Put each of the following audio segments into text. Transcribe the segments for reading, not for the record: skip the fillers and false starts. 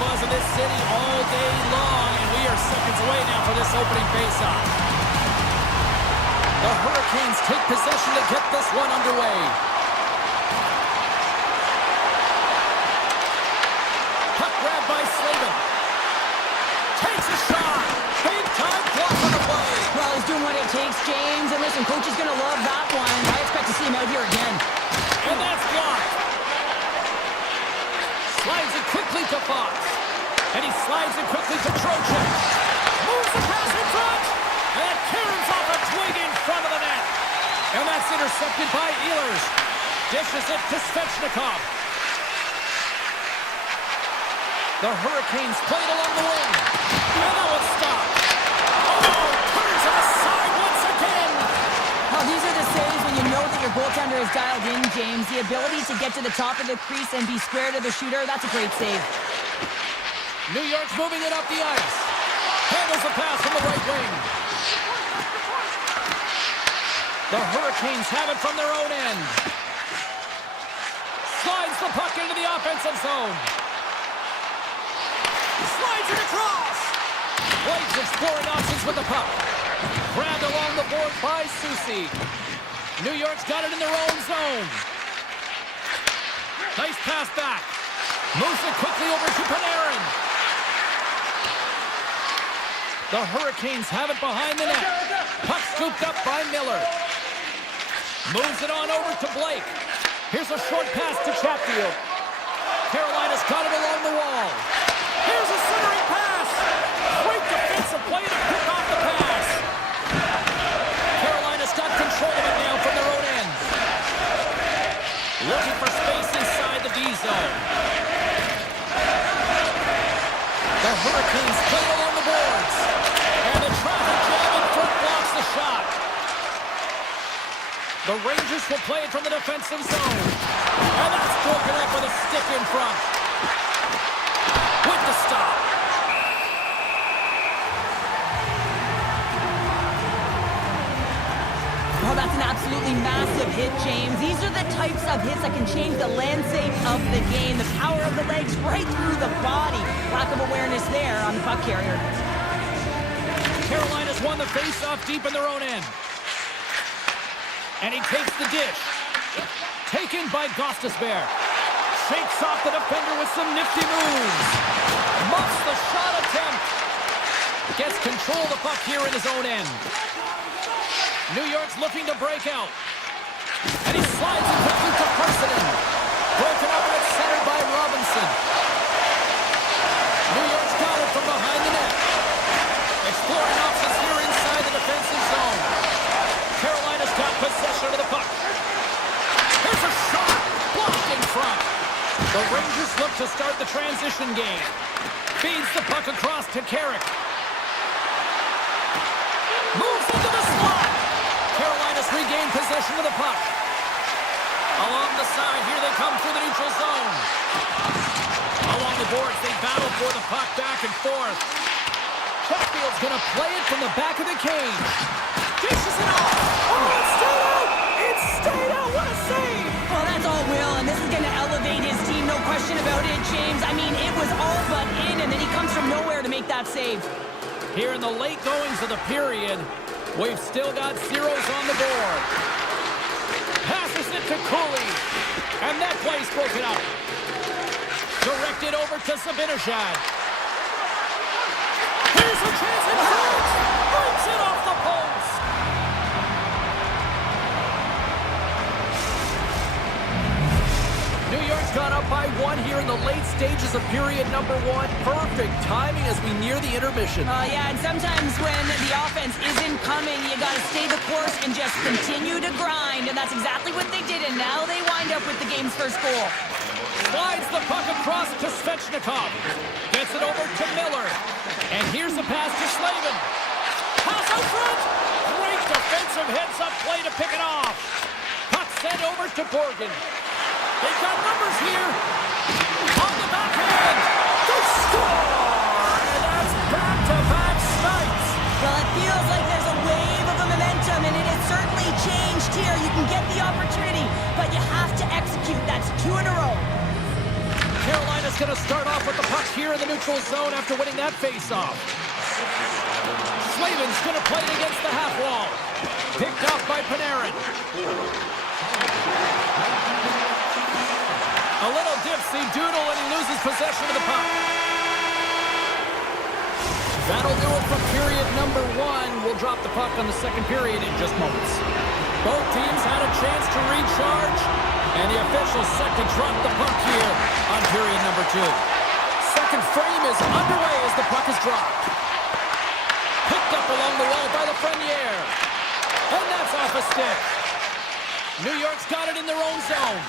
buzz in this city all day long, and we are seconds away now for this opening faceoff. The Hurricanes take possession to get this one underway. Puck grabbed by Slavin. Takes a shot. Big time block on the play. Well, he's doing what it takes, James. And listen, coach is going to love that one. I expect to see him out here again. And that's blocked. Slides it quickly to Fox. And he slides it quickly to Trocheck. Moves the pass in front. And caroms off a twig in front of the net. And that's intercepted by Ehlers. Dishes it to Svechnikov. The Hurricanes played along the wing. And that was stopped. Oh, turns it aside once again. Well, these are the saves when you know that your goaltender is dialed in, James. The ability to get to the top of the crease and be square to the shooter, that's a great save. New York's moving it up the ice. Handles the pass from the right wing. The Hurricanes have it from their own end. Slides the puck into the offensive zone. Slides it across. Blades exploring options with the puck. Grabbed along the board by Soucy. New York's got it in their own zone. Nice pass back. Moves it quickly over to Panarin. The Hurricanes have it behind the net. Puck scooped up by Miller. Moves it on over to Blake. Here's a short pass to Chatfield. Carolina's got it along the wall. Here's a centering pass. Great defensive play to pick off the pass. Carolina's got control of it now from their own end. Looking for space inside the D zone. The Hurricanes play along the boards. And the traffic jam in front blocks the shot. The Rangers will play it from the defensive zone. And that's broken up with a stick in front. With the stop. Oh, that's an absolutely massive hit, James. These are the types of hits that can change the landscape of the game. The power of the legs right through the body. Lack of awareness there on the puck carrier. Carolina's won the face-off deep in their own end. And he takes the dish. Taken by Gostisbehere. Shakes off the defender with some nifty moves. Muffs the shot attempt. Gets control of the puck here in his own end. New York's looking to break out. And he slides it quickly to Persinen. Broken up and it's centered by Robinson. New York's got it from behind the net. Exploring options here inside the defensive zone. Carolina's got possession of the puck. Here's a shot. Blocked in front. The Rangers look to start the transition game. Feeds the puck across to Carrick. Moves into the slot. Carolina's regained possession of the puck. Along the side, here they come through the neutral zone. Along the boards, they battle for the puck back and forth. Chatfield's going to play it from the back of the cage. Dishes it off. Oh, it stayed out. It stayed out. What a save. Well, that's all Will, and this is going to elevate his team, no question about it, James. I mean, it was all but in, and then he comes from nowhere to make that save. Here in the late goings of the period, we've still got zeros on the board. Passes it to Cooley. And that play's broken up. Directed over to Zibanejad. Here's a chance in front. Brings it off the post. New York's got up by one here in the late stages of period number one. Perfect timing as we near the intermission. Yeah, and sometimes when the offense isn't coming, you got to stay the course and just continue to grind. And that's exactly what they did, and now they wind up with the game's first goal. Slides the puck across to Svechnikov. Gets it over to Miller. And here's the pass to Slavin. Pass out front. Great defensive heads-up play to pick it off. Puck sent over to Borgen. They've got numbers here. On the backhand. They score! And that's back-to-back snipes. Well, it feels like there's a wave of momentum, and it has certainly changed here. You can get the opportunity, but you have to execute. That's two in a row. Carolina's is going to start off with the puck here in the neutral zone after winning that face-off. Slavin's going to play it against the half wall. Picked off by Panarin. A little dipsy doodle and he loses possession of the puck. That'll do it for period number 1. We'll drop the puck on the second period in just moments. Both teams had a chance to recharge, and the officials set to drop the puck here on period number 2. Second frame is underway as the puck is dropped. Picked up along the wall by Lafreniere. And that's off a stick. New York's got it in their own zone.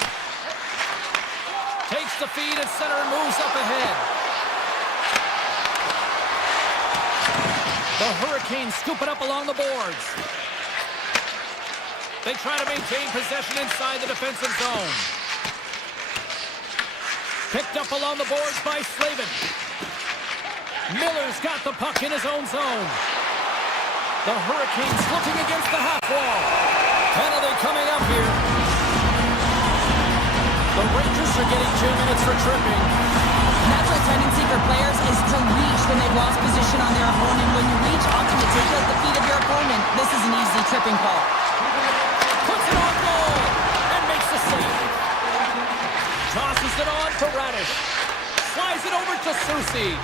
Takes the feed at center and moves up ahead. The Hurricanes scoop it up along the boards. They try to maintain possession inside the defensive zone. Picked up along the boards by Slavin. Miller's got the puck in his own zone. The Hurricanes looking against the half wall. Penalty coming up here. The Rangers are getting 2 minutes for tripping. Natural tendency for players is to reach when they've lost position on their opponent. When you reach, often you take out the feet of your opponent. This is an easy tripping call. Puts it on goal and makes the save. Tosses it on to Radish. Slides it over to Susi.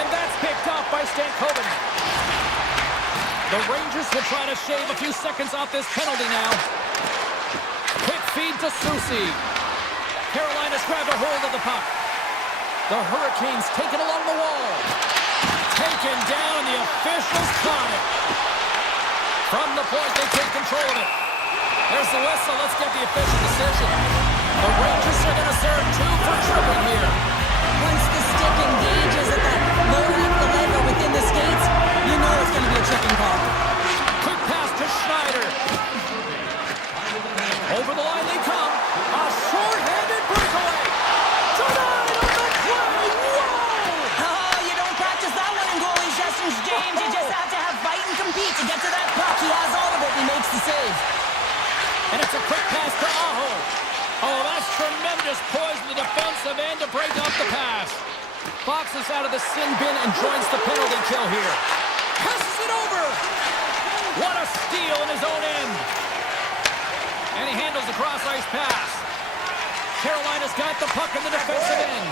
And that's picked off by Stankoven. The Rangers will try to shave a few seconds off this penalty now. Quick feed to Susi. Carolina's grabbed a hold of the puck. The Hurricanes take it along the wall. Taken down, the officials caught it. From the point, they take control of it. There's the whistle, let's get the official decision. The Rangers are going to serve 2 for tripping here. Once the stick engages at the lower half of the leg or within the skates, you know it's going to be a tripping call. Quick pass to Schneider. Over the line they come. A short-handed breakaway. Tonight on the play. Whoa! Oh, you don't practice that one in goalie sessions, James. You just have to have fight and compete to get to that puck. He has all of it. He makes the save. And it's a quick pass to Aho. Oh, that's tremendous poise in the defensive end to break off the pass. Fox is out of the sin bin and joins the penalty kill here. Passes it over. What a steal in his own end. And he handles the cross-ice pass. Carolina's got the puck in the defensive end.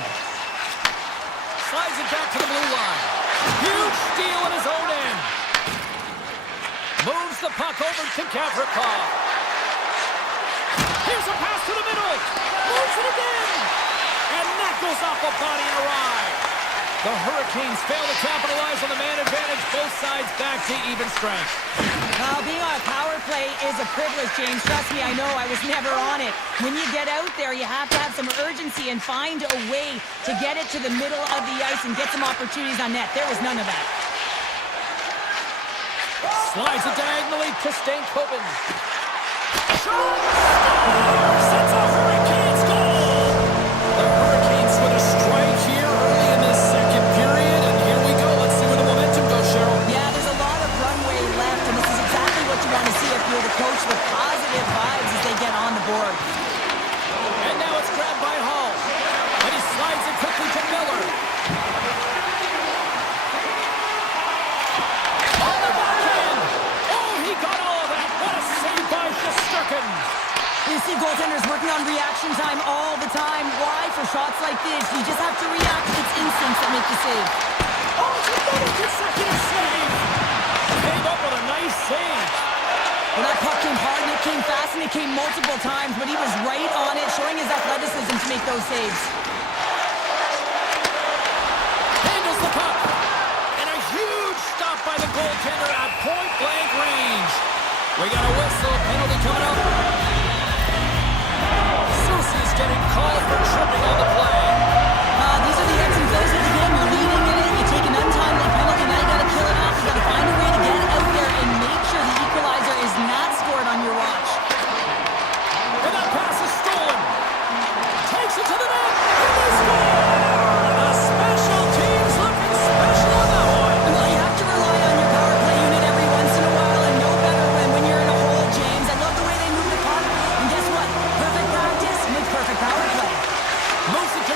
Slides it back to the blue line. Huge steal in his own end. Moves the puck over to Gavrikov. Here's a pass to the middle. Moves it again. And that goes off a body and a ride. The Hurricanes fail to capitalize on the man advantage. Both sides back to even strength. Being on a power play is a privilege, James. Trust me, I know. I was never on it. When you get out there, you have to have some urgency and find a way to get it to the middle of the ice and get some opportunities on net. There was none of that. Slides it diagonally to Stankoven. Sets a Hurricanes goal! The Hurricanes with a strike here early in this second period, and here we go. Let's see where the momentum goes, Cheryl. Yeah, there's a lot of runway left, and this is exactly what you want to see if you're the coach, with positive vibes as they get on the board. And now it's grabbed by Hall, and he slides it quickly to Miller. On the backhand! Oh, he got all of that! What a save by Shesterkin! You see goaltenders working on reaction time all the time. Why? For shots like this, you just have to react. It's instincts that make the save. Oh, it's another consecutive save! Came up with a nice save. Well, that puck came hard, and it came fast, and it came multiple times, but he was right on it, showing his athleticism to make those saves. Handles the puck. And a huge stop by the goaltender at point-blank range. We got a whistle, penalty coming up. Susie's getting called for tripping on the play. These are the ebbs and flows of the game. You're leading it in, you take an untimely penalty, now you got to kill it off. You got to find a way to get out there and make sure the equalizer is not scored on your watch. And that pass is stolen. Takes it to the net. And they score! The special teams looking special on that one. Well, you have to rely on your power play unit every once in a while, and no better when you're in a hole, James. I love the way they move the puck. And guess what? Perfect practice makes perfect power play. Moves it to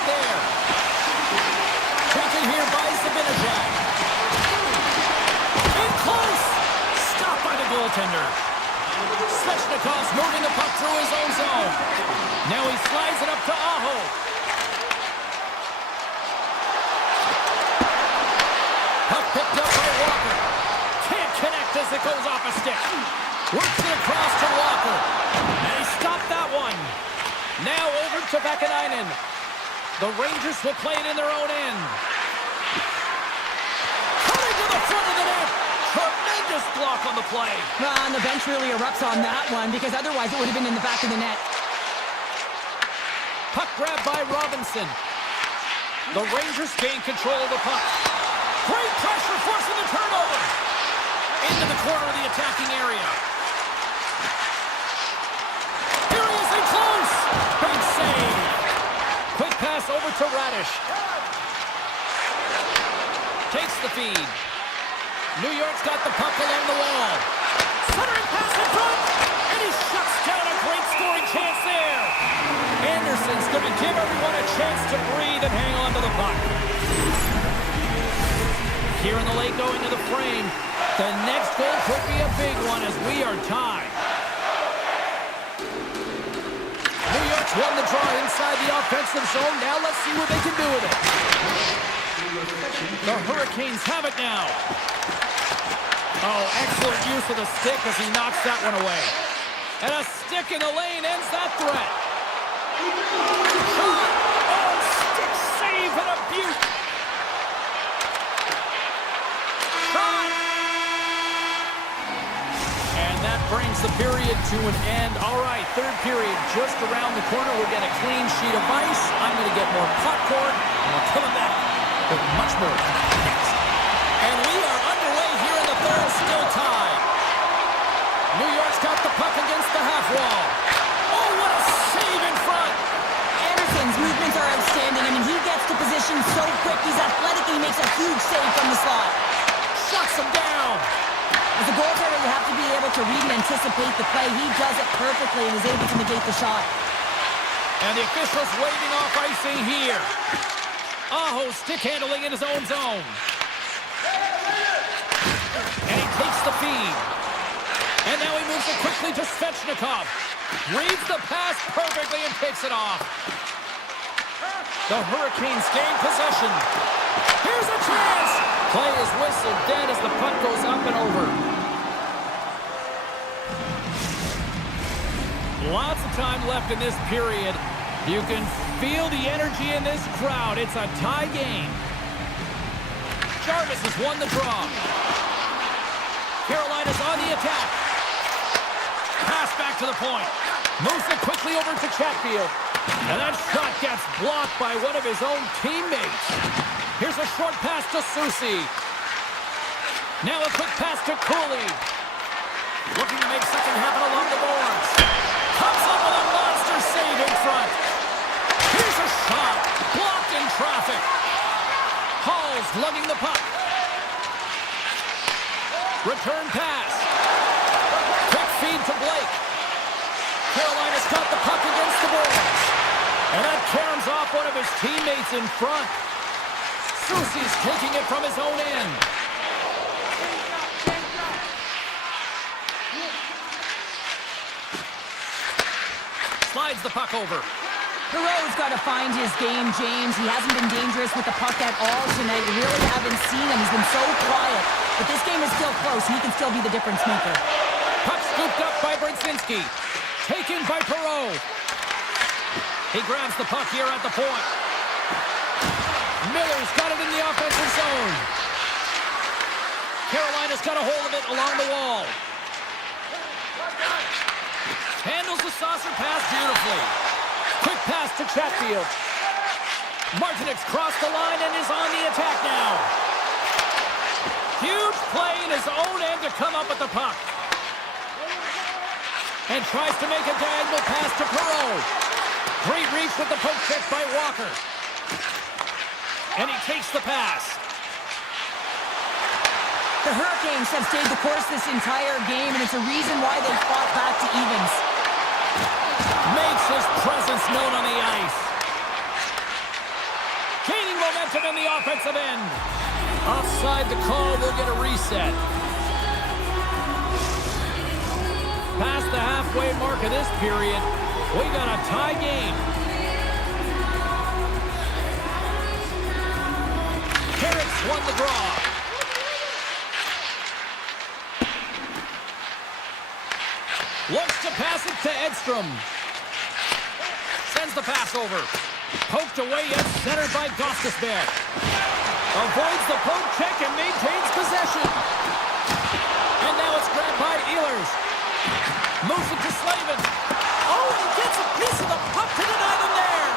back there. Taken here by Zabinajad. In close. Stopped by the goaltender. Svechnikov's moving the puck through his own zone. Now he slides it up to Aho. Puck picked up by Walker. Can't connect as it goes off a stick. Works it across to Walker. And he stopped that one. Now over to Vakanainen. The Rangers will play it in their own end. Cutting to the front of the net. Tremendous block on the play. And the bench really erupts on that one because otherwise it would have been in the back of the net. Puck grab by Robinson. The Rangers gain control of the puck. Great pressure forcing the turnover. Into the corner of the attacking area. Here he is in close. Big save. Quick pass over to Radish. Takes the feed. New York's got the puck along the wall. Centering pass in front. And he shuts down a great scoring chance there. Anderson's going to give everyone a chance to breathe and hang on to the puck. Here in the late going to the frame. The next goal could be a big one as we are tied. New York's won the draw inside the offensive zone. Now let's see what they can do with it. The Hurricanes have it now. Oh, excellent use of the stick as he knocks that one away. And a stick in the lane ends that threat. Shot! Oh, stick save and a beaut. Shot! And that brings the period to an end. All right, third period just around the corner. We'll get a clean sheet of ice. I'm going to get more popcorn, and we'll come back with much more next. And we are underway here in the third, still tied. New York's got the puck against the half wall. Oh, what a save in front. Anderson's movements are outstanding. I mean, he gets to position so quick. He's athletic and he makes a huge save from the slot. Shuts him down. As a goaltender, you have to be able to read and anticipate the play. He does it perfectly and is able to negate the shot. And the officials waving off icing here. Aho stick handling in his own zone. And he takes the feed. And now he moves it quickly to Svechnikov. Reads the pass perfectly and takes it off. The Hurricanes gain possession. Here's a chance. Play is whistled dead as the puck goes up and over. Lots of time left in this period. You can feel the energy in this crowd. It's a tie game. Jarvis has won the draw. Carolina's on the attack. Pass back to the point. Moves it quickly over to Chatfield. And that shot gets blocked by one of his own teammates. Here's a short pass to Susi. Now a quick pass to Cooley. Looking to make something happen along the boards. Comes up with a monster save in front. Here's a shot. Blocked in traffic. Hall's lugging the puck. Return pass. Quick feed to Blake. Carolina's got the puck against the boards. And that caroms off one of his teammates in front. Susi's taking it from his own end. Slides the puck over. Perreault's got to find his game, James. He hasn't been dangerous with the puck at all tonight. We really haven't seen him. He's been so quiet. But this game is still close. He can still be the difference maker. Puck scooped up by Brzezinski. Taken by Perreault. He grabs the puck here at the point. Miller's got it in the offensive zone. Carolina's got a hold of it along the wall. Handles the saucer pass beautifully. Quick pass to Chatfield. Martinek's crossed the line and is on the attack now. Huge play in his own end to come up with the puck. And tries to make a diagonal pass to Perreault. Great reach with the poke check by Walker. And he takes the pass. The Hurricanes have stayed the course this entire game, and it's a reason why they fought back to evens. Makes his presence known on the ice. momentum in the offensive end. Offside the call, will get a reset. Past the halfway mark of this period, we got a tie game. Carrots won the draw. Looks to pass it to Edstrom. Sends the pass over. Poked away yet centered by Gostisbehere. Avoids the poke check and maintains possession. And now it's grabbed by Ehlers. Moves it to Slavin. Oh, and he gets a piece of the puck to deny them there.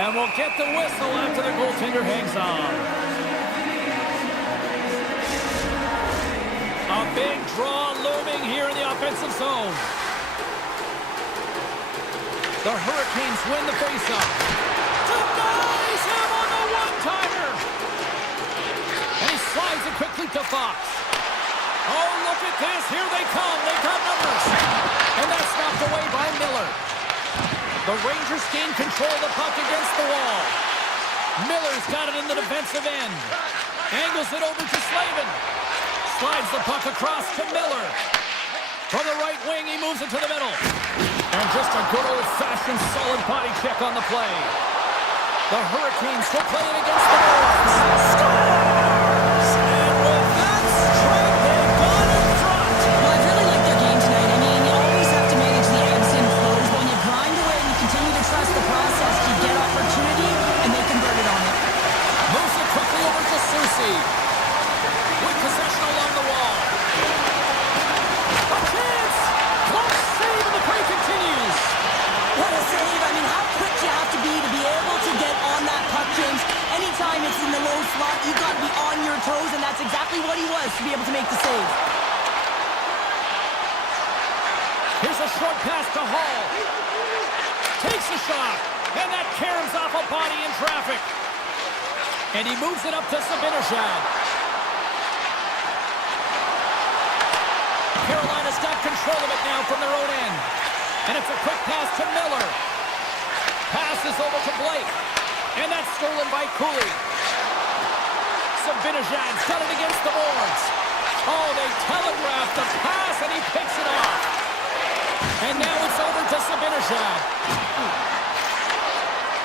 And we'll get the whistle after the goaltender hangs on. A big draw looming here in the offensive zone. The Hurricanes win the faceoff. Denies him on the one-timer. And he slides it quickly to Fox. Oh, look at this. Here they come. They got numbers. And that's knocked away by Miller. The Rangers gain control of the puck against the wall. Miller's got it in the defensive end. Angles it over to Slavin. Slides the puck across to Miller. From the right wing, he moves it to the middle. And just a good old-fashioned solid body check on the play. The Hurricanes still playing against the Bulls. Scores! And with that strike, they've gone in front. Well, I've really liked their game tonight. I mean, you always have to manage the ebbs and flows. When you grind away and you continue to trust the process, you get opportunity, and they convert it on it. Moves it quickly over to Susie. With possession along the wall. A chance! Close save, and the play continues. What a save. I mean, how quick you have to be able to get on that puck, James. Anytime it's in the low slot, you've got to be on your toes, and that's exactly what he was to be able to make the save. Here's a short pass to Hall. Takes a shot, and that caroms off a body in traffic. And he moves it up to Zibanejad. Carolina's got control of it now from their own end. And it's a quick pass to Miller. Passes over to Blake. And that's stolen by Cooley. Zibanejad's got it against the boards. Oh, they telegraphed the pass, and he picks it off. And now it's over to Zibanejad.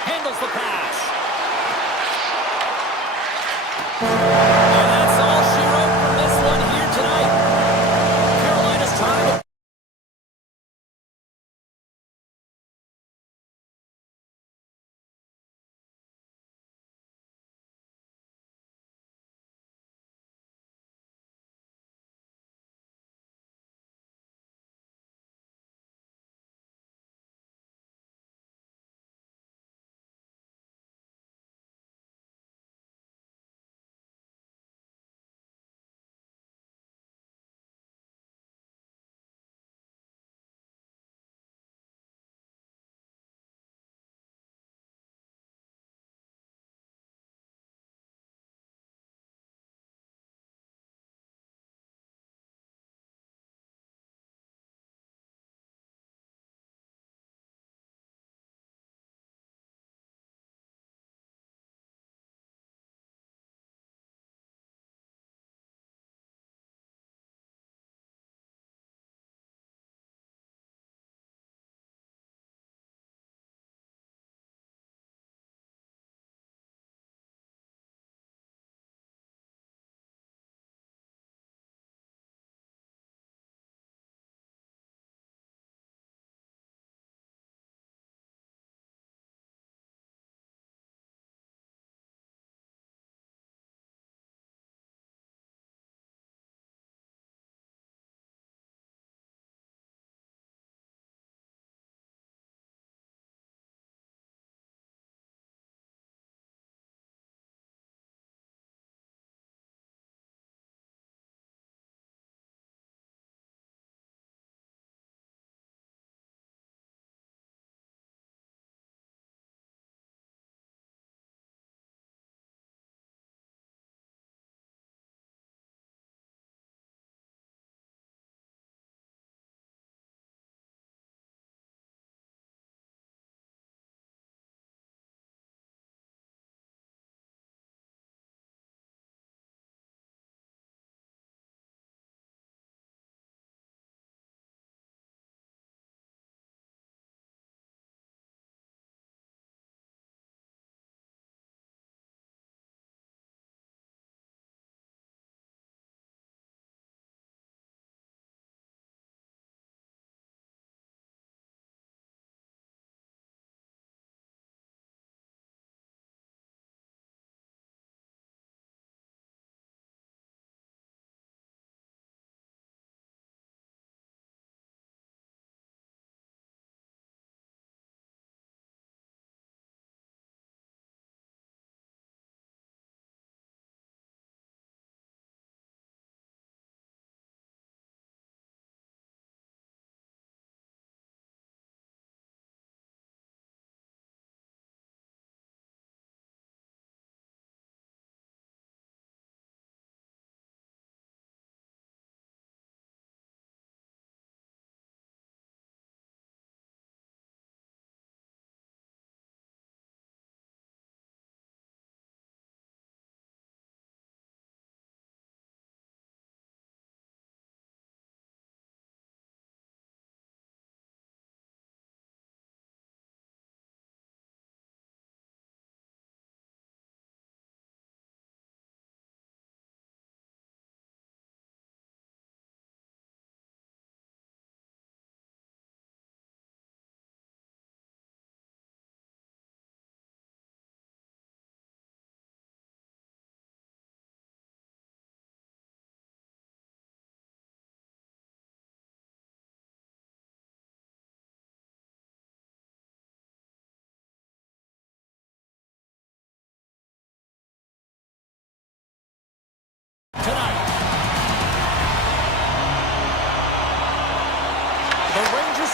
Handles the pass.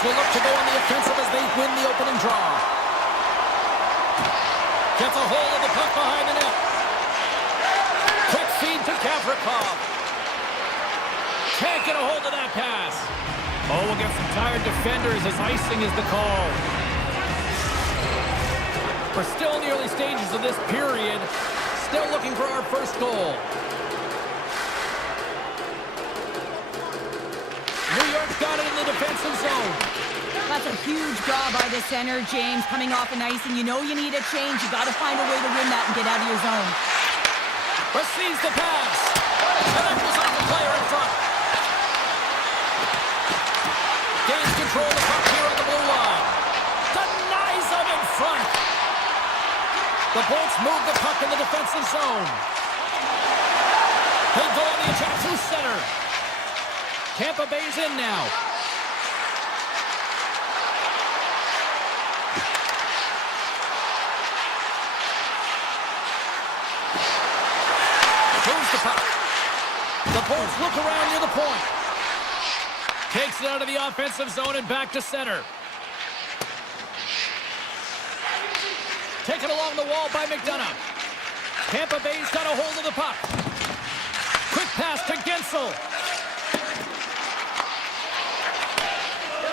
will look to go on the offensive as they win the opening draw. Gets a hold of the puck behind the net. Quick feed to Gavrikov. Can't get a hold of that pass. Oh, we'll get some tired defenders as icing is the call. We're still in the early stages of this period. Still looking for our first goal. New York's got it in the defensive zone. That's a huge draw by the center, James, coming off an icing. You know you need a change. You got to find a way to win that and get out of your zone. Receives the pass. And that goes off the player in front. Gains control of the puck here on the blue line. Denies him in front. The Bolts move the puck in the defensive zone. They go on the attack through center. Tampa Bay's in now. Moves the puck. The Bolts look around near the point. Takes it out of the offensive zone and back to center. Taken along the wall by McDonough. Tampa Bay's got a hold of the puck. Quick pass to Gensel.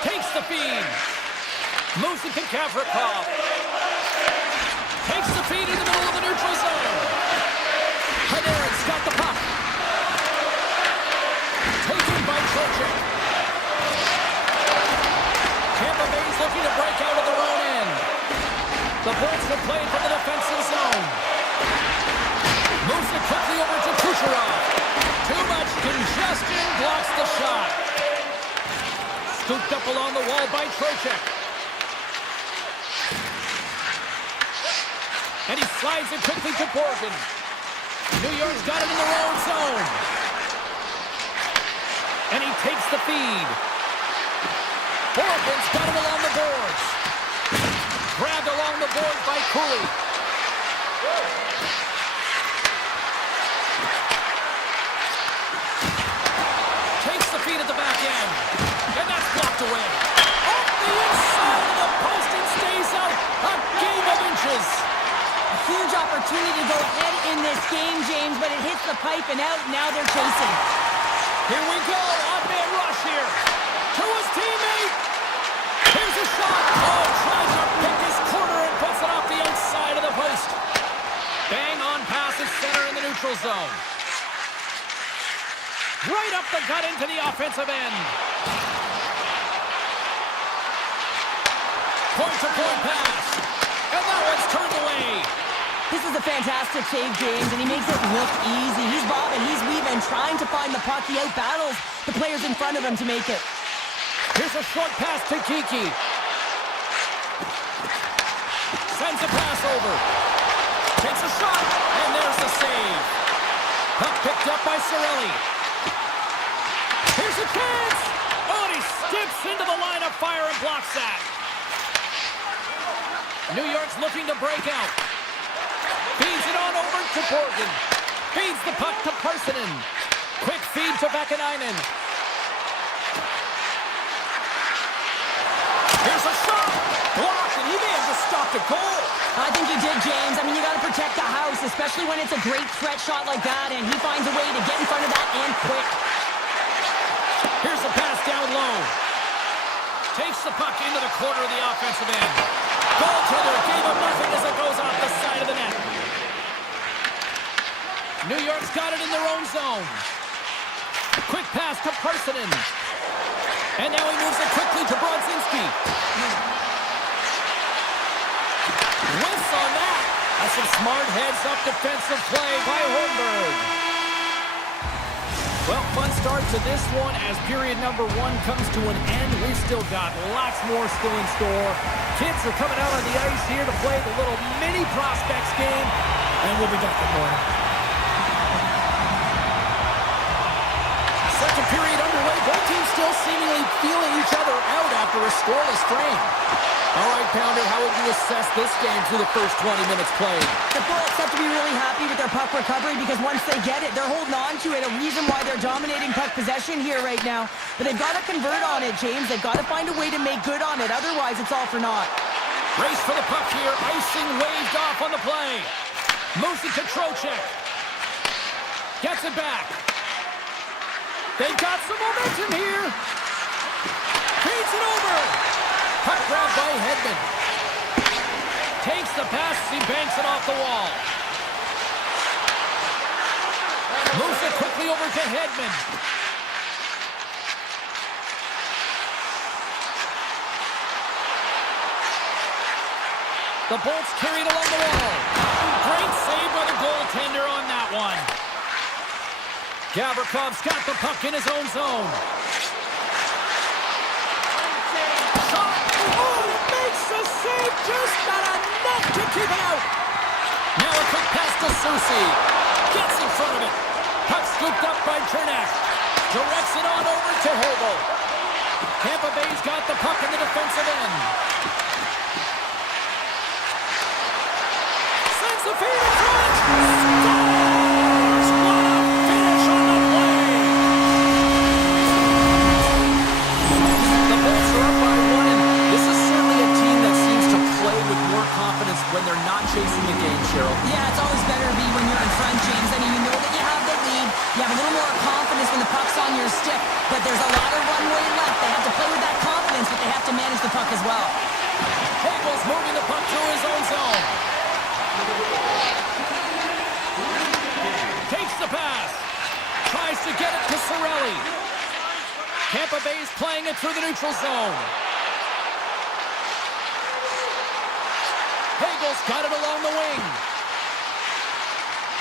Takes the feed. Moves it to Gavrikov. Takes the feed in the middle of the neutral zone. Panarin's got the puck. Taken by Trocheck. Tampa Bay's looking to break out of their own end. The Bolts are playing from the defensive zone. Moves it quickly over to Kucherov. Too much congestion blocks the shot. Scooped up along the wall by Trocheck. And he slides it quickly to Borgen. New York's got it in their own zone. And he takes the feed. Borgen's got it along the boards. Grabbed along the boards by Cooley. Takes the feed at the back end. And that's blocked away. Off the inside of the post and stays out. A game of inches. A huge opportunity to go ahead in this game, James, but it hits the pipe and out. Now they're chasing. Here we go. Odd-man rush here. To his teammate. Here's a shot. Oh, tries to pick his corner and puts it off the outside of the post. Bang on pass is center in the neutral zone. Right up the gut into the offensive end. Point-to-point pass. And that one's turned away. This is a fantastic save, James, and he makes it look easy. He's bobbing, he's weaving, trying to find the puck. He out-battles the players in front of him to make it. Here's a short pass to Kiki. Sends a pass over. Takes a shot, and there's the save. Puck picked up by Cirelli. Here's a chance. Oh, and he steps into the line of fire and blocks that. New York's looking to break out. Feeds it on over to Borgen. Feeds the puck to Parsonen. Quick feed to Vakanainen. Here's a shot. Blocked, and he may have just stopped a goal. I think he did, James. I mean, you got to protect the house, especially when it's a great threat shot like that, and he finds a way to get in front of that and quick. Here's the pass down low. Takes the puck into the corner of the offensive end. Goaltender gave him nothing as it goes off the side of the net. New York's got it in their own zone. Quick pass to Parsonen. And now he moves it quickly to Brodzinski. Whiffs on that. That's some smart heads-up defensive play by Holmberg. Well, fun start to this one as period number one comes to an end. We've still got lots more still in store. Kids are coming out on the ice here to play the little mini prospects game, and we'll be back in the morning. Second period underway Both teams still seemingly feeling each other out after a scoreless frame. All right, Pounder, how would you assess this game through the first 20 minutes played? The Bullets have to be really happy with their puck recovery because once they get it, they're holding on to it. A reason why they're dominating puck possession here right now. But they've got to convert on it, James. They've got to find a way to make good on it. Otherwise, it's all for naught. Race for the puck here. Icing waved off on the play. Moves it to Trocheck. Gets it back. They've got some momentum here. Feeds it over. Puck grabbed by Hedman. Takes the pass as he banks it off the wall. Moves it quickly over to Hedman. The Bolts carried along the wall. Great save by the goaltender on that one. Gavrikoff's got the puck in his own zone. The save, just not enough to keep it out. Now a quick pass to Susi. Gets in front of it. Puck scooped up by Chernak. Directs it on over to Hagel. Tampa Bay's got the puck in the defensive end. Sends the feed in front. Scores! What a finish on the play. The Bolts are up by one, and this is certainly a team that seems to play with more confidence when they're not chasing the game, Cheryl. Yeah, it's always better to be when you're in front, James. I mean, you know that you have the lead. You have a little more confidence when the puck's on your stick. But there's a lot of runway left. They have to play with that confidence, but they have to manage the puck as well. Hagel's moving the puck through his own zone. Takes the pass. Tries to get it to Cirelli. Tampa Bay's playing it through the neutral zone. Hagel's got it along the wing.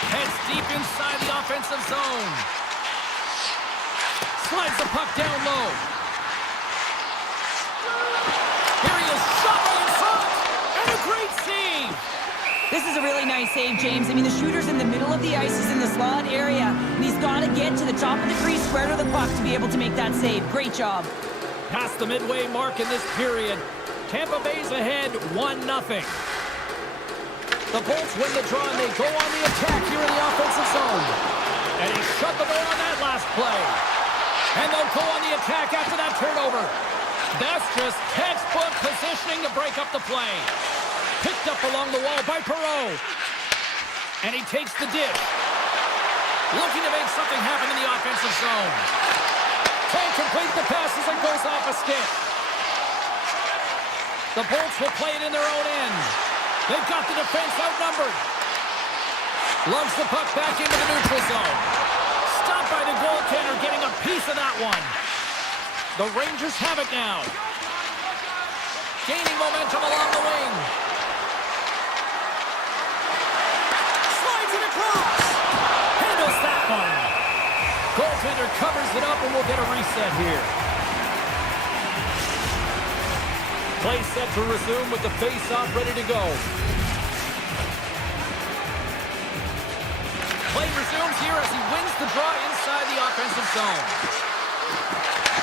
Heads deep inside the offensive zone. Slides the puck down low. Here he is, shot in front, and a great save. This is a really nice save, James. I mean, the shooter's in the middle of the ice. He's in the slot area, and he's got to get to the top of the crease, square to the puck to be able to make that save. Great job. Past the midway mark in this period, Tampa Bay's ahead 1-0. The Bolts win the draw, and they go on the attack here in the offensive zone. And he shut the door on that last play. And they'll go on the attack after that turnover. That's just textbook positioning to break up the play. Picked up along the wall by Perreault. And he takes the dish. Looking to make something happen in the offensive zone. Can't complete the passes and goes off a stick. The Bolts will play it in their own end. They've got the defense outnumbered. Lugs the puck back into the neutral zone. Stopped by the goaltender, getting a piece of that one. The Rangers have it now. Gaining momentum along the wing. Slides it across. Handles that one. Goaltender covers it up, and we'll get a reset here. Play set to resume with the face-off ready to go. Play resumes here as he wins the draw inside the offensive zone.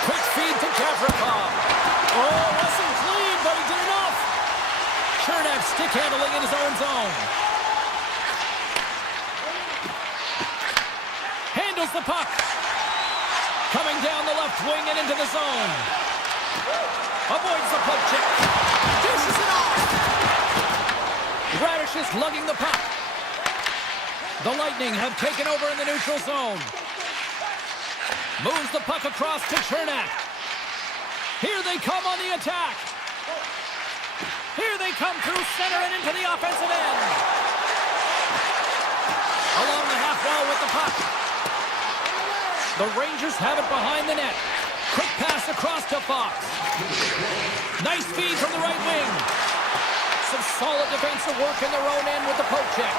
Quick feed to Gavrikov. Oh, wasn't clean, but he did enough. Chernak stick handling in his own zone. Handles the puck. Coming down the left wing and into the zone. Avoids the poke check. Dishes it off. Radish is lugging the puck. The Lightning have taken over in the neutral zone. Moves the puck across to Chernak. Here they come on the attack. Here they come through center and into the offensive end. Along the half wall with the puck. The Rangers have it behind the net. Quick pass across to Fox. Nice feed from the right wing. Some solid defensive work in their own end with the poke check.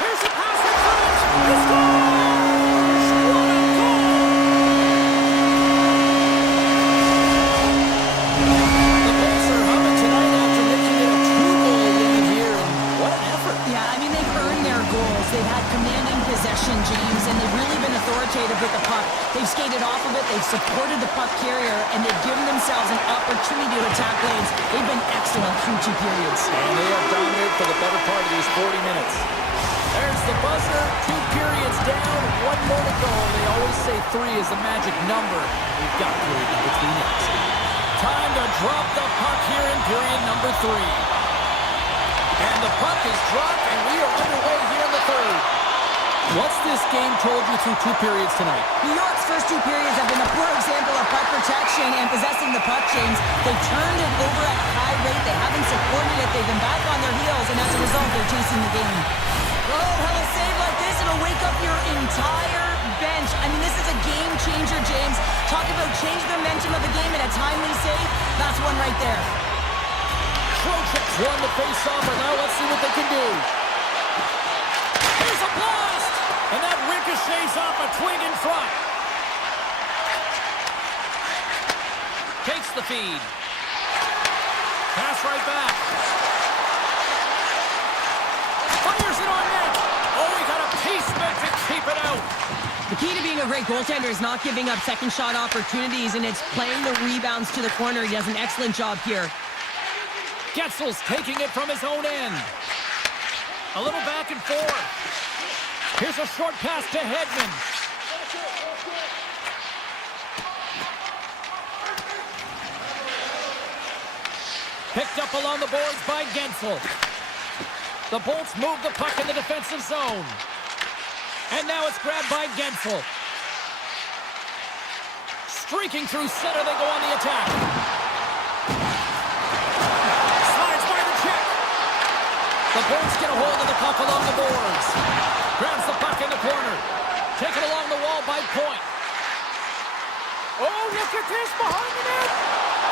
Here's a pass in front. He scores! What a goal! The Bolts are humming tonight after making it a 2-goal lead here. And what an effort. Yeah, I mean, they've earned their goals. They've had commanding possession, James, and they've really been authoritative with the puck. They've supported the puck carrier, and they've given themselves an opportunity to attack lanes. They've been excellent through 2 periods. And they have dominated for the better part of these 40 minutes. There's the buzzer. 2 periods down, 1 more to go. They always say 3 is the magic number. We've got period number 3 next. Time to drop the puck here in period number 3. And the puck is dropped, and we are underway here in the third. What's this game told you through 2 periods tonight? New York's first 2 periods have been a poor example of puck protection and possessing the puck, James. They've turned it over at a high rate. They haven't supported it. They've been back on their heels, and as a result, they're chasing the game. Oh, hell, a save like this, it'll wake up your entire bench. I mean, this is a game changer, James. Talk about change the momentum of the game in a timely save. That's one right there. Trojans won the face-off, and now let's see what they can do. Here's a blast! And that ricochets off a twig in front. Takes the feed. Pass right back. Fires it on net. Oh, he got a pieceman to keep it out. The key to being a great goaltender is not giving up second shot opportunities, and it's playing the rebounds to the corner. He does an excellent job here. Getzel's taking it from his own end. A little back and forth. Here's a short pass to Hedman. Picked up along the boards by Getzel. The Bolts move the puck in the defensive zone. And now it's grabbed by Getzel. Streaking through center, they go on the attack. Slides by the check. The Bolts get a hold of the puck along the boards. Grabs the puck in the corner. Taken along the wall by Point. Oh, look at this behind the net.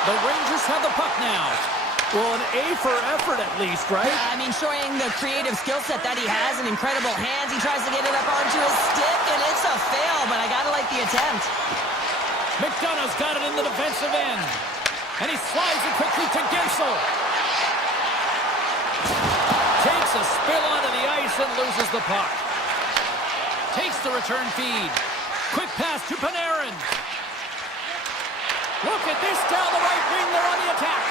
The Rangers have the puck now. Well, an A for effort at least, right? Yeah, I mean, showing the creative skill set that he has and incredible hands. He tries to get it up onto his stick, and it's a fail, but I gotta like the attempt. McDonough's got it in the defensive end. And he slides it quickly to Getzel. Takes a spill onto the ice and loses the puck. Takes the return feed. Quick pass to Panarin. Look at this down the right wing. They're on the attack.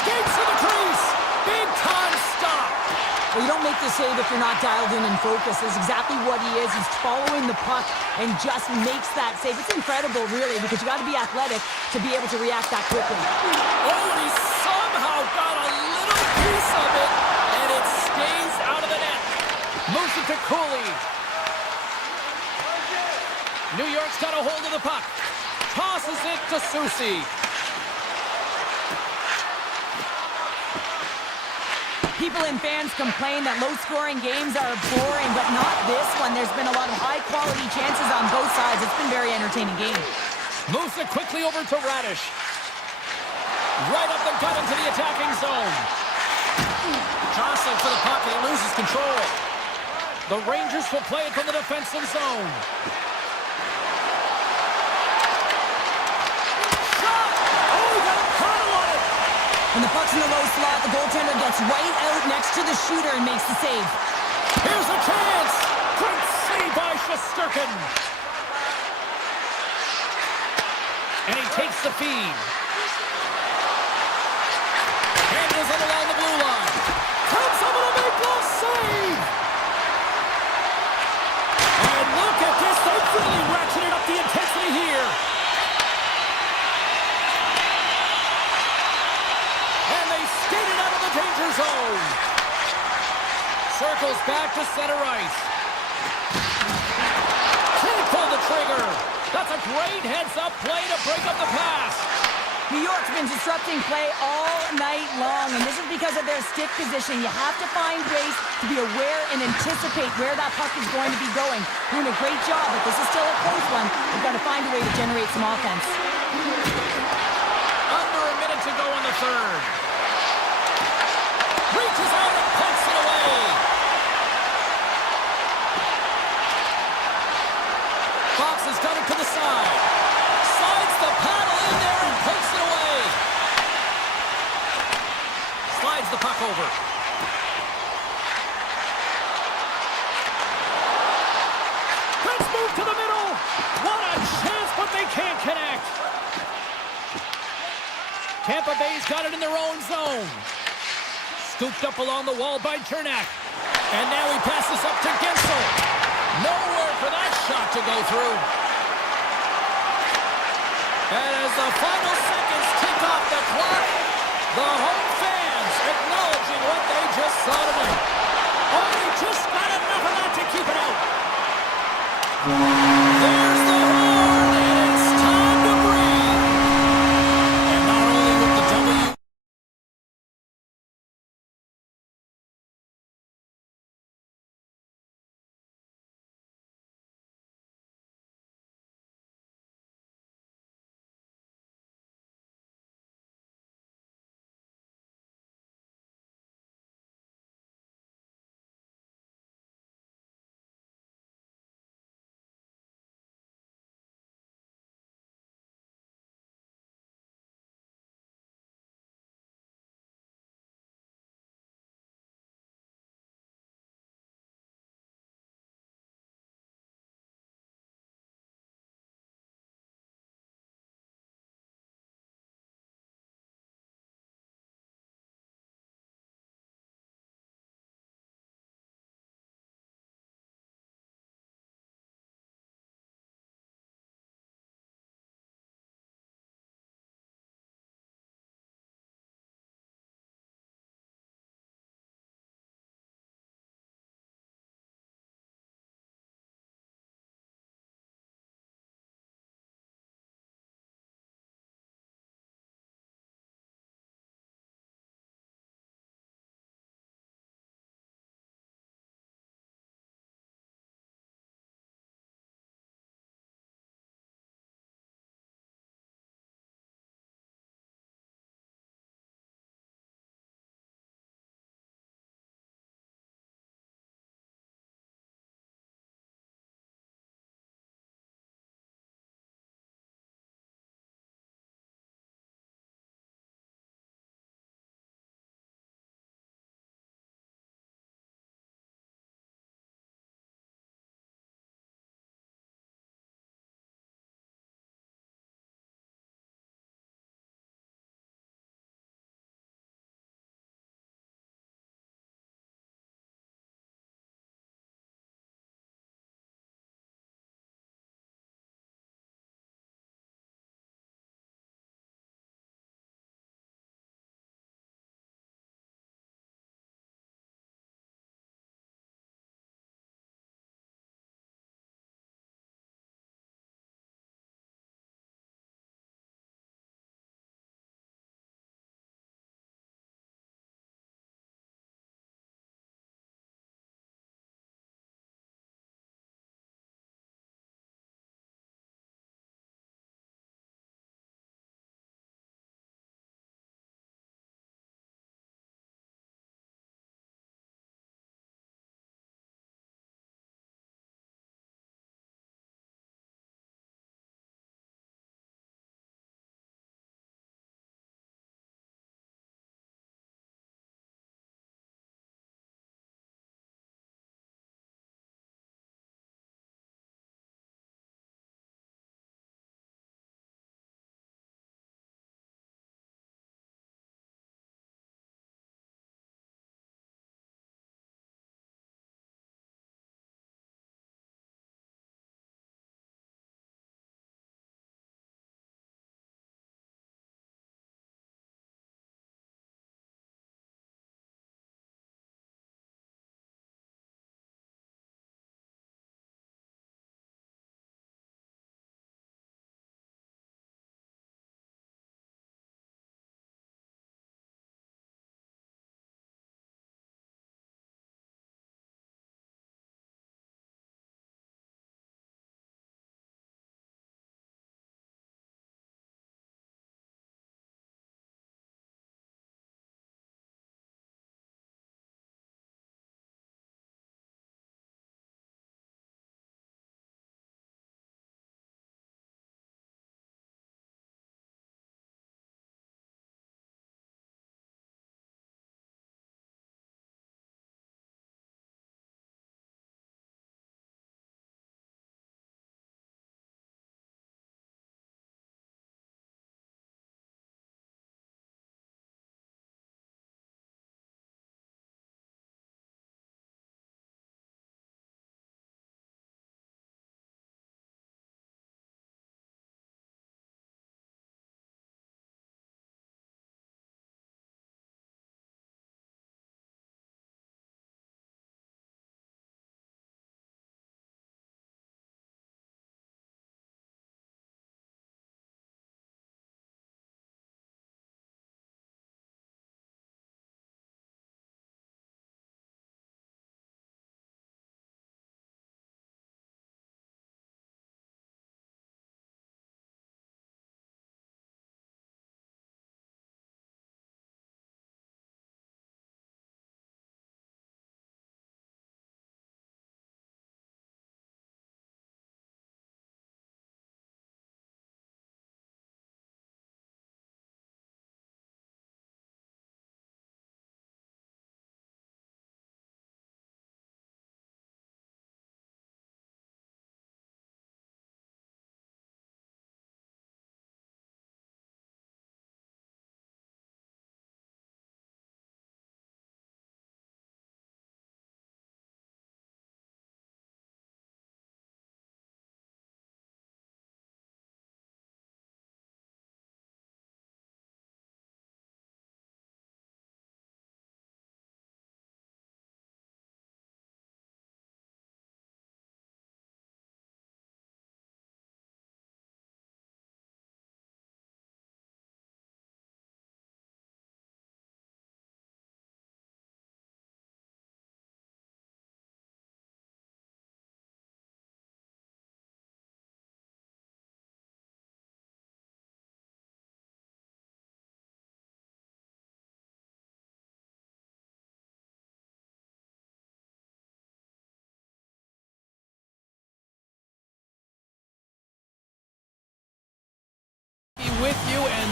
Skates to the crease. Big time stop. Well, you don't make the save if you're not dialed in and focused. That's exactly what he is. He's following the puck and just makes that save. It's incredible, really, because you got to be athletic to be able to react that quickly. Oh, and he somehow got a little piece of it, and it stays out of the net. Moves it to Cooley. New York's got a hold of the puck. Tosses it to Soucy. People and fans complain that low-scoring games are boring, but not this one. There's been a lot of high-quality chances on both sides. It's been a very entertaining game. Moves it quickly over to Radish. Right up the gut into the attacking zone. Jostling for the puck, and he loses control. The Rangers will play it from the defensive zone. When the puck's in the low slot, the goaltender gets right out next to the shooter and makes the save. Here's a chance! Great save by Shesterkin. And he takes the feed. Handles it along the blue line. Comes up with a big glove save! And look at this, they've really ratcheted up the intensity here. Skated out of the danger zone. Circles back to center ice. Can't pull the trigger. That's a great heads-up play to break up the pass. New York's been disrupting play all night long, and this is because of their stick position. You have to find ways to be aware and anticipate where that puck is going to be going. Doing a great job, but this is still a close one. You've got to find a way to generate some offense. Under a minute to go in the third. Reaches out and puts it away. Fox has done it to the side. Slides the paddle in there and puts it away. Slides the puck over. Let's move to the middle. What a chance, but they can't connect. Tampa Bay's got it in their own zone. Scooped up along the wall by Chernak. And now he passes up to Gensel. Nowhere for that shot to go through. And as the final seconds tick off the clock, the home fans acknowledging what they just saw tonight. Oh, he just got enough of that to keep it out.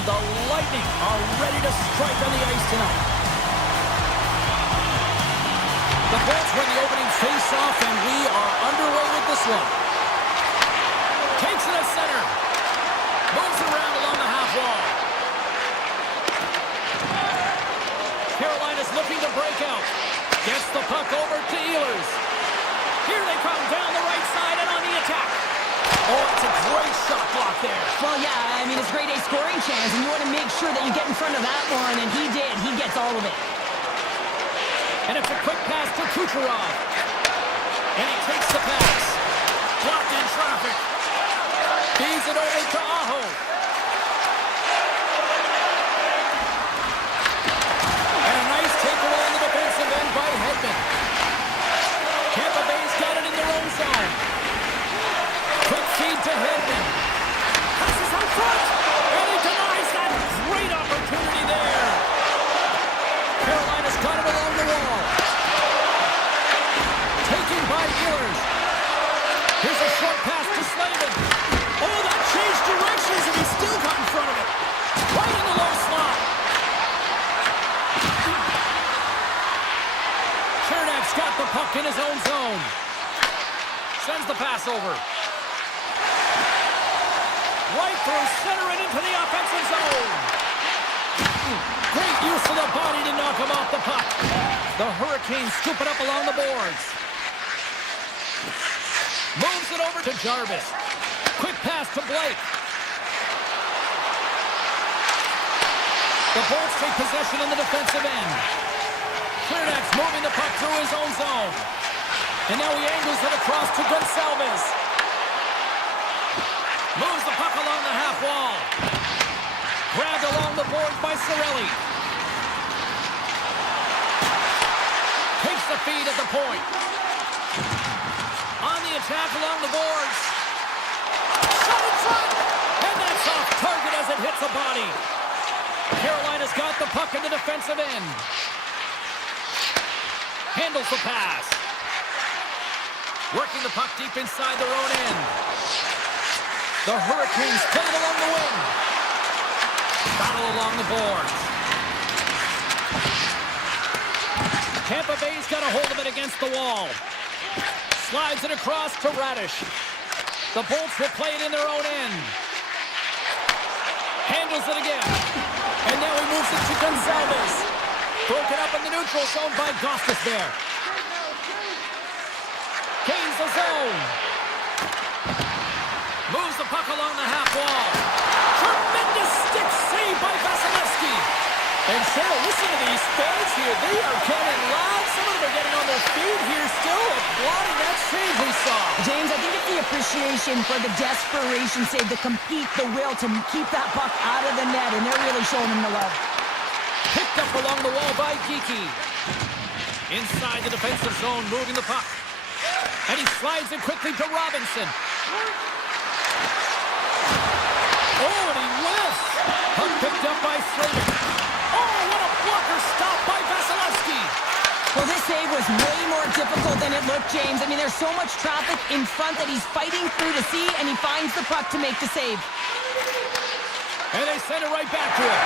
the Lightning are ready to strike on the ice tonight. The Bolts win the opening face-off, and we are underway with this one. Takes it at center. Moves around along the half wall. Carolina's looking to break out. Gets the puck over to Ehlers. Here they come down the right side and on the attack. Oh, it's a great shot block there. Well, yeah, I mean, it's grade A scoring chance, and you want to make sure that you get in front of that one, and he did. He gets all of it. And it's a quick pass to Kucherov. And he takes the pass. Blocked in traffic. Feeds it over to Aho. And a nice takeaway on the defensive end by Hedman. Tampa Bay's got it in their own zone. Quick feed to Hedman. Passes out front. And he denies that great opportunity there. Carolina's got it along the wall. Taken by Ehlers. Here's a short pass to Slavin. Oh, that changed directions, and he still got in front of it. Right in the low slot. Chernak's got the puck in his own zone. Sends the pass over. Right through center and into the offensive zone. Great use of the body to knock him off the puck. The Hurricanes scoop it up along the boards. Moves it over to Jarvis. Quick pass to Blake. The Bolts take possession in the defensive end. Chernak's moving the puck through his own zone. And now he angles it across to Gonsalves. Moves the puck along the half wall. Grabbed along the boards by Cirelli. Takes the feed at the point. On the attack along the boards. Shot in front! And that's off target as it hits the body. Carolina's got the puck in the defensive end. Handles the pass. Working the puck deep inside their own end. The Hurricanes play it along the wing. Battle along the boards. Tampa Bay's got a hold of it against the wall. Slides it across to Radish. The Bolts will play it in their own end. Handles it again. And now he moves it to Gonsalves. Broken up in the neutral zone by Gostisbehere. Gains the zone. Moves the puck along the half wall. Tremendous stick save by Vasilevsky. And Cheryl, listen to these fans here. They are getting loud. Some of them are getting on their feet here still, applauding that save we saw. James, I think it's the appreciation for the desperation save, the compete, the will to keep that puck out of the net, and they're really showing them the love. Picked up along the wall by Geekie. Inside the defensive zone, moving the puck. And he slides it quickly to Robinson. Oh, and he whiffs. Puck picked up by Slater. Oh, what a blocker stop by Vasilevsky. Well, this save was way more difficult than it looked, James. I mean, there's so much traffic in front that he's fighting through to see, and he finds the puck to make the save. And they send it right back to him.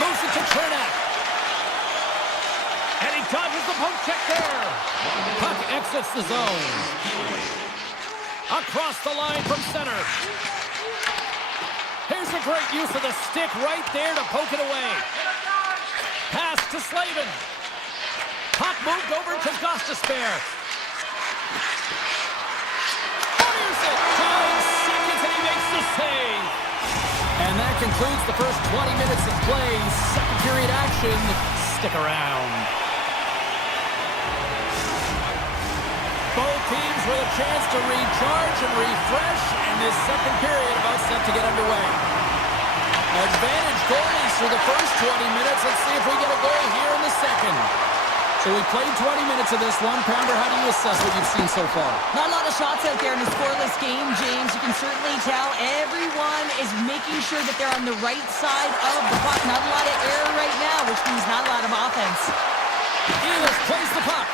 Moves it to Chernak. And he dodges the poke check there. Puck exits the zone. Across the line from center. Here's a great use of the stick right there to poke it away. Pass to Slavin. Puck moved over to Gostisbehere. Fires it. 9 seconds and he makes the save. And that concludes the first 20 minutes of play. Second period action. Stick around. Both teams with a chance to recharge and refresh, and this second period about set to get underway. Advantage goalies through the first 20 minutes. Let's see if we get a goal here in the second. So we played 20 minutes of this one. Pounder, how do you assess what you've seen so far? Not a lot of shots out there in a scoreless game, James. You can certainly tell everyone is making sure that they're on the right side of the puck. Not a lot of error right now, which means not a lot of offense. Ehlers plays the puck.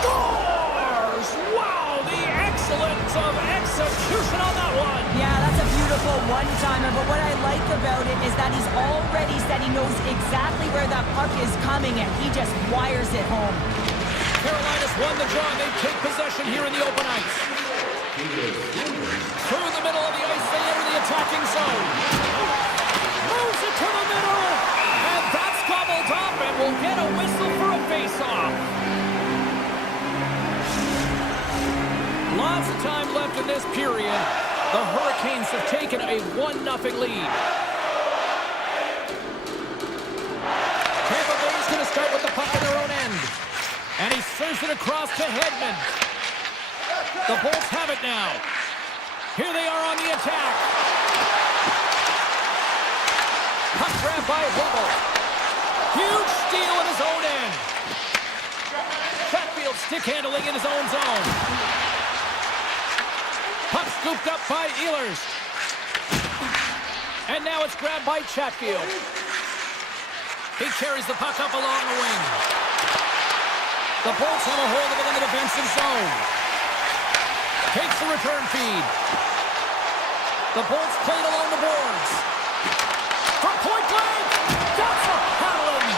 Scores! Wow, the excellence of execution on that one. Yeah, beautiful one-timer, but what I like about it is that he's already said he knows exactly where that puck is coming, and he just wires it home. Carolina's won the draw. They take possession here in the open ice. Through the middle of the ice, they enter the attacking zone. Moves it to the middle, and that's gobbled up, and we'll get a whistle for a face-off. Lots of time left in this period. The Hurricanes have taken a 1-0 lead. Tampa Bay is going to start with the puck in their own end. And he serves it across to Hedman. The Bolts have it now. Here they are on the attack. Puck grab by Hubel. Huge steal in his own end. Chatfield stick handling in his own zone. Puck scooped up by Ehlers. And now it's grabbed by Chatfield. He carries the puck up along the wing. The Bolts have a hold of it in the defensive zone. Takes the return feed. The Bolts played along the boards. From point blank, that's a Howland.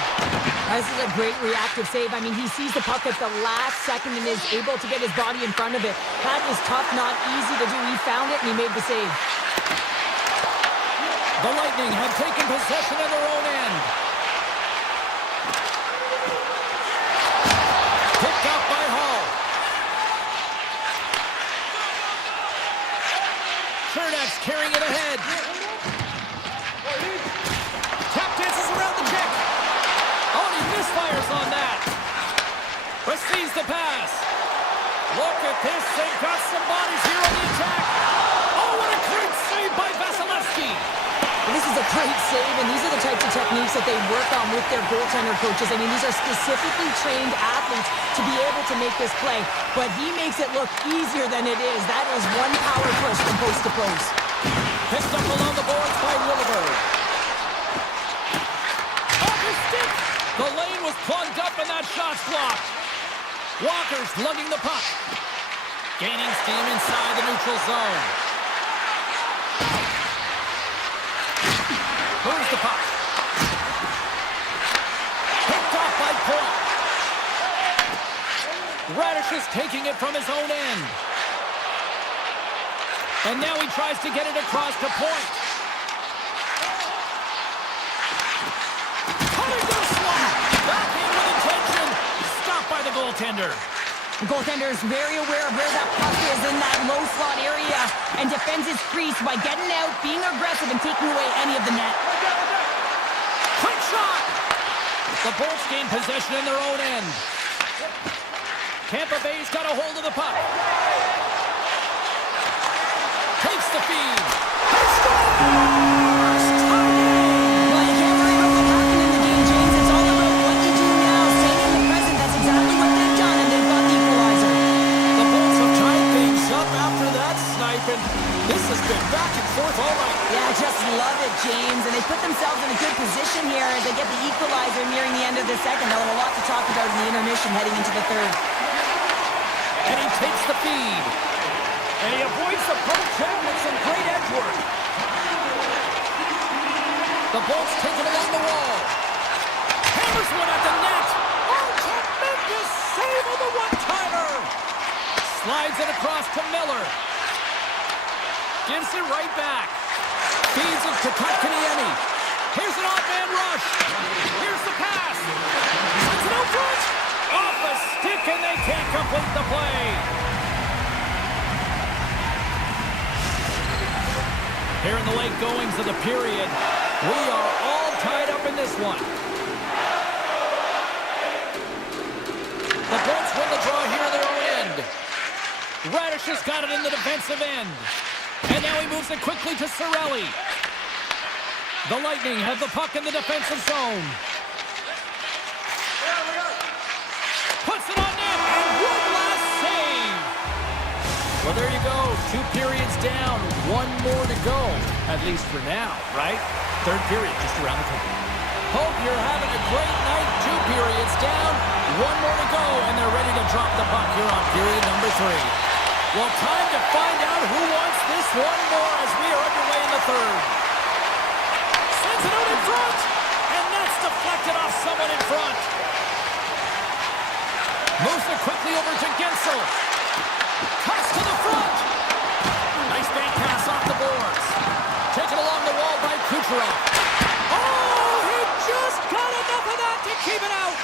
This is a great reactive save. I mean, he sees the puck at the last second and is able to get his body in front of it. That is tough, not easy to do. He found it and he made the save. The Lightning have taken possession of their own end. Picked up by Hall. Chernak's carrying it ahead. Tap dances around the kick. Oh, and he misfires on that. Receives the pass. Look at this. They've got some bodies here on the attack. Oh, what a great save by Vasilevsky. This is a great save, and these are the types of techniques that they work on with their goaltender coaches. I mean, these are specifically trained athletes to be able to make this play, but he makes it look easier than it is. That is one power push from post to post. Picked up along the boards by Williberg. Off his stick! The lane was plugged up and that shot's blocked. Walker's lugging the puck. Gaining steam inside the neutral zone. Where's the puck? Picked off by Point. Radish is taking it from his own end. And now he tries to get it across to Point. Cutting to the slot. Back in with intention. Stopped by the goaltender. The goaltender is very aware of where that puck is in that low slot area and defends his crease by getting out, being aggressive, and taking away any of the net. Quick shot! The Bolts gain possession in their own end. Tampa Bay's got a hold of the puck. Takes the feed. He scores! Tie game! Well, you can't worry about what happened in the game, James. It's all about what you do now. Staying in the present, that's exactly what they've done, and they've got the equalizer. The Bolts have tied things up after that snipe, and this has been back and forth all night. Yeah, I just love it, James. And they put themselves in a good position here as they get the equalizer nearing the end of the second. They'll have a lot to talk about in the intermission heading into the third. And he takes the feed. And he avoids the poke check with some great edge work. The Bolts take it along the wall. Hammers one at the net. Oh, tremendous save on the one-timer. Slides it across to Miller. Gives it right back. Feeds it to Kotkaniemi. Here's an off-man rush. Here's the pass. Sends it out front. Off a stick, and they can't complete the play. Here in the late goings of the period, we are all tied up in this one. The Bolts win the draw here in their own end. Radish has got it in the defensive end. And now he moves it quickly to Cirelli. The Lightning have the puck in the defensive zone. Puts it on net, and one last save. Well, there you go. 2 periods down, 1 more to go. At least for now, right? Third period just around the corner. Hope you're having a great night. 2 periods down, 1 more to go, and they're ready to drop the puck here on period number 3. Well, time to find out who wants this one more as we are underway in the third. Sends it out in front. And that's deflected off someone in front. Moves it quickly over to Gensel. Cuts to the front. Nice bank pass off the boards. Taken along the wall by Kucherov. Oh, he just got enough of that to keep it out.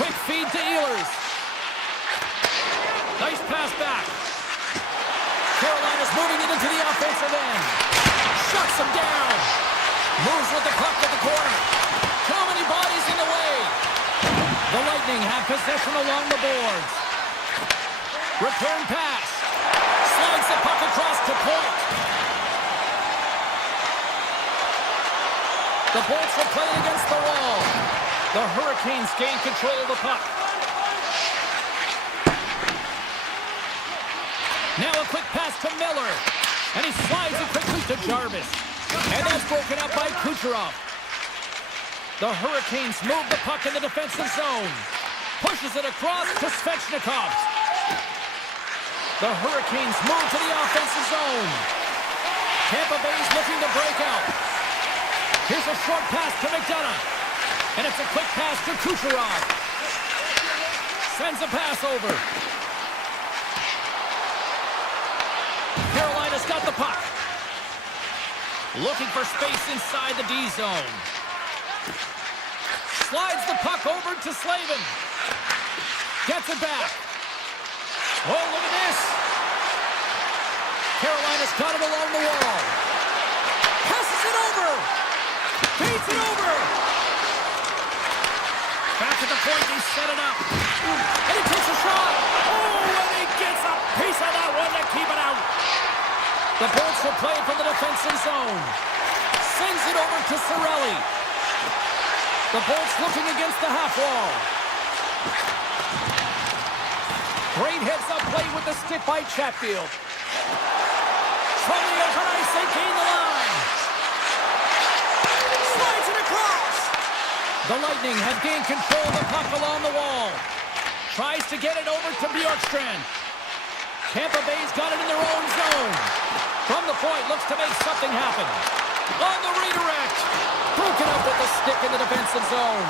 Quick feed to Ehlers. Nice pass back. Carolina's moving it into the offensive end. Shuts him down. Moves with the puck to the corner. Too many bodies in the way. The Lightning have possession along the boards. Return pass. Slides the puck across to point. The Bolts will play it against the wall. The Hurricanes gain control of the puck. Now a quick pass to Miller. And he slides it quickly to Jarvis. And that's broken up by Kucherov. The Hurricanes move the puck in the defensive zone. Pushes it across to Svechnikov. The Hurricanes move to the offensive zone. Tampa Bay's looking to break out. Here's a short pass to McDonough. And it's a quick pass to Kucherov. Sends a pass over. Carolina's got the puck. Looking for space inside the D zone. Slides the puck over to Slavin. Gets it back. Oh, look at this. Carolina's got it along the wall. Passes it over. Feeds it over. Back at the point, he set it up. And he takes a shot. Oh, and he gets a piece of that one to keep it out. The Bolts will play it from the defensive zone. Sends it over to Cirelli. The Bolts looking against the half wall. Great heads-up play with the stick by Chatfield. From the open ice, they gain the line. Slides it across. The Lightning have gained control of the puck along the wall. Tries to get it over to Bjorkstrand. Tampa Bay's got it in their own zone. From the point, looks to make something happen. On the redirect. Broken up with the stick in the defensive zone.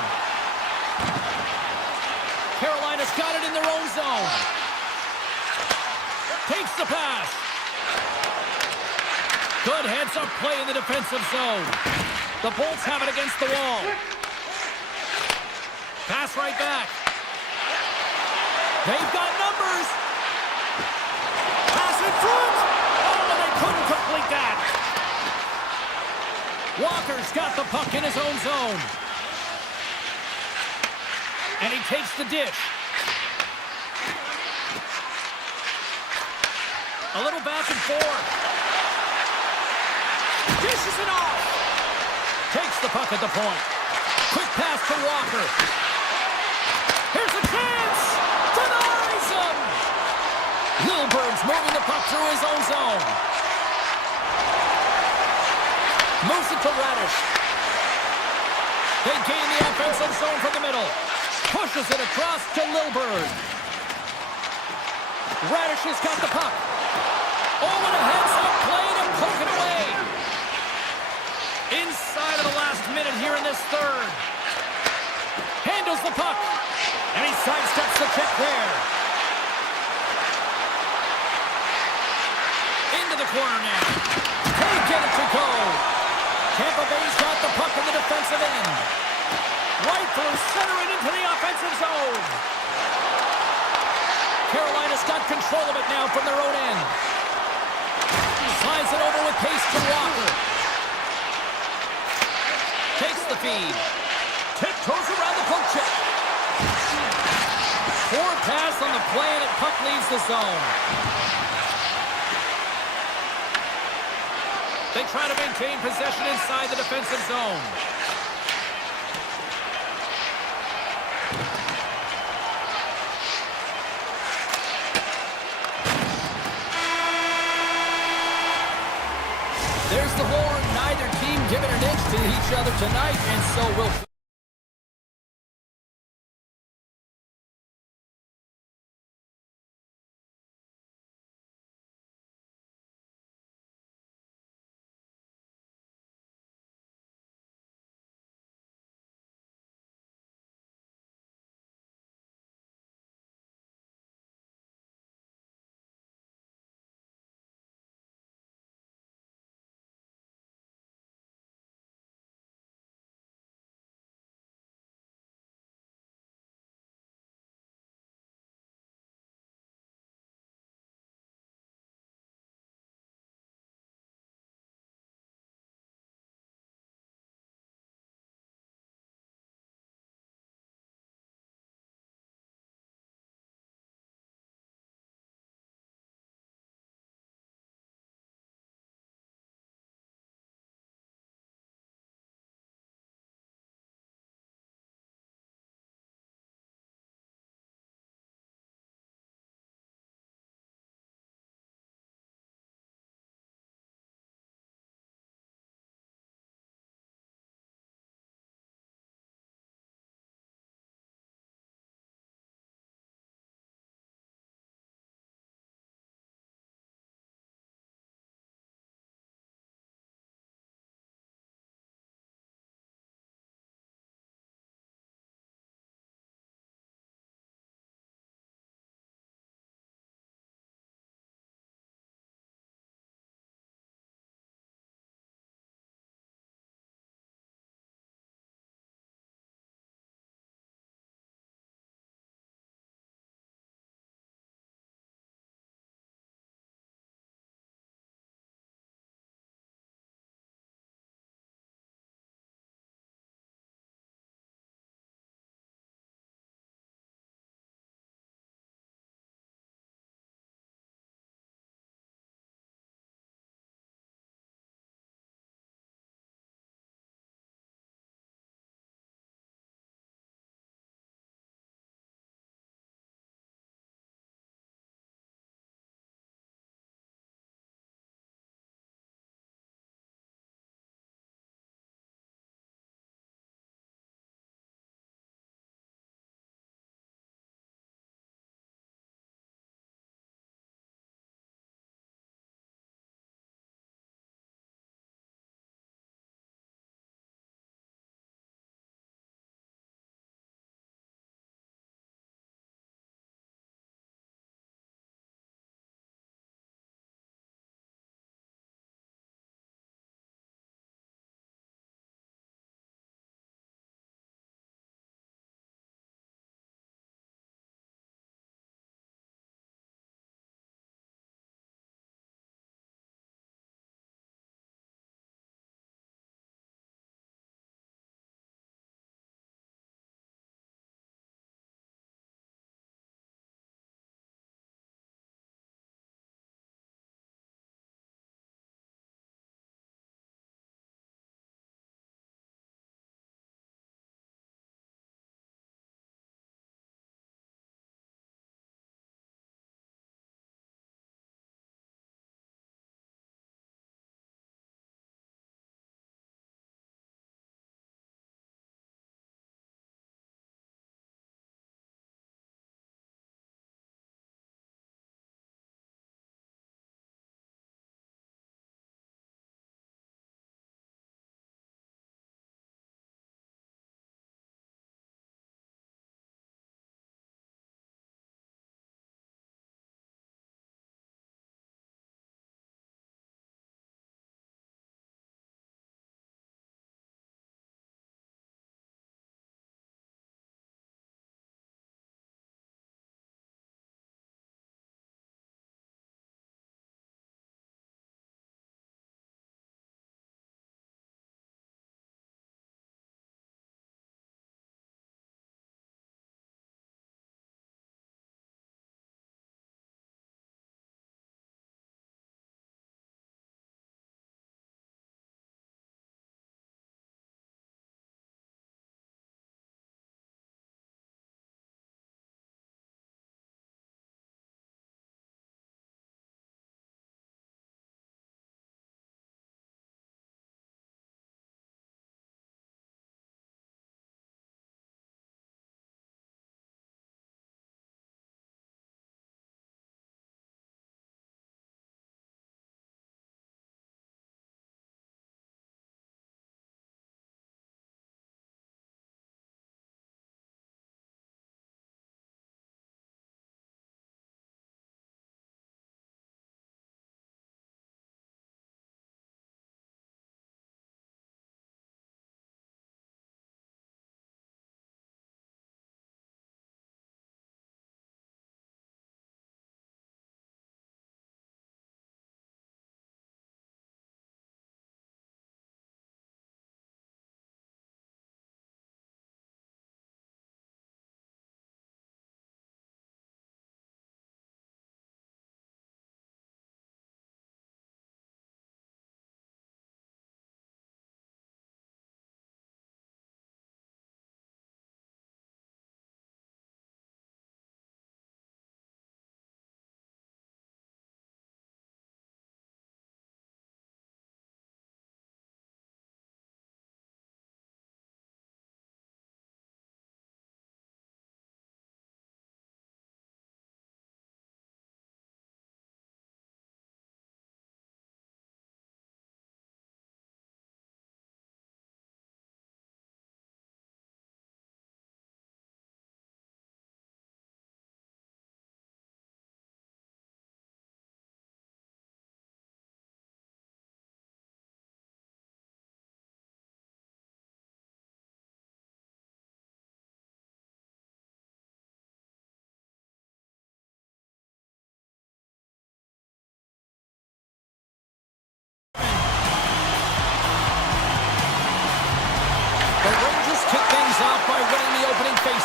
Carolina's got it in their own zone. Takes the pass. Good heads-up play in the defensive zone. The Bolts have it against the wall. Pass right back. They've got numbers. Pass in front. Oh, and they couldn't complete that. Walker's got the puck in his own zone. And he takes the dish. A little back and forth. Dishes it off. Takes the puck at the point. Quick pass to Walker. Here's a chance. Denies him. Lilburne's moving the puck through his own zone. Moves it to Radish. They gain the offensive zone from the middle. Pushes it across to Lilburne. Radish has got the puck. Oh, and a heads-up play to poke it away. Inside of the last minute here in this third. Handles the puck. And he sidesteps the check there. Into the corner now. They get it to go. Tampa Bay's got the puck in the defensive end. Right through center and into the offensive zone. Carolina's got control of it now from their own end. Slides it over with pace to Walker. Takes the feed. Tiptoes around the poke check. Poor pass on the play and the puck leaves the zone. They try to maintain possession inside the defensive zone. There's the horn. Neither team giving an inch to each other tonight, and so will...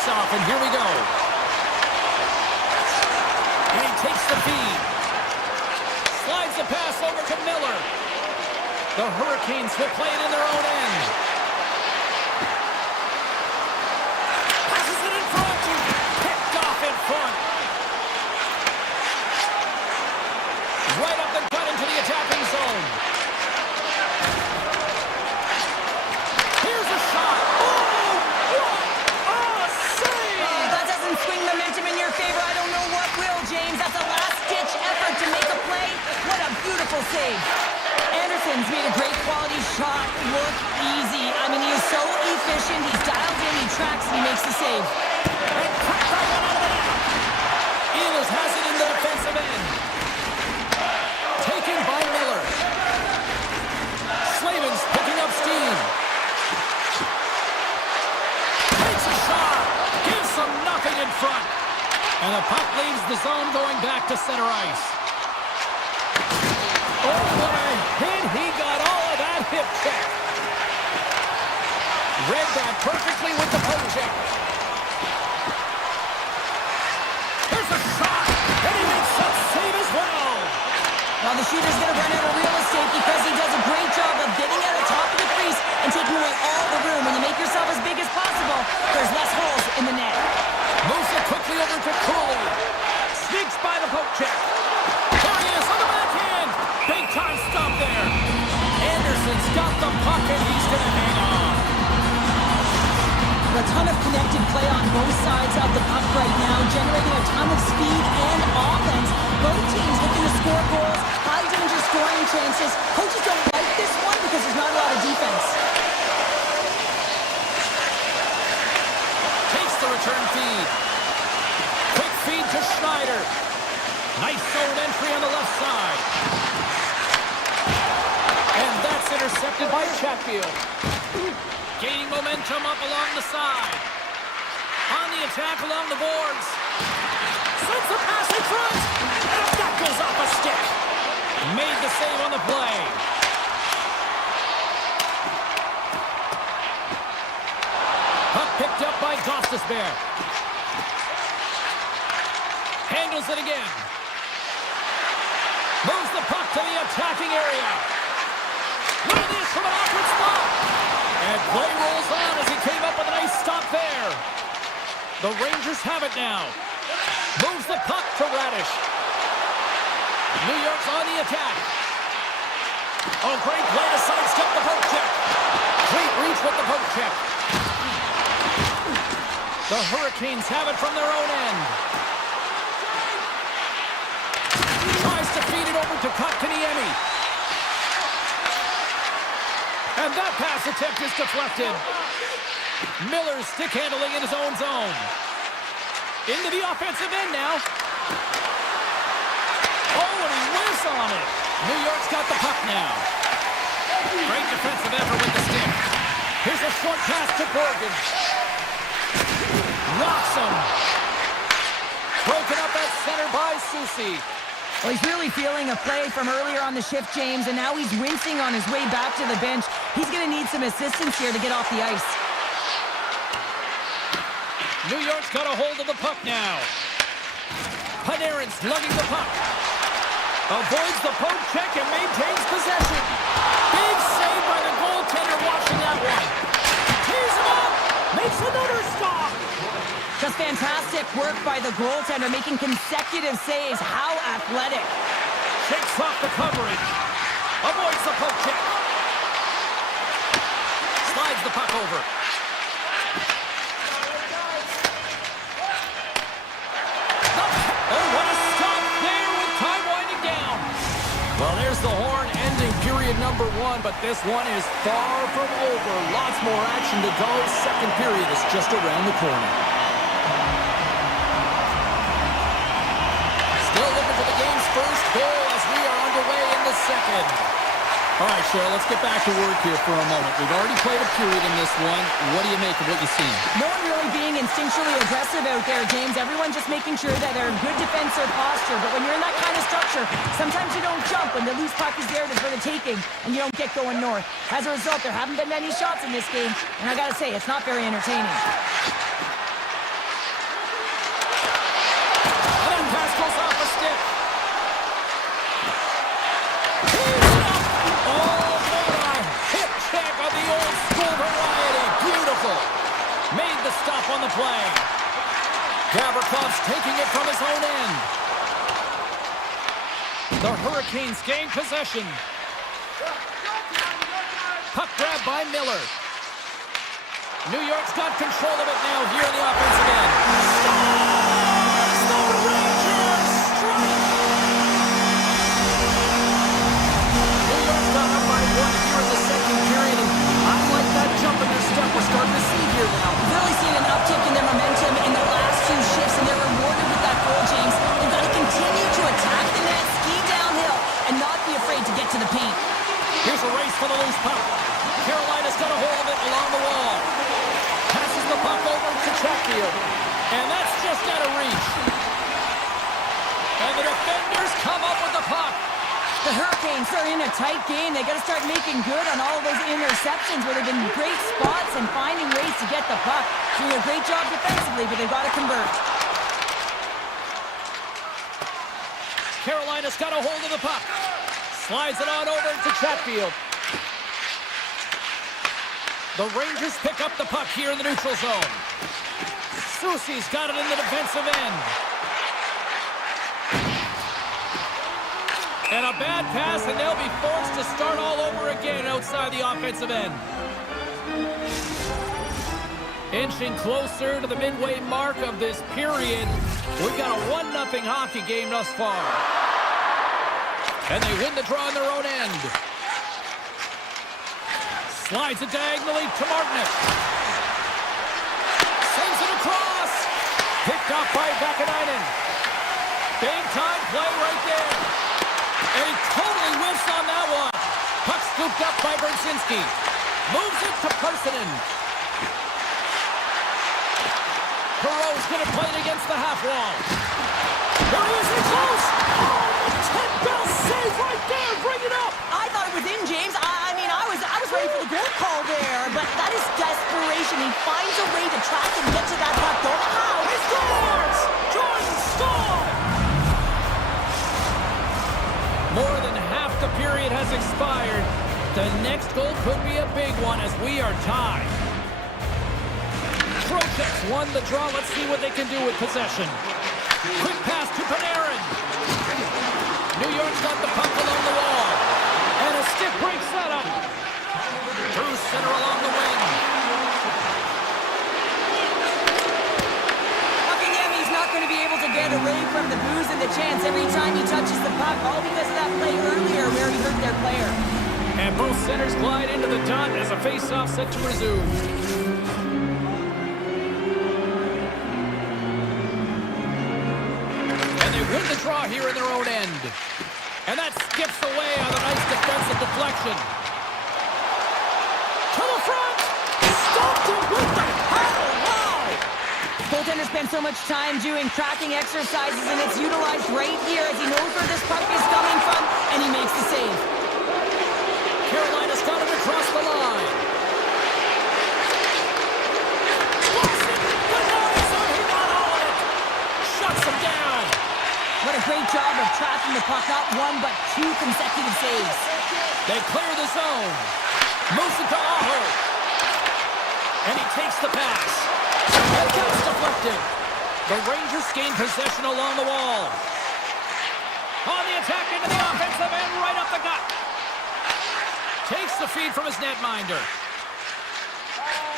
face-off, and here we go. And he takes the feed. Slides the pass over to Miller. The Hurricanes will play it in their own end. Passes it in front. Picked off in front. Right up and cut into the attacking zone. Here's a shot. Oh, what a save! Oh, that doesn't swing momentum in your favor. I don't know what will, James. That's a last-ditch effort to make a play. What a beautiful save. Anderson's made a great quality shot look easy. I mean, he is so efficient. He's dialed in, he tracks, and he makes the save. And cracked that one out of the net. Ehlers has it in the defensive end. Taken by Miller. Slavin's picking up steam. Takes a shot. Gives them nothing in front. And the puck leaves the zone going back to center ice. Oh, what a hit. He got all of that hip check. Read that perfectly with the poke check. There's a shot. And he makes that save as well. Well, the shooter's going to run out of real estate because he does a great job of getting out of top of the crease and taking away all the room. When you make yourself as big as possible, there's less holes in the net. Moves it quickly over to Cooley. Sneaks by the poke check. There he is on the backhand. Big time stop there. Anderson's got the puck and he's going to hang on. A ton of connected play on both sides of the puck right now, generating a ton of speed and offense. Both teams looking to score goals, high danger scoring chances. Coaches don't like this one because there's not a lot of defense. Takes the return feed. Quick feed to Schneider. Nice zone entry on the left side. And that's intercepted by Chatfield. Gaining momentum up along the side. On the attack along the boards. Sends the pass in front. And that goes off a stick. Made the save on the play. Puck picked up by Gostisbehere. Handles it again. Moves the puck to the attacking area. Look at this from an awkward spot. And play rolls on as he came up with a nice stop there. The Rangers have it now. Moves the puck to Radish. New York's on the attack. Oh, great play to sidestep the poke check. Great reach with the poke check. The Hurricanes have it from their own end. Tries to feed it over to Kotkaniemi. And that pass attempt is deflected. Miller's stick handling in his own zone. Into the offensive end now. Oh, and he whiffs on it. New York's got the puck now. Great defensive effort with the stick. Here's a short pass to Gorgon. Rocks him. Broken up at center by Soucy. Well, he's really feeling a play from earlier on the shift, James, and now he's wincing on his way back to the bench. He's going to need some assistance here to get off the ice. New York's got a hold of the puck now. Panarin's lugging the puck. Avoids the poke check and maintains possession. Big save by the goaltender watching that one. Tees him up. Makes another stop. Just fantastic work by the goaltender, making consecutive saves. How athletic. Shakes off the coverage. Avoids the poke check. Slides the puck over. Oh, what a stop there with time winding down. Well, there's the horn ending period number 1, but this one is far from over. Lots more action to go. Second period is just around the corner. Still looking for the game's first goal as we are underway in the second. All right, Cheryl, let's get back to work here for a moment. We've already played a period in this one. What do you make of what you've seen? No one really being instinctually aggressive out there, James. Everyone just making sure that they're in good defensive posture. But when you're in that kind of structure, sometimes you don't jump when the loose puck is there for the taking, and you don't get going north. As a result, there haven't been many shots in this game, and I gotta say, it's not very entertaining. Made the stop on the play. Gavrikoff's taking it from his own end. The Hurricanes gain possession. Puck grab by Miller. New York's got control of it now here in the offensive end. Scores! The Rangers strike! New York's got up by one here in the second period, and I like that jump in their step we're starting to see here now. Really seeing an uptick in their momentum in the last two shifts, and they're rewarded with that goal, James. They've got to continue to attack the net, ski downhill, and not be afraid to get to the paint. Here's a race for the loose puck. Carolina's got a hold of it along the wall. Passes the puck over to Chatfield. And that's just out of reach. And the defenders come up with the puck. The Hurricanes are in a tight game. They got to start making good on all of those interceptions where they've been great spots and finding ways to get the puck. Doing a great job defensively, but they've got to convert. Carolina's got a hold of the puck. Slides it on over to Chatfield. The Rangers pick up the puck here in the neutral zone. Soucy's got it in the defensive end. And a bad pass, and they'll be forced to start all over again outside the offensive end. Inching closer to the midway mark of this period. We've got a 1-0 hockey game thus far. And they win the draw in their own end. Slides it diagonally to Martinic. Sends it across. Picked off by Vakanainen. Big time play right there. And he totally whiffs on that one. Puck scooped up by Bersinski. Moves it to Persinen. Perreault's going to play it against the half wall. There he is, in close. Oh, 10-bell save right there. Bring it up. I thought it was in, James. I was ready for the goal call there, but that is desperation. He finds a way to track and get to that puck. Don't know how. He scores! Jordan Staal! More than half the period has expired. The next goal could be a big one as we are tied. Trocheck's won the draw. Let's see what they can do with possession. Quick pass to Panarin. New York's got the puck along the wall. And a stick break setup. Through center along the wing. Buckingham, he's not going to be able to get away from the booze and the chance every time he touches the puck, all because of that play earlier where he hurt their player. And both centers glide into the dot as a face-off set to resume. And they win the draw here in their own end. And that skips away on a nice defensive deflection. To the front! Stopped it with the paddle! Wow! Goaltender spent so much time doing tracking exercises, and it's utilized right here as he knows where this puck is coming from, and he makes the save. Carolina's got it across the line. Boston, he got all of it. Shuts him down. What a great job of tracking the puck, not one but two consecutive saves. They clear the zone. Moves it to Aho. And he takes the pass. And gets deflected. The Rangers gain possession along the wall. On the attack into the offensive end, right up the gut. Takes the feed from his netminder.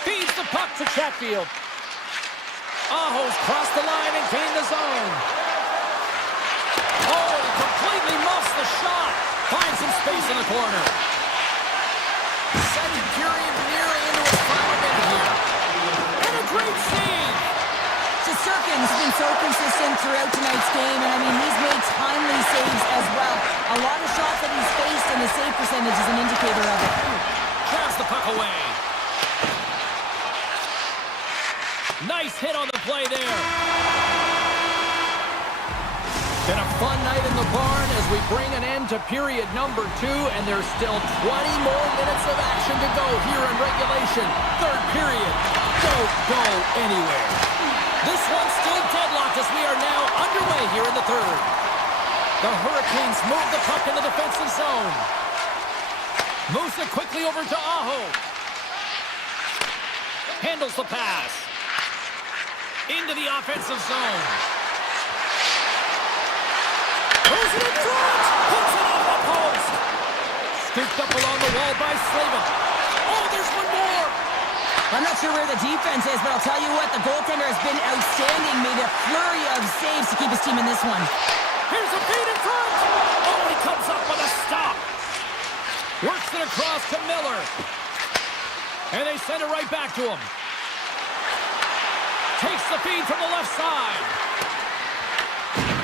Feeds the puck to Chatfield. Aho's crossed the line and gained the zone. Oh, he completely muffs the shot. Finds some space in the corner. Second period nearly into its final minute here. And a great save. Shesterkin's been so consistent throughout tonight's game, and I mean, he's made timely saves as well. A lot of shots that he's faced, and his save percentage is an indicator of it. Grabs the puck away. Nice hit on the play there. Been a fun night in the barn as we bring an end to period number 2, and there's still 20 more minutes of action to go here in regulation. Third period. Don't go anywhere. This one's still deadlocked as we are now underway here in the third. The Hurricanes move the puck in the defensive zone. Moves it quickly over to Aho. Handles the pass. Into the offensive zone. Throws it in front. Puts it off the post. Scooped up along the wall by Slavin. Oh, there's one more. I'm not sure where the defense is, but I'll tell you what, the goaltender has been outstanding. Made a flurry of saves to keep his team in this one. Here's a feed in front. Oh, he comes up with a stop. Works it across to Miller. And they send it right back to him. Takes the feed from the left side.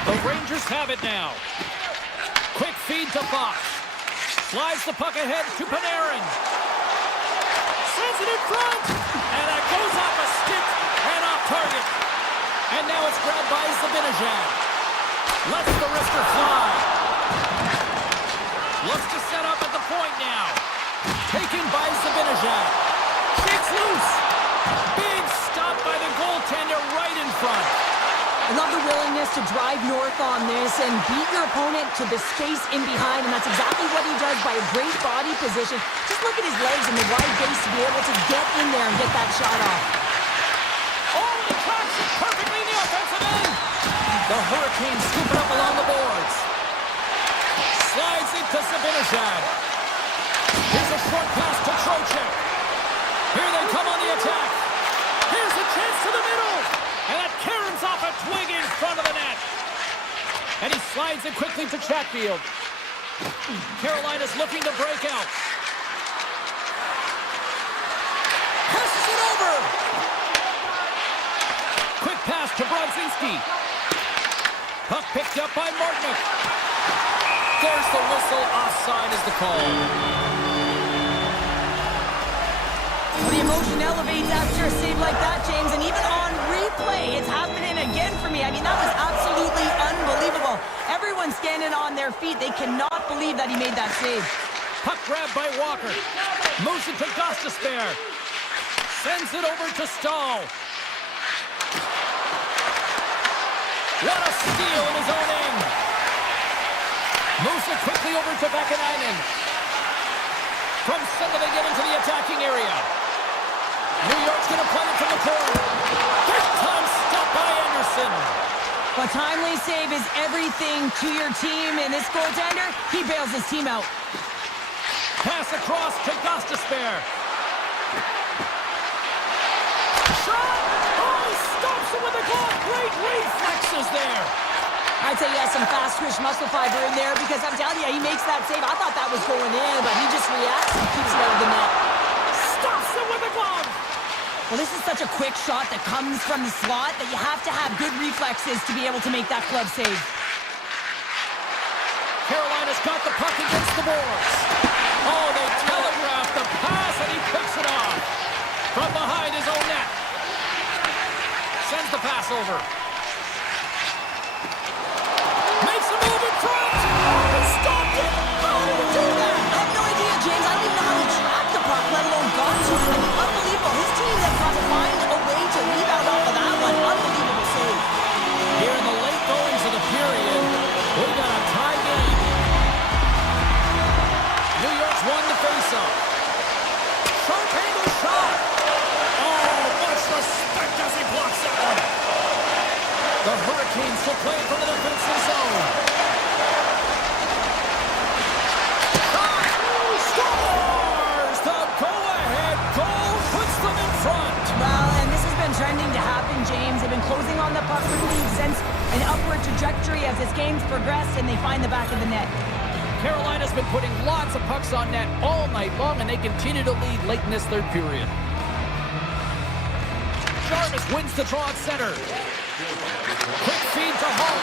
The Rangers have it now. Quick feed to Fox. Slides the puck ahead to Panarin. Sends it in front. And that goes off a stick and off target. And now it's grabbed by Zibanejad. Lets the wrister fly. Looks to set up at the point now. Taken by Zibanejad. Shakes loose. Big stop by the goaltender right in front. I love the willingness to drive north on this and beat your opponent to the space in behind, and that's exactly what he does by a great body position. Just look at his legs and the wide base to be able to get in there and get that shot off. Oh, he tracks it perfectly in the offensive end. The Hurricanes scoop it up along the boards. Slides it to Zibanejad. Here's a short pass to Trocheck. Here they come on the attack. Here's a chance to the middle. And that caroms off a twig in front of the net. And he slides it quickly to Chatfield. Carolina's looking to break out. Passes it over. Quick pass to Brodzinski. Puck picked up by Martinick. There's the whistle. Offside is the call. Well, the emotion elevates after a save like that, James, and even on replay, it's happening again for me. I mean, that was absolutely unbelievable. Everyone's standing on their feet. They cannot believe that he made that save. Puck grabbed by Walker. Moves it to Gostisbehere. Sends it over to Stahl. What a steal in his own end. Moves it quickly over to Vakanainen. From center, they get into the attacking area. New York's going to play it from the corner. Big time stop by Anderson. A timely save is everything to your team, and this goaltender, he bails his team out. Pass across to Gostisbehere. Shot! Oh, he stops it with a glove. Great reflexes there. I'd say he has some fast-twitch muscle fiber in there because I'm telling you, he makes that save. I thought that was going in, but he just reacts and keeps it out of the net. Stops it with a glove. Well, this is such a quick shot that comes from the slot that you have to have good reflexes to be able to make that glove save. Carolina's got the puck against the boards. Oh, they telegraph the pass, and he picks it off from behind his own net. Sends the pass over. Makes a move in front. Oh, he stopped it. How did he do that? I have no idea, James. I don't even know how he tracked the puck, let alone got to it. I mean, unbelievable. His team has got to find a way to rebound off of that one. Unbelievable save. Here in the late goings of the period, we got a tie game. New York's won the faceoff. Sharp angle shot. Oh, much respect as he blocks that one. The Hurricanes still playing from the defensive zone. Scores! The go-ahead goal puts them in front. Well, and this has been trending to happen, James. They've been closing on the puck really since an upward trajectory as this game's progressed, and they find the back of the net. Carolina's been putting lots of pucks on net all night long, and they continue to lead late in this third period. Jarvis wins the draw at center. Quick feed to Hall.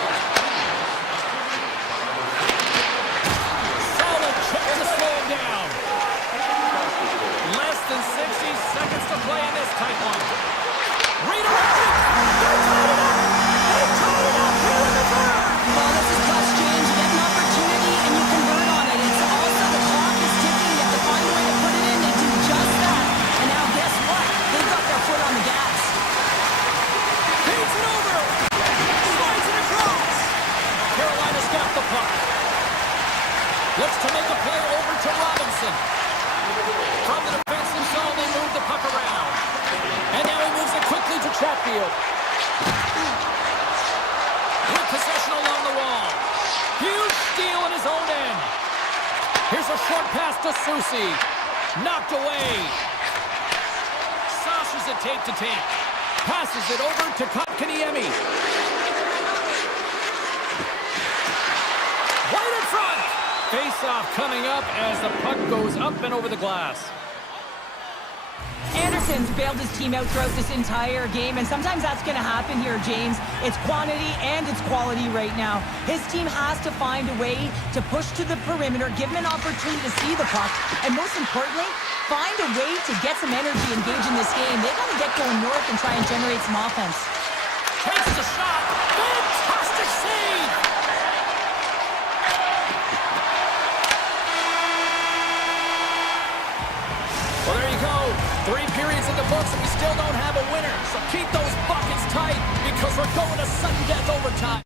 Solid check to slow him down. Less than 60 seconds to play in this tight one. Redirection. They tied it up. They tied it up here in the third. Well, this is clutch, James. You get an opportunity and you convert on it. It's also the clock is ticking. You have to find a way to put it in. They do just that. And now guess what? They've got their foot on the gas. Feeds it over. Slides it across. Carolina's got the puck. Looks to make a play over to Robinson. From the defensive zone, they move the puck around. field. With possession along the wall. Huge steal in his own end. Here's a short pass to Susi. Knocked away. Sashes it tape to tape. Passes it over to Kotkaniemi. Right in front. Face-off coming up as the puck goes up and over the glass. Anderson's bailed his team out throughout this entire game, and sometimes that's going to happen here, James. It's quantity and it's quality right now. His team has to find a way to push to the perimeter, give him an opportunity to see the puck, and most importantly, find a way to get some energy engaged in this game. They got to get going north and try and generate some offense. Takes the shot. Fantastic save! Well, there you go. 3 periods in the books and we still don't have a winner. So keep those buckets tight because we're going to sudden death overtime.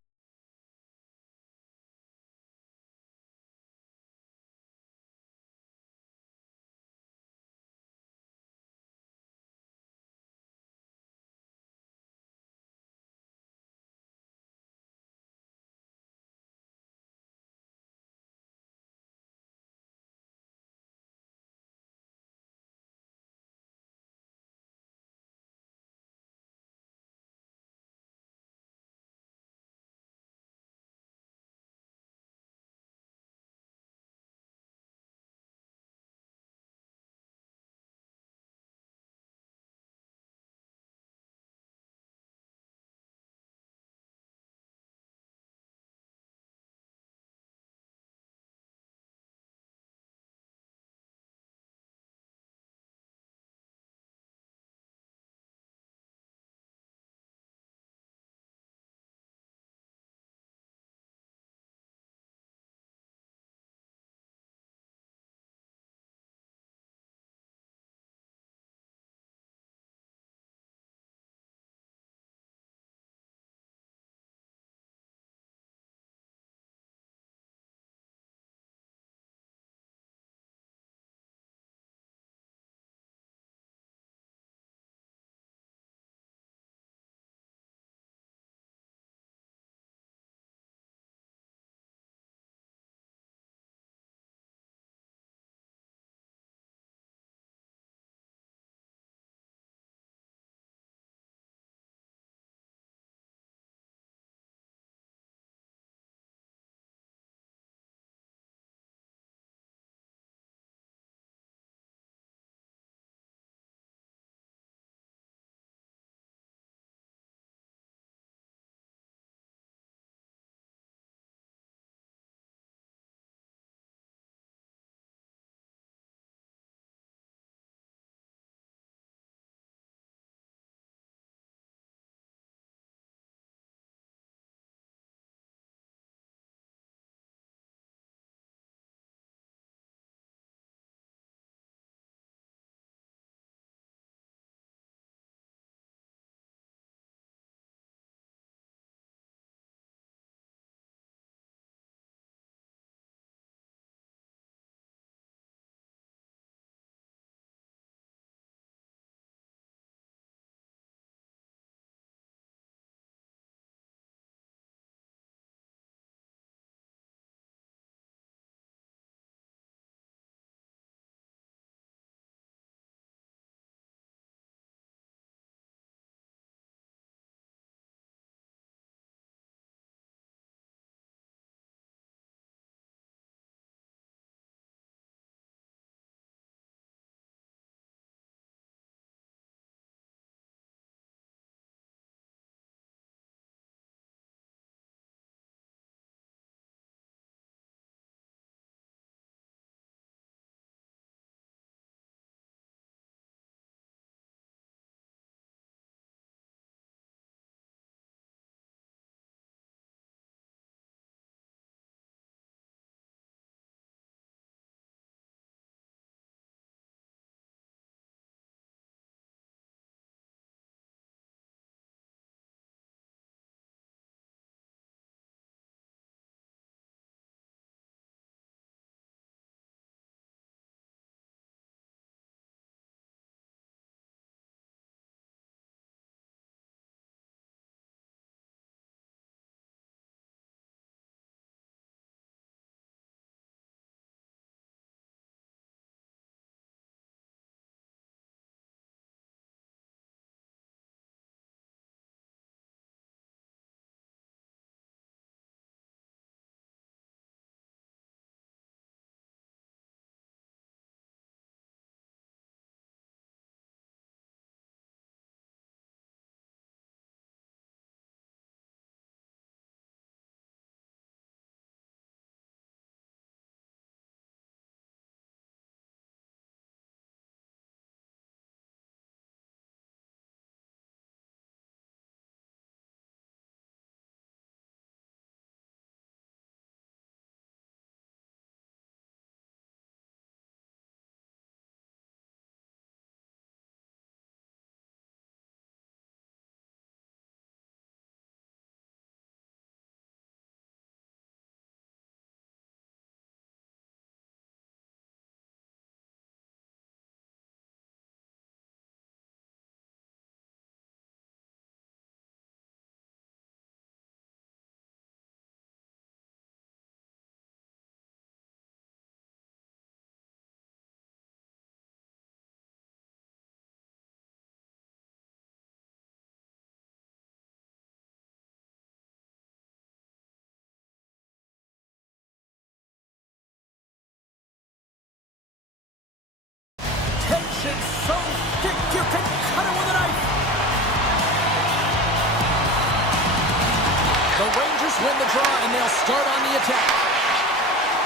win the draw, and they'll start on the attack.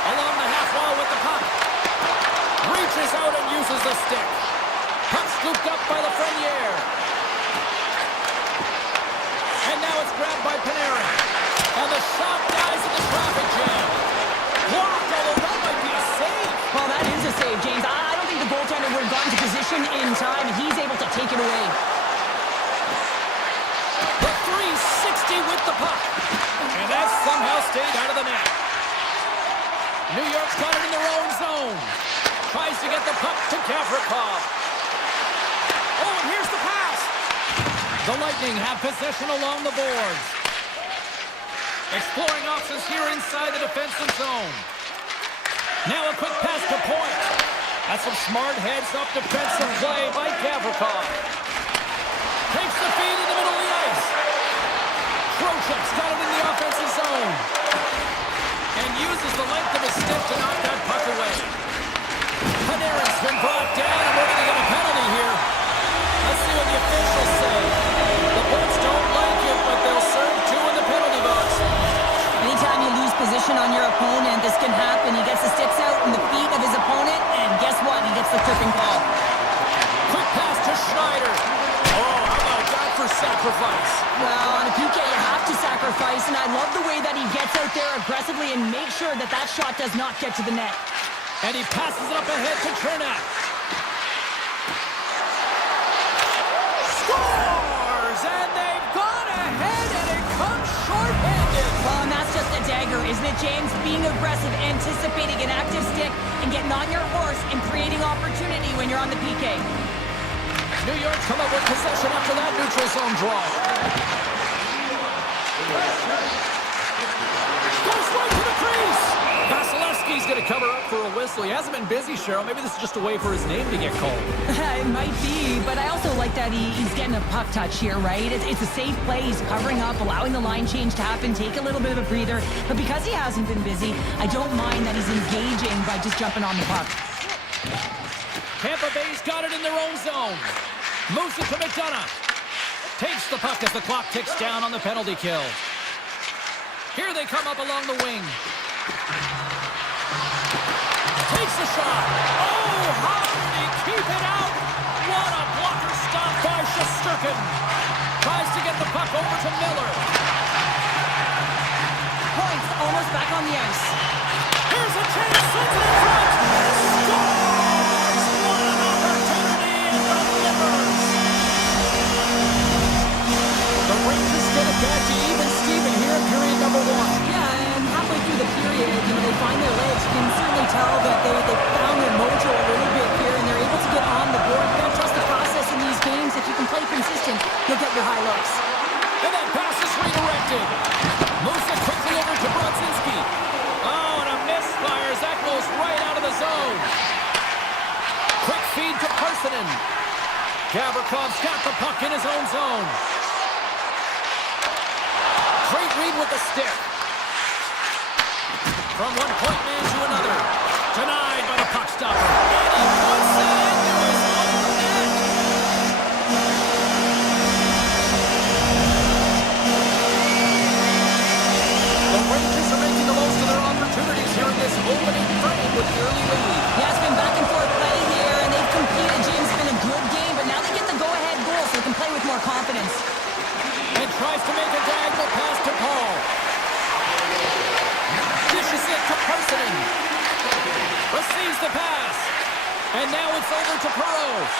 Along the half wall with the puck. Reaches out and uses the stick. Puck scooped up by Lafreniere. And now it's grabbed by Panarin. And the shot dies in the traffic jam. Blocked, although that might be a save. Well, that is a save, James. I don't think the goaltender would have gotten to position in time. He's able to take it away. The 360 with the puck. And that somehow stayed out of the net. New York's got it in their own zone. Tries to get the puck to Gavrikov. Oh, and here's the pass. The Lightning have possession along the boards. Exploring options here inside the defensive zone. Now a quick pass to point. That's some smart heads-up defensive play by Gavrikov. Takes the feed in the middle of the ice. Trocheck's got it in the offensive zone. And uses the length of his stick to knock that puck away. Panarin's been brought down, and we're going to get a penalty here. Let's see what the officials say. The Bolts don't like it, but they'll serve two in the penalty box. Anytime you lose position on your opponent, this can happen. He gets the sticks out in the feet of his opponent, and guess what? He gets the tripping call. Quick pass to Schneider. Oh, how about that for sacrifice? Well, on a PK, you have to sacrifice, and I love the way that he gets out there aggressively and makes sure that that shot does not get to the net. And he passes it up ahead to Chernak. Scores! And they've gone ahead, and it comes short-handed. Well, and that's just a dagger, isn't it, James? Being aggressive, anticipating an active stick, and getting on your horse and creating opportunity when you're on the PK. New York's come up with possession after that neutral zone draw. Goes right to the crease. Vasilevsky's going to cover up for a whistle. He hasn't been busy, Cheryl. Maybe this is just a way for his name to get called. It might be, but I also like that he's getting a puck touch here, right? It's a safe play. He's covering up, allowing the line change to happen, take a little bit of a breather. But because he hasn't been busy, I don't mind that he's engaging by just jumping on the puck. Tampa Bay's got it in their own zone. Moves it to McDonough. Takes the puck as the clock ticks down on the penalty kill. Here they come up along the wing. Takes the shot. Oh, how did he keep it out? What a blocker stop by Shesterkin. Tries to get the puck over to Miller. Points almost back on the ice. Here's a chance. Sends it in front. Scores! What an opportunity and delivers. The Rangers get it back to even Steven here in period number one. Yeah, and halfway through the period, they find their legs. You can certainly tell that they found their mojo a little bit here, and they're able to get on the board. You gotta trust the process in these games. If you can play consistent, you'll get your high looks. And that pass is redirected. Moves it quickly over to Brodzinski. Oh, and a misfires. That goes right out of the zone. Quick feed to Parsonen. Gavrikov's got the puck in his own zone. Great read with the stick. From one point man to another. Denied by the puck stopper. And he puts it into his own net. The Rangers are making the most of their opportunities here in this opening frame with the early lead. Yeah, it's been back and forth play here, and they've competed. James, it's been a good game, but now they get the go-ahead goal so they can play with more confidence. And tries to make a diagonal pass to Paul. Dishes it to Parsonen. Receives the pass. And now it's over to Perreault.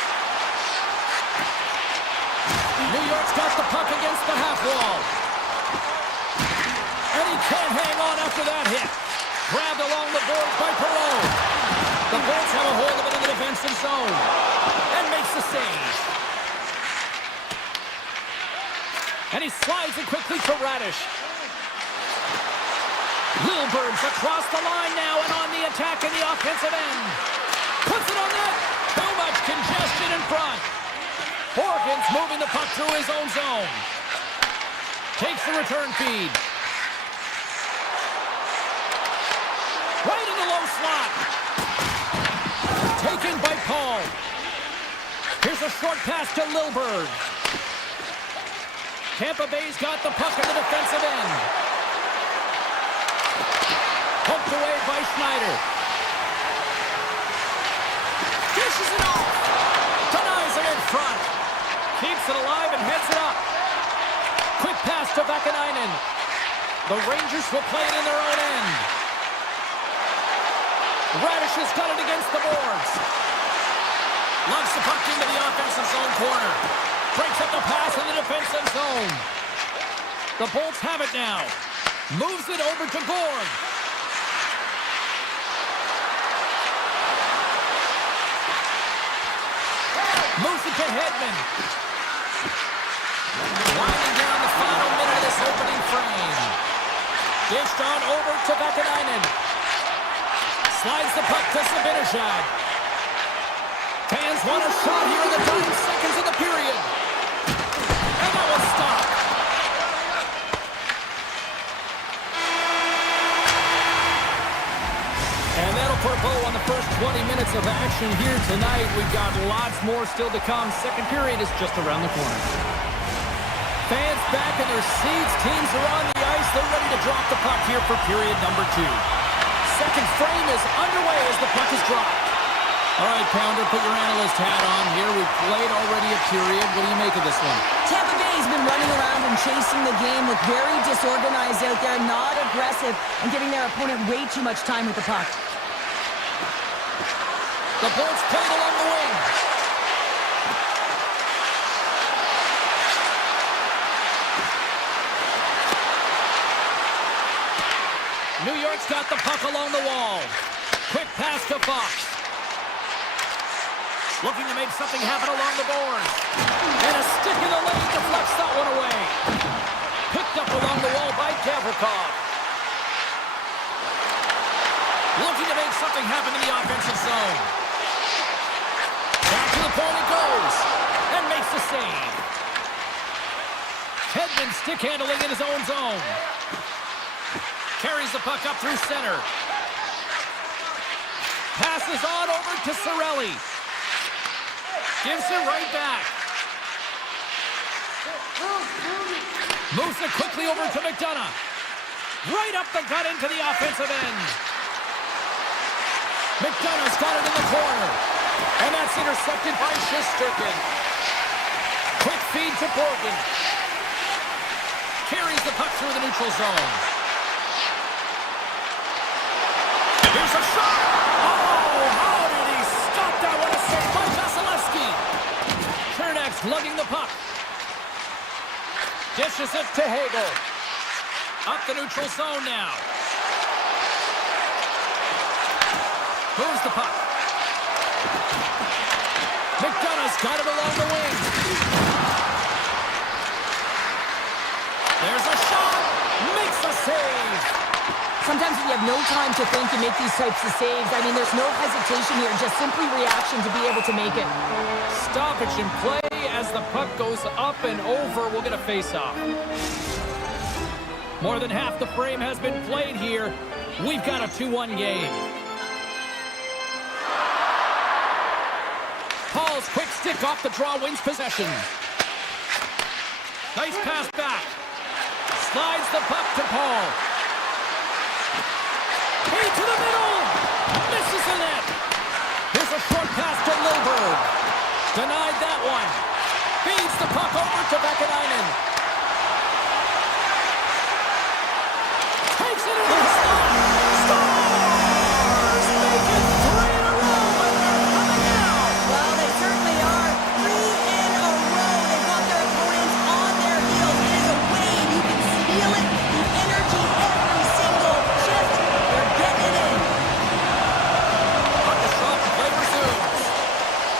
New York's got the puck against the half wall. And he can't hang on after that hit. Grabbed along the boards by Perreault. The Bolts have a hold of it in the defensive zone. And makes the save. And he slides it quickly to Radish. Lilburg's across the line now and on the attack in the offensive end. Puts it on net. Too much congestion in front. Horgan's moving the puck through his own zone. Takes the return feed. Right in the low slot. Taken by Paul. Here's a short pass to Lilburg. Tampa Bay's got the puck in the defensive end. Poked away by Schneider. Dishes it off. Denies it in front. Keeps it alive and heads it up. Quick pass to Vakanainen. The Rangers will play it in their own end. Radish has got it against the boards. Lugs the puck into the offensive zone corner. Breaks up the pass in the defensive zone. The Bolts have it now. Moves it over to Gord. Moves it to Hedman. Winding down the final minute of this opening frame. Dished on over to Vakanainen. Slides the puck to Zibanejad. Fans want a shot here in the dying seconds of the period. And that was stopped. And that'll put a bow on the first 20 minutes of action here tonight. We've got lots more still to come. Second period is just around the corner. Fans back in their seats. Teams are on the ice. They're ready to drop the puck here for period number 2. Second frame is underway as the puck is dropped. All right, Pounder, put your analyst hat on here. We've played already a period. What do you make of this one? Tampa Bay's been running around and chasing the game, look very disorganized out there, not aggressive, and giving their opponent way too much time with the puck. The Bolts played along the wing. New York's got the puck along the wall. Quick pass to Fox. Looking to make something happen along the boards. And a stick in the lane deflects that one away. Picked up along the wall by Gavrikov. Looking to make something happen in the offensive zone. Back to the point it goes. And makes the save. Hedman stick handling in his own zone. Carries the puck up through center. Passes on over to Cirelli. Gives it right back. Moves it quickly over to McDonough. Right up the gut into the offensive end. McDonough's got it in the corner. And that's intercepted by Shesterkin. Quick feed to Borgen. Carries the puck through the neutral zone. Here's a shot! Oh, how did he stop that one? A save by Vasilevsky. Chernak's lugging the puck. Dishes it to Hagel. Up the neutral zone now. Moves the puck. McDonough's got it along the wing. There's a shot. Makes the save. Sometimes if you have no time to think, you make these types of saves. I mean, there's no hesitation here, just simply reaction to be able to make it. Stoppage in play as the puck goes up and over. We'll get a face-off. More than half the frame has been played here. We've got a 2-1 game. Paul's quick stick off the draw wins possession. Nice pass back. Slides the puck to Paul. Hey, to the middle! Misses the net! Here's a short pass to Lilberg. Denied that one. Feeds the puck over to Vakanainen. Takes it in the slot! Stars! Make it 3 in a row, and they're coming out! Well, they certainly are. 3 in a row. They've got their opponents on their heels. It is a wave. You can feel it. The energy every single shift. They're getting it in. On the shot, play resumes.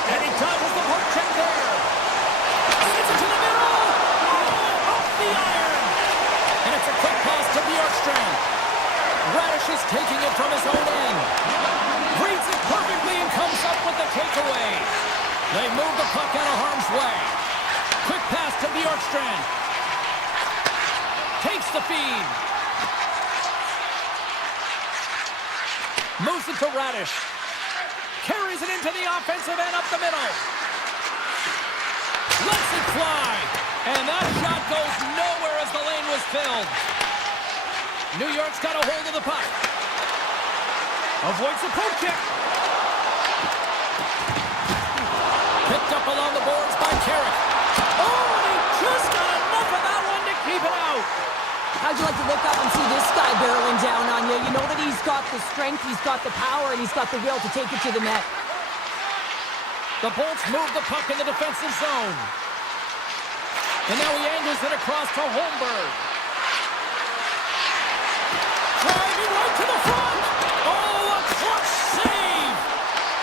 And he touches the poke check there. Gets it to the middle. Oh, off the iron. And it's a quick pass to Bjorkstrand. Radish is taking it from his own end. Reads it perfectly and comes up with the takeaway. They move the puck out of harm's way. Quick pass to Bjorkstrand. Takes the feed. Moves it to Radish. Carries it into the offensive end up the middle. Lets it fly. And that shot goes nowhere as the lane was filled. New York's got a hold of the puck. Avoids the poke kick. Picked up along the boards by Carrick. Oh, and he just got enough of that one to keep it out. How'd you like to look up and see this guy barreling down on you? You know that he's got the strength, he's got the power, and he's got the will to take it to the net. The Bolts move the puck in the defensive zone. And now he angles it across to Holmberg. Driving right to the front. Oh, a clutch save.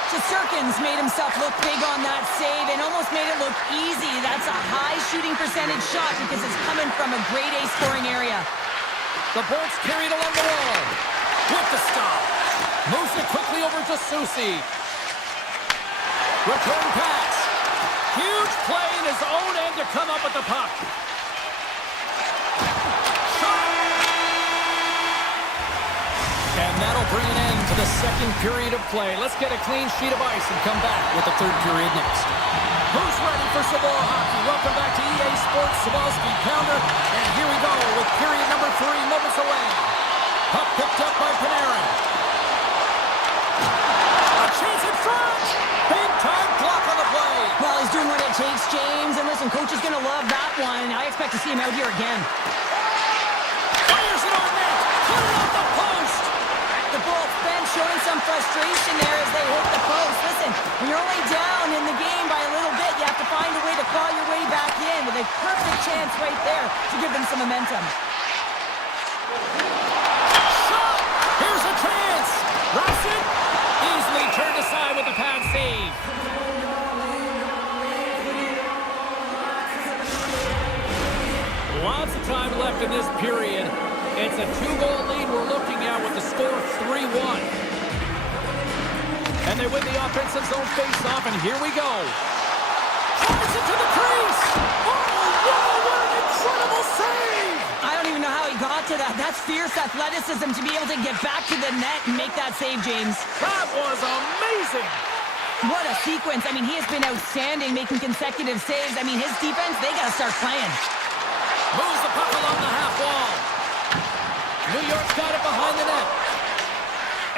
Shesterkin's made himself look big on that save and almost made it look easy. That's a high shooting percentage shot because it's coming from a grade A scoring area. The Bolts carry it along the wall. With the stop. Moves it quickly over to Susie. Return pass. Huge play in his own end to come up with the puck. And that'll bring an end to the second period of play. Let's get a clean sheet of ice and come back with the third period next. Who's ready for some more hockey? Welcome back to EA Sports Speed Pounder. And here we go with period number 3, moments away. Puck picked up by Panarin. A chance in front. Big time block on the play. Well, he's doing what it takes, James. And listen, coach is going to love that one. I expect to see him out here again. Fires it on net. Put it off the post. The Bolts bench showing some frustration there as they hit the post. Listen, when you're only down in the game by a little bit, you have to find a way to claw your way back in with a perfect chance right there to give them some momentum. Shot! Here's a chance! Russell easily turned aside with a pad save. Lots of time left in this period. It's a 2-goal lead we're looking at with the score of 3-1. And they win the offensive zone face-off, and here we go. Flies it to the crease! Oh, wow, what an incredible save! I don't even know how he got to that. That's fierce athleticism to be able to get back to the net and make that save, James. That was amazing! What a sequence. I mean, he has been outstanding making consecutive saves. I mean, his defense, they got to start playing. Moves the puck along the half wall. New York's got it behind the net.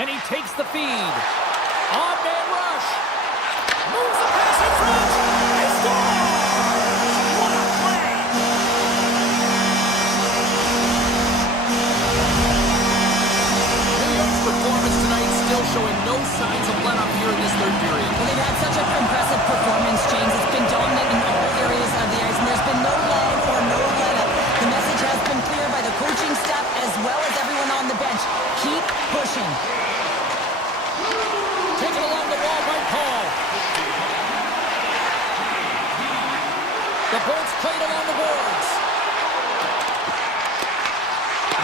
And he takes the feed. On-man rush. Moves the pass in front. He scores! What a play! New York's performance tonight still showing no signs of let-up here in this third period. Well, they've had such an impressive performance, James. It's been dominant in all areas of the ice, and there's been no lag or no let-up. The message has been clear by the coaching staff as well as everyone on the bench. Keep pushing. Taken along the wall by Paul. The Bolts played along the boards.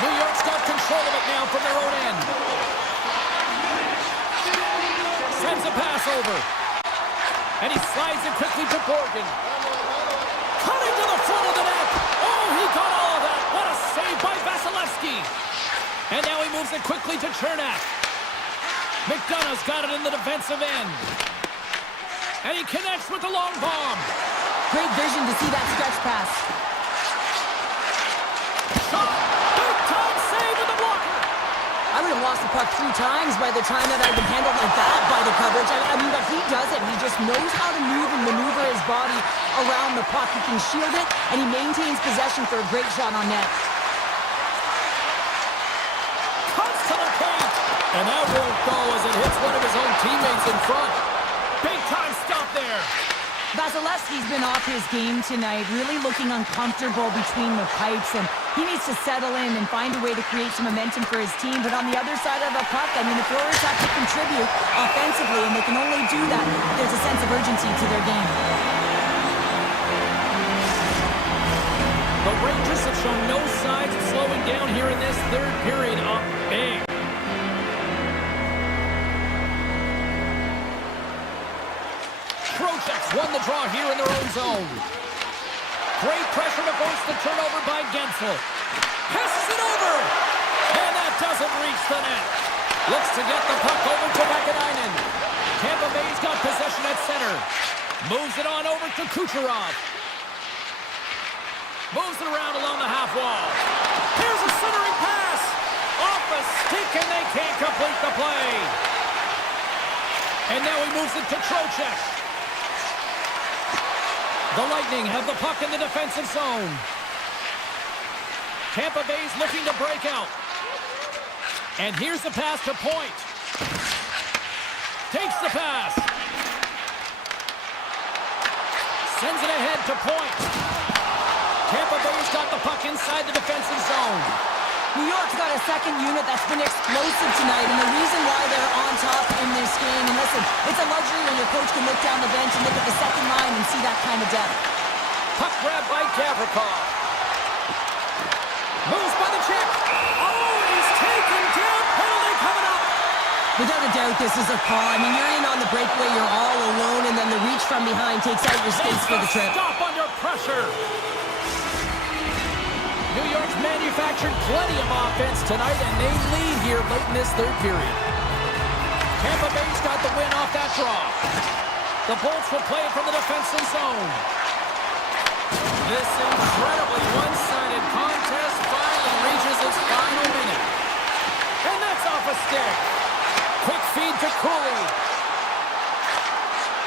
New York's got control of it now from their own end. Sends a pass over. And he slides it quickly to Borgen. Cutting to the front of the net. Oh, he got all of that. What a save by Vasilevsky. And now he moves it quickly to Chernak. McDonough's got it in the defensive end. And he connects with the long bomb. Great vision to see that stretch pass. Shot! Big time save with the blocker. I would have lost the puck 3 times by the time that I'd been handled like that by the coverage. I mean, but he does it. He just knows how to move and maneuver his body around the puck. He can shield it, and he maintains possession for a great shot on net. Cuts to the paint. And that won't go as it hits one of his own teammates in front. Big time stop there. Vasilevsky's been off his game tonight, really looking uncomfortable between the pipes, and he needs to settle in and find a way to create some momentum for his team. But on the other side of the puck, I mean, the forwards have to contribute offensively, and they can only do that if there's a sense of urgency to their game. The Rangers have shown no signs of slowing down here in this third period. Up big. Projects won the draw here in their own zone. Great pressure to force the turnover by Gensel. Passes it over. And that doesn't reach the net. Looks to get the puck over to Vakanainen. Tampa Bay's got possession at center. Moves it on over to Kucherov. Moves it around along the half wall. Here's a centering pass. Off the a stick, and they can't complete the play. And now he moves it to Trocheck. The Lightning have the puck in the defensive zone. Tampa Bay's looking to break out. And here's the pass to Point. Takes the pass. Sends it ahead to Point. Tampa Bay's got the puck inside the defensive zone. New York's got a second unit that's been explosive tonight, and the reason why they're on top in this game, and listen, it's a luxury when your coach can look down the bench and look at the second line and see that kind of depth. Puck grab by Gavrikov. Moves by the check. Oh, he's taken down. Penalty coming up. Without a doubt, this is a call. I mean, you're in on the breakaway, you're all alone, and then the reach from behind takes out your skates for the trip. Stop under pressure. New York's manufactured plenty of offense tonight, and they lead here late in this third period. Tampa Bay's got the win off that draw. The Bolts will play it from the defensive zone. This incredibly one-sided contest finally reaches its final minute. And that's off a stick. Quick feed to Cooley.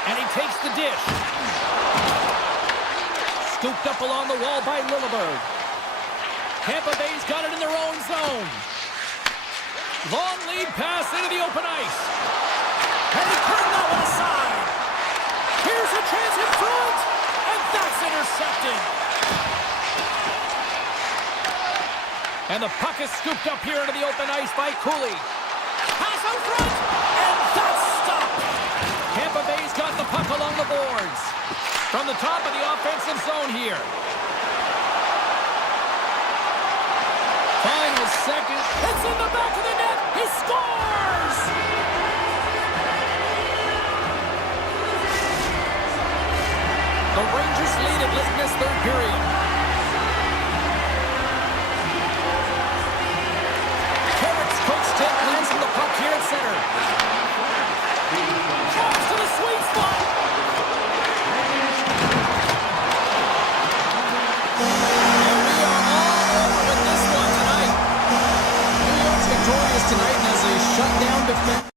And he takes the dish. Scooped up along the wall by Lilleberg. Tampa Bay's got it in their own zone. Long lead pass into the open ice. And he turned that one aside. Here's a chance in front. And that's intercepted. And the puck is scooped up here into the open ice by Cooley. Pass out front. And that's stopped. Tampa Bay's got the puck along the boards. From the top of the offensive zone here. Final second. It's in the back of the net. He scores! The Rangers lead it late in this third period. Carrick's coach stick lands in the puck here at center. Drops to the sweet spot. Tonight as a shutdown defense.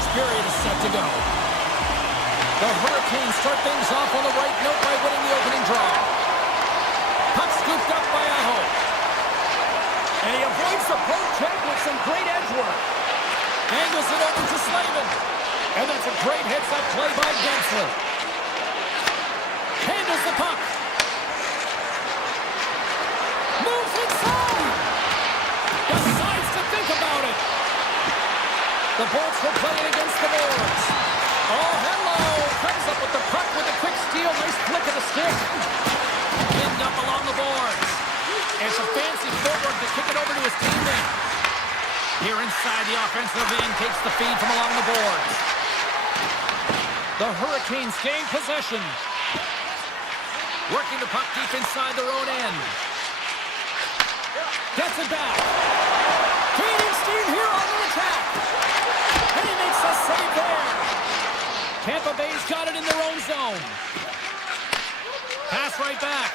first period is set to go. The Hurricanes start things off on the right note by winning the opening draw. Puck scooped up by Aho. And he avoids the poke check with some great edge work. Angles it over to Slavin. And that's a great heads-up play by Gensler. Handles the puck. Moves inside. Decides to think about it. The Bolts will play it against the boards. Oh, hello. Comes up with the puck with a quick steal. Nice flick of the stick. Pinned up along the boards. It's a fancy footwork to kick it over to his teammate. Here inside the offensive end, takes the feed from along the boards. The Hurricanes gain possession. Working the puck deep inside their own end. Gets it back. Feeding steam here on the attack. And he makes a save there. Tampa Bay's got it in their own zone. Pass right back.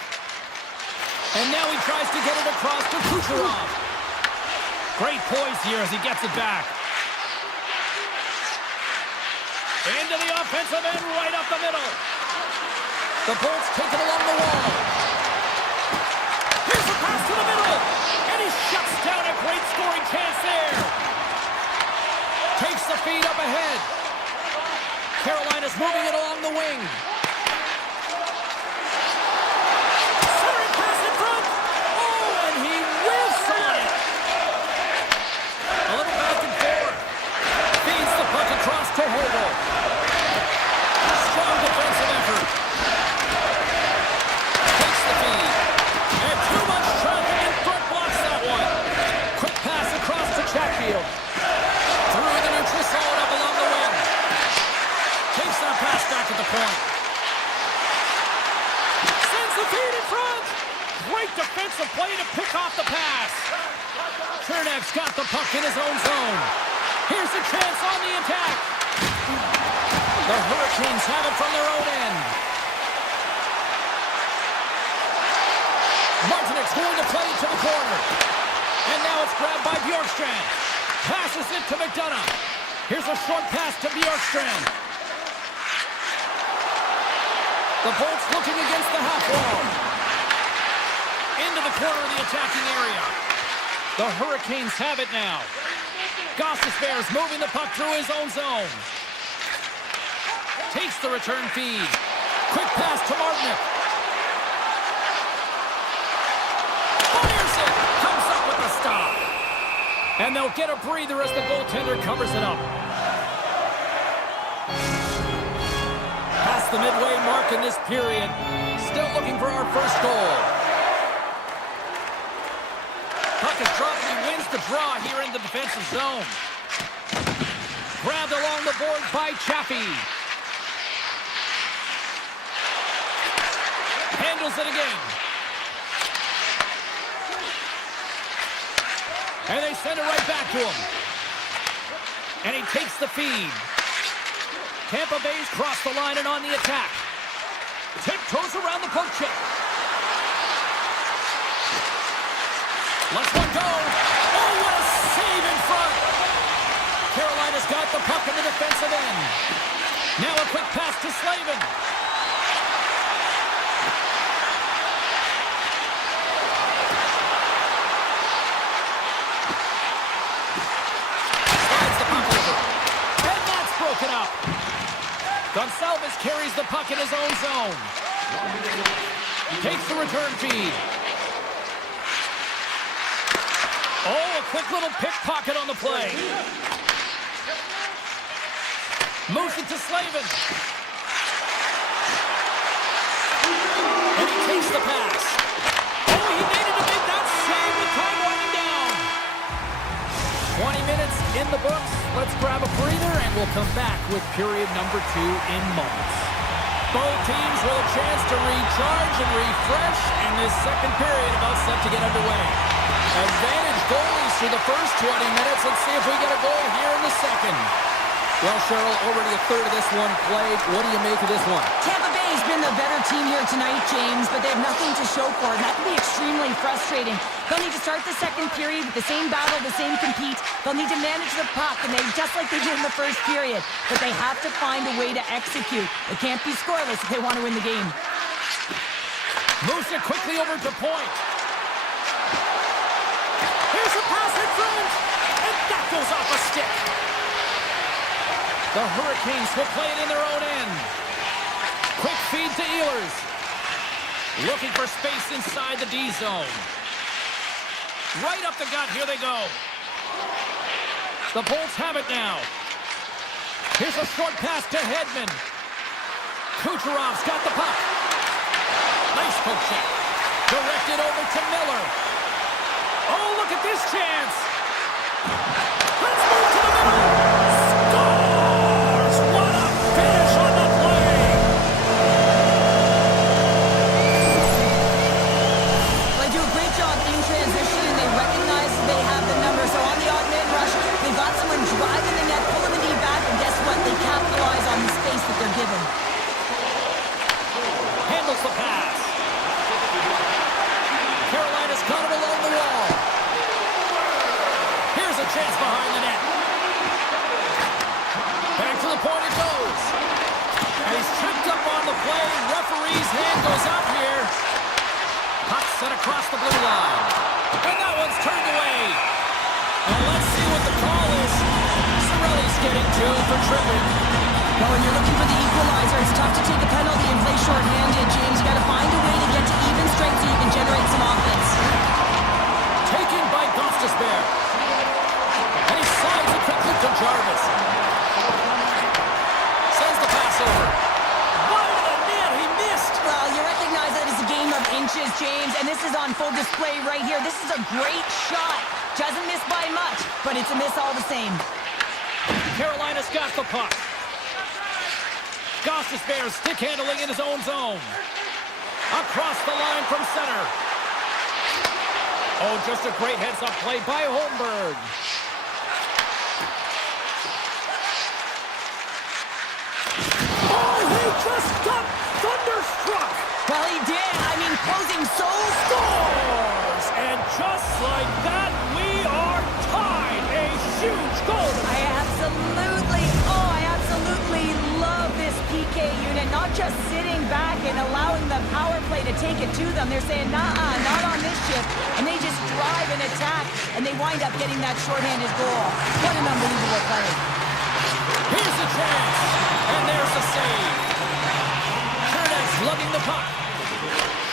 And now he tries to get it across to Kucherov. Great poise here as he gets it back. Into the offensive end, right up the middle. The Bolts take it along the wall. Here's the pass to the middle. And he shuts down a great scoring chance there. Takes the feed up ahead. Carolina's moving it along the wing. Centering pass in front. Oh, and he whiffs on it. A little back and forth. Feeds the puck across to Hobo. Strong defensive effort. Takes the feed. And too much traffic in front blocks that one. Quick pass across to Chatfield. Through the neutral zone up along the wing. Takes that pass back at the point. Sends the feed in front. Great defensive play to pick off the pass. Chernev's got the puck in his own zone. Here's a chance on the attack. The Hurricanes have it from their own end. Martinek's going to play to the corner. And now it's grabbed by Bjorkstrand. Passes it to McDonough. Here's a short pass to Bjorkstrand. The Bolts looking against the half wall. Into the corner of the attacking area. The Hurricanes have it now. Gostisbehere's moving the puck through his own zone. Takes the return feed. Quick pass to Martinek. Fires it. Comes up with the stop. And they'll get a breather as the goaltender covers it up. Past the midway mark in this period. Still looking for our first goal. Puck is dropped and he wins the draw here in the defensive zone. Grabbed along the boards by Chaffee. Handles it again. And they send it right back to him. And he takes the feed. Tampa Bay's crossed the line and on the attack. Tiptoes around the poke check. Lets one go. Oh, what a save in front. Carolina's got the puck in the defensive end. Now a quick pass to Slavin. Slides the puck over. And that's broken up. Gonçalves carries the puck in his own zone. Takes the return feed. Oh, a quick little pickpocket on the play. Moves it to Slavin. And he takes the pass. Oh, he needed to make that save with time running down. 20 minutes in the books. Let's grab a breather and we'll come back with period number 2 in moments. Both teams with a chance to recharge and refresh, and this second period about set to get underway. Advantage goalies through the first 20 minutes. Let's see if we get a goal here in the second. Well, Cheryl, already a third of this one played. What do you make of this one? Tampa Bay's been the better team here tonight, James, but they have nothing to show for it. And that can be extremely frustrating. They'll need to start the second period with the same battle, the same compete. They'll need to manage the puck, and just like they did in the first period. But they have to find a way to execute. They can't be scoreless if they want to win the game. Moves it quickly over to point. Here's a pass in front, and that goes off a stick. The Hurricanes will play it in their own end. Quick feed to Ehlers. Looking for space inside the D zone. Right up the gut, here they go. The Bolts have it now. Here's a short pass to Hedman. Kucherov's got the puck. Nice poke check. Directed over to Miller. Oh, look at this chance. Let's move to the middle. Scores! What a finish on the play. They do a great job in transition, and they recognize they have the number. So on the odd man rush, they've got someone driving the net, pulling the knee back, and guess what? They capitalize on the space that they're given. Handles the pass. Carolina's got it along the wall. Here's a chance behind the net. Back to the point it goes. And he's tripped up on the play. Referee's hand goes up here. Puck set across the blue line. And that one's turned away. And let's see what the call is. Cirelli's getting two for tripping. Well, when you're looking for the equalizer, it's tough to take a penalty and play shorthanded, James. You got to find a way to get to even strength so you can generate some offense. Taken by Gostisbehere. And he slides it quickly to Jarvis. Sends the pass over. Wide of the net, he missed. Well, you recognize that it's a game of inches, James, and this is on full display right here. This is a great shot. Doesn't miss by much, but it's a miss all the same. Carolina's got the puck. Gostisbehere stick handling in his own zone. Across the line from center. Oh, just a great heads-up play by Holmberg. Oh, he just got thunderstruck. Well, he did. I mean, closing so Scores! And just like that, we are tied. A huge goal. I absolutely love this PK unit. Not just sitting back and allowing the power play to take it to them. They're saying, nah, not on this shift. And they just drive and attack, and they wind up getting that shorthanded goal. What an unbelievable play. Here's a chance, and there's a save. Kernek's lugging the puck.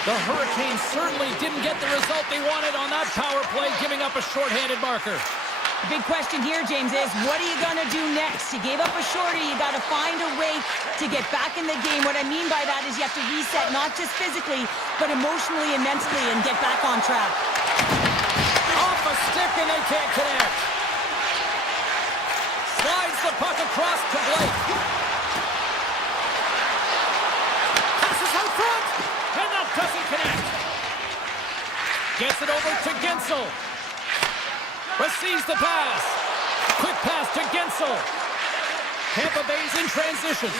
The Hurricanes certainly didn't get the result they wanted on that power play, giving up a shorthanded marker. The big question here, James, is what are you going to do next? You gave up a shorty. You got to find a way to get back in the game. What I mean by that is you have to reset, not just physically, but emotionally and mentally, and get back on track. Off a stick, and they can't connect. Slides the puck across to Blake. Passes out front, and that doesn't connect. Gets it over to Gensel. Receives the pass. Quick pass to Gensel. Tampa Bay's in transition.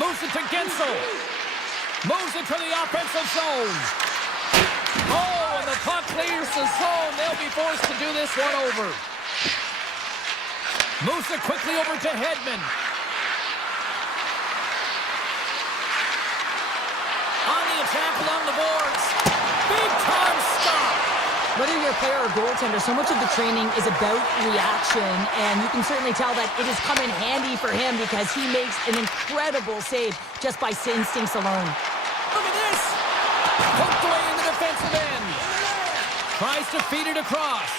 Moves it to Gensel. Moves it to the offensive zone. Oh, and the puck clears the zone. They'll be forced to do this one over. Moves it quickly over to Hedman. On the attack along the boards. Big time stop. Whether you're a player or goaltender, so much of the training is about reaction, and you can certainly tell that it has come in handy for him because he makes an incredible save just by instincts alone. Look at this! Poked away in the defensive end. Tries to feed it across.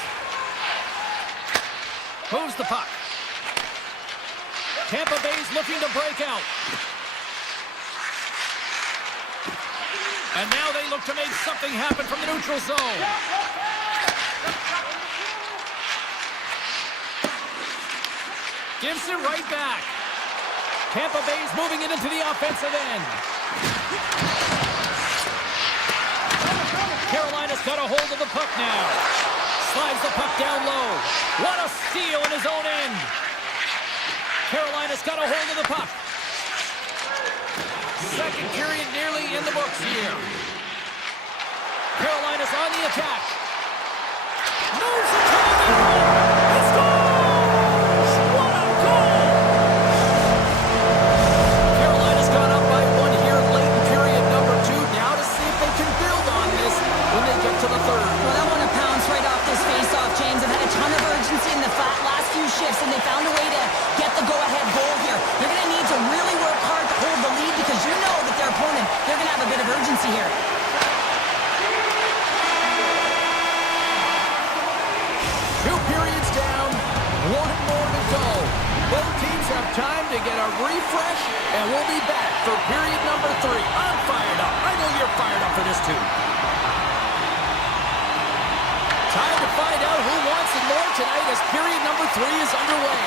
Moves the puck. Tampa Bay's looking to break out. And now they look to make something happen from the neutral zone. Gives it right back. Tampa Bay's moving it into the offensive end. Carolina's got a hold of the puck now. Slides the puck down low. What a steal in his own end. Carolina's got a hold of the puck. Second period nearly in the books here. Carolina's on the attack. Moves it to the middle. He scores! What a goal! Carolina's gone up by one here late in period number 2. Now to see if they can build on this when they get to the third. Well, I want to pounce right off this face-off, James. I've had a ton of urgency in the last few shifts, and they found a way to get the go-ahead goal here. They're going to need to really work hard to hold the lead because you know that their opponent, they're going to have a bit of urgency here. Two periods down, one more to go. Both teams have time to get a refresh, and we'll be back for period number 3. I'm fired up. I know you're fired up for this too. Time to find out who wants it more tonight as period number 3 is underway.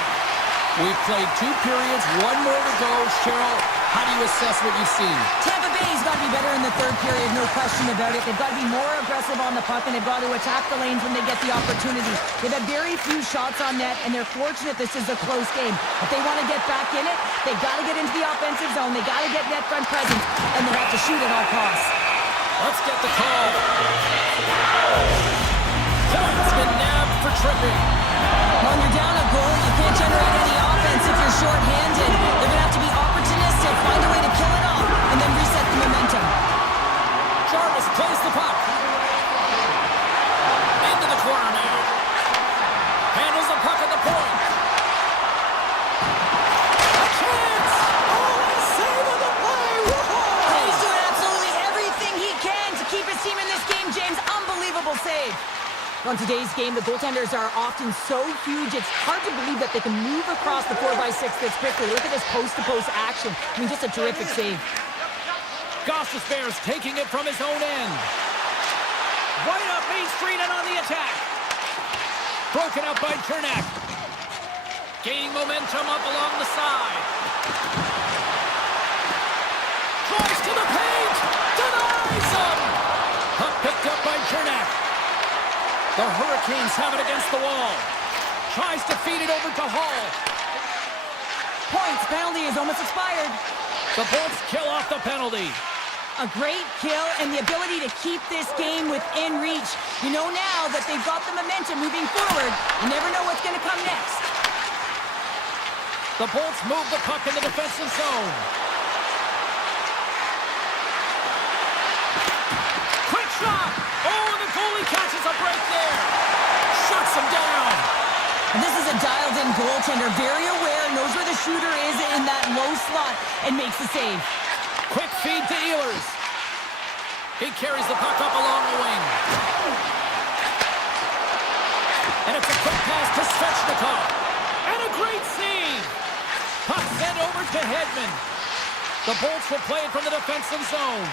We've played 2 periods, one more to go. Cheryl, how do you assess what you've seen? Tampa Bay's got to be better in the third period, no question about it. They've got to be more aggressive on the puck, and they've got to attack the lanes when they get the opportunity. They've had very few shots on net, and they're fortunate this is a close game. If they want to get back in it, they've got to get into the offensive zone. They've got to get net front presence, and they have to shoot at all costs. Let's get the call. Point's been nabbed for tripping. When you're down a goal, you can't generate any offense if you're short-handed. They're going to have to be opportunistic, find a way to kill it off, and then reset the momentum. Jarvis plays the puck. Into the corner now. Handles the puck at the point. A chance! Oh, a save of the play! Whoa! He's doing absolutely everything he can to keep his team in this game, James. Unbelievable save. On today's game, the goaltenders are often so huge, it's hard to believe that they can move across the 4x6 this quickly. Look at this post-to-post action. I mean, just a terrific save. Gostisbehere's taking it from his own end. Right up Main Street and on the attack. Broken up by Chernak. Gaining momentum up along the side. Tries to the paint. Denies him. Puck picked up by Chernak. The Hurricanes have it against the wall. Tries to feed it over to Hall. Points. Penalty is almost expired. The Bolts kill off the penalty. A great kill and the ability to keep this game within reach. You know now that they've got the momentum moving forward. You never know what's going to come next. The Bolts move the puck in the defensive zone. Quick shot! Oh, and the goalie catches a break there. Shuts him down. And this is a dialed-in goaltender, very aware, knows where the shooter is in that low slot, and makes the save. Quick feed to Ehlers. He carries the puck up along the wing. And it's a quick pass to Svechnikov. And a great save. Puck sent over to Hedman. The Bolts will play it from the defensive zone.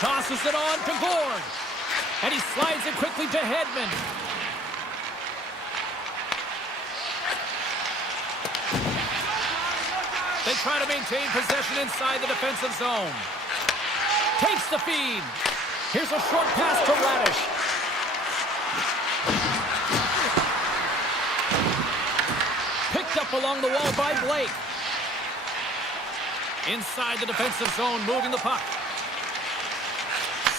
Tosses it on to Gord. And he slides it quickly to Hedman. They try to maintain possession inside the defensive zone. Takes the feed. Here's a short pass to Radish. Picked up along the wall by Blake. Inside the defensive zone, moving the puck.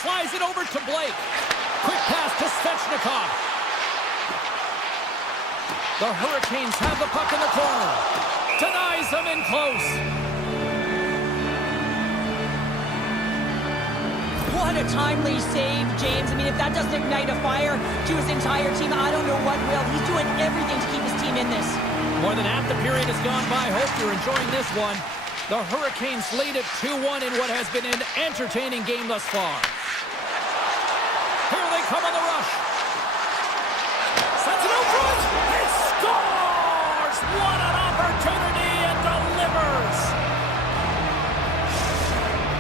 Slides it over to Blake. Quick pass to Svechnikov. The Hurricanes have the puck in the corner. Denies them in close. What a timely save, James. I mean, if that doesn't ignite a fire to his entire team, I don't know what will. He's doing everything to keep his team in this. More than half the period has gone by. Hope you're enjoying this one. The Hurricanes lead it 2-1 in what has been an entertaining game thus far. Here they come on the rush. Sets it out front. He scores! What an opportunity and delivers!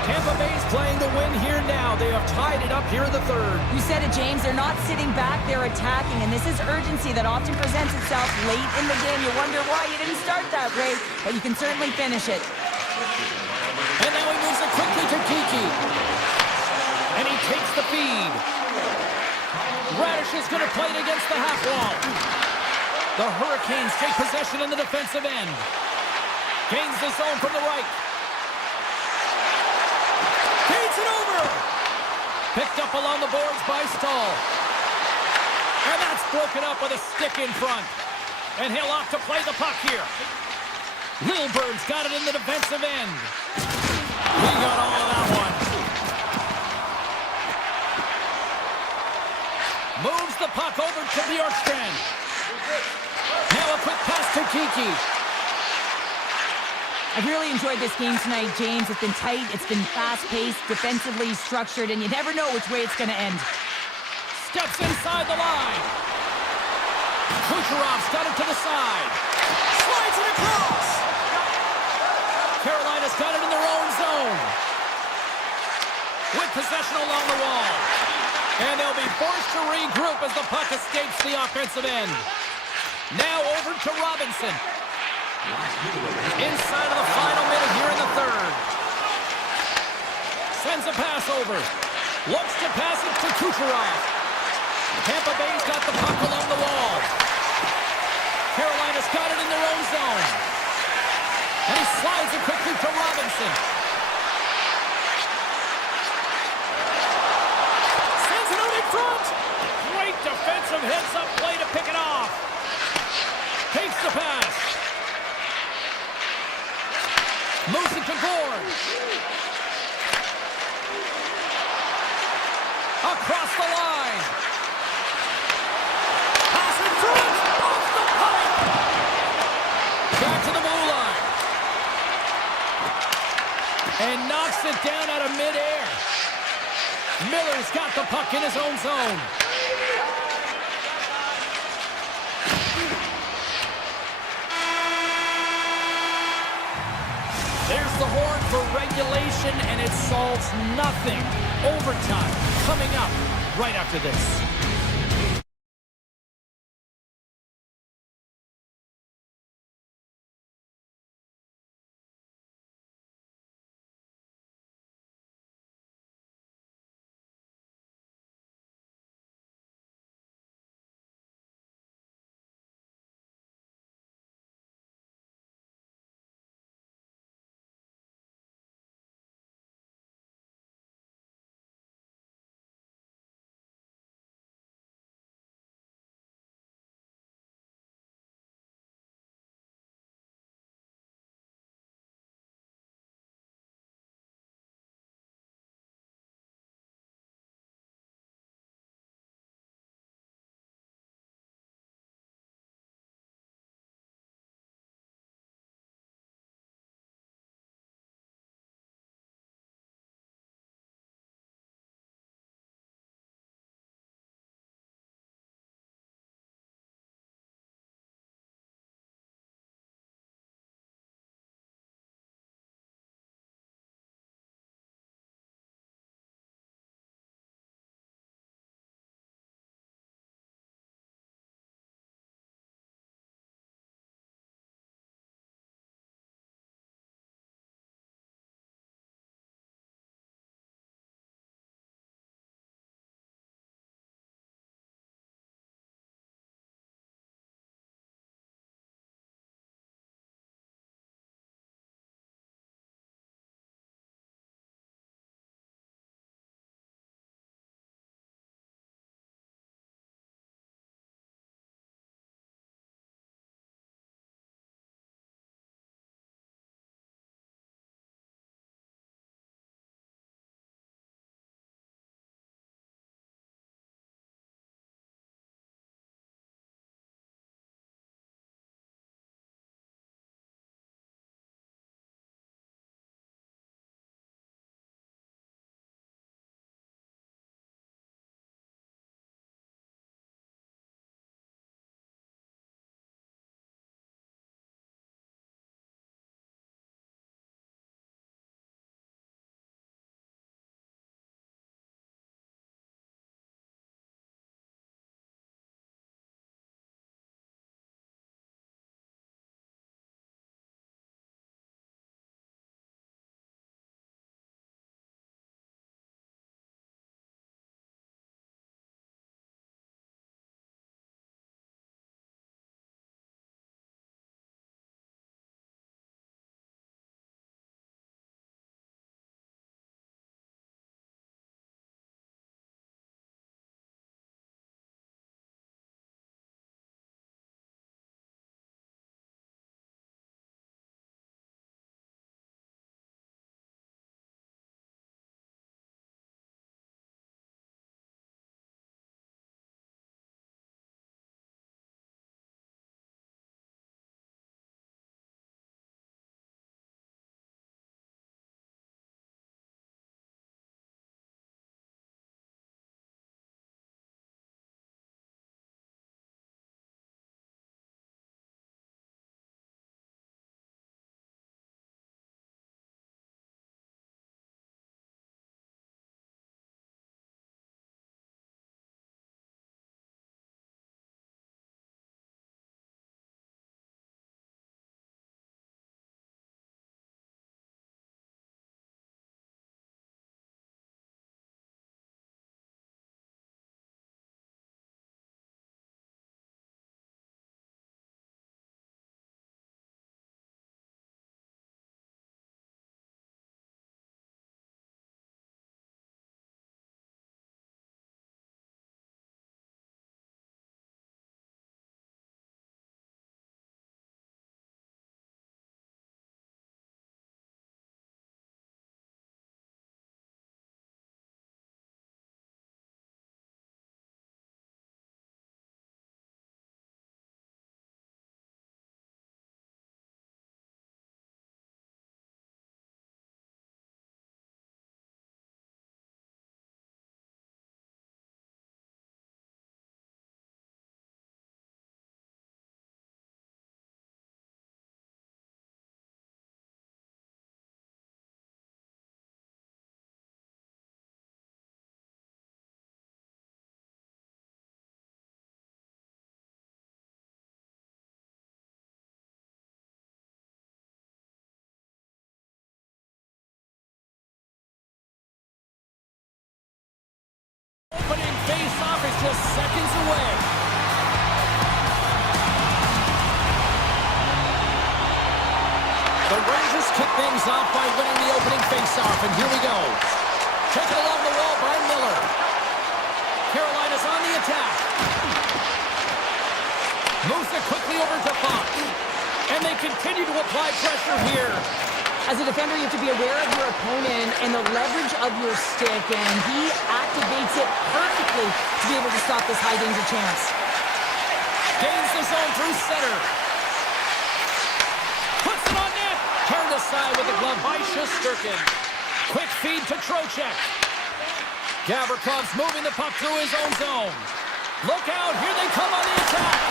Tampa Bay's playing the win here now. They have tied it up here in the third. You said it, James. They're not sitting back. They're attacking. And this is urgency that often presents itself late in the game. You wonder why you didn't start that way, but you can certainly finish it. And now he moves it quickly to Kiki. And he takes the feed. Radish is going to play it against the half wall. The Hurricanes take possession in the defensive end. Gains the zone from the right. Feeds it over. Picked up along the boards by Stahl. And that's broken up with a stick in front. And he'll opt to play the puck here. Lilbert's got it in the defensive end. He got all of that one. Moves the puck over to Bjorkstrand. Now a quick pass to Kiki. I've really enjoyed this game tonight, James. It's been tight, it's been fast-paced, defensively structured, and you never know which way it's going to end. Steps inside the line. Kucherov's got it to the side. Slides it across. Carolina's got it in their own zone. With possession along the wall. And they'll be forced to regroup as the puck escapes the offensive end. Now over to Robinson. Inside of the final minute here in the third. Sends a pass over. Looks to pass it to Kucherov. Tampa Bay's got the puck along the wall. Carolina's got it in their own zone. And he slides it quickly to Robinson. Sends it out in front. Great defensive heads-up play to pick it off. Takes the pass. Moves it to Gord. Across the line. Pass in front. Off the pipe. Back to the blue line. And knocks it down out of midair. Miller's got the puck in his own zone. There's the horn for regulation, and it solves nothing. Overtime coming up right after this. just seconds away. The Rangers kick things off by winning the opening faceoff, and here we go. Taken along the wall by Miller. Carolina's on the attack. Moves it quickly over to Fox. And they continue to apply pressure here. As a defender, you have to be aware of your opponent and the leverage of your stick, and he activates it perfectly to be able to stop this high-danger chance. Gains the zone through center. Puts it on net. Turned aside with the glove by Shesterkin. Quick feed to Trocheck. Gavrikov's moving the puck through his own zone. Look out, here they come on the attack.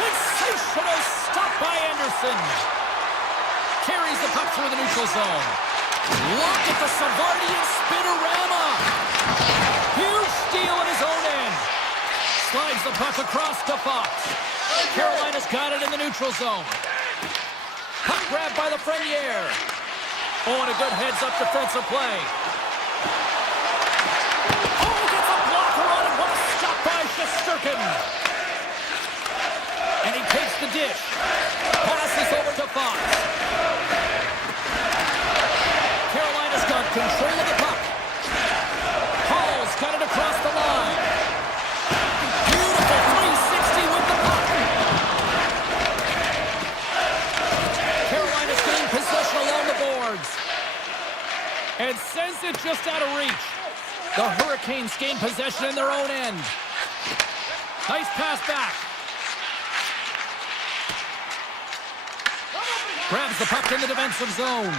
Sensational stop by Anderson. Carries the puck through the neutral zone. Look at the Savardian spinorama. Huge steal in his own end. Slides the puck across to Fox. Carolina's got it in the neutral zone. Puck grabbed by Lafreniere. Oh, and a good heads-up defensive play. Oh, gets a blocker on it. What a stop by Shesterkin. And he takes the dish. Passes over to Fox. Carolina's got control of the puck. Hall's got it across the line. Beautiful 360 with the puck. Carolina's getting possession along the boards. And sends it just out of reach. The Hurricanes gain possession in their own end. Nice pass back. Grabs the puck in the defensive zone.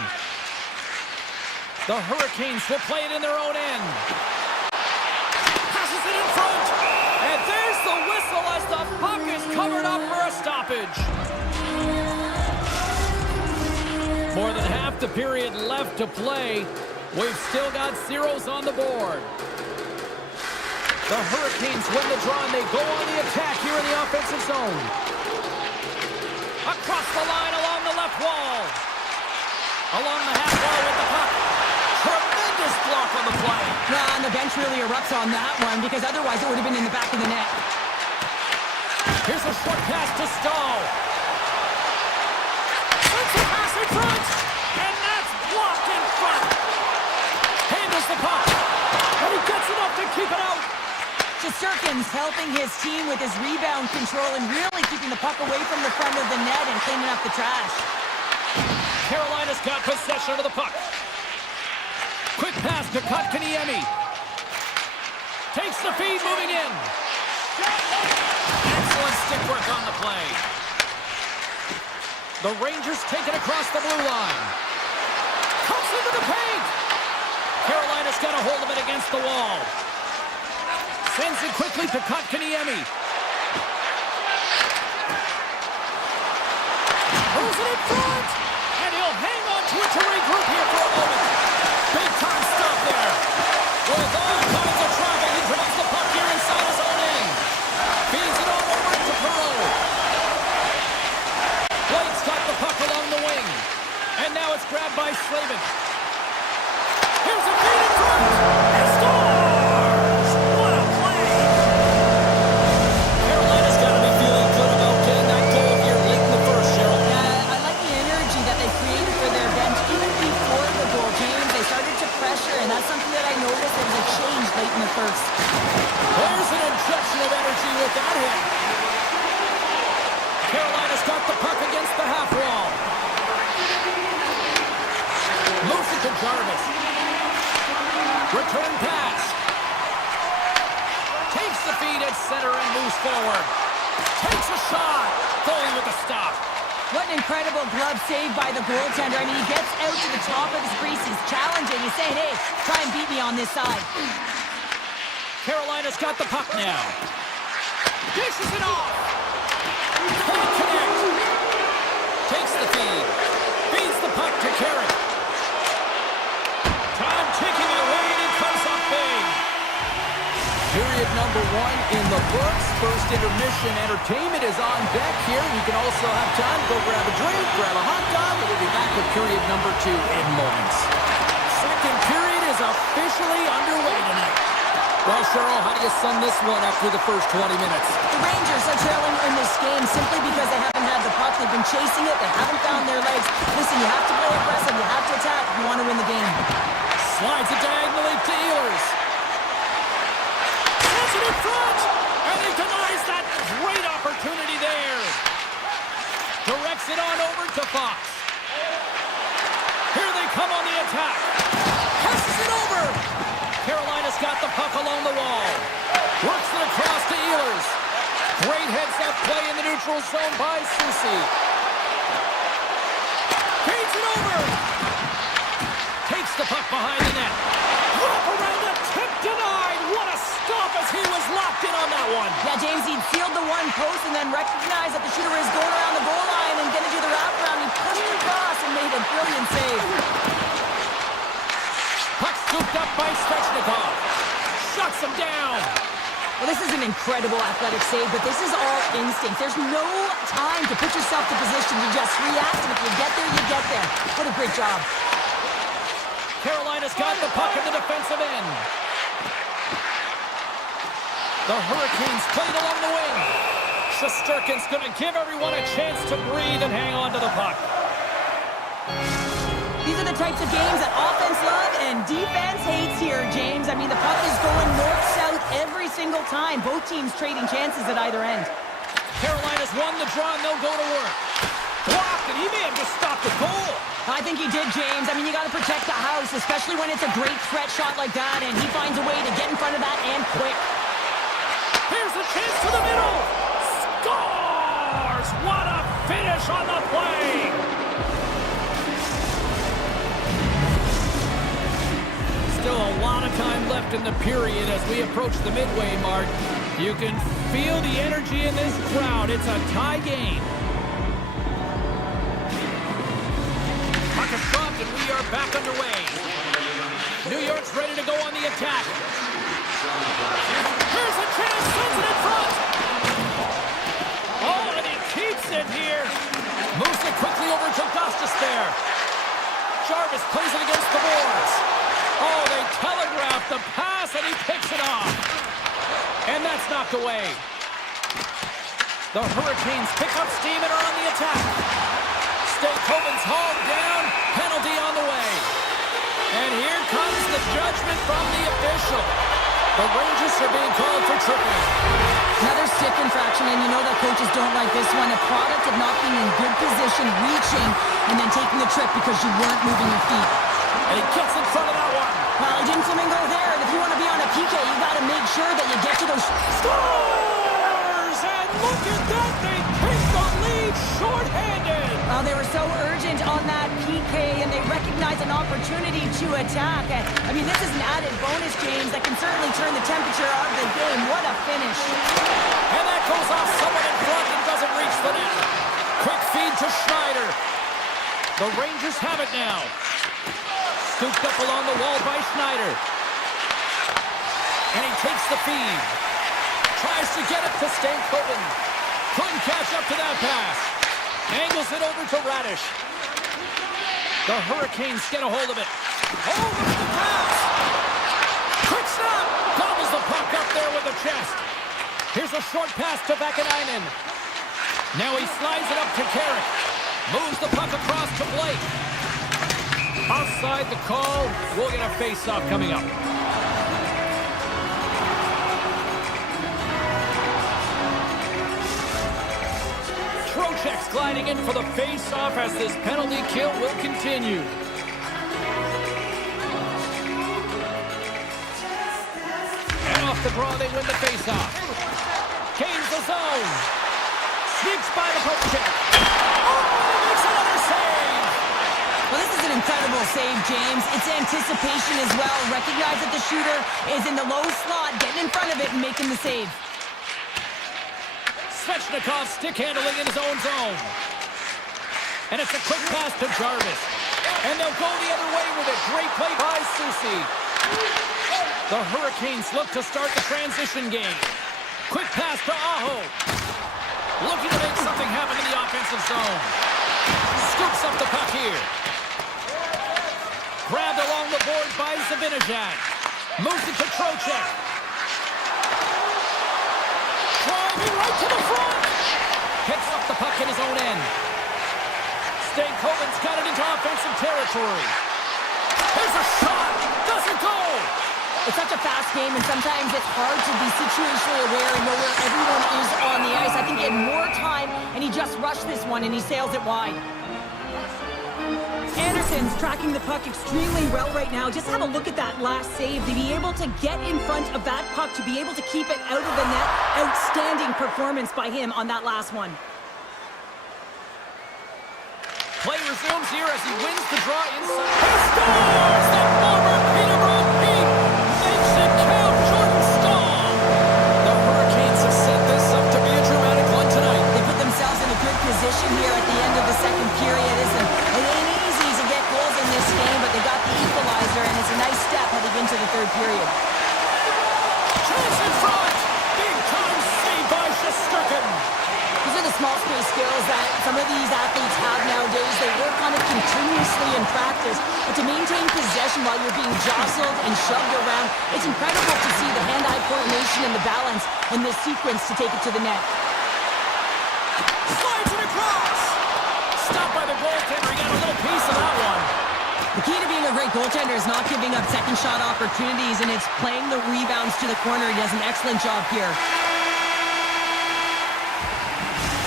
The Hurricanes will play it in their own end. Passes it in front. And there's the whistle as the puck is covered up for a stoppage. More than half the period left to play. We've still got zeros on the board. The Hurricanes win the draw and they go on the attack here in the offensive zone. Across the line along the left wall. Along the half wall with the puck. Tremendous block on the play. And the bench really erupts on that one because otherwise it would have been in the back of the net. Here's a short pass to Stahl. Sends a pass in front. And that's blocked in front. Handles the puck. And he gets enough to keep it out. Shesterkin's helping his team with his rebound control and really keeping the puck away from the front of the net and cleaning up the trash. Carolina's got possession of the puck. Quick pass to Kotkaniemi. Takes the feed, moving in. Excellent stick work on the play. The Rangers take it across the blue line. Comes into the paint. Carolina's got a hold of it against the wall. Sends it quickly to Kotkaniemi. Throws it in front. And he'll hang on to it to regroup here for a moment. Big time stop there. With all kinds of travel, he drops the puck here inside his own end. Feeds it on over to Perreault. Blake's got the puck along the wing. And now it's grabbed by Slavin. Here's a feed in front. And scores! What a play! Carolina's got to be feeling good about getting that goal here late in the first, Cheryl. I like the energy that they created for their bench even before the goal came. They started to pressure, and that's something that I noticed. There was a change late in the first. There's an injection of energy with that hit. Carolina's got the puck against the half wall. Moves it to Jarvis. Return pass. Takes the feed at center and moves forward. Takes a shot. Foley with the stop. What an incredible glove save by the goaltender. I mean, he gets out to the top of his crease. He's challenging. He's saying, hey, try and beat me on this side. Carolina's got the puck now. Dishes it off. Can't connect. Takes the feed. Feeds the puck to Carrick. Time ticking away, and it comes up big. Period number 1 in the books. First intermission entertainment is on deck here. You can also have time to go grab a drink, grab a hot dog, and we'll be back with period number 2 in moments. Second period is officially underway tonight. Well, Cheryl, how do you sum this one up through the first 20 minutes? The Rangers are trailing in this game simply because they haven't had the puck. They've been chasing it. They haven't found their legs. Listen, you have to play aggressive. You have to attack if you want to win the game. Slides it diagonally to Ehlers. Sends it in front! And he denies that great opportunity there. Directs it on over to Fox. Here they come on the attack. Passes it over. Carolina's got the puck along the wall. Works it across to Ehlers. Great heads-up play in the neutral zone by Soucy. Feeds it over. Takes the puck behind the net. Wrap around the tip denied. What a stop as he was locked in on that one. Yeah, James, he sealed the one post and then recognized that the shooter is going around the goal line and going to do the wraparound. He pushed across and made a brilliant save. Puck scooped up by Svechnikov. Shuts him down. Well, this is an incredible athletic save, but this is all instinct. There's no time to put yourself in position to just react, and if you get there, you get there. What a great job. Carolina's got the puck in the defensive end. The Hurricanes played along the wing. Shesterkin's going to give everyone a chance to breathe and hang on to the puck. These are the types of games that offense loves and defense hates here, James. I mean, the puck is going north-south every single time. Both teams trading chances at either end. Carolina's won the draw, and they'll go to work. Blocked, and he may have just stopped the goal. I think he did, James. I mean, you got to protect the house, especially when it's a great threat shot like that, and he finds a way to get in front of that and quick. Here's a chance to the middle. Scores! What a finish on the play! Still a lot of time left in the period as we approach the midway mark. You can feel the energy in this crowd. It's a tie game. Puck is dropped and we are back underway. New York's ready to go on the attack. Here's a chance, sends it in front. Oh, and he keeps it here. Moves it quickly over to Gostis there. Jarvis plays it against the boards. Oh, they telegraphed the pass, and he picks it off. And that's knocked away. The Hurricanes pick up steam and are on the attack. Stakoven's hauled down, penalty on the way. And here comes the judgment from the official. The Rangers are being called for tripping. Another stick infraction, and you know that coaches don't like this one. A product of not being in good position, reaching, and then taking a trip because you weren't moving your feet. And he gets in front of that one. Well, he didn't flamingo there, and if you want to be on a PK, you got to make sure that you get to those... Scores! And look at that, they take the lead shorthanded. Well, they were so urgent on that PK, and they recognized an opportunity to attack. I mean, this is an added bonus, James, that can certainly turn the temperature of the game. What a finish. And that goes off someone in front and doesn't reach the net. Quick feed to Schneider. The Rangers have it now. Scooped up along the wall by Schneider. And he takes the feed. Tries to get it to Stankoven. Couldn't catch up to that pass. Angles it over to Radish. The Hurricanes get a hold of it. Oh, look at the pass. Quick snap. Gobbles the puck up there with the chest. Here's a short pass to Vakanainen. Now he slides it up to Carrick. Moves the puck across to Blake. Offside the call. We'll get a face-off coming up. Trocheck's gliding in for the face-off as this penalty kill will continue. And off the draw, they win the face-off. Gains the zone. Sneaks by the poke check. Oh, he makes another save. Well, this is an incredible save, James. It's anticipation as well. Recognize that the shooter is in the low slot, getting in front of it and making the save. Svechnikov stick handling in his own zone. And it's a quick pass to Jarvis. And they'll go the other way with it. Great play by Soucy. The Hurricanes look to start the transition game. Quick pass to Aho. Looking to make something happen in the offensive zone. Scoops up the puck here. Grabbed along the board by Zibanejad. Moves it to Trocheck. Driving right to the front. Picks up the puck in his own end. Stankoven's got it into offensive territory. Here's a shot. Doesn't go. It's such a fast game, and sometimes it's hard to be situationally aware and know where everyone is on the ice. I think he had more time, and he just rushed this one, and he sails it wide. Anderson's tracking the puck extremely well right now. Just have a look at that last save. To be able to get in front of that puck, to be able to keep it out of the net. Outstanding performance by him on that last one. Play resumes here as he wins the draw inside. He scores! The former Peterborough Pete makes it count. Jordan Stahl. The Hurricanes have set this up to be a dramatic one tonight. They put themselves in a good position here at the end of the second period. It ain't easy to get goals in this game, but they got the equalizer, and it's a nice step heading into the third period. Chance in front. Big time save by Shesterkin. These are the small space skills that some of these athletes have nowadays. They work on it continuously in practice. But to maintain possession while you're being jostled and shoved around, it's incredible to see the hand-eye coordination and the balance in this sequence to take it to the net. Slides it across. Stopped by the goaltender. He got a little piece of that one. The key to being a great goaltender is not giving up second shot opportunities, and it's playing the rebounds to the corner. He does an excellent job here.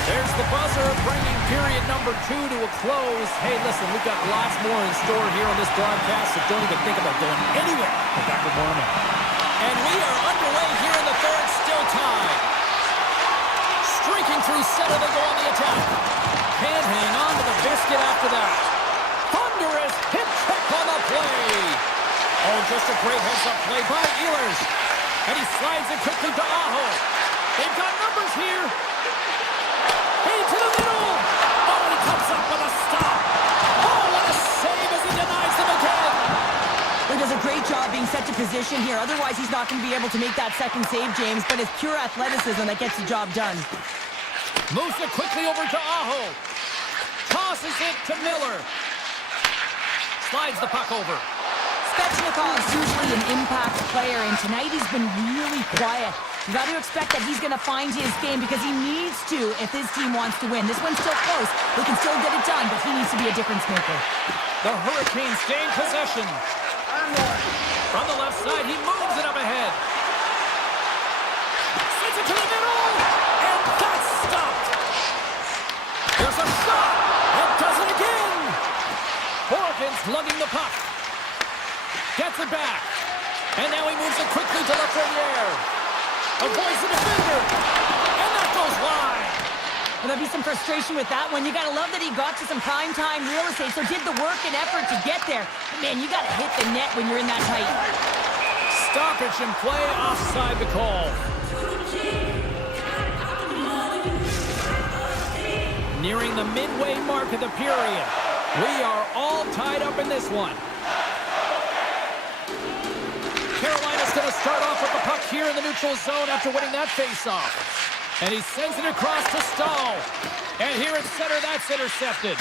There's the buzzer, bringing period number 2 to a close. Hey, listen, we've got lots more in store here on this broadcast, so don't even think about going anywhere. We're back with more in a minute. And we are underway here in the third, still tied. Streaking through center, they go on the attack. Can't hang on to the biscuit after that. Thunderous hit trick on the play. Oh, just a great heads-up play by Ehlers. And he slides it quickly to Aho. They've got numbers here. To the middle! Oh, and he comes up with a stop! Oh, what a save as he denies them again! He does a great job being set to position here. Otherwise, he's not going to be able to make that second save, James, but it's pure athleticism that gets the job done. Moves it quickly over to Aho. Tosses it to Miller. Slides the puck over. Svechnikov's usually an impact player, and tonight he's been really quiet. You got to expect that he's going to find his game because he needs to if his team wants to win. This one's still close. They can still get it done, but he needs to be a difference maker. The Hurricanes gain possession. From the left side, he moves it up ahead. Sends it to the middle, and that's stopped. There's a shot, and does it again. Horkins lugging the puck. Gets it back, and now he moves it quickly to Lafreniere. Avoids the defender, and that goes wide. Well, there'll be some frustration with that one. You got to love that he got to some prime-time real estate, so did the work and effort to get there. But man, you got to hit the net when you're in that tight. Stoppage in play, offside the call. Nearing the midway mark of the period. We are all tied up in this one. Carolina's going to start off with the puck here in the neutral zone after winning that faceoff. And he sends it across to Stahl. And here at center, that's intercepted.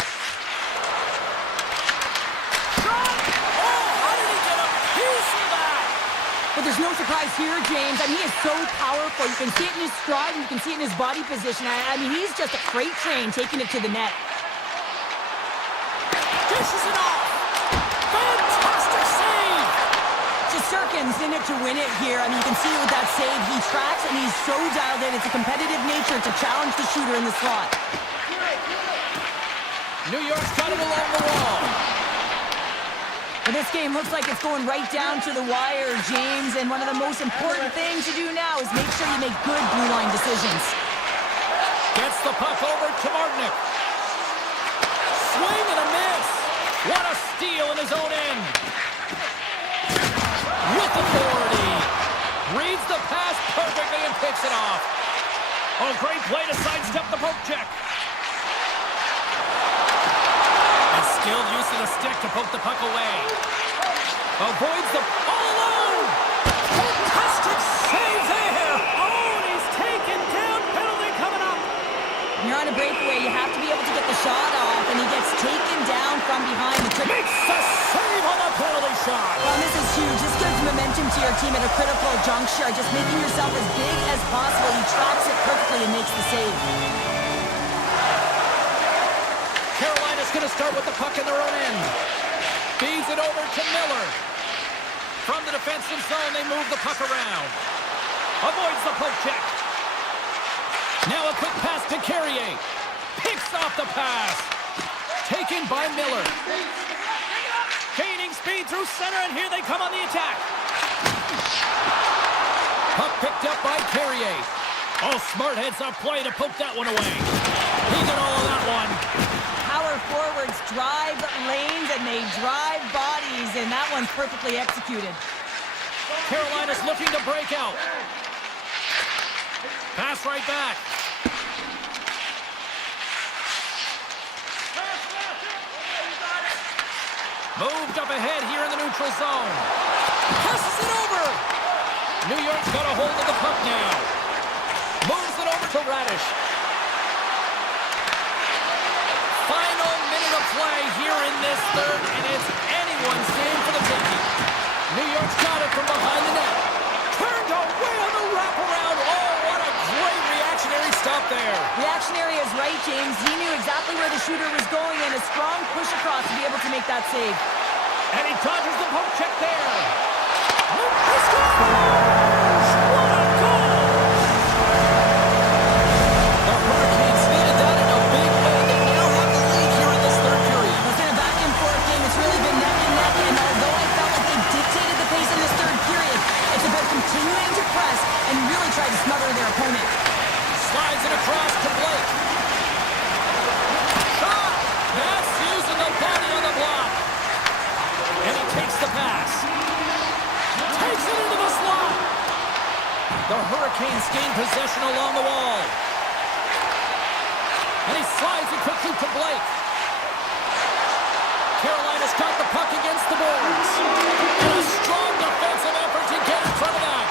Shot! Oh, how did he get a piece of that? But there's no surprise here, James. I mean, he is so powerful. You can see it in his stride, and you can see it in his body position. I mean, he's just a freight train taking it to the net. Dishes it off. Fantastic save. Shesterkin's in it to win it here. I mean, you can see it with that save. He tracks, and he's so dialed in. It's a competitive nature to challenge the shooter in the slot. New York's got it along the wall. But this game looks like it's going right down to the wire, James. And one of the most important things to do now is make sure you make good blue line decisions. Gets the puck over to Martinic. Swing and a miss. What a steal in his own end. With authority. Reads the pass perfectly and picks it off. Oh, great play to sidestep the poke check. And skilled use of the stick to poke the puck away. Avoids the... all alone! Fantastic save there! Oh, and he's taken down. Penalty coming up. When you're on a breakaway, you have to be able to get the shot off, and he gets taken down from behind. Makes the save on the penalty shot. Well, this is huge. This gives momentum to your team at a critical juncture. Just making yourself as big as possible. He tracks it perfectly and makes the save. Carolina's going to start with the puck in their own end. Feeds it over to Miller. From the defensive zone, they move the puck around. Avoids the poke check. Now a quick pass to Carrier. Picks off the pass. Taken by Miller. Gaining speed through center, and here they come on the attack. Puck picked up by Carrier. Oh, smart heads-up play to poke that one away. He got all of that one. Power forwards drive lanes and they drive bodies, and that one's perfectly executed. Carolina's looking to break out. Pass right back. Moved up ahead here in the neutral zone. Passes it over. New York's got a hold of the puck now. Moves it over to Radish. Final minute of play here in this third, and it's anyone's game for the taking. New York's got it from behind the net. Turned away on the wraparound. Oh, what a great reactionary stop there. Reactionary is right, James. He knew exactly where the shooter was going, and a strong push across to be able to make that save. And he dodges the poke check there. He scores! What a goal! The Hurricanes needed that in a big way. They now have the lead here in this third period. It's been a back-and-forth game. It's really been neck and neck, and although I felt like they dictated the pace in this third period, it's about continuing to press and really try to smother their opponent. Slides it across to Blake. Shot! That's using the body on the block. And he takes the pass. Takes it into the slot. The Hurricanes gain possession along the wall. And he slides it quickly to Blake. Carolina's got the puck against the boards. And a strong defensive effort to get in front of that.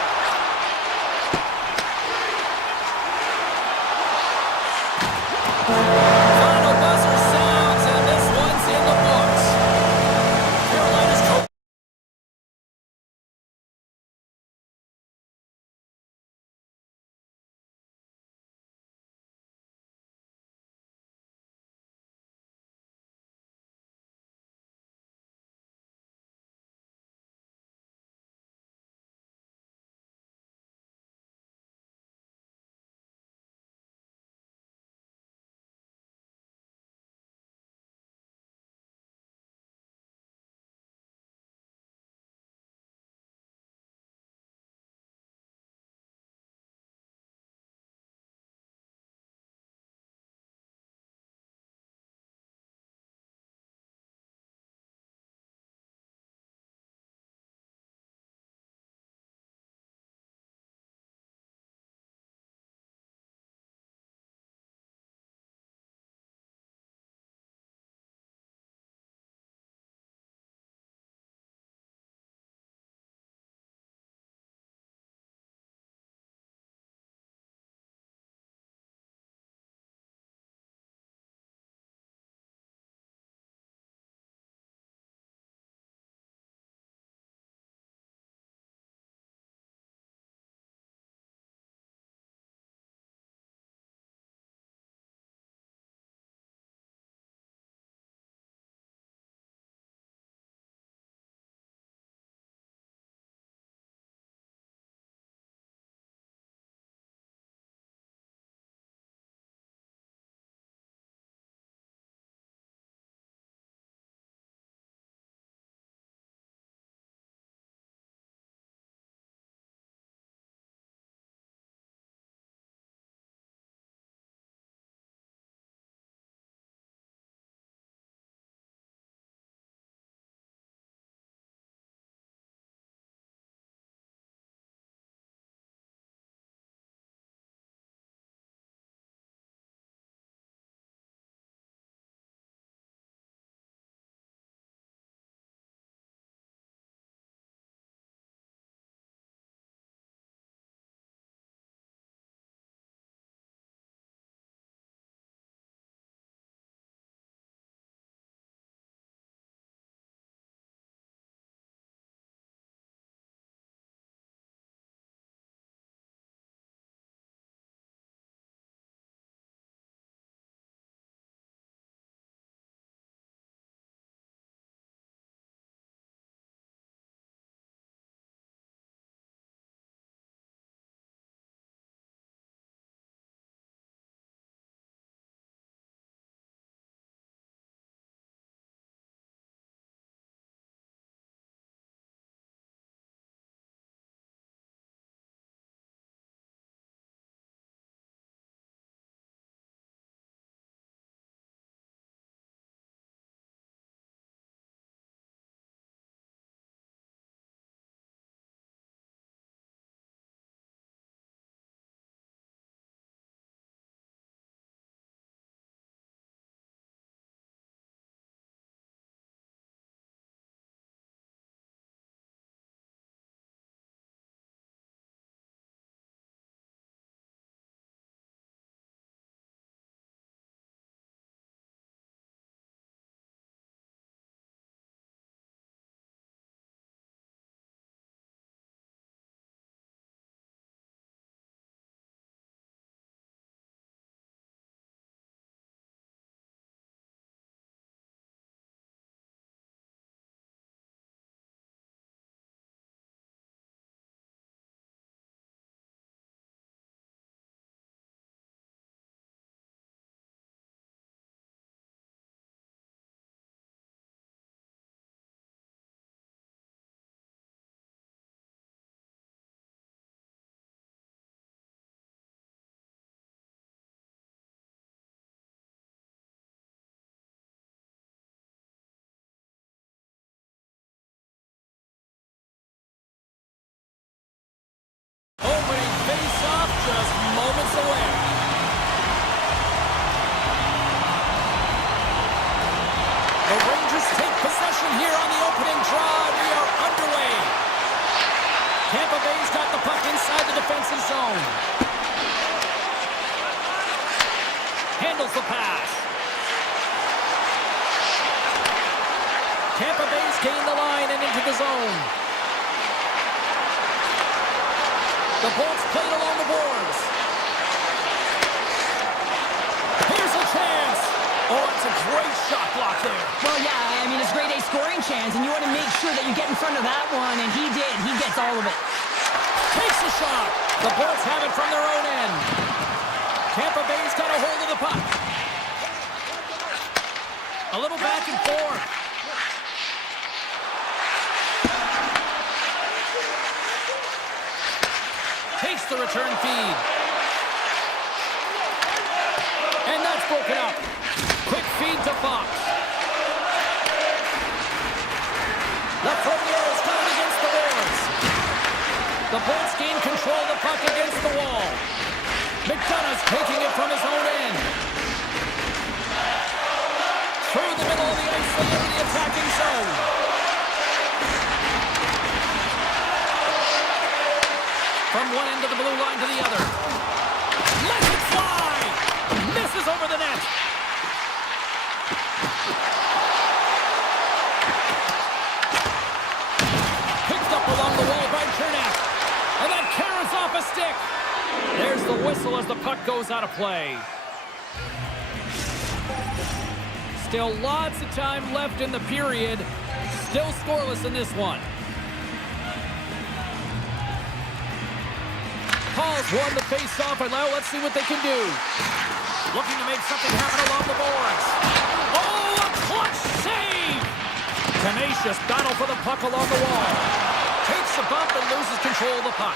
Bay's got the puck inside the defensive zone. Handles the pass. Tampa Bay's gained the line and into the zone. The Bolts played along the boards. Here's a chance. Oh, it's a great shot block there. Well, yeah, I mean, it's grade A scoring chance, and you want to make sure that you get in front of that one, and he did. He gets all of it. Takes the shot. The Bolts have it from their own end. Tampa Bay's got a hold of the puck. A little back and forth. Takes the return feed. And that's broken up. Quick feed to Fox. Left foot is coming against the boards. The Bolts gain control of the puck against the wall. McDonough's taking it from his own end. Through the middle of the ice, they enter the attacking zone. From one end of the blue line to the other. Lets it fly! Misses over the net. Picked up along the wall by Chernak. And that carries off a stick. There's the whistle as the puck goes out of play. Still lots of time left in the period. Still scoreless in this one. Paul's won the face-off, and now let's see what they can do. Looking to make something happen along the boards. Oh, a clutch save! Tenacious battle for the puck along the wall. Takes the bump and loses control of the puck.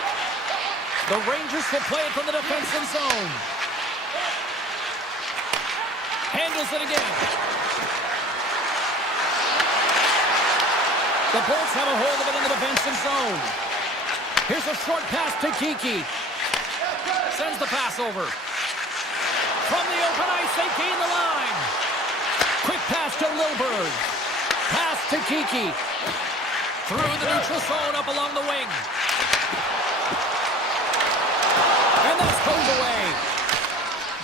The Rangers will play it from the defensive zone. Handles it again. The Bolts have a hold of it in the defensive zone. Here's a short pass to Kiki. Sends the pass over. From the open ice, they gain the line. Quick pass to Lilburg. Pass to Kiki. Through the neutral zone, up along the wing. And that's pulled away.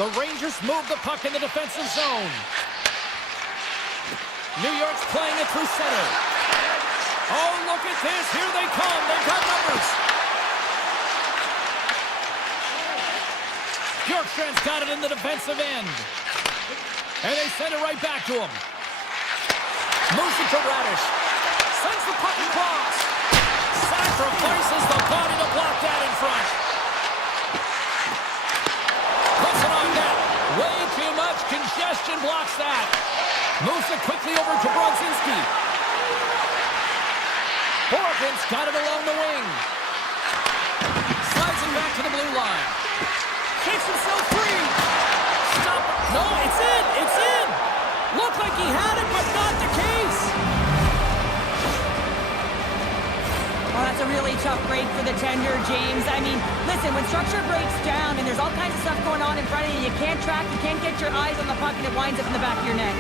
The Rangers move the puck in the defensive zone. New York's playing it through center. Oh, look at this. Here they come. They've got numbers. Bjorkstrand's got it in the defensive end. And they send it right back to him. Moves it to Radish. Sends the puck across. Sacrifices the body to block that in front. Puts it on net. Way too much congestion blocks that. Moves it quickly over to Brodzinski. Horowitz got it along the wing. Slides it back to the blue line. Shakes himself free. Stop. No, it's in. It's in. Looked like he had it, but not the case. Well, that's a really tough break for the tender, James. I mean, listen, when structure breaks down and there's all kinds of stuff going on in front of you, you can't track, you can't get your eyes on the puck, and it winds up in the back of your net.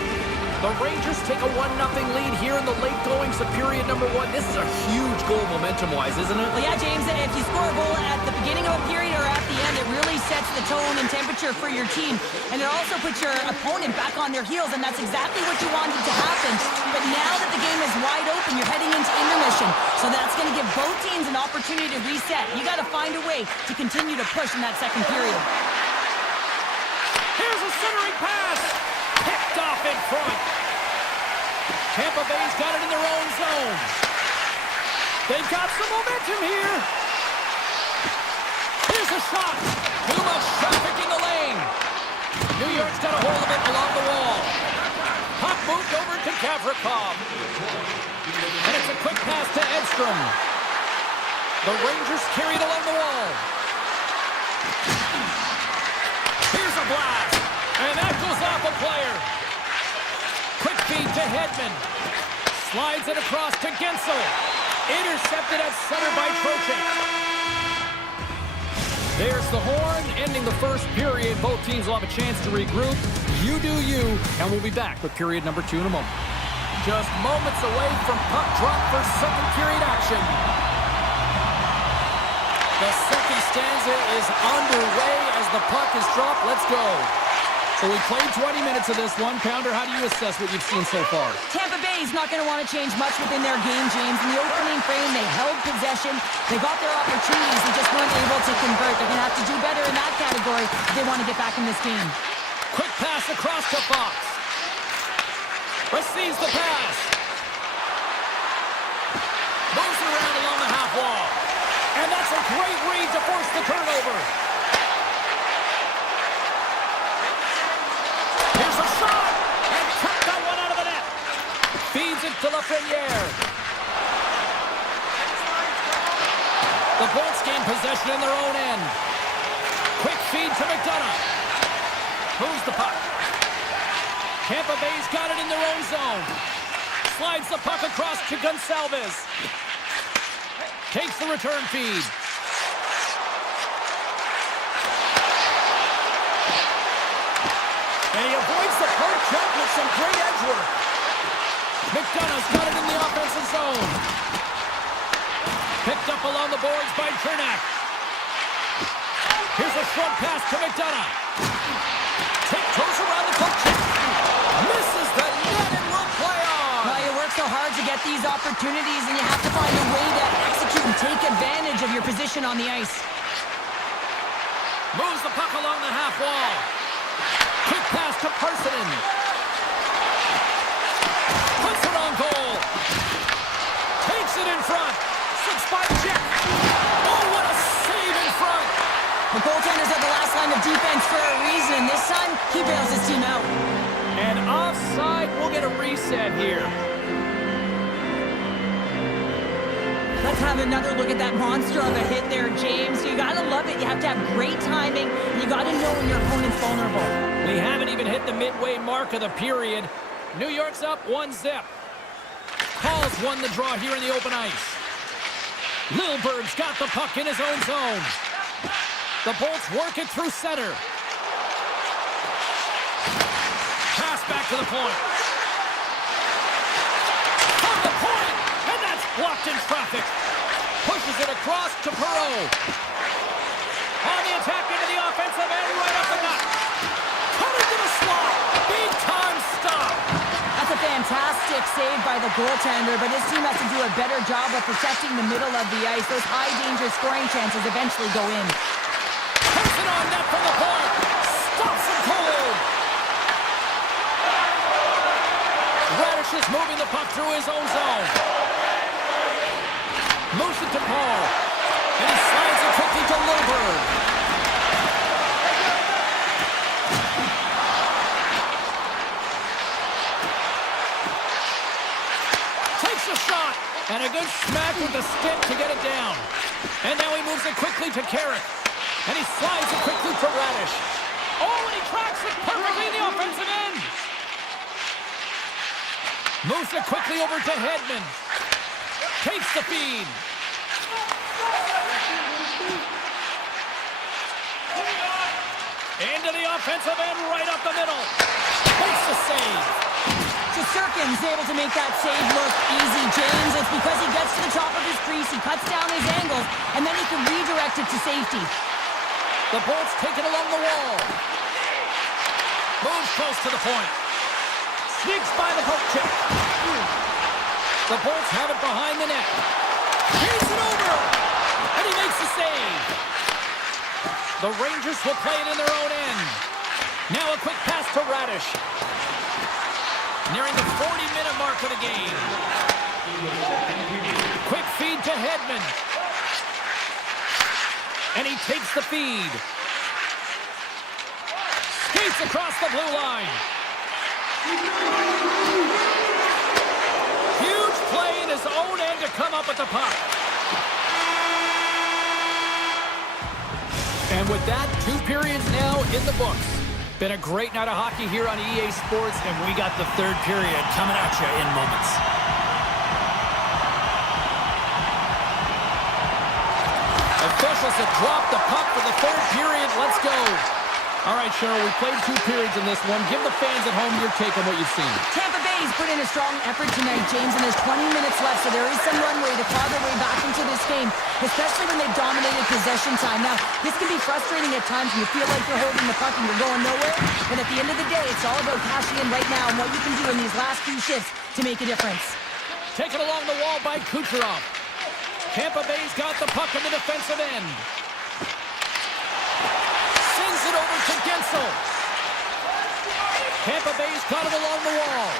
The Rangers take a 1-0 lead here in the late goings of period number 1. This is a huge goal momentum-wise, isn't it? Well, yeah, James, if you score a goal at the beginning of a period or at the end, it really sets the tone and temperature for your team. And it also puts your opponent back on their heels, and that's exactly what you wanted to happen. But now that the game is wide open, you're heading into intermission. So that's going to give both teams an opportunity to reset. You got to find a way to continue to push in that second period. Here's a centering pass. Picked off in front. Tampa Bay's got it in their own zone. They've got some momentum here. Here's a shot. Too much traffic in the lane. New York's got a hold of it along the wall. Puck moved over to Gavrikov. And it's a quick pass to Edstrom. The Rangers carried along the wall. Here's a blast. And that goes off a player. Quick feed to Hedman. Slides it across to Gensel. Intercepted at center by Trocheck. There's the horn, ending the first period. Both teams will have a chance to regroup. You do you, and we'll be back with period number 2 in a moment. Just moments away from puck drop for second period action. The second stanza is underway as the puck is dropped. Let's go. So we played 20 minutes of this one. Pounder, how do you assess what you've seen so far? Tampa Bay is not going to want to change much within their game, James. In the opening frame, they held possession. They got their opportunities. They just weren't able to convert. They're going to have to do better in that category if they want to get back in this game. Quick pass across to Fox. Receives the pass. Moves around along the half wall. And that's a great read to force the turnover. Here's a shot. And cut that one out of the net. Feeds it to Lafreniere. The Bolts gain possession in their own end. Quick feed to McDonough. Moves the puck. Tampa Bay's got it in their own zone. Slides the puck across to Gonçalves. Takes the return feed. And he avoids the poke check with some great edge work. McDonough's got it in the offensive zone. Picked up along the boards by Chernak. Here's a short pass to McDonough. Tiptoes around the poke check. Misses the net and will play on. Well, you work so hard to get these opportunities, and you have to find a way to execute and take advantage of your position on the ice. Moves the puck along the half wall. Quick pass to Parsonen. Puts it on goal. Takes it in front. 6-5 check. Oh, what a save in front. The goaltenders are the last line of defense for a reason. This time, he bails his team out. And offside, we'll get a reset here. Let's have another look at that monster of a hit there, James. You gotta love it. You have to have great timing, and you gotta know when your opponent's vulnerable. We haven't even hit the midway mark of the period. New York's up 1-0. Paul's won the draw here in the open ice. Lilberg's got the puck in his own zone. The Bolts work it through center. Pass back to the point. From the point, and that's blocked in traffic. Pushes it across to Perreault. On the attack into the offensive end, right up the gut. Cut into the slot. Big time stop. That's a fantastic save by the goaltender, but his team has to do a better job of protecting the middle of the ice. Those high-danger scoring chances eventually go in. Puts it on net from the point. Stops it cold. Radish is moving the puck through his own zone. Moves it to Paul. And he slides it quickly to Lilberg. Takes a shot. And a good smack with the stick to get it down. And now he moves it quickly to Carrick. And he slides it quickly to Radish. Oh, and he tracks it perfectly in the offensive end. Moves it quickly over to Hedman. Takes the feed. Into the offensive end, right up the middle. Makes the save. Shesterkin's able to make that save look easy, James. It's because he gets to the top of his crease, he cuts down his angles, and then he can redirect it to safety. The Bolts take it along the wall. Moves close to the point. Sneaks by the poke check. The Bolts have it behind the net. Here's it over. And he makes the save. The Rangers will play it in their own end. Now a quick pass to Radish. Nearing the 40-minute mark of the game. Quick feed to Hedman. And he takes the feed. Skates across the blue line. Huge play in his own end to come up with the puck. And with that, 2 periods now in the books. Been a great night of hockey here on EA Sports, and we got the 3rd period coming at you in moments. Officials have dropped the puck for the 3rd period. Let's go. All right, Cheryl, we played 2 periods in this one. Give the fans at home your take on what you've seen. Tampa Bay's put in a strong effort tonight, James, and there's 20 minutes left, so there is some runway to claw their way back into this game, especially when they've dominated possession time. Now, this can be frustrating at times when you feel like you're holding the puck and you're going nowhere, but at the end of the day, it's all about cashing in right now and what you can do in these last few shifts to make a difference. Taken along the wall by Kucherov. Tampa Bay's got the puck in the defensive end. Sends it over to Gensel. Tampa Bay's got it along the wall.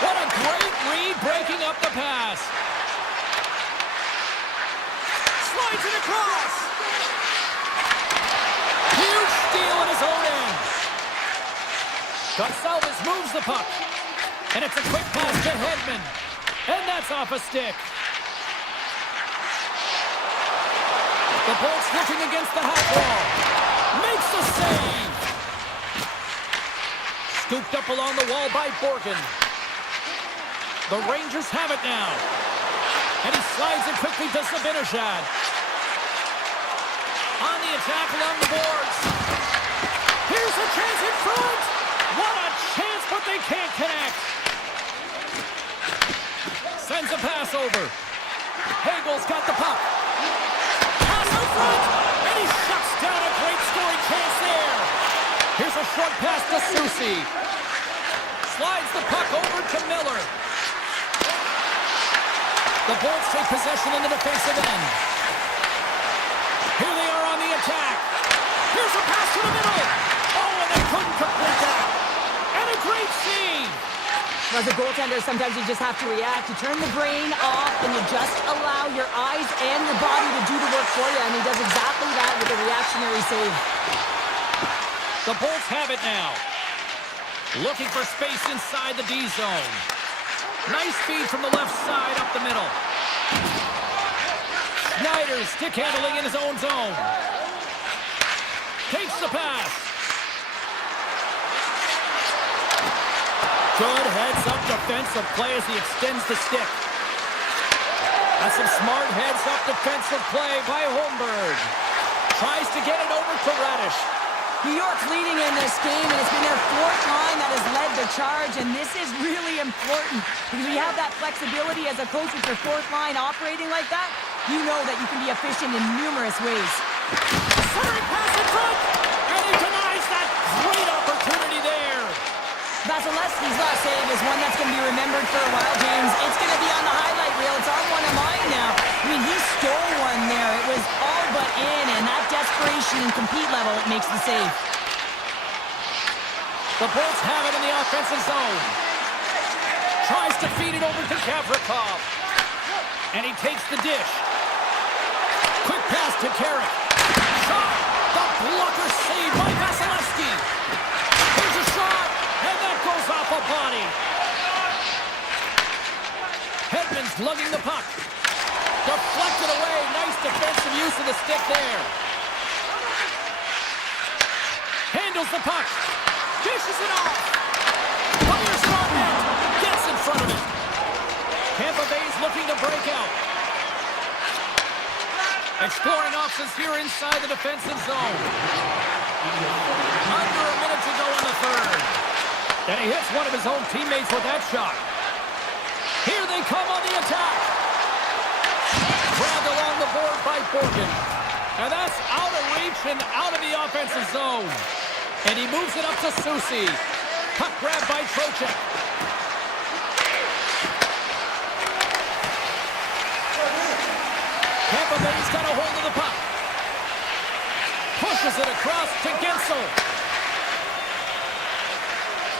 What a great read, breaking up the pass. Slides it across. Huge steal in his own end. Gonsalves moves the puck. And it's a quick pass to Hedman. And that's off a stick. The Bolts looking against the half wall. Makes the save. Scooped up along the wall by Borgen. The Rangers have it now. And he slides it quickly to Zibanejad. On the attack along the boards. Here's a chance in front. What a chance, but they can't connect. Sends a pass over. Hagel's got the puck. Pass out front. And he shuts down a great scoring chance there. Here's a short pass to Susi. Slides the puck over to Miller. The Bolts take possession in the defensive end. Here they are on the attack. Here's a pass to the middle. Oh, and they couldn't complete that. And a great save. As a goaltender, sometimes you just have to react. You turn the brain off and you just allow your eyes and your body to do the work for you. And he does exactly that with a reactionary save. The Bolts have it now. Looking for space inside the D zone. Nice feed from the left side up the middle. Snyder stick handling in his own zone. Takes the pass. Good heads-up defensive play as he extends the stick. That's some smart heads-up defensive play by Holmberg. Tries to get it over to Radish. New York's leading in this game, and it's been their 4th line that has led the charge, and this is really important because we have that flexibility as a coach with your 4th line operating like that. You know that you can be efficient in numerous ways. Centering pass in front, and he denies that great opportunity there. Vasilevsky's last save is one that's going to be remembered for a while, James. It's going to be on the highlight reel. It's on one of mine now. I mean, he stole one there. It was all but in, and that desperation and compete level makes the save. The Bolts have it in the offensive zone. Tries to feed it over to Gavrikov. And he takes the dish. Quick pass to Carrick. Shot! The blocker saved by Vasilevsky. Here's a shot, and that goes off a body. Hedman's lugging the puck. Deflected away. Nice defensive use of the stick there. Handles the puck. Dishes it off. Fires it on net. Gets in front of it. Tampa Bay's looking to break out. Exploring options here inside the defensive zone. Under a minute to go in the 3rd. And he hits one of his own teammates with that shot. Here they come on the attack. Grabbed along the board by Borgen. And that's out of reach and out of the offensive zone. And he moves it up to Susi. Puck grab by Trocheck. Tampa Bay's got a hold of the puck. Pushes it across to Gensel.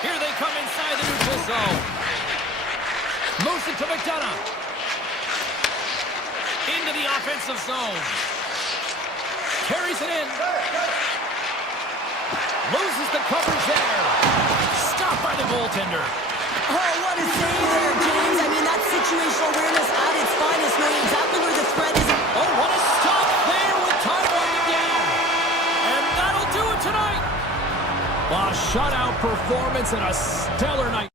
Here they come inside the neutral zone. Moves it to McDonough. Into the offensive zone. Carries it in. Loses the coverage there. Stopped by the goaltender. Oh, what a save there, James. I mean, that's situational awareness at its finest, knowing exactly where the threat is. Oh, what a stop there with time running down. And that'll do it tonight. A shutout performance and a stellar night.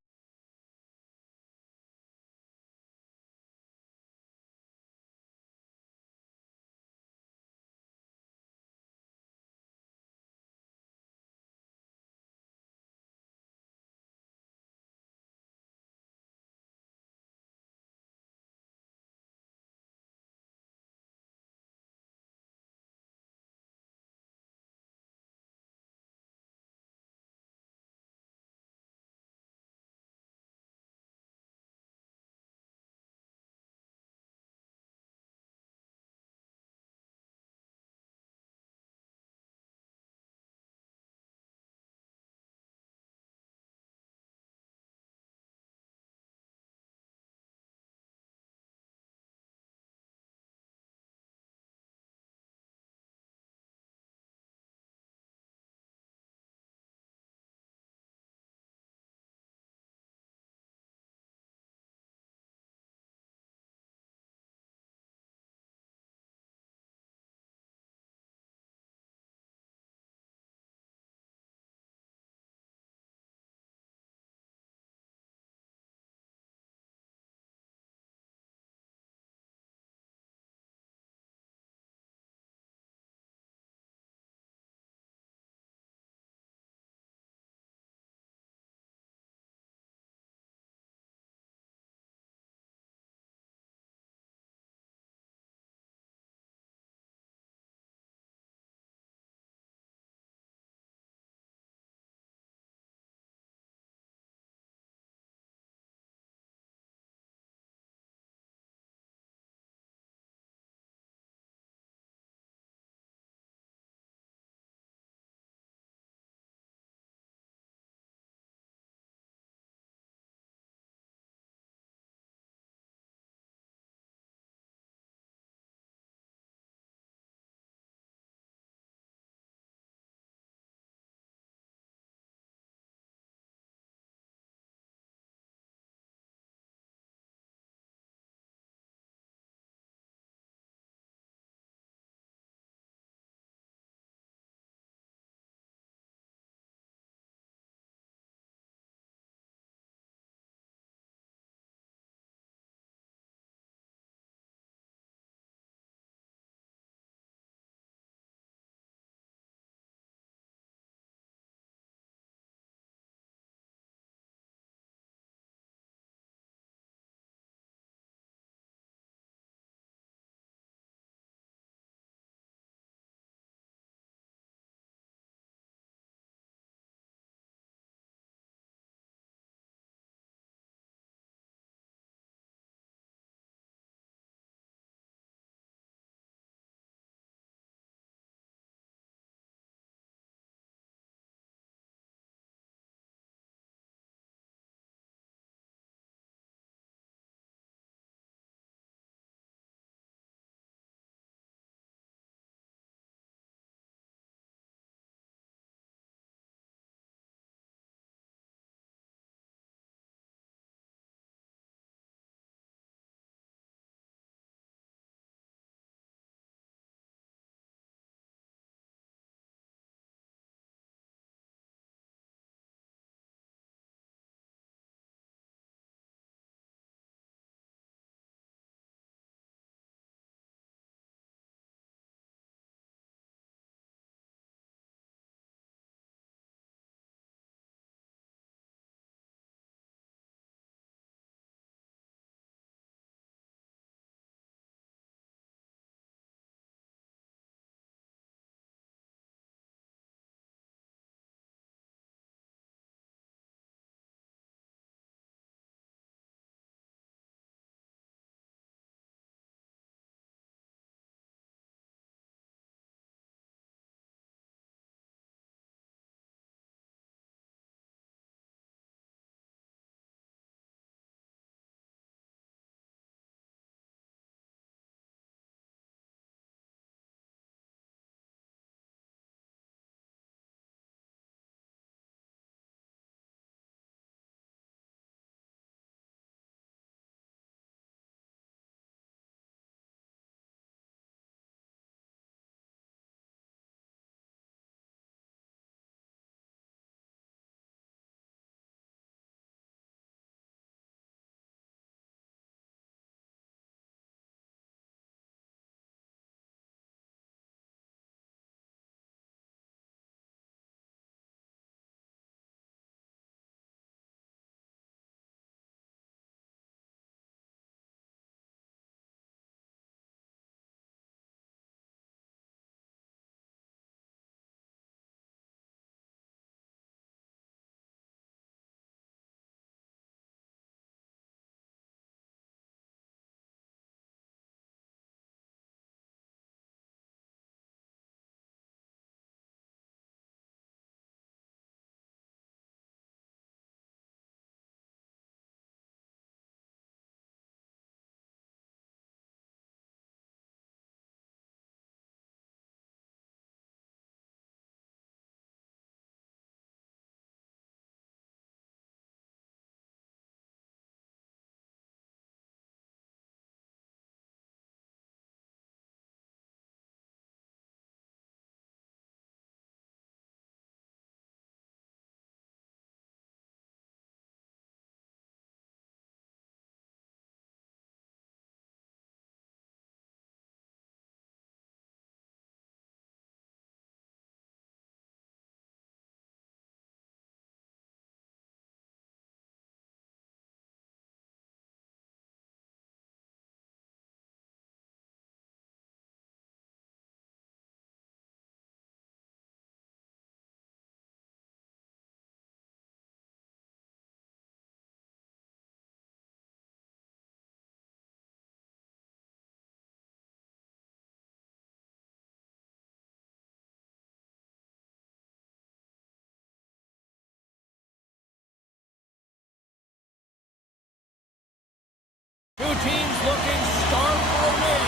Two teams looking starved for a win,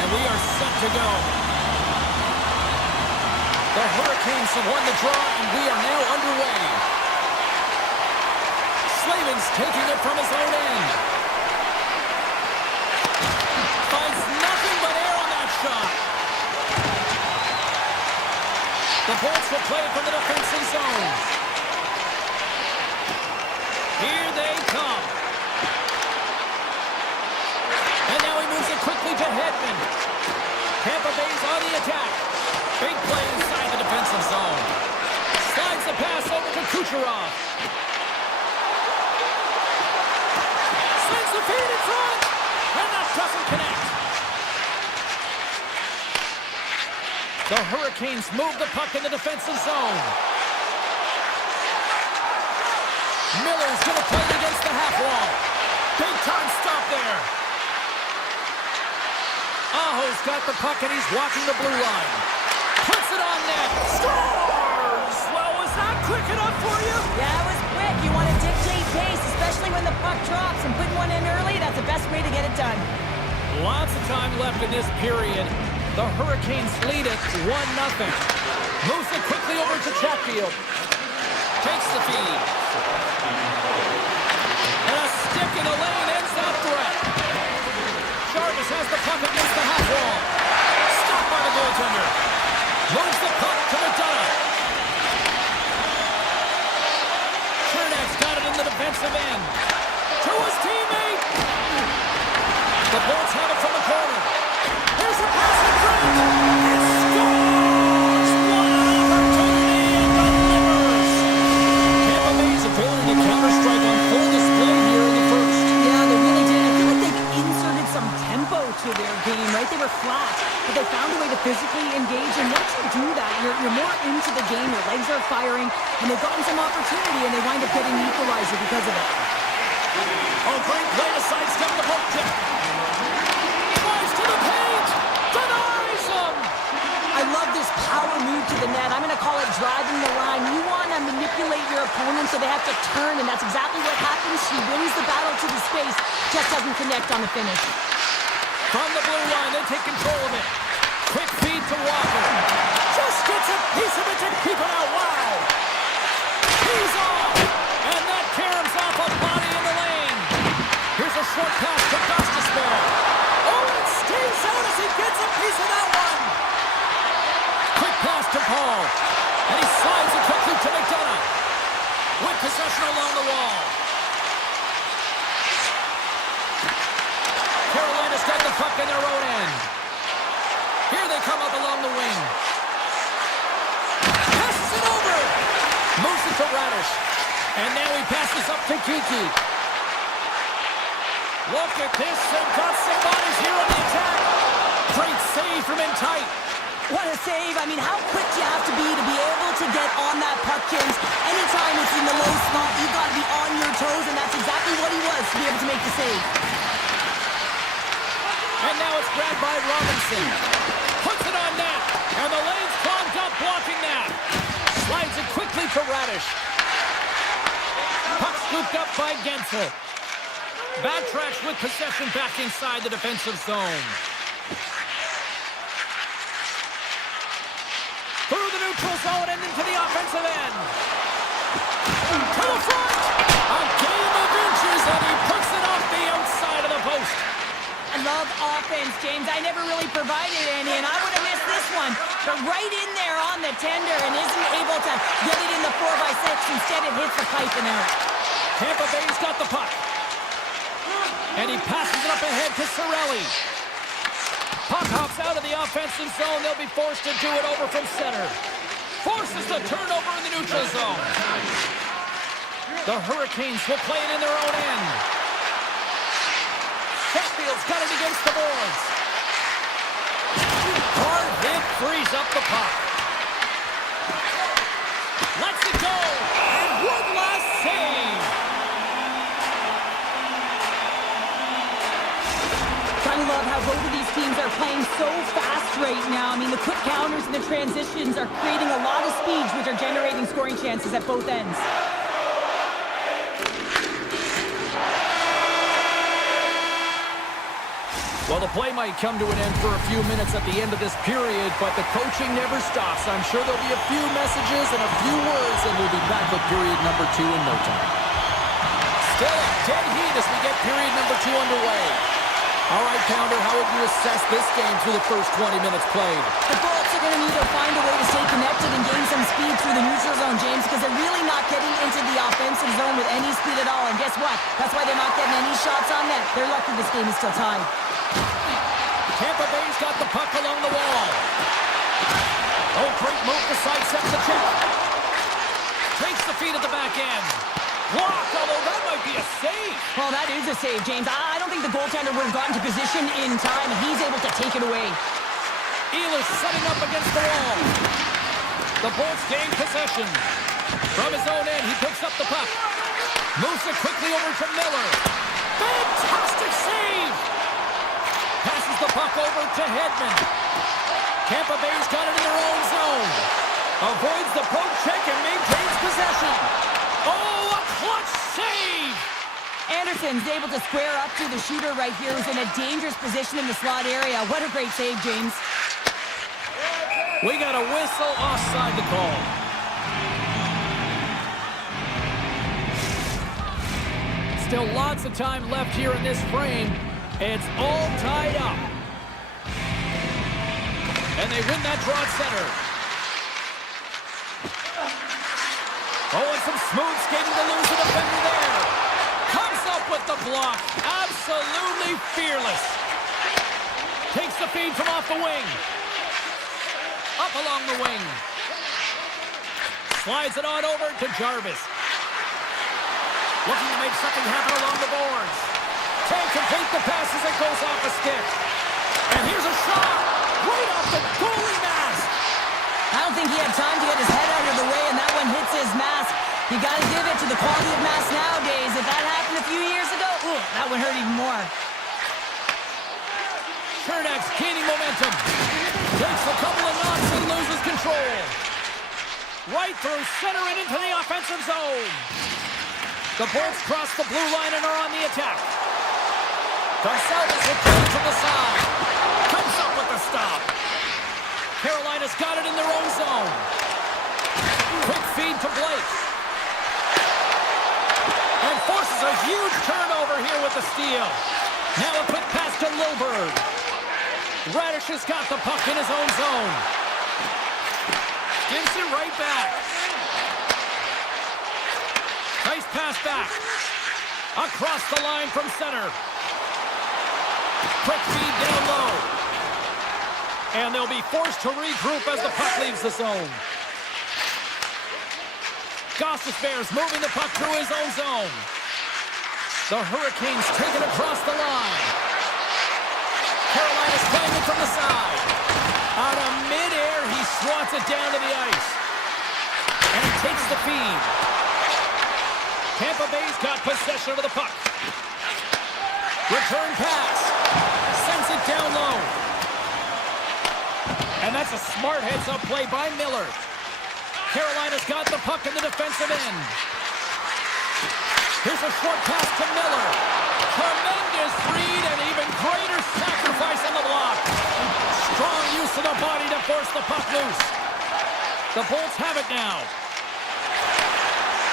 and we are set to go. The Hurricanes have won the draw, and we are now underway. Slavin's taking it from his own end. Finds nothing but air on that shot. The Bolts will play from the defensive zone. Here they come. And now he moves it quickly to Hedman. Tampa Bay's on the attack. Big play inside the defensive zone. Slides the pass over to Kucherov. Sends the feed in front. And that doesn't connect. The Hurricanes move the puck in the defensive zone. Miller's going to play it against the half wall. Big time stop there. Aho's got the puck and he's walking the blue line. Puts it on net. Scores! Well, was that quick enough for you? Yeah, it was quick. You want to dictate pace, especially when the puck drops, and putting one in early, that's the best way to get it done. Lots of time left in this period. The Hurricanes lead it 1-0. Moves it quickly over to Chatfield. Takes the feed. And a stick in the lane ends that threat. Jarvis has the puck against the half wall. Stopped by the goaltender. Moves the puck to McDonough. Chernak's got it in the defensive end. To his teammate. The Bolts have it from the corner. Here's a pass in front. It scores! What an opportunity it delivers! Tampa Bay's ability to counter-strike on full display here in the first. Yeah, they really did. I feel like they've inserted some tempo to their game, right? They were flat, but they found a way to physically engage, and once you do that, you're more into the game, your legs are firing, and they've gotten some opportunity, and they wind up getting the equalizer because of it. Oh, great play to sidestep the poke check. Tries to the paint. Denies him. I love this power move to the net. I'm going to call it driving the line. You want to manipulate your opponent so they have to turn, and that's exactly what happens. She wins the battle to the space, just doesn't connect on the finish. From the blue line, they take control of it. Quick feed to Walker. Just gets a piece of it to keep it out. Wow. He's off. And that caroms off a body in the lane. Here's a short pass to Gostisbehere. Oh, it stays out as he gets a piece of that one. Quick pass to Paul. And he slides it quickly to McDonough. With possession along the wall. Carolina's got the puck in their own end. Here they come up along the wing. Passes it over. Moves it to Radish. And now he passes up to Kiki. Look at this. They've got some bodies here on the attack. Great save from in tight. What a save. I mean, how quick do you have to be able to get on that puck, James? Anytime it's in the low slot, you've got to be on your toes, and that's exactly what he was to be able to make the save. And now it's grabbed by Robinson. Puts it on net. And the lane's clogged up blocking that. Slides it quickly to Radish. Puck scooped up by Gensel. Backtracks with possession back inside the defensive zone. Through the neutral zone and into the offensive end. To the front. A game of inches, and he puts it off the outside of the post. I love offense, James. I never really provided any, and I would have missed this one. But right in there on the tender and isn't able to get it in the 4x6. Instead, it hits the pipe and out. Tampa Bay's got the puck. And he passes it up ahead to Cirelli. Puck hops out of the offensive zone. They'll be forced to do it over from center. Forces the turnover in the neutral zone. The Hurricanes will play it in their own end. Sheffield's got it against the boards. Hard hit frees up the puck. Lets it go. And one last save. I love how both of these teams are playing so fast right now. I mean, the quick counters and the transitions are creating a lot of speeds, which are generating scoring chances at both ends. Well, the play might come to an end for a few minutes at the end of this period, but the coaching never stops. I'm sure there'll be a few messages and a few words, and we'll be back with period number 2 in no time. Still a dead heat as we get period number 2 underway. All right, Pounder, how would you assess this game through the first 20 minutes played? The Bolts are going to need to find a way to stay connected and gain some speed through the neutral zone, James, because they're really not getting into the offensive zone with any speed at all. And guess what? That's why they're not getting any shots on net. They're lucky this game is still tied. Tampa Bay's got the puck along the wall. Oh, great move to sidestep the check. Takes the feed at the back end. Blocked, although that might be a save. Well, that is a save, James. I don't think the goaltender would have gotten to position in time. He's able to take it away. Ehlers setting up against the wall. The Bolts gain possession. From his own end, he picks up the puck. Moves it quickly over to Miller. Fantastic save! Passes the puck over to Hedman. Tampa Bay's got it in their own zone. Avoids the poke check and maintains possession. Oh, a clutch save! Anderson's able to square up to the shooter right here, who's in a dangerous position in the slot area. What a great save, James. We got a whistle offside to call. Still lots of time left here in this frame. It's all tied up. And they win that draw at center. Oh, and some smooth skating to lose the defender there. Comes up with the block. Absolutely fearless. Takes the feed from off the wing. Up along the wing. Slides it on over to Jarvis. Looking to make something happen along the boards. Can't complete the pass as it goes off a stick. And here's a shot. Right off the goalie mask. I don't think he had time to get his head out of the way, and that one hits his mask. You got to give it to the quality of mask nowadays. If that happened a few years ago, ooh, that would hurt even more. Chernak's gaining momentum. Takes a couple of knocks and loses control. Right through center and into the offensive zone. The Bolts cross the blue line and are on the attack. Gonçalves with play from the side. Comes up with the stop. Carolina's got it in their own zone. Quick feed to Blake. And forces a huge turnover here with the steal. Now a quick pass to Lilburg. Radish has got the puck in his own zone. Gives it right back. Nice pass back. Across the line from center. Quick feed down low. And they'll be forced to regroup as the puck leaves the zone. Gostisbehere's moving the puck through his own zone. The Hurricanes take it across the line. Carolina's playing it from the side. Out of midair, he swats it down to the ice. And he takes the feed. Tampa Bay's got possession of the puck. Return pass. Sends it down low. And that's a smart heads-up play by Miller. Carolina's got the puck in the defensive end. Here's a short pass to Miller. Tremendous read and even greater sacrifice on the block. Strong use of the body to force the puck loose. The Bolts have it now.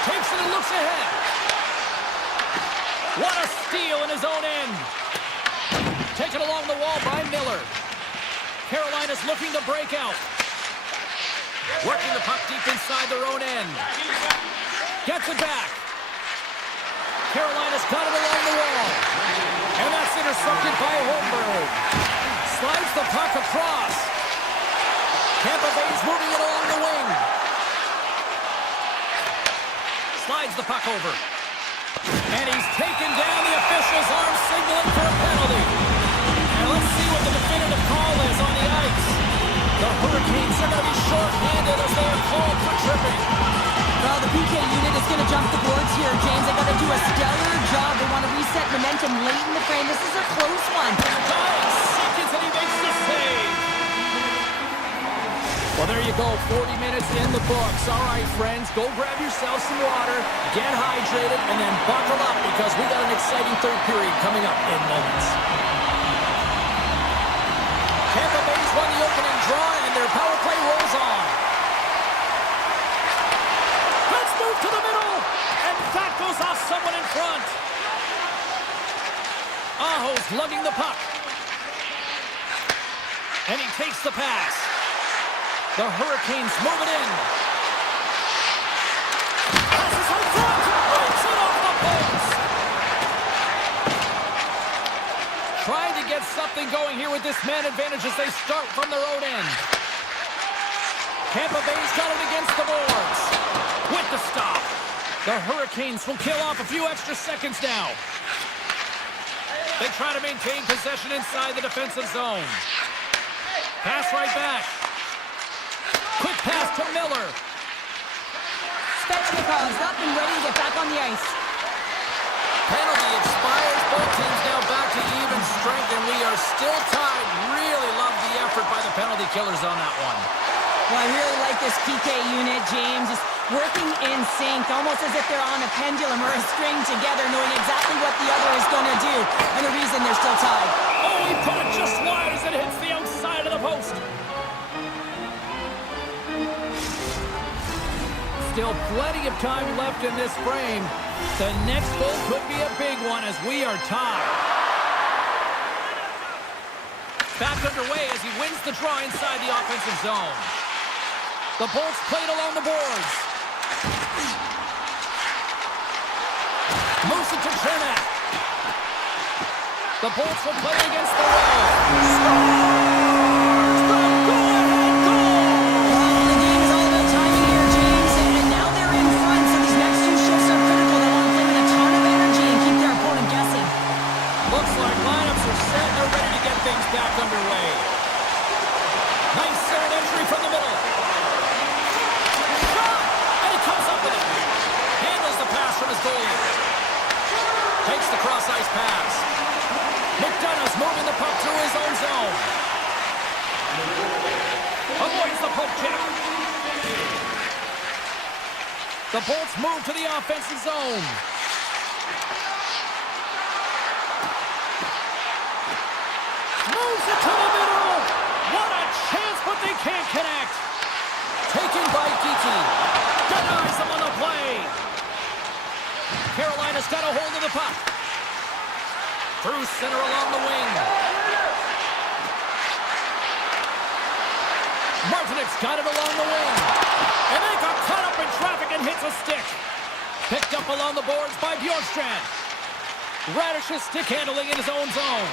Takes it and looks ahead. What a steal in his own end. Taken along the wall by Miller. Carolina's looking to break out. Working the puck deep inside their own end. Gets it back. Carolina's got it along the wall. And that's intercepted by Holmberg. Slides the puck across. Tampa Bay's moving it along the wing. Slides the puck over. And he's taken down. The official's arm signaling for a penalty. And let's see what the definitive call is on the ice. The Hurricanes are going to be short-handed as they are called for tripping. Well, the PK unit is going to jump the boards here, James. They got to do a stellar job. They want to reset momentum late in the frame. This is a close one. 9 seconds and he makes the save. Well, there you go. 40 minutes in the books. All right, friends, go grab yourself some water, get hydrated, and then buckle up because we got an exciting third period coming up in moments. Tampa Bay's won the opening draw, and their power play rolls on. Let's move to the middle, and that goes off someone in front. Aho's lugging the puck. And he takes the pass. The Hurricanes move it in. Passes in front. Breaks it off the post. Trying to get something going here with this man advantage as they start from their own end. Tampa Bay's got it against the boards. With the stop. The Hurricanes will kill off a few extra seconds now. They try to maintain possession inside the defensive zone. Pass right back. Quick pass to Miller. Svechnikov is up and ready to get back on the ice. Penalty expires. Both teams now back to even strength, and we are still tied. Really love the effort by the penalty killers on that one. Well, I really like this PK unit, James. Just working in sync, almost as if they're on a pendulum or a string together, knowing exactly what the other is going to do, and the reason they're still tied. Oh, he put it just wide as it hits the outside of the post. Still plenty of time left in this frame. The next goal could be a big one as we are tied. Back underway as he wins the draw inside the offensive zone. The Bolts played along the boards. Moves it to Chernak. The Bolts will play against the wall. Scores! The go-ahead goal! Well, the game is all about timing here, James, and now they're in front, so these next two shifts are critical. They want to play with a ton of energy and keep their opponent guessing. Looks like lineups are set. They're ready to get things back underway. Nice third entry from the middle. Shot! And he comes up with it. Handles the pass from his goalie. Takes the cross-ice pass. McDonough's moving the puck through his own zone. Avoids the poke check. The Bolts move to the offensive zone. Moves it to the middle. What a chance, but they can't connect. Taken by Geeky. Denies them on the play. Carolina's got a hold of the puck. Through center along the wing. Martinek's got it along the wing. And they got caught up in traffic and hits a stick. Picked up along the boards by Bjorkstrand. Radish's stick handling in his own zone.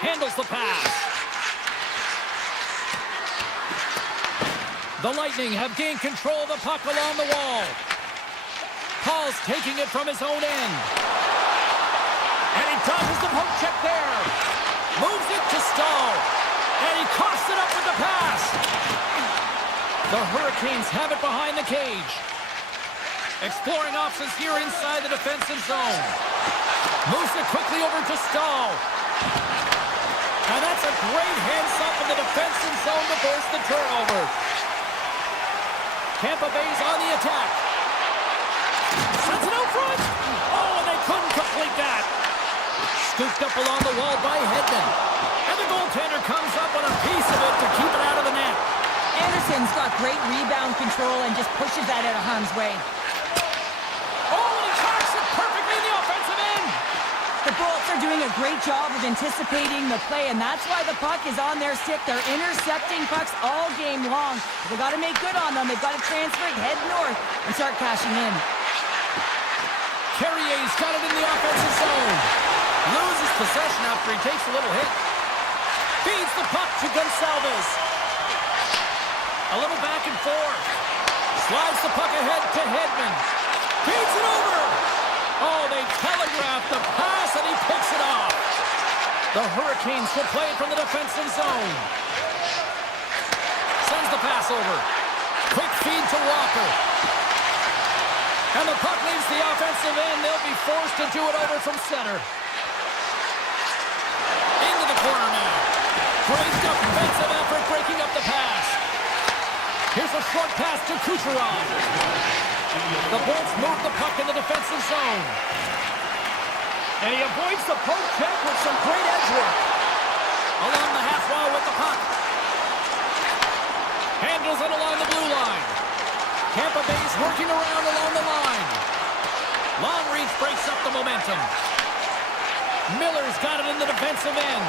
Handles the pass. The Lightning have gained control of the puck along the wall. Paul's taking it from his own end. And he dodges the poke check there. Moves it to Stahl. And he coughs it up with the pass. The Hurricanes have it behind the cage. Exploring options here inside the defensive zone. Moves it quickly over to Stahl. And that's a great hands-up in the defensive zone to force the turnover. Tampa Bay's on the attack. Sends it out front. Oh, and they couldn't complete that. Scooped up along the wall by Hedman. And the goaltender comes up with a piece of it to keep it out of the net. Anderson's got great rebound control and just pushes that out of harm's way. Oh, and he tracks it perfectly in the offensive end. The Bolts are doing a great job of anticipating the play, and that's why the puck is on their stick. They're intercepting pucks all game long. They've got to make good on them. They've got to transfer it, head north, and start cashing in. Carrier's got it in the offensive zone. Loses possession after he takes a little hit. Feeds the puck to Gonsalves. A little back and forth. Slides the puck ahead to Hedman. Feeds it over. Oh, they telegraphed the pass, and he picks it off. The Hurricanes will play it from the defensive zone. Sends the pass over. Quick feed to Walker. And the puck leaves the offensive end. They'll be forced to do it over from center. Into the corner now. Great defensive effort breaking up the pass. Here's a short pass to Kucherov. The Bolts move the puck in the defensive zone. And he avoids the poke check with some great edge work. along the half wall with the puck. Handles it along the blue line. Tampa Bay's working around along the line. Long reach breaks up the momentum. Miller's got it in the defensive end.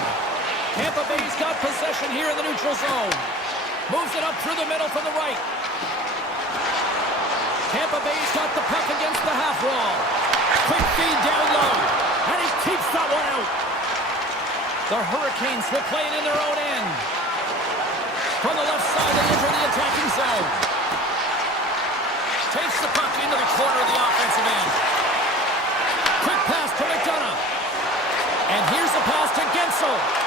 Tampa Bay's got possession here in the neutral zone. Moves it up through the middle from the right. Tampa Bay's got the puck against the half wall. Quick feed down low. And he keeps that one out. The Hurricanes will play it in their own end. From the left side, they enter the attacking zone. Takes the puck into the corner of the offensive end. Quick pass to McDonough. And here's a pass to Gensel.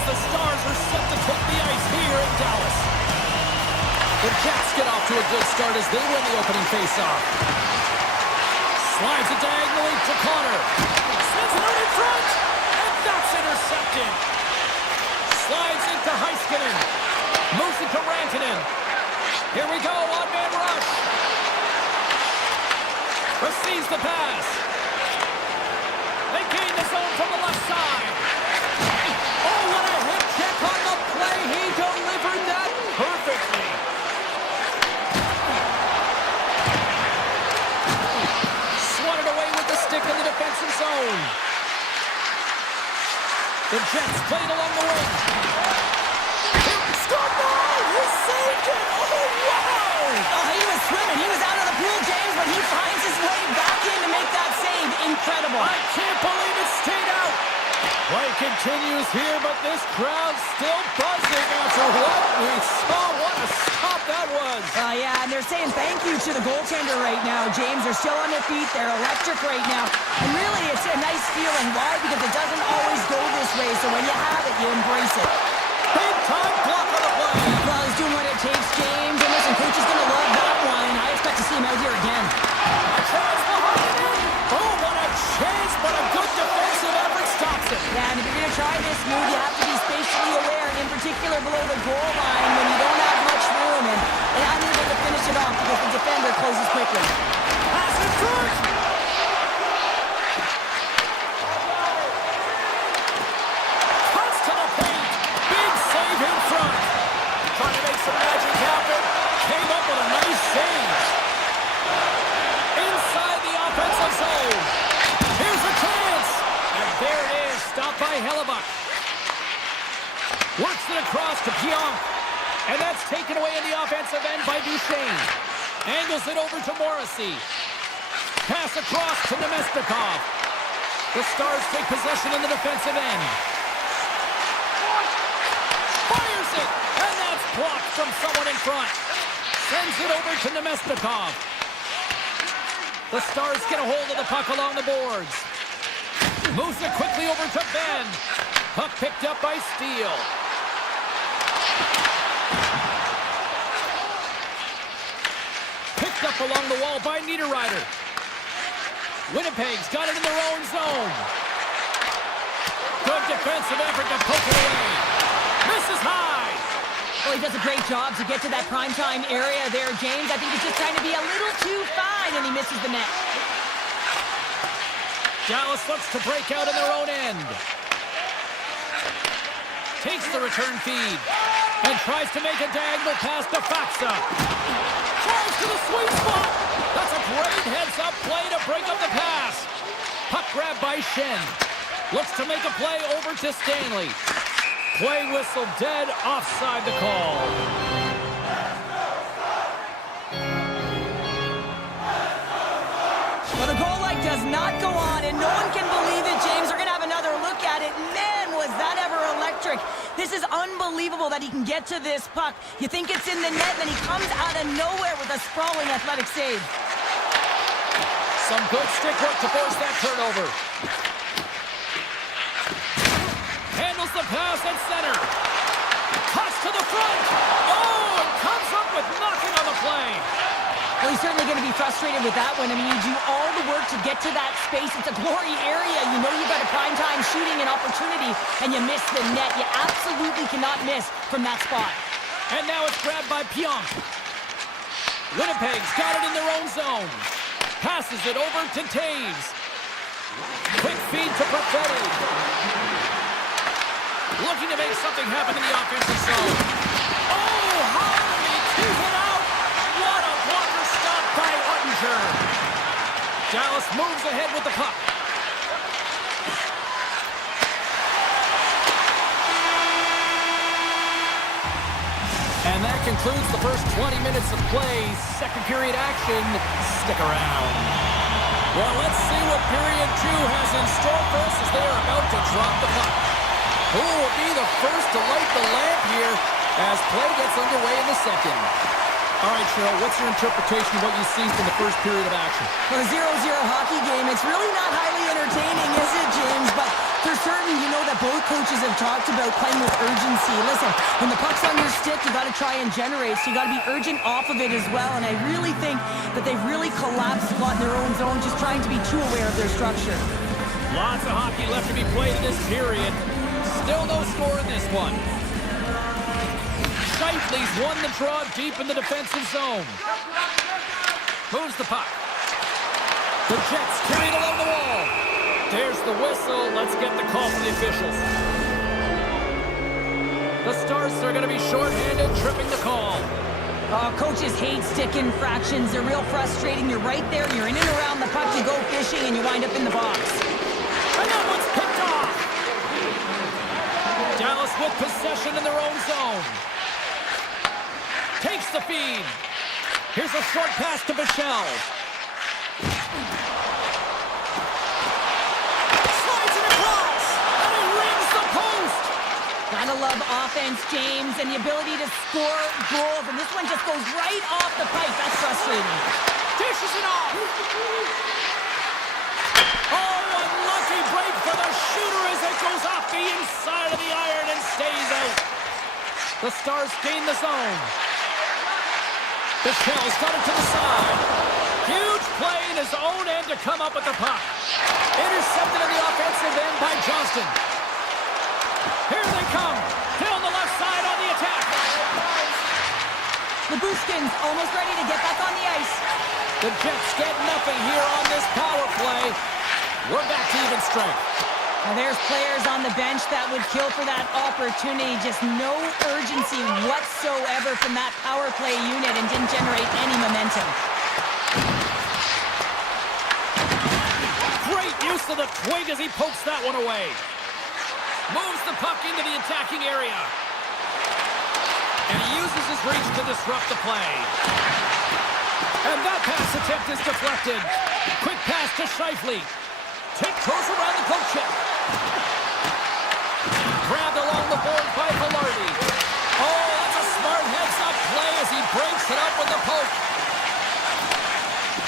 as the Stars are set to take the ice here in Dallas. The Jets get off to a good start as they win the opening faceoff. Slides it diagonally to Connor. Sends it out in front, and that's intercepted. Slides into Heiskanen. Moves it to Rantanen. Here we go, one-man rush. Receives the pass. They gain the zone from the left side. Oh, what a hip check on the play. He delivered that perfectly. Swatted away with the stick in the defensive zone. The Jets played along the wing. Scored ball! He saved it! Oh, wow! Oh, he was swimming. He was out of the pool, James, but he finds his way back in to make that save. Incredible. I can't believe it stayed out. Play continues here, but this crowd's still buzzing after what we saw. What a stop that was. Yeah, and they're saying thank you to the goaltender right now, James. They're still on their feet. They're electric right now. And really, it's a nice feeling. Why? Because it doesn't always go this way, so when you have it, you embrace it. Big time block on the play. Well, he's doing what it takes, James. And listen, coach is going to love that one. I expect to see him out here again. A chance behind him. Oh, what a chance, but a good defensive effort stops it. Yeah, and if you're going to try this move, you have to be spatially aware, in particular below the goal line when you don't have much room and unable to finish it off because the defender closes quickly. Pass in front. Cuts to the paint. Big save in front. Trying to make some magic happen. Came up with a nice save. Inside the offensive zone. Here's a chance. And there it is. Stopped by Hellebuck. Works it across to Pionk. And that's taken away in the offensive end by Duchesne. Angles it over to Morrissey. Pass across to Nemestikov. The Stars take possession in the defensive end. Fires it! And that's blocked from someone in front. Sends it over to Nemestikov. The Stars get a hold of the puck along the boards. Moves it quickly over to Ben. Puck picked up by Steele. Picked up along the wall by Niederreiter. Winnipeg's got it in their own zone. Good defensive effort to poke it away. Misses high. Well, he does a great job to get to that primetime area there, James. I think he's just trying to be a little too fine, and he misses the net. Dallas looks to break out in their own end. Takes the return feed and tries to make a diagonal pass to Faksa. Tries to the sweet spot. That's a great heads-up play to break up the pass. Puck grab by Shen. Looks to make a play over to Stanley. Play whistle dead, offside the call. Well, the goal light does not go on, and no one can believe it, James. We're going to have another look at it. Man, was that ever electric. This is unbelievable that he can get to this puck. You think it's in the net, then he comes out of nowhere with a sprawling athletic save. Some good stick work to force that turnover. Handles the pass at center. Cuts to the front. Oh, and comes up with nothing on the play. Well, he's certainly going to be frustrated with that one. I mean, you do all the work to get to that space. It's a glory area. You know you've got a primetime shooting and opportunity, and you miss the net. You absolutely cannot miss from that spot. And now it's grabbed by Pionk. Winnipeg's got it in their own zone. Passes it over to Taves. Quick feed to Perfetti. Looking to make something happen in the offensive zone. Oh, how did he keep it out? What a blocker stop by Ottinger. Dallas moves ahead with the puck. And that concludes the first 20 minutes of play. Second period action. Stick around. Well, let's see what period 2 has in store for us as they are about to drop the puck. Who will be the first to light the lamp here as play gets underway in the second? All right, Cheryl, what's your interpretation of what you see from the first period of action? For a 0-0 hockey game, it's really not highly entertaining, is it, James? But for certain, you know that both coaches have talked about playing with urgency. Listen, when the puck's on your stick, you got to try and generate, so you got to be urgent off of it as well. And I really think that they've really collapsed a lot in their own zone, just trying to be too aware of their structure. Lots of hockey left to be played in this period. Still no score in this one. Scheifele's won the draw deep in the defensive zone. Moves the puck. The Jets carry it along the wall. There's the whistle. Let's get the call from the officials. The Stars are going to be shorthanded, tripping the call. Coaches hate stick infractions. They're real frustrating. You're right there. You're in and around the puck. You go fishing, and you wind up in the box. And that one's picked off. Dallas with possession in their own zone. Takes the feed. Here's a short pass to Bichelle. Slides it across, and he rings the post. Gotta love offense, James, and the ability to score goals. And this one just goes right off the pipe. That's frustrating. Dishes it off. Oh, unlucky break for the shooter as it goes off the inside of the iron and stays out. The Stars gain the zone. Bichelle's got it to the side. Huge play in his own end to come up with the puck. Intercepted in the offensive end by Johnston. Here they come. Down the left side on the attack. The Buskins almost ready to get back on the ice. The Jets get nothing here on this power play. We're back to even strength. Now there's players on the bench that would kill for that opportunity. Just no urgency whatsoever from that power play unit and didn't generate any momentum. Great use of the twig as he pokes that one away. Moves the puck into the attacking area. And he uses his reach to disrupt the play. And that pass attempt is deflected. Quick pass to Scheifele. Tiptoes around the poke check. Grabbed along the board by Velarde. Oh, that's a smart heads-up play as he breaks it up with the poke.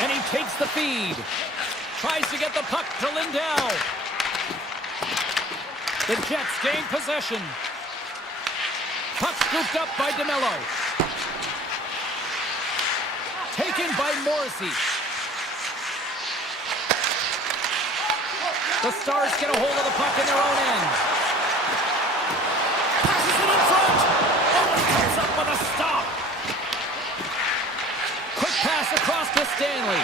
And he takes the feed. Tries to get the puck to Lindell. The Jets gain possession. Puck scooped up by DeMello. Taken by Morrissey. The Stars get a hold of the puck in their own end. Passes it in front. Oh, he comes up with a stop. Quick pass across to Stanley.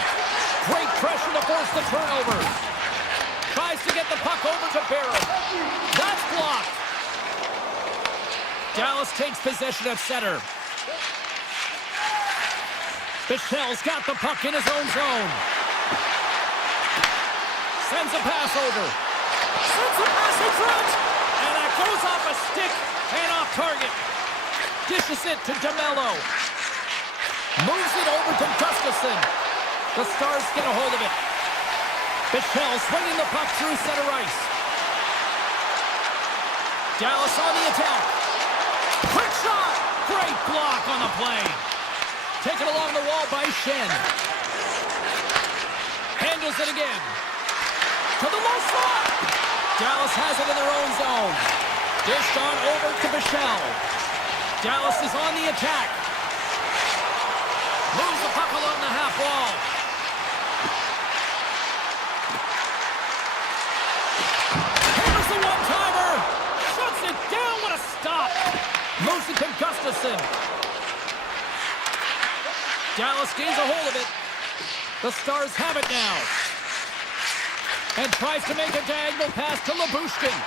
Great pressure to force the turnover. Tries to get the puck over to Barrett. That's blocked. Dallas takes possession at center. Bichelle's got the puck in his own zone. Sends a pass over. Sends a pass in front. And that goes off a stick and off target. Dishes it to DeMello. Moves it over to Gustafson. The Stars get a hold of it. Bichelle swinging the puck through center ice. Dallas on the attack. Quick shot. Great block on the play. Taken along the wall by Shen. Handles it again. To the low slot. Dallas has it in their own zone. Dished on over to Bichelle. Dallas is on the attack. Moves the puck along the half wall. Hammers the one-timer. Shuts it down. What a stop. Moves it to Gustafson. Dallas gains a hold of it. The Stars have it now. And tries to make a diagonal pass to Labushkin.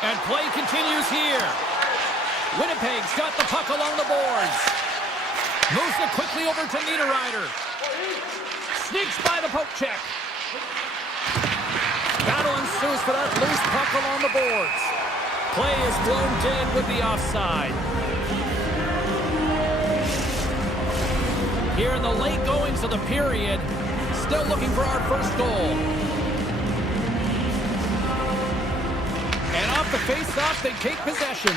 And play continues here. Winnipeg's got the puck along the boards. Moves it quickly over to Niederreiter. Sneaks by the poke check. Battle ensues for that loose puck along the boards. Play is blown dead with the offside. Here in the late goings of the period, still looking for our first goal. And off the face-off, they take possession.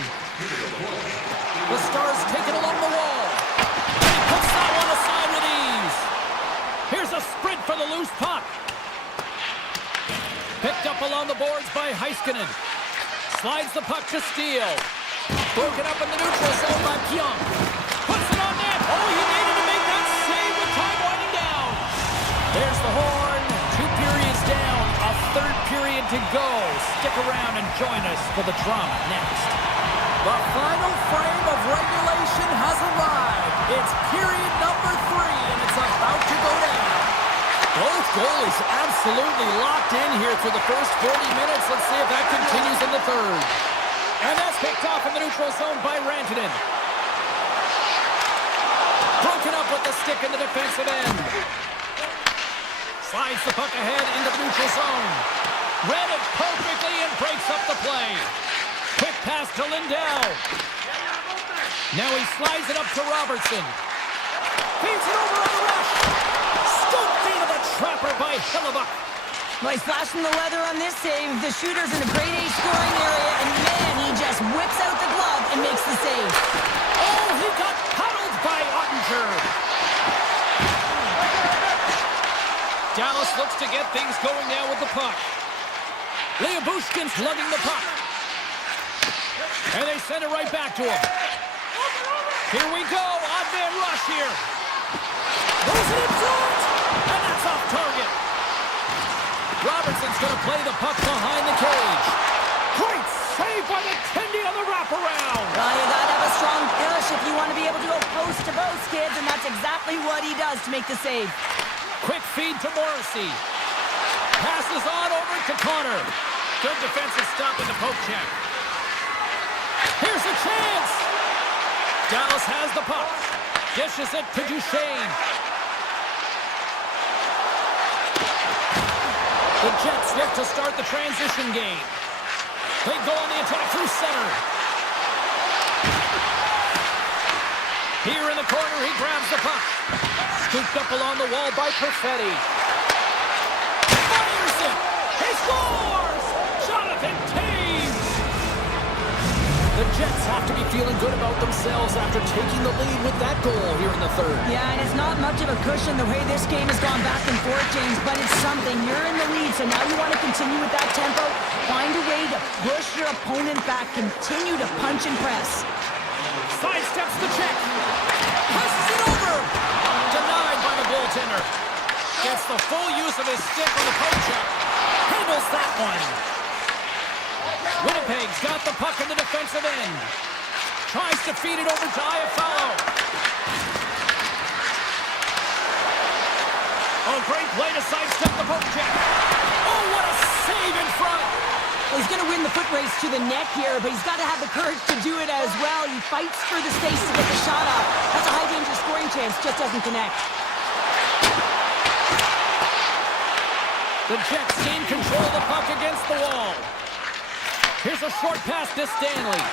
The Stars take it along the wall. And he puts that one aside with ease. Here's a sprint for the loose puck. Picked up along the boards by Heiskanen. Slides the puck to steal. Broken up in the neutral zone by Pyong. Puts it on net. Oh, he needed to make that save with time winding down. There's the horn. 2 periods down. A third period to go. Stick around and join us for the drama next. The final frame of regulation has arrived. It's period number 3, and it's about to go down. Both goalies absolutely locked in here for the first 40 minutes. Let's see if that continues in the third. And that's picked off in the neutral zone by Rantanen. Broken up with the stick in the defensive end. Slides the puck ahead into the neutral zone. Read it perfectly and breaks up the play. Quick pass to Lindell. Now he slides it up to Robertson. Feeds it over on the rush. Scooped into the trapper by Hillebuck. Well, he's flashing the leather on this save. The shooter's in a grade A scoring area, and man, he just whips out the glove and makes the save. Oh, he got paddled by Ottinger. Dallas looks to get things going now with the puck. Leobushkin's lugging the puck. And they send it right back to him. Here we go. Odd man rush here. Goes it in front. And that's off target. Robertson's going to play the puck behind the cage. Great save by the Tendy on the wraparound. Well, you gotta have a strong push if you want to be able to go post to post, kids, and that's exactly what he does to make the save. Quick feed to Morrissey. Passes on over to Connor. Good defensive stop in the poke check. Here's a chance. Dallas has the puck. Dishes it to Duchesne. The Jets look to start the transition game. They go on the attack through center. Here in the corner, he grabs the puck. Scooped up along the wall by Perfetti. Fires it! He scores! Jonathan Taves! The Jets have to be feeling good about themselves after taking the lead with that goal here in the third. Yeah, and it's not much of a cushion the way this game has gone back and forth, James, but it's something. You're in the lead, so now you want to continue with that tempo. Find a way to push your opponent back. Continue to punch and press. Sidesteps the check. Passes it over. Denied by the goaltender. Gets the full use of his stick on the poke check. Handles that one. Winnipeg's got the puck in the defensive end. Tries to feed it over to Iafallo. Oh, great play to sidestep the poke check. Oh, what a save in front. Well, he's going to win the foot race to the net here, but he's got to have the courage to do it as well. He fights for the space to get the shot off. That's a high-danger scoring chance, just doesn't connect. The Jets gain control of the puck against the wall. Here's a short pass to Stanley.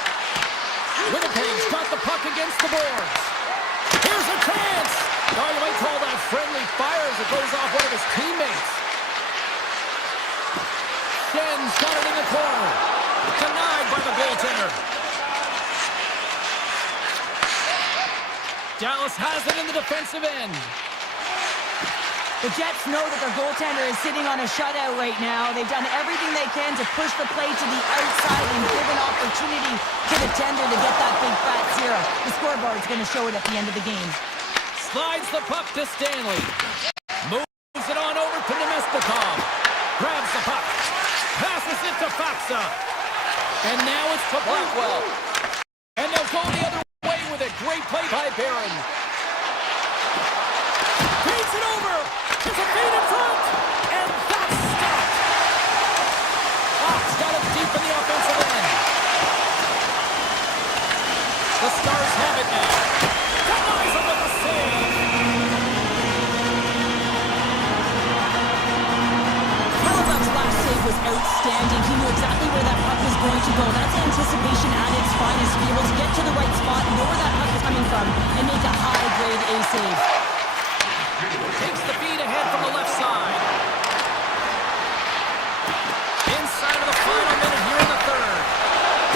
Winnipeg's got the puck against the boards. Here's a chance. Oh, you might call that friendly fire as it goes off one of his teammates. Shen's got it in the corner. Denied by the goaltender. Dallas has it in the defensive end. The Jets know that their goaltender is sitting on a shutout right now. They've done everything they can to push the play to the outside and give an opportunity to the tender to get that big fat zero. The scoreboard's going to show it at the end of the game. Slides the puck to Stanley. Moves it on over to Nemestikov. Grabs the puck. Passes it to Faksa. And now it's to Blackwell. And they'll go the other way with it. Great play by Barron. Feeds it over. There's a feed in front. And that's stopped. Fox got it deep in the offensive end. The Stars have it now. Denies him with the save. Hellebuyck's last save was outstanding. He knew exactly where that puck was going to go. That's anticipation at its finest. To be able to get to the right spot, know where that puck is coming from, and make a high-grade A save. Takes the feed ahead from the left side. Inside of the final minute here in the third.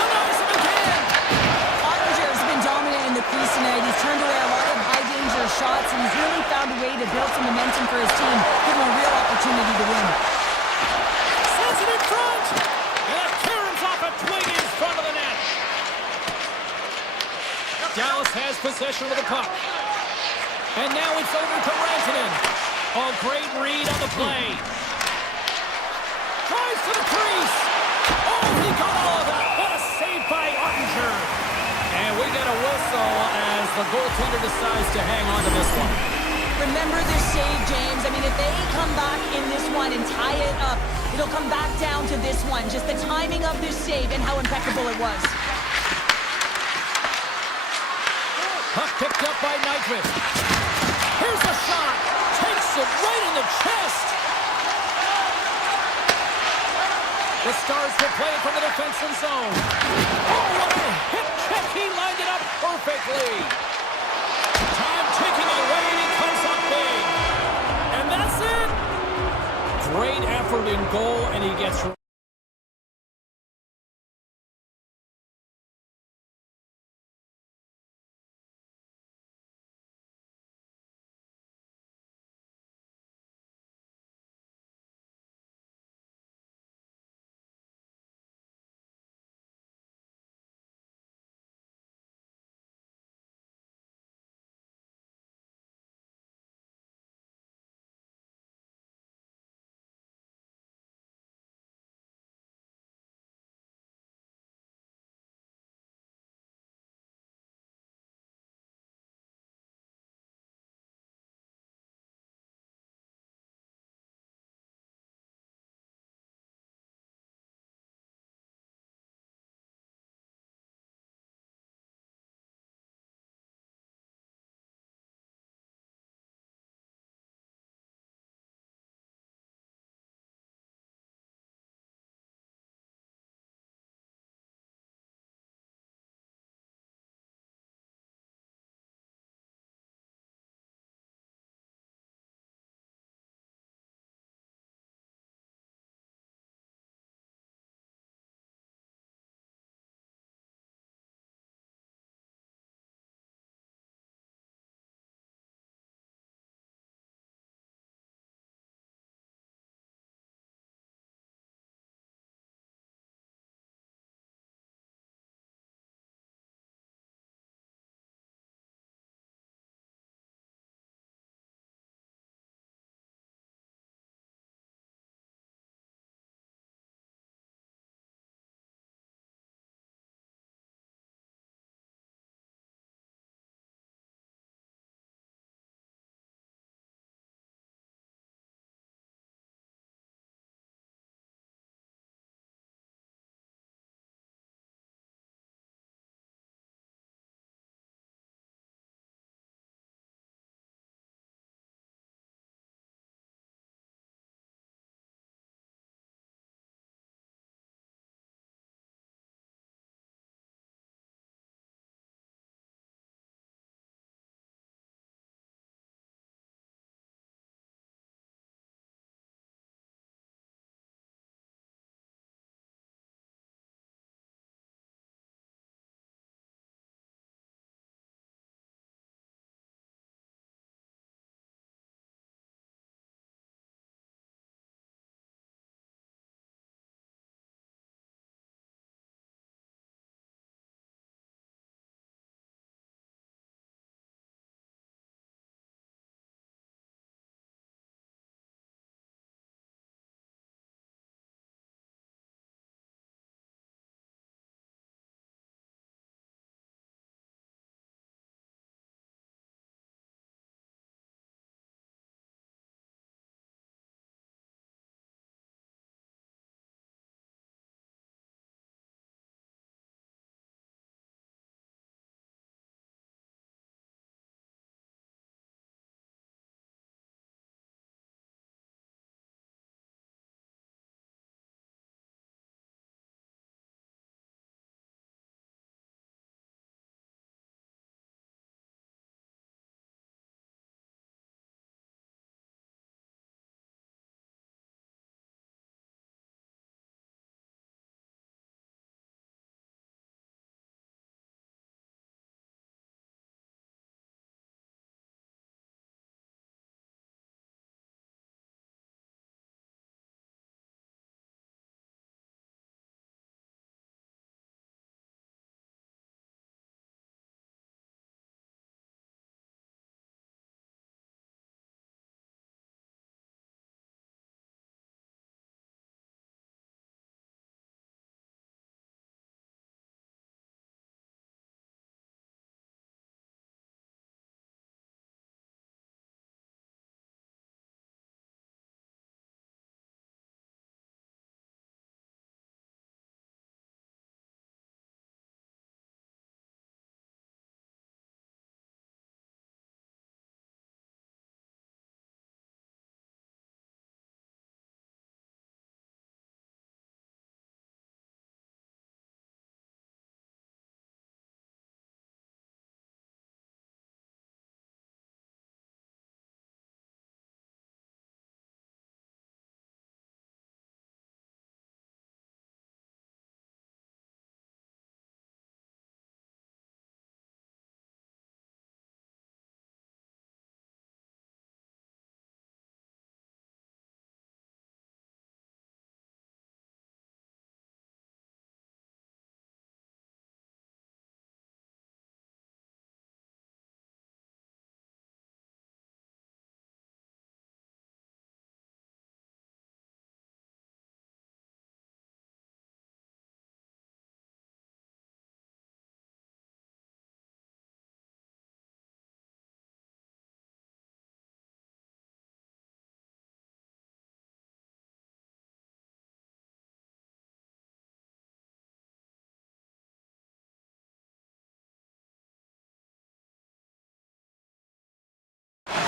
Denies him again. Ottinger has been dominant in the crease tonight. He's turned away a lot of high-danger shots, and he's really found a way to build some momentum for his team, give him a real opportunity to win. Sends it in front. And it caroms off a twig in possession of the puck. And now it's over to Rantanen. Oh, great read on the play. Tries to the crease. Oh, he got all of that. What a save by Ottinger. And we get a whistle as the goaltender decides to hang on to this one. Remember their save, James. I mean, if they come back in this one and tie it up, it'll come back down to this one. Just the timing of this save and how impeccable it was. Puck picked up by Nyquist. Here's the shot. Takes it right in the chest. The Stars will play it from the defensive zone. Oh, what a hip check. He lined it up perfectly. Time ticking away, and he comes up big. And that's it. Great effort in goal, and he gets...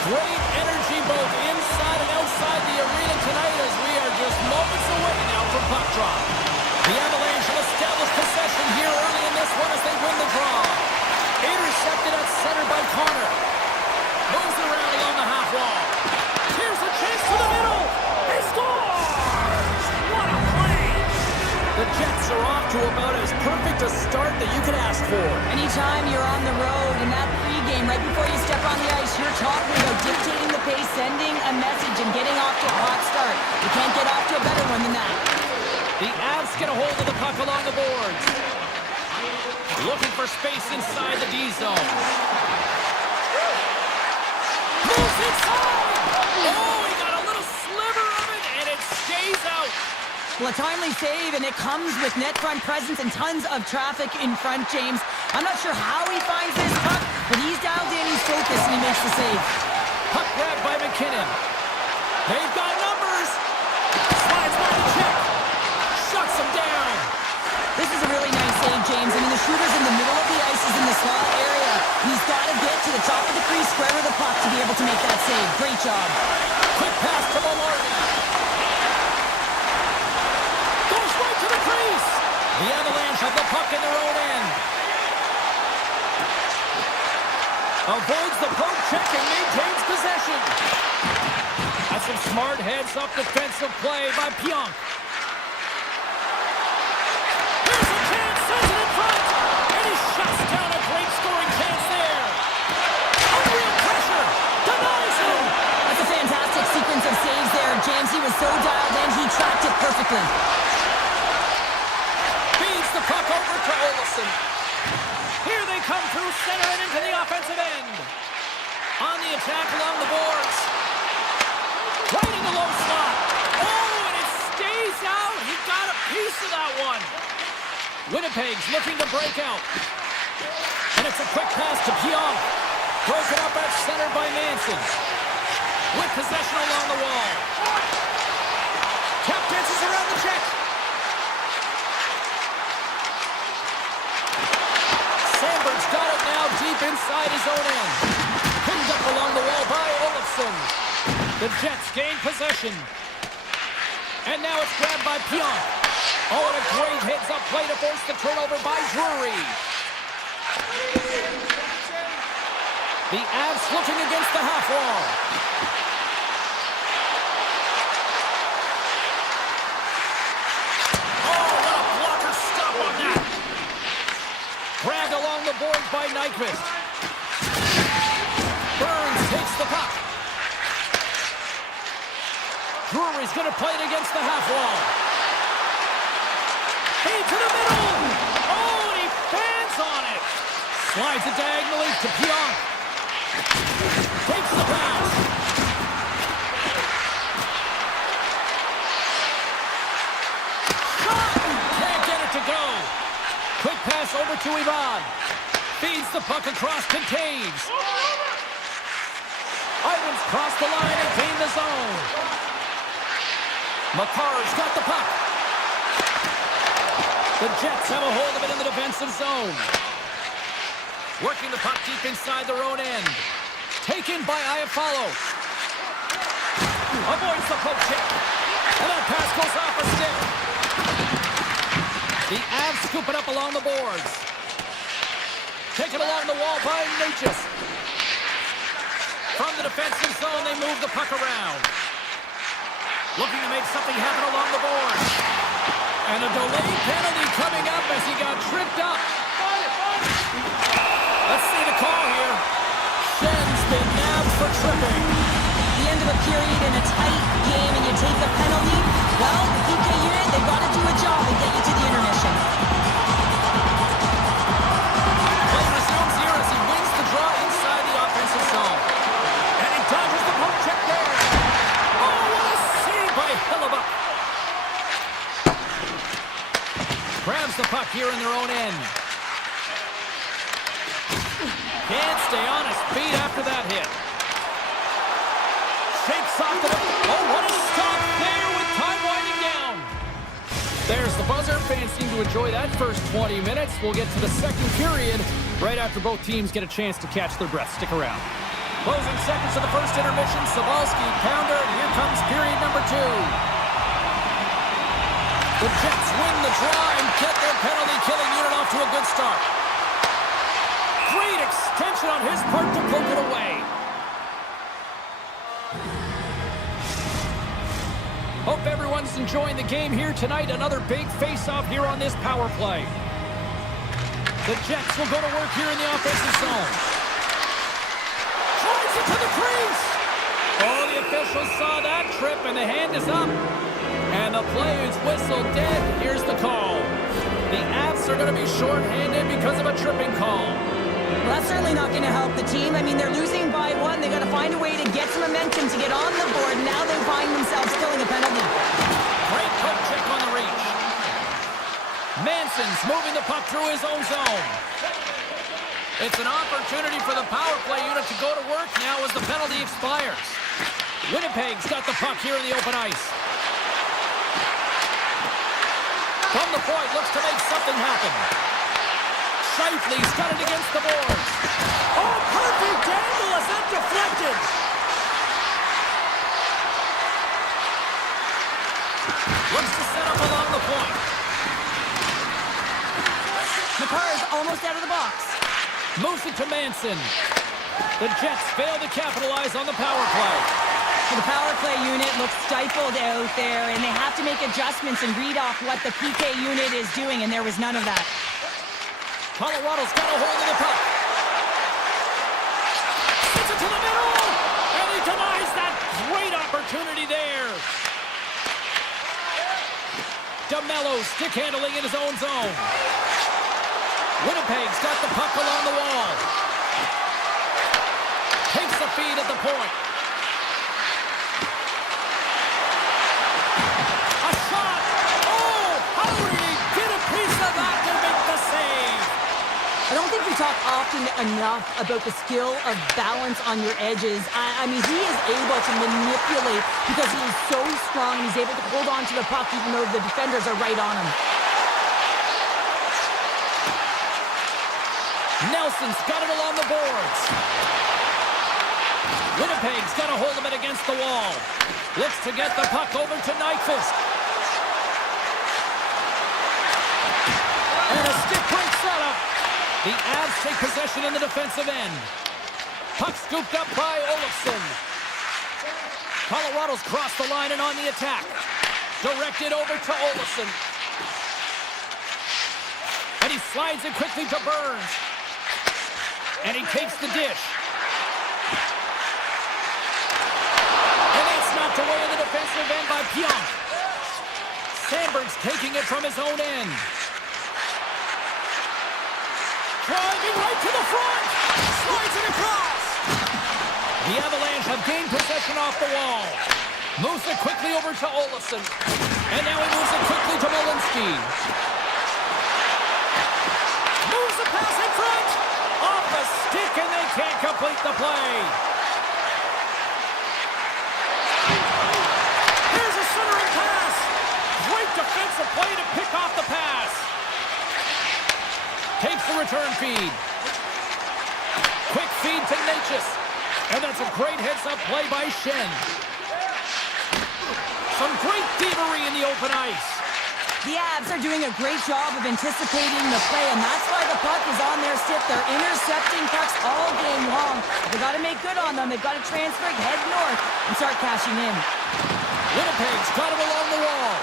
Great energy both inside and outside the arena tonight as we are just moments away now from puck drop. The Avalanche have established possession here early in this one as they win the draw. Intercepted at center by Connor. Moves it around along the half wall. Here's a chance to the middle. He scores! What a play! The Jets are off to about as perfect a start that you could ask for. Anytime you're on the road in that pregame, right before you step on the ice, you're talking about dictating the pace, sending a message, and getting off to a hot start. You can't get off to a better one than that. The Avs get a hold of the puck along the boards. Looking for space inside the D zone. Moves inside! Oh, he got a little sliver of it, and it stays out. Well, a timely save, and it comes with net front presence and tons of traffic in front, James. I'm not sure how he finds this puck, but he's dialed in, he's focused, and he makes the save. Puck grabbed by McKinnon. They've got numbers. Slides by the check. Shuts him down. This is a really nice save, James. I mean, the shooter's in the middle of the ice, is in the slot area. He's got to get to the top of the crease, square of the puck to be able to make that save. Great job. Quick pass to Maloney. Goes right to the crease. The Avalanche have the puck in their own end. Avoids the poke check and maintains possession. That's some smart heads-up defensive play by Pionk. Here's a chance, sends it in front, and he shuts down a great scoring chance there. Unreal pressure, denies him. That's a fantastic sequence of saves there, James. He was so dialed in, he tracked it perfectly. Feeds the puck over to Olofsson. Here they come through center and into the offensive end. On the attack along the boards. Right in the low slot. Oh, and it stays out. He got a piece of that one. Winnipeg's looking to break out. And it's a quick pass to Pionk. Broken up at center by Manson. With possession along the wall. Tap dances around the check. Sandberg's got it now deep inside his own end. Pinned up along the wall by Olofsson. The Jets gain possession. And now it's grabbed by Pionk. Oh, and a great heads-up play to force the turnover by Drury. The Avs looking against the half wall. Oh, what a blocker stop on that. Grabbed along the boards by Nyquist. Burns takes the puck. Drury's going to play it against the half wall. Into the middle. Oh, and he fans on it. Slides it diagonally to Pionk. Takes the pass. Shot! Can't get it to go. Quick pass over to Ivan. Feeds the puck across to Taves. Ivans crossed the line and gained the zone. Makar's got the puck. The Jets have a hold of it in the defensive zone. Working the puck deep inside their own end. Taken by Iafallo. Avoids the poke check. And that pass goes off a stick. The Avs scoop it up along the boards. Taken along the wall by Natchez. From the defensive zone, they move the puck around. Looking to make something happen along the boards. And a delayed penalty coming up as he got tripped up. Let's see the call here. Shen's been nabbed for tripping. The end of a period in a tight game and you take a penalty. Well, the PK unit, they've got to do a job and get you to the intermission. Play resumes here as he wins the draw inside the offensive zone. And he dodges the poke check there. Oh, what a save by Hellebuck. Grabs the puck here in their own end. Can't stay on his feet after that hit. Shakes off the... Oh, what a stop there with time winding down. There's the buzzer. Fans seem to enjoy that first 20 minutes. We'll get to the second period right after both teams get a chance to catch their breath. Stick around. Closing seconds of the first intermission. Sabalski pounder, and here comes period number 2. The Jets win the draw and get their penalty-killing unit off to a good start. Great extension on his part to poke it away. Hope everyone's enjoying the game here tonight. Another big face-off here on this power play. The Jets will go to work here in the offensive zone. Drives it to the crease. Oh, the officials saw that trip, and the hand is up. And the play is whistled dead. Here's the call. The Avs are going to be short-handed because of a tripping call. Well, that's certainly not going to help the team. I mean, they're losing by 1. They got to find a way to get some momentum to get on the board. Now they find themselves killing a penalty. Great poke check on the reach. Manson's moving the puck through his own zone. It's an opportunity for the power play unit to go to work now as the penalty expires. Winnipeg's got the puck here in the open ice. From the point, looks to make something happen. Shifley's got it against the boards. Oh, perfect angle as that deflected. Looks to set up along the point. McCarr is almost out of the box. Moves it to Manson. The Jets fail to capitalize on the power play. The power play unit looks stifled out there, and they have to make adjustments and read off what the PK unit is doing, and there was none of that. Colorado's got a hold of the puck. Gets it to the middle, and he denies that great opportunity there. DeMello stick handling in his own zone. Winnipeg's got the puck along the wall. Takes the feed at the point. A shot! Oh! How did he get a piece of that to make the save? I don't think we talk often enough about the skill of balance on your edges. I mean, he is able to manipulate because he is so strong. He's able to hold on to the puck even though the defenders are right on him. Nelson's got it along the boards. Winnipeg's got a hold of it against the wall. Looks to get the puck over to Nyquist. And a stick break setup. The Avs take possession in the defensive end. Puck scooped up by Olofsson. Colorado's crossed the line and on the attack. Directed over to Olofsson. And he slides it quickly to Burns. And he takes the dish. And that's knocked away in the defensive end by Pionk. Sandberg's taking it from his own end. Driving right to the front. Slides it across. The Avalanche have gained possession off the wall. Moves it quickly over to Olofsson. And now he moves it quickly to Malinsky. Moves the pass in front. Off the stick, and they can't complete the play. Here's a centering pass. Great defensive play to pick off the pass. Takes the return feed. Quick feed to Natchez. And that's a great heads-up play by Shen. Some great thievery in the open ice. The Avs are doing a great job of anticipating the play, and that's why the puck is on their stick. They're intercepting pucks all game long. They got to make good on them. They've got to transfer, head north, and start cashing in. Winnipeg's got it along the wall.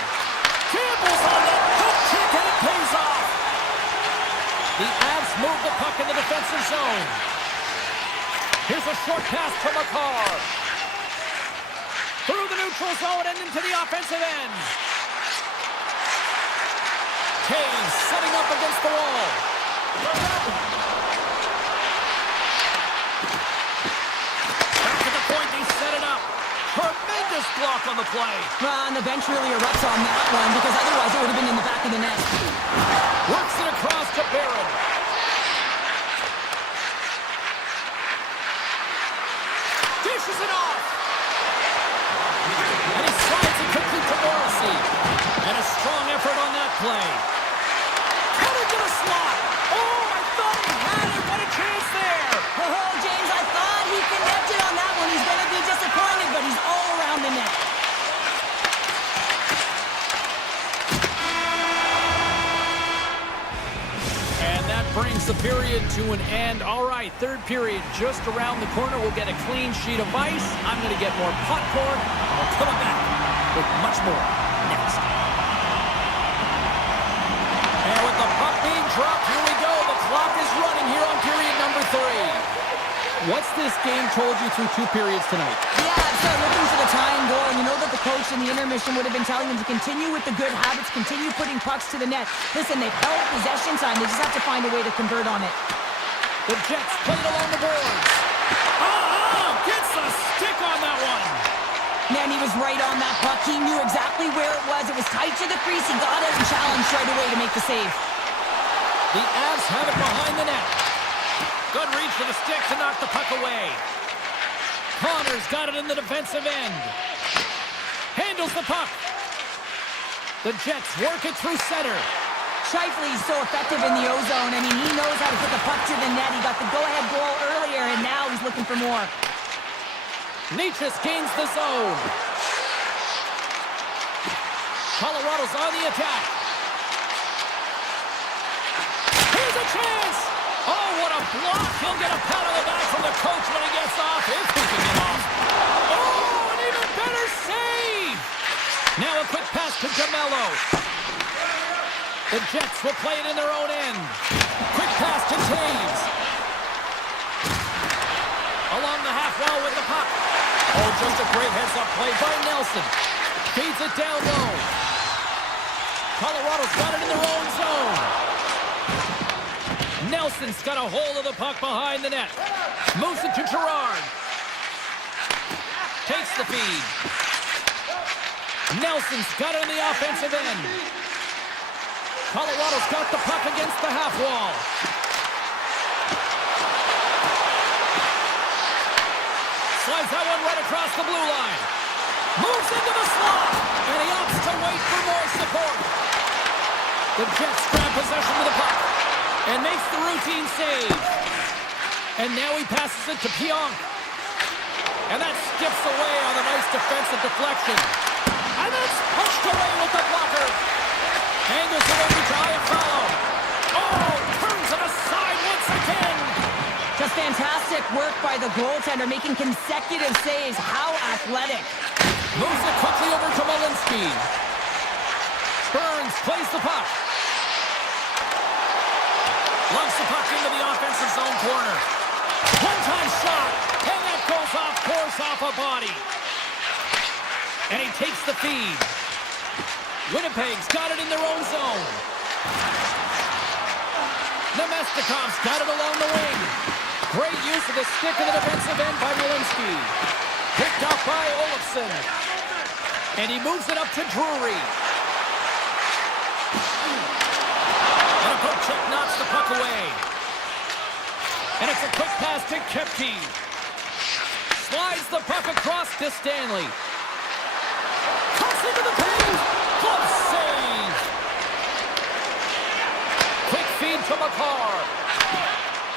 Campbell's on that hook check, and it pays off. The Avs move the puck in the defensive zone. Here's a short pass to McCarr. Through the neutral zone and into the offensive end. Hayes setting up against the wall. Back to the point, they set it up. Tremendous block on the play. Well, and the bench really erupts on that one because otherwise it would have been in the back of the net. Works it across to Barron. Dishes it off. And he slides it quickly to Morrissey. And a strong effort on that play. Coming to the slot. Oh, I thought he had it. What a chance there. Oh, James, I thought he connected brings the period to an end. All right, third period just around the corner. We'll get a clean sheet of ice. I'm going to get more popcorn. I'll come back with much more next. And with the puck being dropped, here we go. The clock is running here on period number 3. What's this game told you through 2 periods tonight? Yeah, so looking for the tying goal, and you know that the coach in the intermission would have been telling them to continue with the good habits, continue putting pucks to the net. Listen, they've held possession time. They just have to find a way to convert on it. The Jets played along the boards. Gets the stick on that one. Man, he was right on that puck. He knew exactly where it was. It was tight to the crease. He got out and challenged right away to make the save. The Avs have it behind the net. Good reach for the stick to knock the puck away. Connor's got it in the defensive end. Handles the puck. The Jets work it through center. Scheifele's so effective in the O-zone. I mean, he knows how to put the puck to the net. He got the go-ahead goal earlier, and now he's looking for more. Nietzsche gains the zone. Colorado's on the attack. Here's a chance. Oh, what a block. He'll get a pat on the back from the coach when he gets off. If he can get off. Oh, an even better save. Now a quick pass to DeMello. The Jets will play it in their own end. Quick pass to Taves. Along the half wall with the puck. Oh, just a great heads-up play by Nelson. Feeds it down low. Colorado's got it in their own zone. Nelson's got a hold of the puck behind the net. Moves it to Gerard. Takes the feed. Nelson's got it in the offensive end. Colorado's got the puck against the half wall. Slides that one right across the blue line. Moves into the slot. And he opts to wait for more support. The Jets grab possession of the puck. And makes the routine save. And now he passes it to Pionk. And that skips away on a nice defensive deflection. And that's pushed away with the blocker. Angles it over to Iafallo. Oh, turns it aside once again. Just fantastic work by the goaltender, making consecutive saves. How athletic. Moves it quickly over to Malinsky. Burns plays the puck. Lugs the puck into the offensive zone corner. One-time shot, and that goes off course off a body. And he takes the feed. Winnipeg's got it in their own zone. Nemestikov's got it along the wing. Great use of the stick in the defensive end by Malinsky. Picked up by Olofsson. And he moves it up to Drury. And a poke check knocks the puck away. And it's a quick pass to Kepke. Slides the puck across to Stanley. Cuts into the paint. Glove save. Quick feed to McCarr.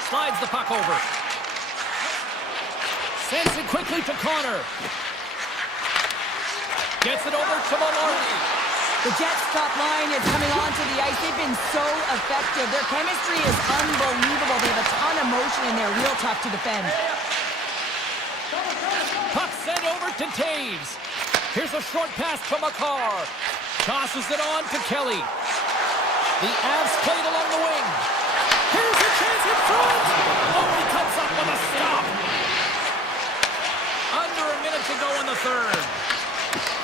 Slides the puck over. Sends it quickly to Connor. Gets it over to Maloney. The Jets' top line is coming onto the ice. They've been so effective. Their chemistry is unbelievable. They have a ton of motion and they're real tough to defend. Puck sent over to Taves. Here's a short pass to McCarr. Tosses it on to Kelly. The Avs played along the wing. Here's a chance in front. Oh, he comes up with a stop. Under a minute to go in the third.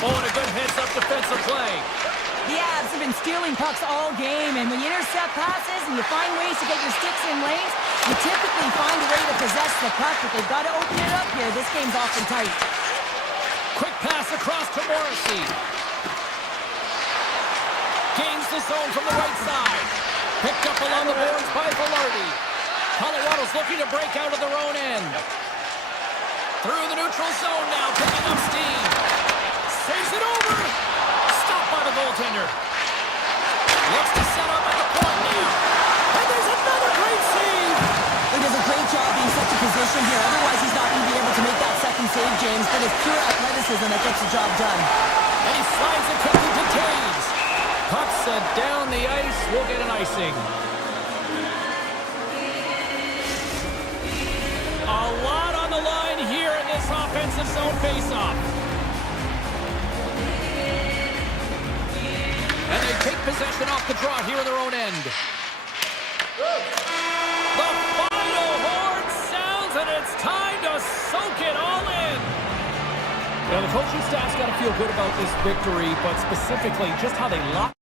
Oh, and a good heads-up defensive play. The Avs have been stealing pucks all game, and when you intercept passes and you find ways to get your sticks in lanes, you typically find a way to possess the puck, but they've got to open it up here. This game's often tight. Quick pass across to Morrissey. Gains the zone from the right side. Picked up along the boards by Velarde. Colorado's looking to break out of their own end. Through the neutral zone now, picking up steam. Saves it over. Stopped by the goaltender. Looks to set up at the point now. And there's another great save. He does a great job being such a position here. Otherwise, he's not going to be able to make that second save, James. But it's pure athleticism that gets the job done. And he slides it quickly to Taves. Puck set down the ice. We'll get an icing. a zone face-off. And they take possession off the draw here in their own end. The final horn sounds, and it's time to soak it all in. You know, the coaching staff's got to feel good about this victory, but specifically just how they locked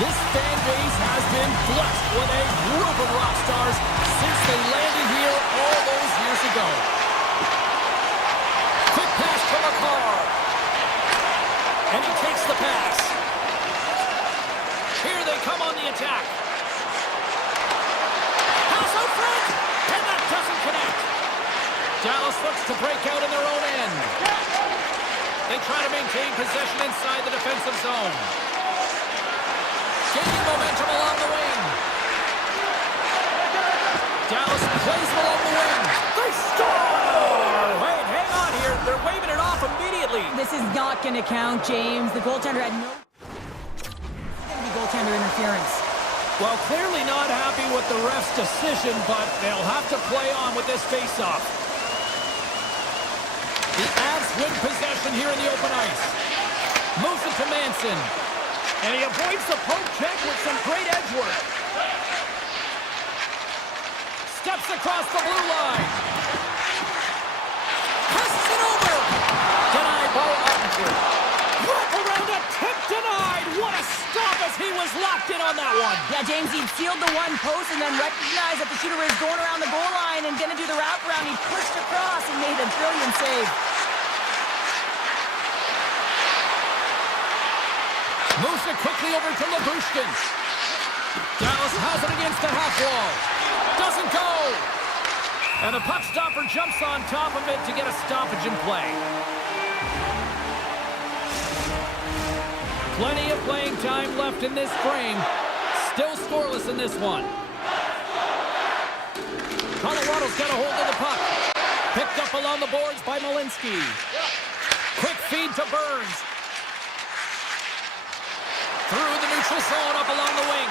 This fan base has been blessed with a group of rock stars since they landed here all those years ago. Quick pass to McCarr. And he takes the pass. Here they come on the attack. Pass out front, and that doesn't connect. Dallas looks to break out in their own end. They try to maintain possession inside the defensive zone. Gaining momentum along the wing. Dallas plays along the wing. They score! Wait, hang on here. They're waving it off immediately. This is not going to count, James. The goaltender had no goaltender interference. Well, clearly not happy with the ref's decision, but they'll have to play on with this faceoff. The Avs win possession here in the open ice. Moves it to Manson. And he avoids the poke check with some great edge work. Steps across the blue line. Passes it over. Denied by Ottinger. Wrap around a tip denied. What a stop as he was locked in on that one. Yeah, James, he sealed the one post and then recognized that the shooter was going around the goal line and going to do the wraparound. He pushed across and made a brilliant save. Moves it quickly over to Labushkin. Dallas has it against the half wall. Doesn't go. And the puck stopper jumps on top of it to get a stoppage in play. Plenty of playing time left in this frame. Still scoreless in this one. Colorado's got a hold of the puck. Picked up along the boards by Malinsky. Quick feed to Burns. Through the neutral zone up along the wing.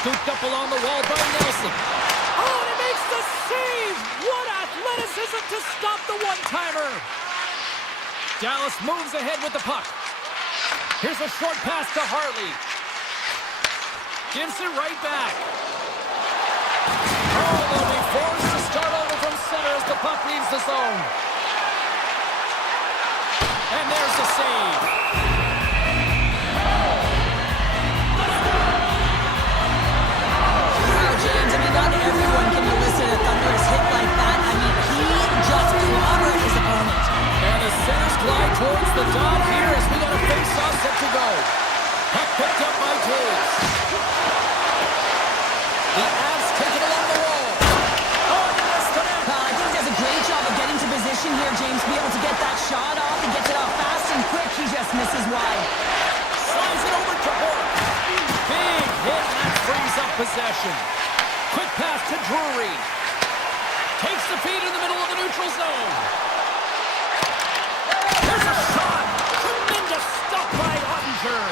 Scooped up along the wall by Nelson. Oh, and he makes the save! What athleticism to stop the one-timer! Dallas moves ahead with the puck. Here's a short pass to Hartley. Gives it right back. Oh, they'll be forced to start over from center as the puck leaves the zone. And there's the save. Wow, James, I mean, not everyone can elicit a thunderous hit like that. I mean, he just clobbered his opponent. And the centers glide towards the dot here as we got a face-off set to go. Puck picked up by Taves. The Avs take it along the wall. Oh, he missed the net. I think he does a great job of getting to position here, James, to be able to get that shot off. He gets it off fast and quick. He just misses wide. Slides it over to Bork. Big hit, and that frees up possession. Quick pass to Drury. Takes the feed in the middle of the neutral zone. There's a shot. Tremendous stop by Ottinger.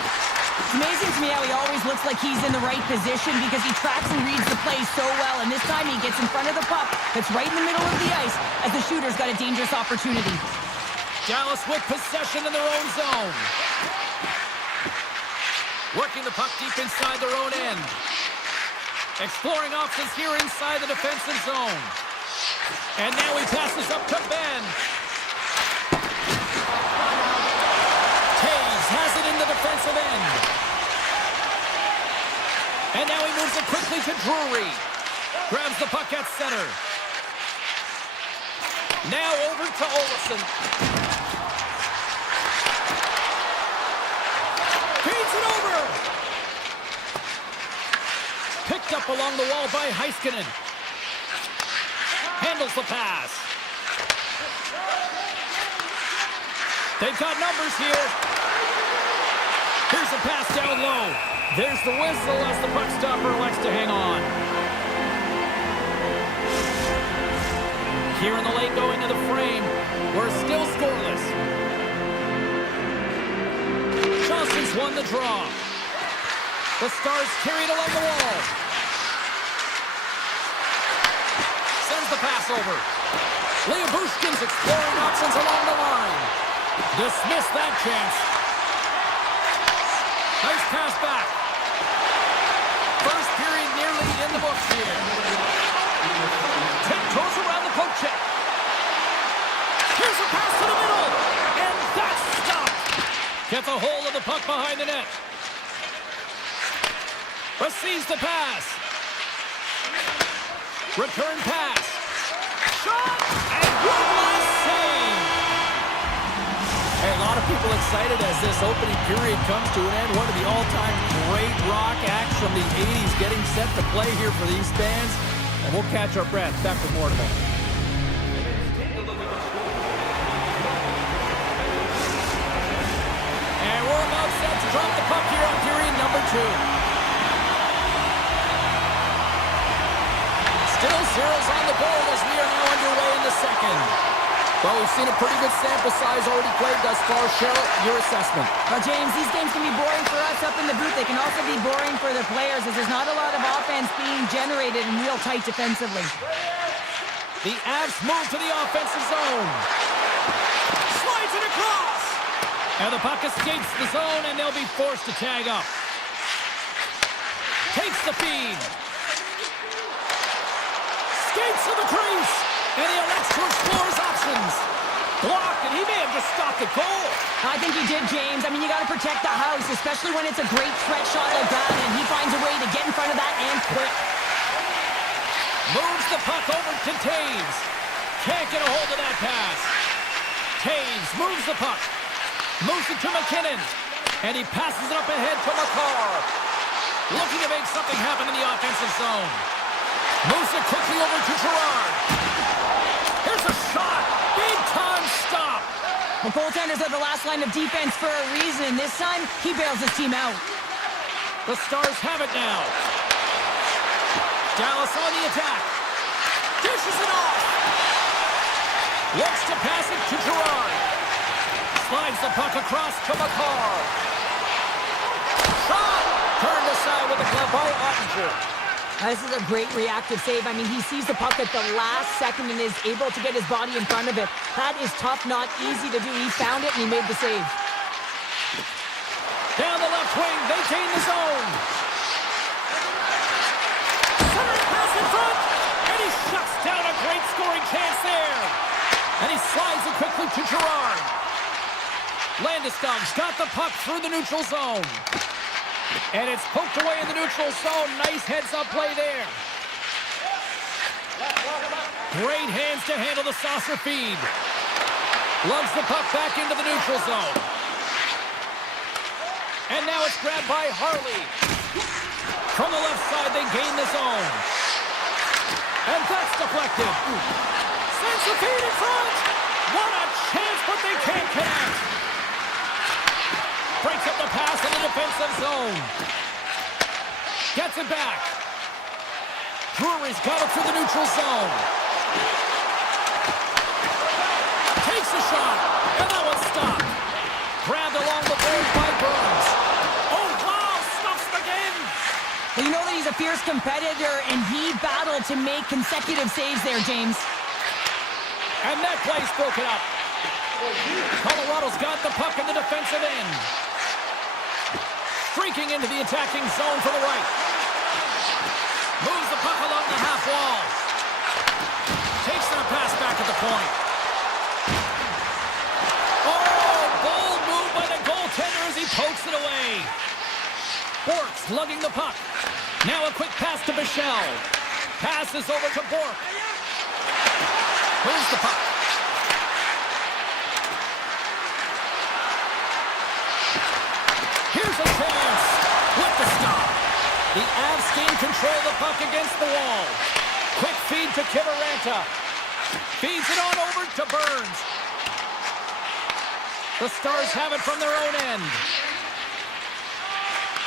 It's amazing to me how he always looks like he's in the right position because he tracks and reads the play so well. And this time he gets in front of the puck that's right in the middle of the ice as the shooter's got a dangerous opportunity. Dallas with possession in their own zone. Working the puck deep inside their own end. Exploring options here inside the defensive zone. And now he passes up to Ben. Taves has it in the defensive end. And now he moves it quickly to Drury. Grabs the puck at center. Now over to Olsen. Feeds it over. Picked up along the wall by Heiskanen. Handles the pass. They've got numbers here. Here's a pass down low. There's the whistle as the puck stopper elects to hang on. Here in the late going to the frame, we're still scoreless. Johnson's won the draw. The Stars carried along the wall. Sends the pass over. Bushkin's exploring options along the line. Dismiss that chance. Nice pass back. First period nearly in the books here. Tiptoes around the poke check. Here's a pass to the middle. And that's Gets a hold of the puck behind the net. Receives the pass. Return pass. Shot! And one last save! Hey, a lot of people excited as this opening period comes to an end. One of the all-time great rock acts from the 80s getting set to play here for these fans. And we'll catch our breath. Back with more tomorrow. And we're about set to drop the puck here on period number 2. Still zeros on the board as we are now underway in the second. Well, we've seen a pretty good sample size already played thus far. Cheryl, your assessment. Well, James, these games can be boring for us up in the booth. They can also be boring for the players as there's not a lot of offense being generated and real tight defensively. The Avs move to the offensive zone. Slides it across. And the puck escapes the zone, and they'll be forced to tag up. Takes the feed. Skates to the crease. And he elects to explore his options. Blocked, and he may have just stopped the goal. I think he did, James. I mean, you got to protect the house, especially when it's a great threat shot like that, and he finds a way to get in front of that and quick. Moves the puck over to Taves. Can't get a hold of that pass. Taves moves the puck. Moves it to McKinnon. And he passes it up ahead to McCarr. Looking to make something happen in the offensive zone. Moves it quickly over to Gerard. Here's a shot. Big time stop. Well, goaltenders are the last line of defense for a reason. This time, he bails his team out. The Stars have it now. Dallas on the attack. Dishes it off. Looks to pass it to Gerard. Slides the puck across to McCarr. Shot! Turned aside with the glove by Ottinger. This is a great reactive save. I mean, he sees the puck at the last second and is able to get his body in front of it. That is tough, not easy to do. He found it and he made the save. Down the left wing, they gain the zone. Center pass in front, and he shuts down a great scoring chance there. And he slides it quickly to Gerard. Landeskog's got the puck through the neutral zone. And it's poked away in the neutral zone. Nice heads-up play there. Great hands to handle the saucer feed. Lugs the puck back into the neutral zone. And now it's grabbed by Harley. From the left side, they gain the zone. And that's deflected. Sends the feed in front. What a chance, but they can't connect. Breaks up the pass in the defensive zone. Gets it back. Drury's got it through the neutral zone. Takes a shot, and that one's stopped. Grabbed along the board by Burns. Oh, wow, stuffs again. Well, you know that he's a fierce competitor, and he battled to make consecutive saves there, James. And that play's broken up. Colorado's got the puck in the defensive end. Streaking into the attacking zone for the right. Moves the puck along the half wall. Takes that pass back at the point. Oh, bold move by the goaltender as he pokes it away. Bork's lugging the puck. Now a quick pass to Bichelle. Passes over to Bork. Moves the puck. Here's a chance with the stop. The Avs gain control of the puck against the wall. Quick feed to Kiberanta. Feeds it on over to Burns. The Stars have it from their own end.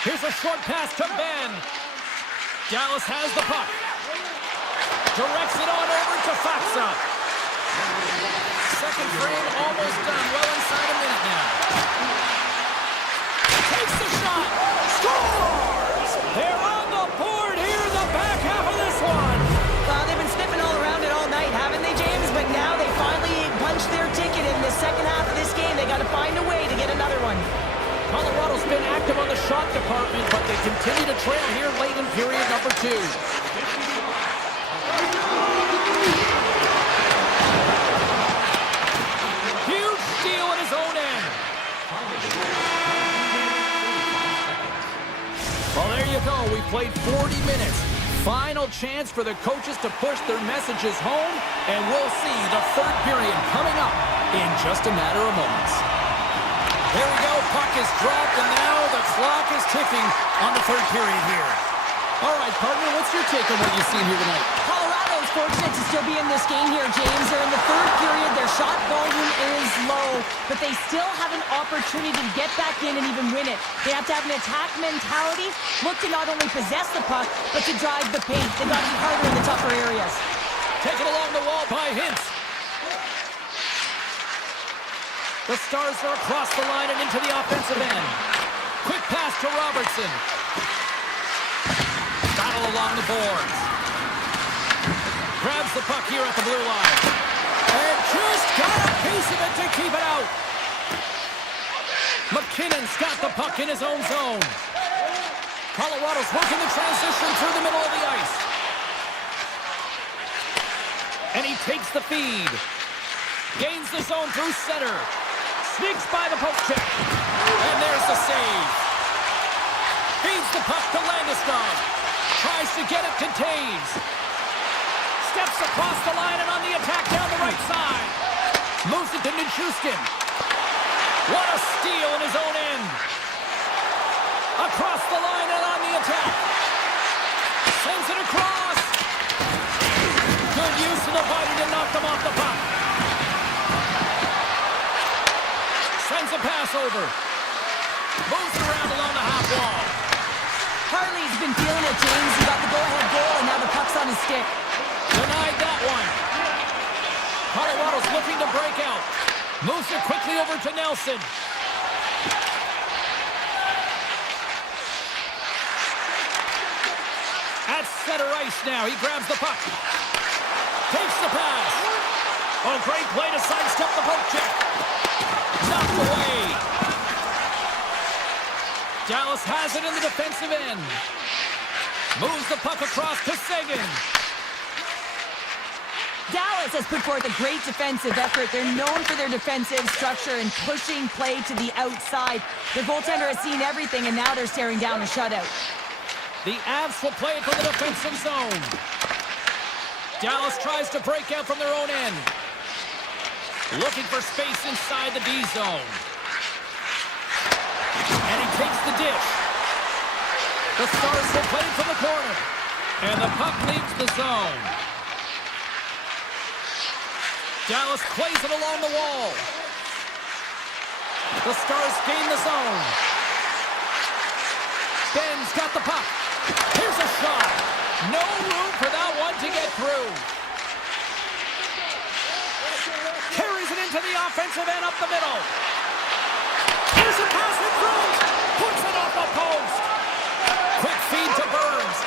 Here's a short pass to Ben. Dallas has the puck. Directs it on over to Faksa. Second frame almost done. Well inside a minute now. Takes the shot. Scores! They're on the board here in the back half of this one. Well, they've been sniffing all around it all night, haven't they, James? But now they finally punched their ticket in the second half of this game. They got to find a way to get another one. Colorado's been active on the shot department, but they continue to trail here late in period number 2. Huge steal at his own end. you go. We played 40 minutes. Final chance for the coaches to push their messages home, and we'll see the third period coming up in just a matter of moments. There we go. Puck is dropped, and now the clock is ticking on the third period here. All right, partner, what's your take on what you've seen here tonight? Colorado's fortunate to still be in this game here, James. They're in the third period. Their shot volume is low, but they still have an opportunity to get back in and even win it. They have to have an attack mentality, look to not only possess the puck, but to drive the paint. They've got to be harder in the tougher areas. Taken along the wall by Hintz. The Stars are across the line and into the offensive end. Quick pass to Robertson. Battle along the boards. Grabs the puck here at the blue line. And just got a piece of it to keep it out. McKinnon's got the puck in his own zone. Colorado's working the transition through the middle of the ice. And he takes the feed. Gains the zone through center. Sneaks by the poke check. And there's the save. Feeds the puck to Landeskog. Tries to get it to Taves. Steps across the line and on the attack down the right side. Moves it to Nichushkin. What a steal in his own end. Across the line and on the attack. Sends it across. Good use of the body to knock them off the puck. Sends a pass over. Moves it around along the half wall. Harley's been feeling it, James. He got the go-ahead goal, and now the puck's on his stick. Denied that one. Colorado's looking to break out. Moves it quickly over to Nelson. At center ice now. He grabs the puck. Takes the pass. Oh, great play to sidestep the poke check. Knocked away. Dallas has it in the defensive end. Moves the puck across to Seguin. Dallas has put forth a great defensive effort. They're known for their defensive structure and pushing play to the outside. Their goaltender has seen everything, and now they're staring down a shutout. The Avs will play it from the defensive zone. Dallas tries to break out from their own end. Looking for space inside the D zone. And he takes the dish. The Stars will play it from the corner. And the puck leaves the zone. Dallas plays it along the wall. The Stars gain the zone. Ben's got the puck. Here's a shot. No room for that one to get through. Carries it into the offensive end up the middle. Here's a pass in front. Puts it off the post. Quick feed to Burns.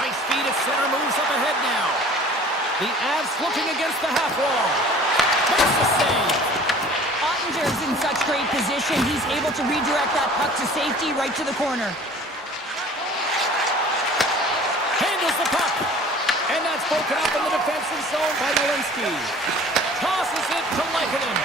Nice feed at center. Moves up ahead now. The Avs looking against the half wall. Makes the save. Ottinger's in such great position. He's able to redirect that puck to safety right to the corner. Handles the puck. And that's broken up in the defensive zone by Nowinski. Tosses it to Lehkonen.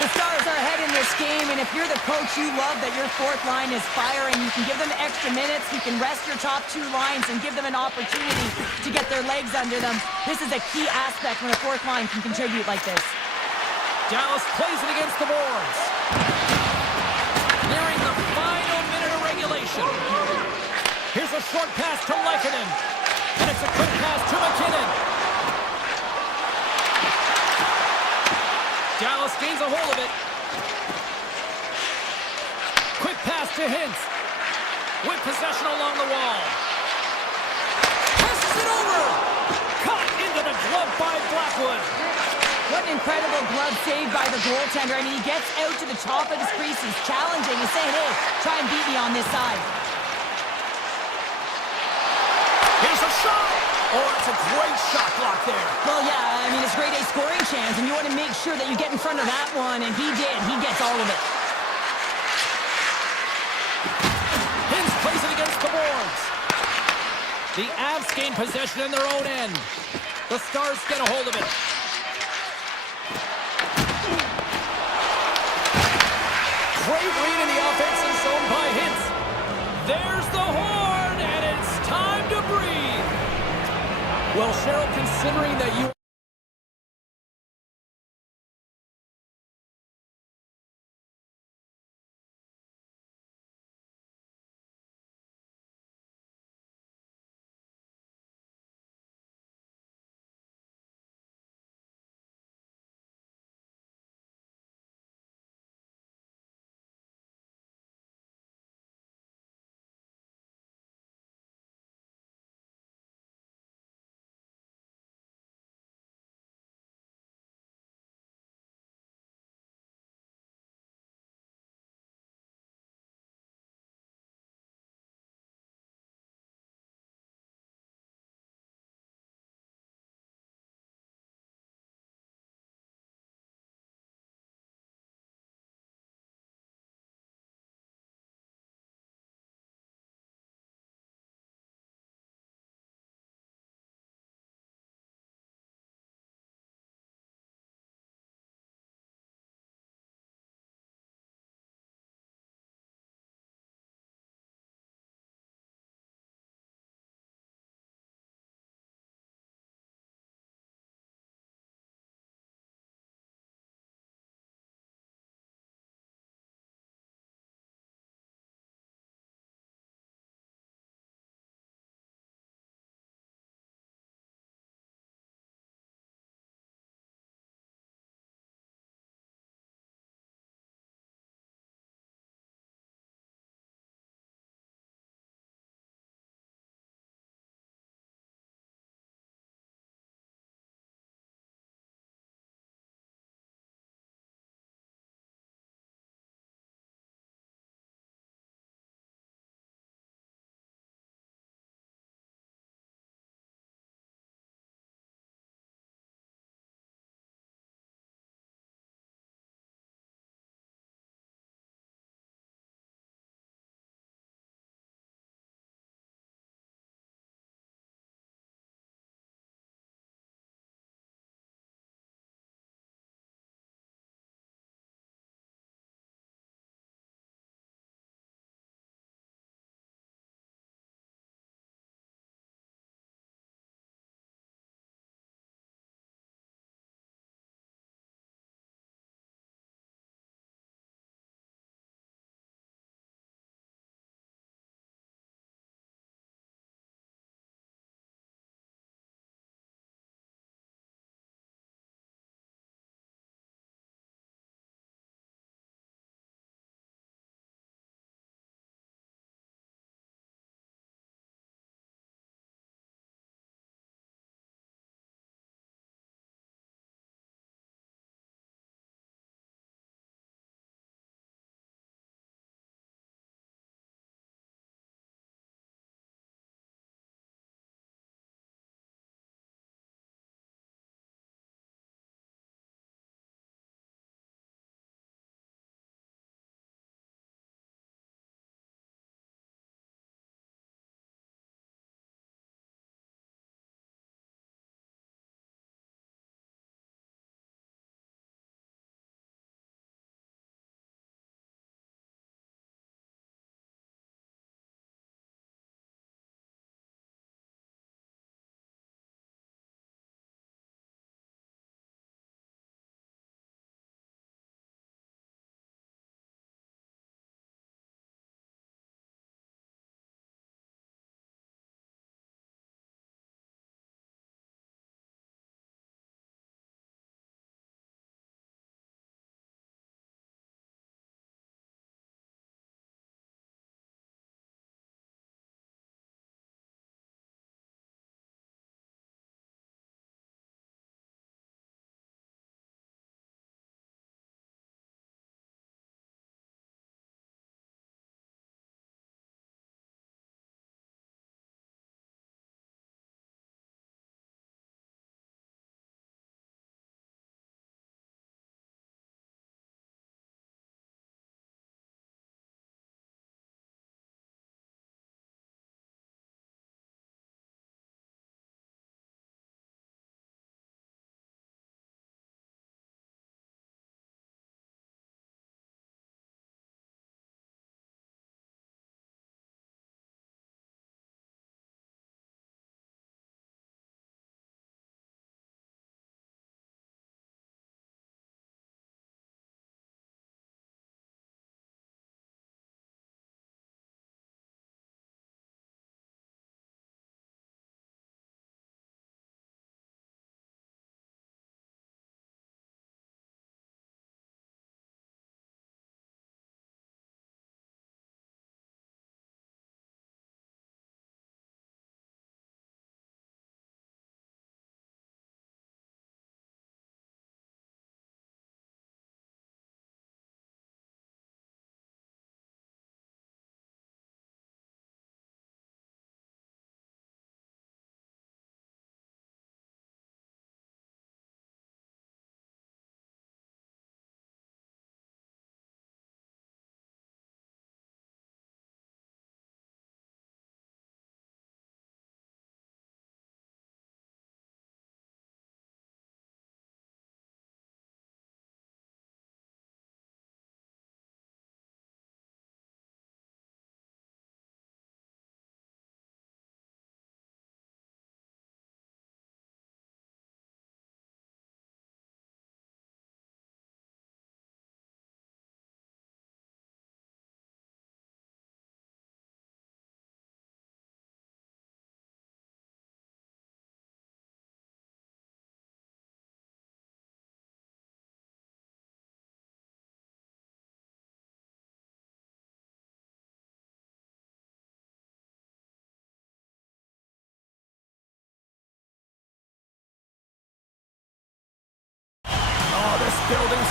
The Stars are ahead in this game, and if you're the coach, you love that your fourth line is firing. You can give them extra minutes. You can rest your top two lines and give them an opportunity to get their legs under them. This is a key aspect when a fourth line can contribute like this. Dallas plays it against the boards. Nearing the final minute of regulation. Here's a short pass to Lehkonen. And it's a quick pass to McKinnon. Dallas gains a hold of it. Quick pass to Hintz. With possession along the wall. Passes it over. Caught into the glove by Blackwood. What an incredible glove save by the goaltender. I mean, he gets out to the top of his crease. He's challenging. He's saying, hey, try and beat me on this side. Here's a shot. Oh, it's a great shot block there. Well, yeah, I mean, it's grade A scoring chance, and you want to make sure that you get in front of that one, and he did. He gets all of it. Hintz plays it against the boards. The Avs gain possession in their own end. The Stars get a hold of it. Great read in the offensive zone by Hintz. Well, Cheryl, considering that you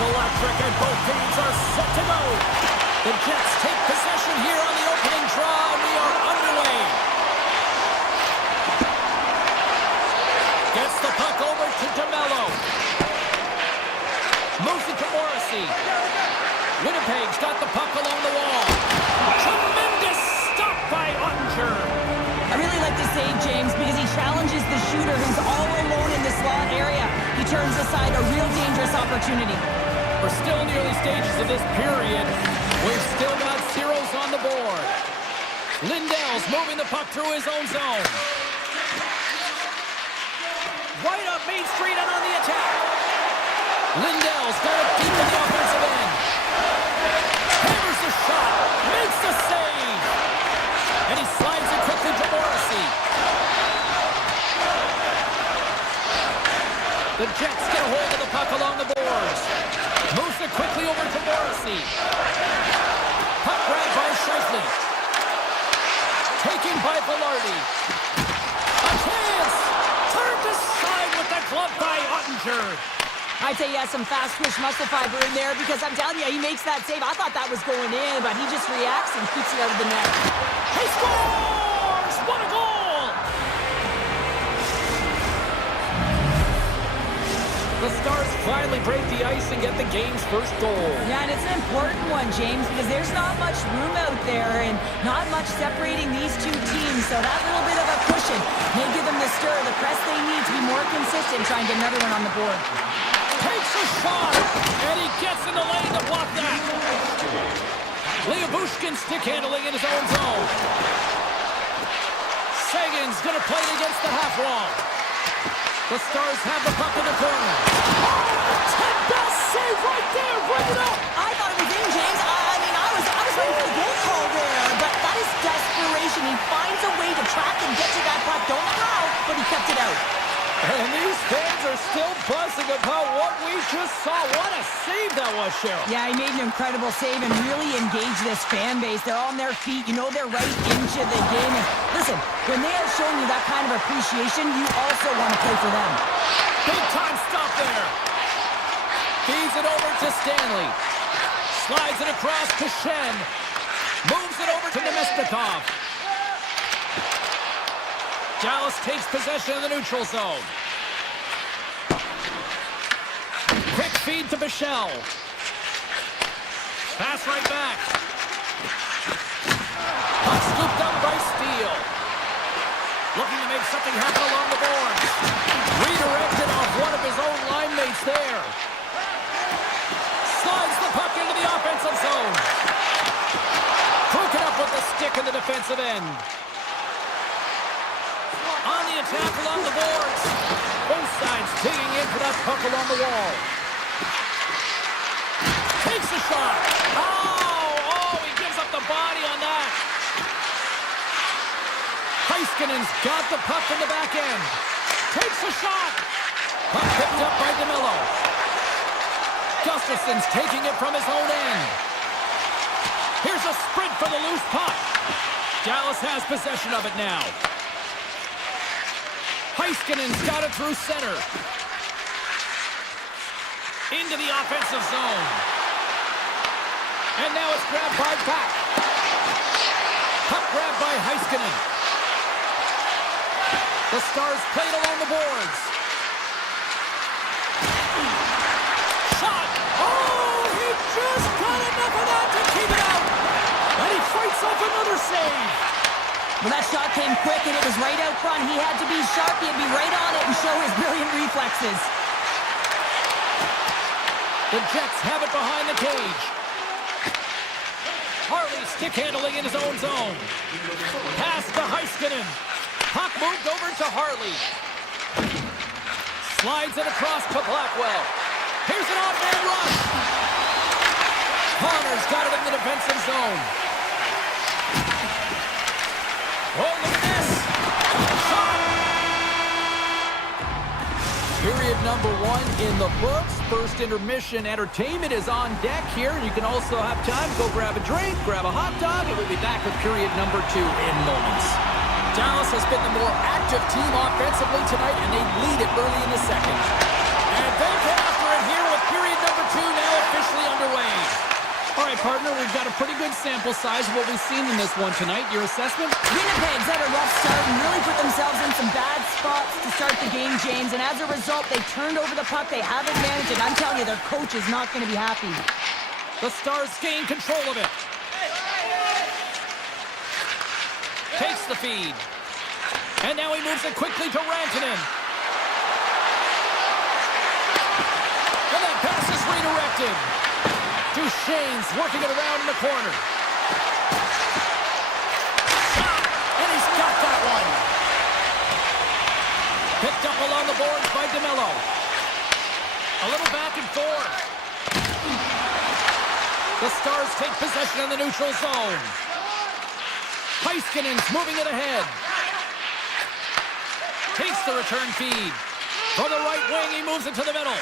electric, and both teams are set to go. The Jets take possession here on the opening draw, and we are underway. Gets the puck over to DeMello. Moves it to Morrissey. Winnipeg's got the puck along the wall. Tremendous stop by Ottinger. I really like the save, James, because he challenges the shooter who's all alone in the slot area. He turns aside a real dangerous opportunity. We're still in the early stages of this period. We've still got zeros on the board. Lindell's moving the puck through his own zone. Right up Main Street and on the attack. Lindell's got it deep in the offensive end. Hammers the shot. Makes the save. And he slides it quickly to Morrissey. The Jets get a hold of the puck along the boards. Moves it quickly over to Morrissey. Puck grabbed by Scheifele. Taken by Velarde. A chance! Turned aside with the glove by Ottinger. I'd say he has some fast twitch muscle fiber in there because I'm telling you, he makes that save. I thought that was going in, but he just reacts and keeps it out of the net. He scores! What a goal! The Stars finally break the ice and get the game's first goal. Yeah, and it's an important one, James, because there's not much room out there and not much separating these two teams. So that little bit of a cushion may give them the stir, the press they need to be more consistent, try and get another one on the board. Takes a shot, and he gets in the lane to block that. Leobushkin stick handling in his own zone. Sagan's going to play it against the half wall. The Stars have the puck in the corner. Oh, 10-best save right there. Bring it up. I thought it was in, James. I was ready for the goal call there, but that is desperation. He finds a way to track and get to that puck. Don't know how, but he kept it out. And these fans are still buzzing about what we just saw. What a save that was, Cheryl. Yeah, he made an incredible save and really engaged this fan base. They're on their feet. You know they're right into the game. And listen, when they are showing you that kind of appreciation, you also want to play for them. Big time stop there. Feeds it over to Stanley. Slides it across to Shen. Moves it over to Nemestikov. Dallas takes possession of the neutral zone. Quick feed to Bichelle. Pass right back. Puck scooped up by Steele. Looking to make something happen along the boards. Redirected off one of his own line mates there. Slides the puck into the offensive zone. Broken up with the stick in the defensive end. On the attack along the boards. Both sides digging in for that puck along the wall. Takes the shot. Oh, he gives up the body on that. Heiskanen's got the puck in the back end. Takes the shot. Puck picked up by DeMello. Gustafson's taking it from his own end. Here's a sprint for the loose puck. Dallas has possession of it now. Heiskanen's got it through center. Into the offensive zone. And now it's grabbed by Back. Puck grabbed by Heiskanen. The Stars played along the boards. Shot! Oh, he just got enough of that to keep it out. And he fights off another save. Well, that shot came quick, and it was right out front. He had to be sharp. He had to be right on it and show his brilliant reflexes. The Jets have it behind the cage. Harley stick handling in his own zone. Pass to Heiskanen. Puck moved over to Harley. Slides it across to Blackwell. Here's an off-man rush. Connor's got it in the defensive zone. Oh, look at this. Shot. Period number 1 in the books. First intermission entertainment is on deck here. You can also have time to go grab a drink, grab a hot dog, and we'll be back with period number 2 in moments. Dallas has been the more active team offensively tonight, and they lead it early in the second. And they get after it here with period number 2 now All right, partner, we've got a pretty good sample size of what we've seen in this one tonight. Your assessment? Winnipeg's had a rough start and really put themselves in some bad spots to start the game, James. And as a result, they turned over the puck. They have advantage, and I'm telling you, their coach is not going to be happy. The Stars gain control of it. Takes the feed. And now he moves it quickly to Rantanen. And that pass is redirected. Duchesne's working it around in the corner. And he's got that one. Picked up along the boards by DeMello. A little back and forth. The Stars take possession in the neutral zone. Heiskanen's moving it ahead. Takes the return feed. From the right wing, he moves it to the middle.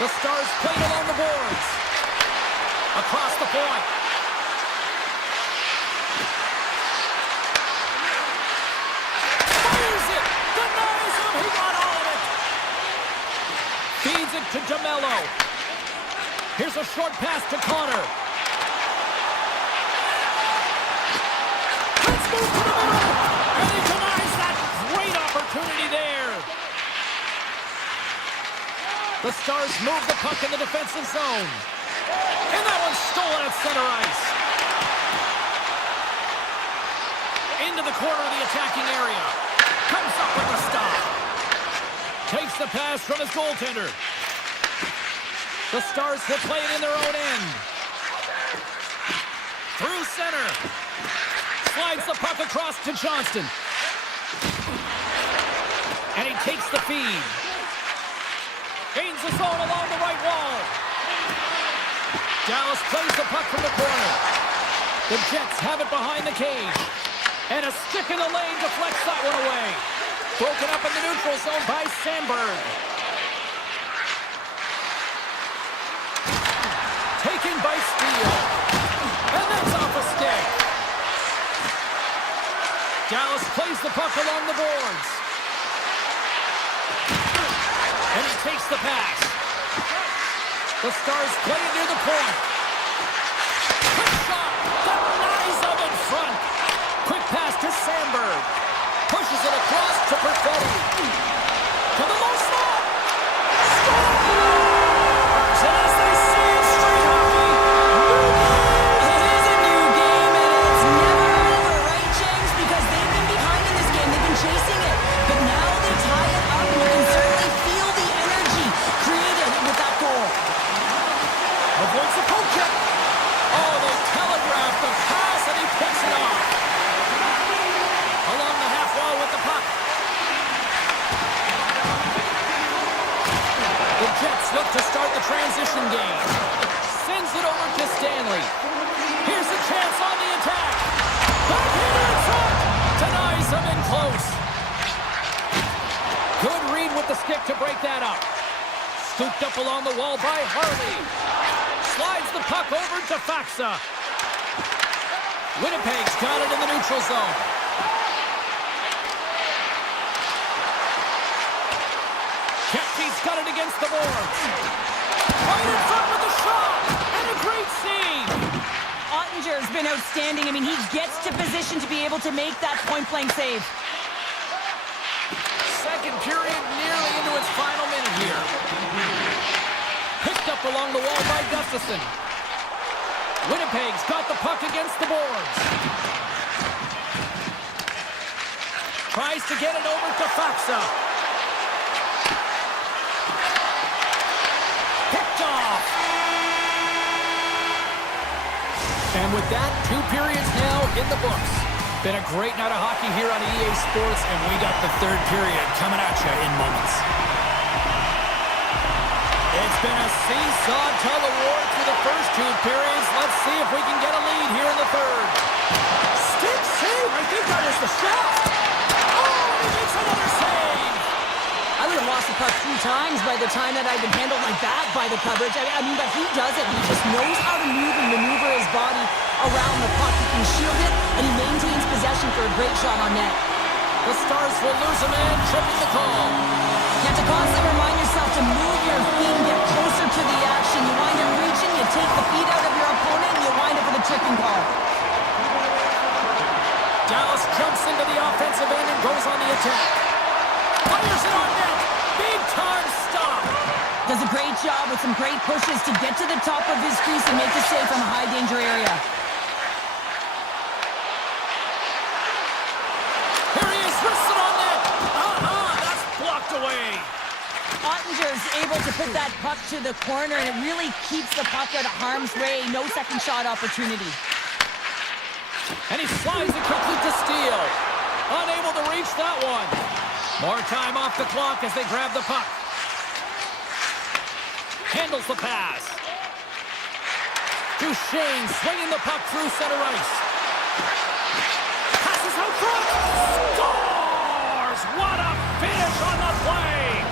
The Stars played along the boards. Across the point. Fires it! Denies him! He got all of it! Feeds it to DeMello. Here's a short pass to Connor. Let's move to the middle! And he denies that great opportunity there. The Stars move the puck in the defensive zone. And that one's stolen at center ice. Into the corner of the attacking area. Comes up with a stop. Takes the pass from his goaltender. The Stars will play it in their own end. Through center. Slides the puck across to Johnston. And he takes the feed. Gains the zone along the right wall. Dallas plays the puck from the corner. The Jets have it behind the cage. And a stick in the lane deflects that one away. Broken up in the neutral zone by Sandberg. Taken by Steele. And that's off a stick. Dallas plays the puck along the boards. And he takes the pass. The Stars play it near the point. Quick shot. Denies him in front. Quick pass to Sandberg. Pushes it across to Perfetti. To the low slot. Scores! And as they say in street hockey, new game. It is a new game, and it's never over, right, James? Because they've been behind in this game. They've been chasing it. But now they tie it up, and you can certainly feel the energy created with that goal. Avoids the poke check. Oh, they telegraph the pass, and he picks it off. Along the half wall with the puck. The Jets look to start the transition game. Sends it over to Stanley. Here's a chance on the attack. Backhander in front. Denies him in close. Good read with the stick to break that up. Scooped up along the wall by Harley. Slides the puck over to Faxa. Winnipeg's got it in the neutral zone. Kepke's got it against the boards. Right in front with the shot. And a great save. Ottinger's been outstanding. I mean, he gets to position to be able to make that point-blank save. Second period nearly into its final minute here. Picked up along the wall by Gustafson. Winnipeg's got the puck against the boards. Tries to get it over to Faxa. Picked off. And with that, 2 periods now in the books. Been a great night of hockey here on EA Sports, and we got the third period coming at you in moments. It's been a seesaw tug of war through the first 2 periods. Let's see if we can get a lead here in the third. Stick save! I think that was the shot! Oh, he makes another save! I would have lost the puck 3 times by the time that I'd been handled like that by the coverage. I mean, but he does it. He just knows how to move and maneuver his body around the puck. He can shield it, and he maintains possession for a great shot on net. The Stars will lose a man, tripping the call. You have to constantly remind yourself to move your feet and get closer to the action. take the feet out of your opponent, you wind up with a tricking call. Dallas jumps into the offensive end and goes on the attack. Fires it on net. Big time stop. Does a great job with some great pushes to get to the top of his crease and make the save from a high danger area. Here he is, wristed on net. That's blocked away. Ottinger's able to put that puck to the corner, and it really keeps the puck out of harm's way. No second shot opportunity. And he slides it quickly to Steele. Unable to reach that one. More time off the clock as they grab the puck. Handles the pass. Duchesne swinging the puck through center ice. Passes out front. Scores! What a finish on the play!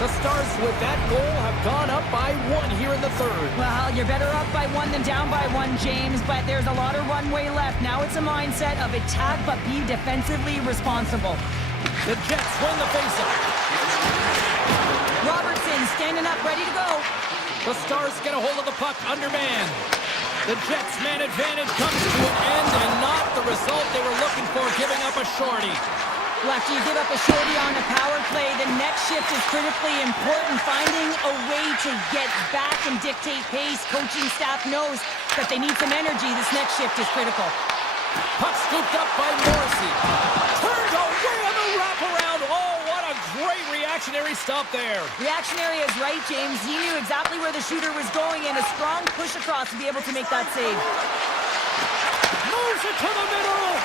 The Stars with that goal have gone up by 1 here in the third. Well, you're better up by 1 than down by 1, James, but there's a lot of runway left. Now it's a mindset of attack, but be defensively responsible. The Jets win the faceoff. Robertson standing up, ready to go. The Stars get a hold of the puck, undermanned. The Jets' man advantage comes to an end, and not the result they were looking for, giving up a shorty. After you give up a shorty on the power play, the next shift is critically important. Finding a way to get back and dictate pace. Coaching staff knows that they need some energy. This next shift is critical. Puck scooped up by Morrissey. Turned away on the wraparound. Oh, what a great reactionary stop there. Reactionary is right, James. He knew exactly where the shooter was going, and a strong push across to be able to make that save. Moves it to the middle.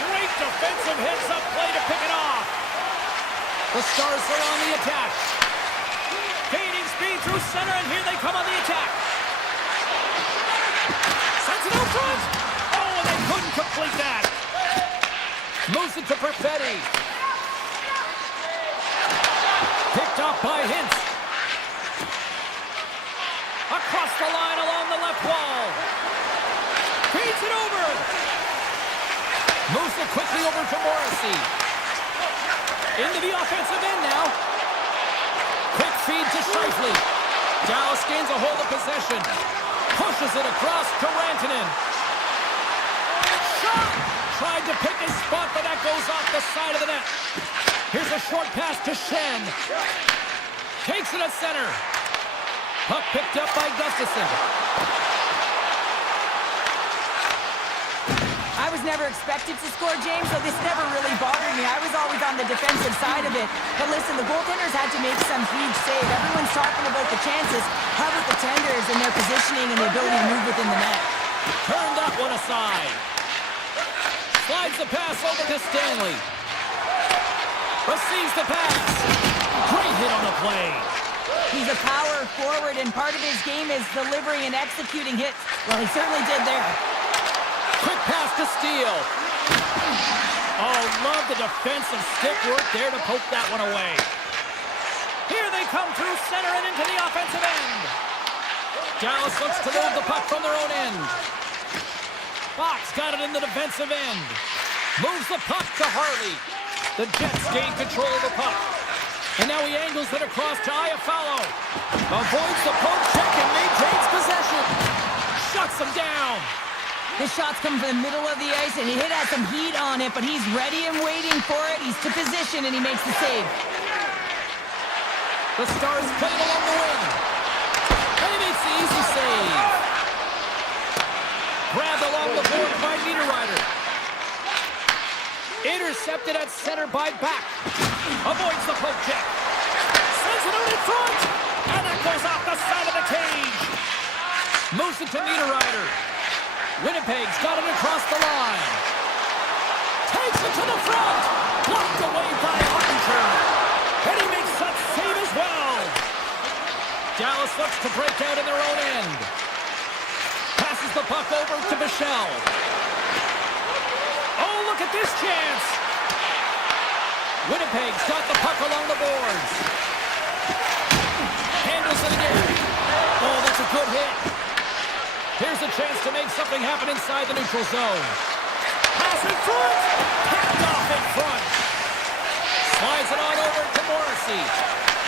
Great defensive hits up play to pick it off. The Stars are on the attack. Gaining speed through center, and here they come on the attack. Sends it out front. Oh, and they couldn't complete that. Moves it to Perfetti. Picked off by Hintz. Across the line along the left wall. Feeds it over. Moves it quickly over to Morrissey. Into the offensive end now. Quick feed to Scheifele. Dallas gains a hold of possession. Pushes it across to Rantanen. Shot! Tried to pick his spot, but that goes off the side of the net. Here's a short pass to Shen. Takes it at center. Puck picked up by Gustafsson. I was never expected to score, James, so this never really bothered me. I was always on the defensive side of it. But listen, the goaltenders had to make some huge save. Everyone's talking about the chances. How about the tenders and their positioning and the ability to move within the net? Turned that one aside. Slides the pass over to Stanley. Receives the pass. Great hit on the play. He's a power forward, and part of his game is delivering and executing hits. Well, he certainly did there. Quick pass to Steele. Oh, love the defensive stick work there to poke that one away. Here they come through center and into the offensive end. Dallas looks to move the puck from their own end. Fox got it in the defensive end. Moves the puck to Harley. The Jets gain control of the puck. And now he angles it across to Iafallo. Avoids the poke check and maintains possession. Shuts him down. His shots come from the middle of the ice, and he has some heat on it, but he's ready and waiting for it. He's to position, and he makes the save. The Stars play it along the wing. And he makes the easy save. Grabbed along the board by Niederreiter. Intercepted at center by Back. Avoids the poke check. Sends it out in front. And that goes off the side of the cage. Moves it to Niederreiter. Winnipeg's got it across the line. Takes it to the front. Blocked away by Ottinger. And he makes that save as well. Dallas looks to break out in their own end. Passes the puck over to Michel. Oh, look at this chance. Winnipeg's got the puck along the boards. Handles it again. Oh, that's a good hit. Here's a chance to make something happen inside the neutral zone. Pass in front. Picked off in front. Slides it on over to Morrissey.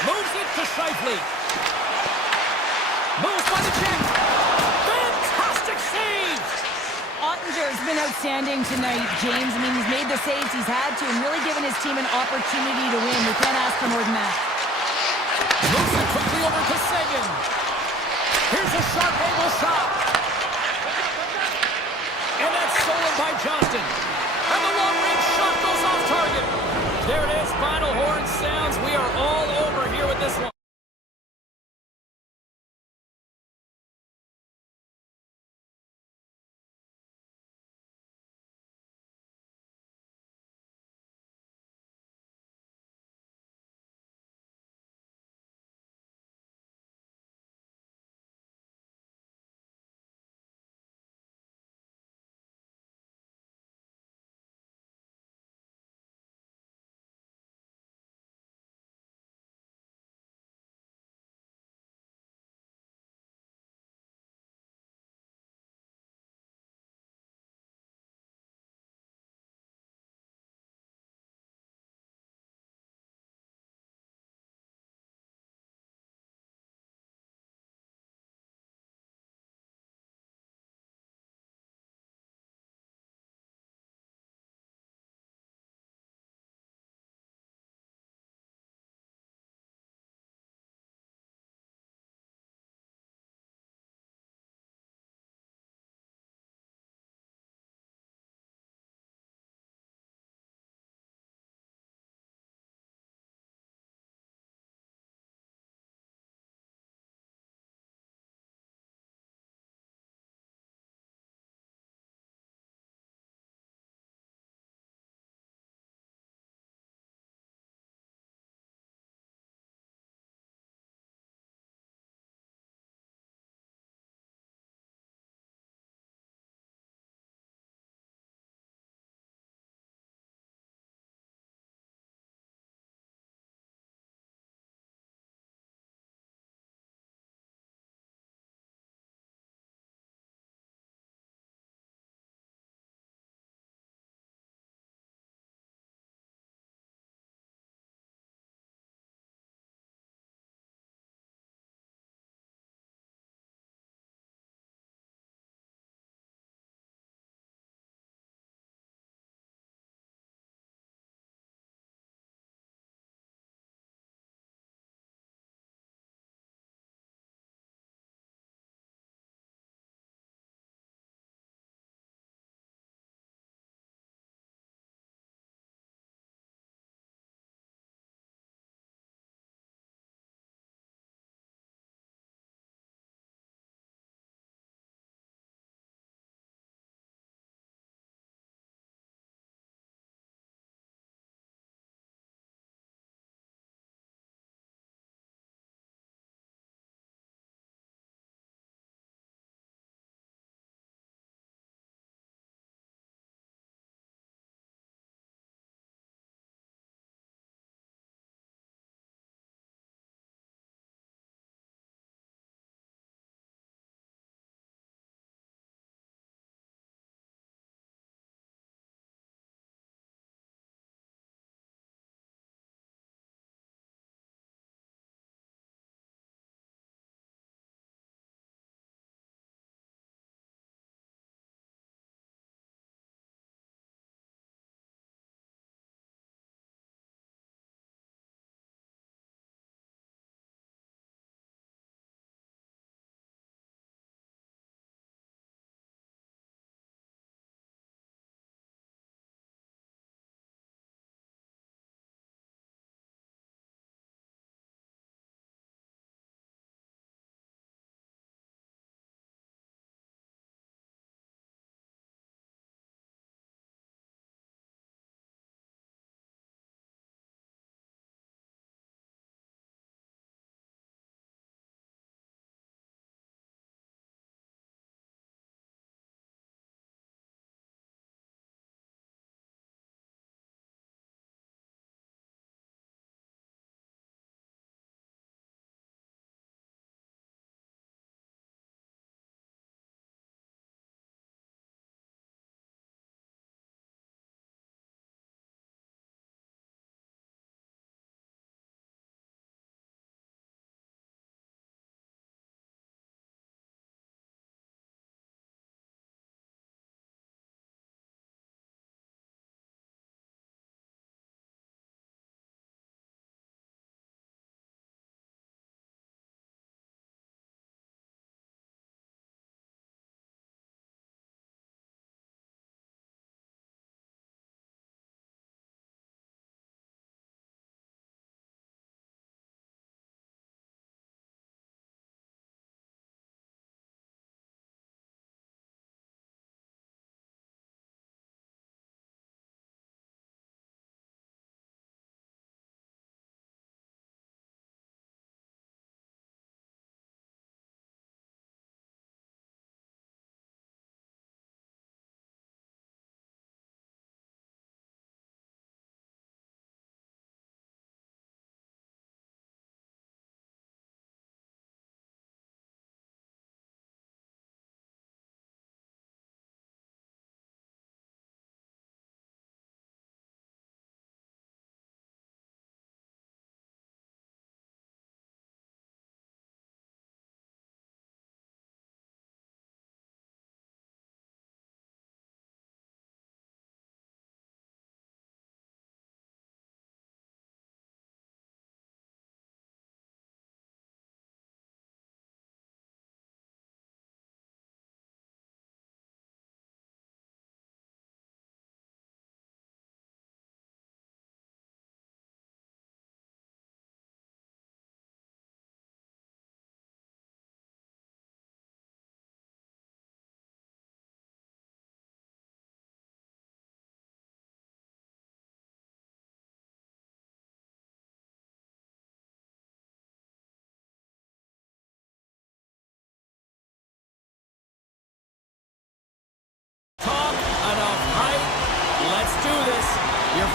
Moves it to Scheifele. Moves find the check. Fantastic save. Ottinger's been outstanding tonight, James. I mean, he's made the saves he's had to and really given his team an opportunity to win. We can't ask for more than that. Moves it quickly over to Sagan. Here's a sharp angle shot. And that's stolen by Johnston. And the long-range shot goes off target. There it is. Final horn sounds. We are all over here with this one.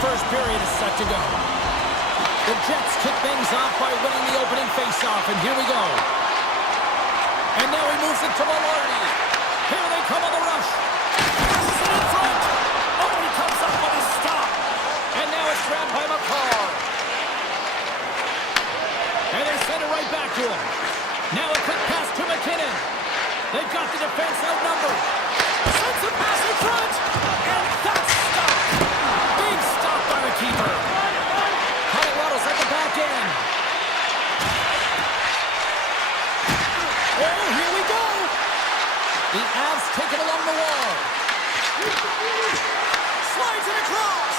first period is set to go. The Jets kick things off by winning the opening face-off, and here we go. And now he moves it to Maloney. Here they come on the rush. Passes it in front. Oh, he comes up with a stop. And now it's grabbed by McCall. And they send it right back to him. Now a quick pass to McKinnon. They've got the defense outnumbered. Sends a pass in front. And that's stopped. Big stop by the keeper. Colorado's at the back end. Oh, here we go. The Avs take it along the wall. Slides it across.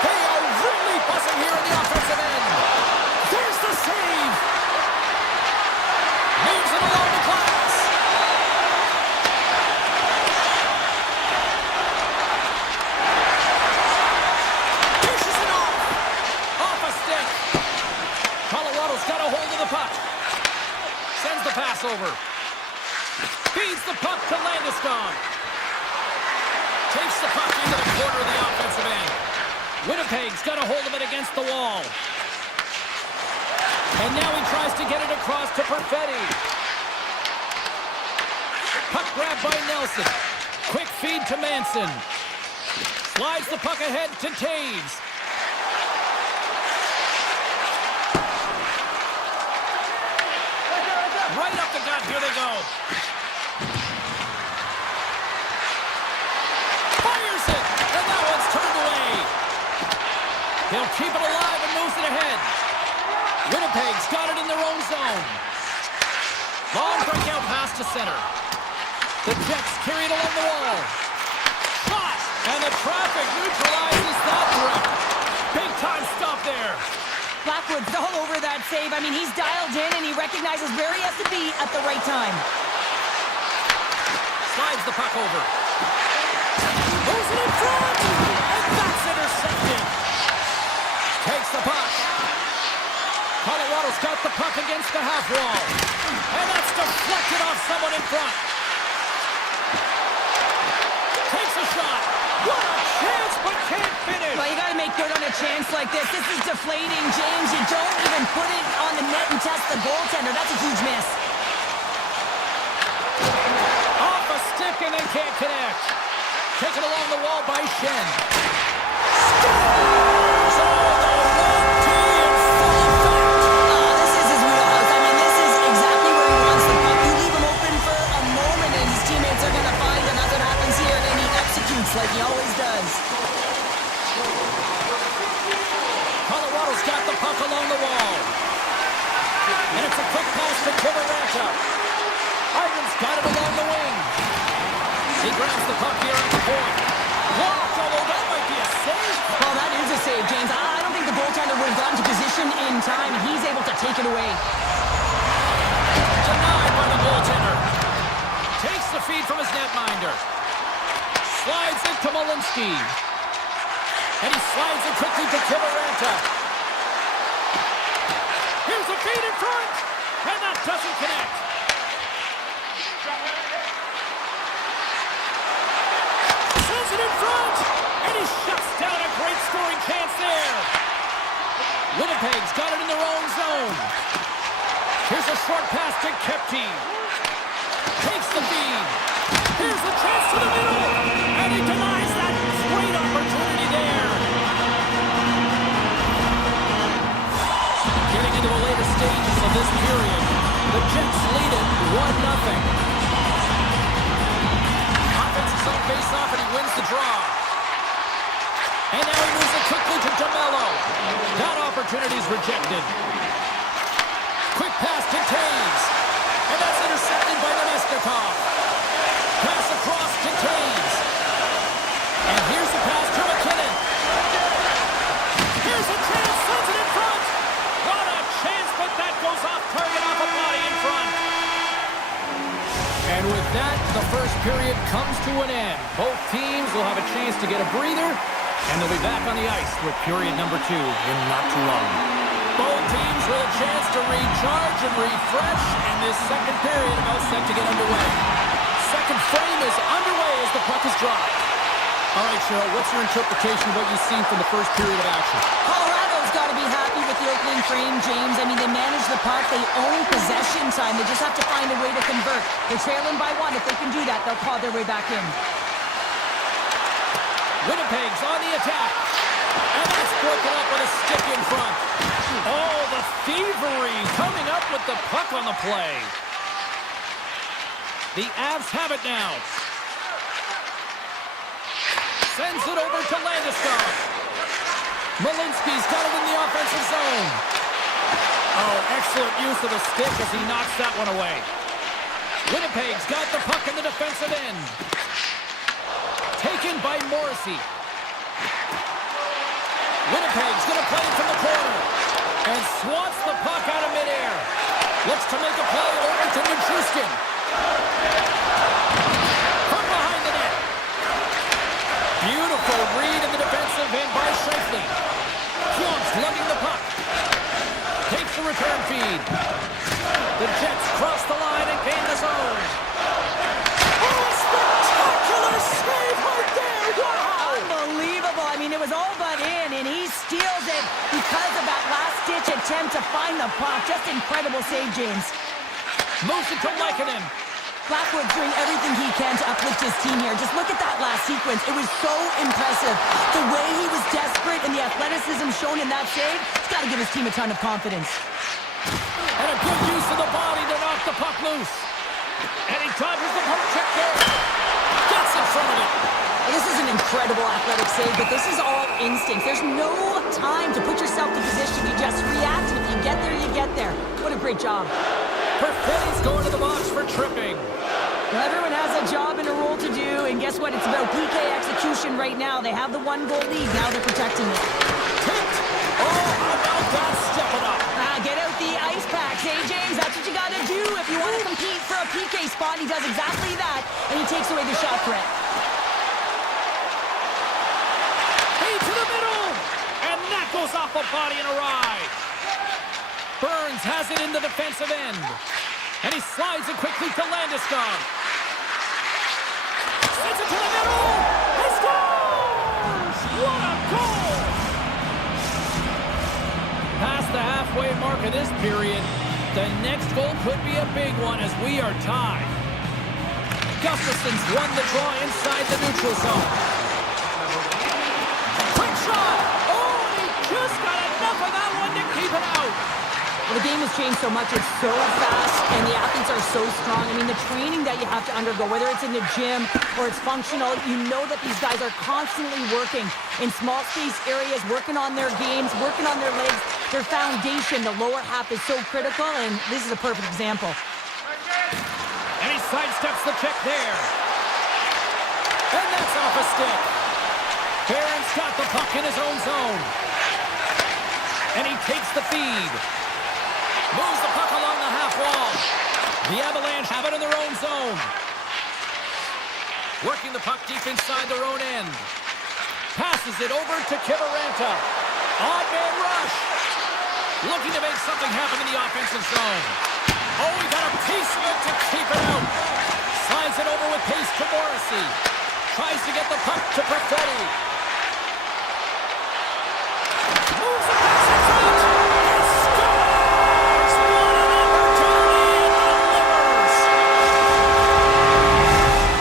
They are really buzzing here in the offensive end. There's the save. Moves it along the glass. Dishes it off. Off a stick. Colorado's got a hold of the puck. Sends the pass over. Feeds the puck to Landeskog. Takes the puck into the corner of the offensive end. Winnipeg's got a hold of it against the wall. And now he tries to get it across to Perfetti. Puck grabbed by Nelson. Quick feed to Manson. Slides the puck ahead to Taves. Right up the gut, here they go. Fires it, and that one's turned away. He'll keep it alive and moves it ahead. Winnipeg's got it in their own zone. Long breakout pass to center. The Jets carry it along the wall. Shot, and the traffic neutralizes that threat. Big time stop there. Blackwood's all over that save. I mean, he's dialed in and he recognizes where he has to be at the right time. Slides the puck over. Moves it in front, and that's intercepted. Takes the puck. Colorado's got the puck against the half wall. And that's deflected off someone in front. Takes a shot. What a chance, but can't finish. Well, you got to make good on a chance like this. This is deflating, James. You don't even put it on the net and test the goaltender. That's a huge miss. Off a stick and then can't connect. Taken along the wall by Shen. Scores! Oh, the 1-2 in full effect. This is his wheelhouse. I mean, this is exactly where he wants the puck. You leave him open for a moment and his teammates are going to find him. That's what happens here, and he executes like he always does. Colorado's got the puck along the wall. And it's a quick pass to Kiberanta. Ivan's got it along the wing. He grabs the puck here at the point. Blocked, although that might be a save. Well, that is a save, James. I don't think the goaltender would have gotten to position in time. He's able to take it away. Denied by the goaltender. Takes the feed from his netminder. Slides it to Malinsky. And he slides it quickly to Kiberanta. Here's the feed in front. And that doesn't connect. Sends it in front. And he shuts down a great scoring chance there. Winnipeg's got it in their own zone. Here's a short pass to Kepke. Takes the feed. Here's the chance to the middle. And he denies that great opportunity there. Getting into the later stages of this period, the Jets lead it 1-0. Offensive zone face-off, and he wins the draw. And now he moves it quickly to DeMello. That opportunity's rejected. Quick pass to Taves. And that's intercepted by Namestnikov. Pass across to Taves. And here's the pass to McKinnon. Here's a chance, sends it in front. What a chance, but that goes off target off a body in front. And with that, the first period comes to an end. Both teams will have a chance to get a breather, and they'll be back on the ice with period number 2 in not too long. Both teams with a chance to recharge and refresh, and this second period about set to get underway. Second frame is underway as the puck is dropped. All right, Cheryl, what's your interpretation of what you've seen from the first period of action? Colorado's got to be happy with the opening frame, James. I mean, they manage the puck. They own possession time. They just have to find a way to convert. They're trailing by 1. If they can do that, they'll claw their way back in. Winnipeg's on the attack. And that's broken up with a stick in front. Oh, the thievery coming up with the puck on the play. The Avs have it now. Sends it over to Landeskog. Malinsky's got it in the offensive zone. Oh, excellent use of the stick as he knocks that one away. Winnipeg's got the puck in the defensive end. Taken by Morrissey. Winnipeg's going to play it from the corner. And swats the puck out of midair. Looks to make a play over to Nichushkin. From behind the net. Beautiful read in the defensive end by Scheifele. Jones lugging the puck. Takes the return feed. The Jets cross the line and gain the zone. Oh, a spectacular save right there! Wow! Unbelievable. I mean, it was all but in, and he steals it because of that last-ditch attempt to find the puck. Just incredible save, James. Moves it to Lehkonen. Blackwood's doing everything he can to uplift his team here. Just look at that last sequence. It was so impressive. The way he was desperate and the athleticism shown in that save, it's got to give his team a ton of confidence. And a good use of the body to knock the puck loose. And he dodges the poke check there. Gets in front of it. This is an incredible athletic save, but this is all instinct. There's no time to put yourself in position. You just react. If you get there, you get there. What a great job. Perfetti's going to the box for tripping. Well, everyone has a job and a role to do, and guess what? It's about PK execution right now. They have the 1-goal lead. Now they're protecting it. Tipped. Oh, how about that? Step it up. Get out the ice packs, hey, James? That's what you got to do if you want to compete for a PK spot. He does exactly that, and he takes away the shot threat. Hey, to the middle. And that goes off a body and a ride. Burns has it in the defensive end. And he slides it quickly to Landeskog. Sends it to the middle. He scores! What a goal! Past the halfway mark of this period, the next goal could be a big one as we are tied. Gustafson's won the draw inside the neutral zone. Quick shot! Oh, and he just got enough of that one to keep it out. Well, the game has changed so much. It's so fast, and the athletes are so strong. I mean, the training that you have to undergo, whether it's in the gym or it's functional, you know that these guys are constantly working in small space areas, working on their games, working on their legs. Their foundation, the lower half, is so critical, and this is a perfect example. And he sidesteps the check there. And that's off a stick. Barron's got the puck in his own zone. And he takes the feed. Moves the puck along the half wall. The Avalanche have it in their own zone. Working the puck deep inside their own end. Passes it over to Kiviranta. Odd man rush. Looking to make something happen in the offensive zone. Oh, he got a piece of it to keep it out. Slides it over with pace to Morrissey. Tries to get the puck to Perfetti. Moves the pass in front. And scores! What an opportunity and delivers.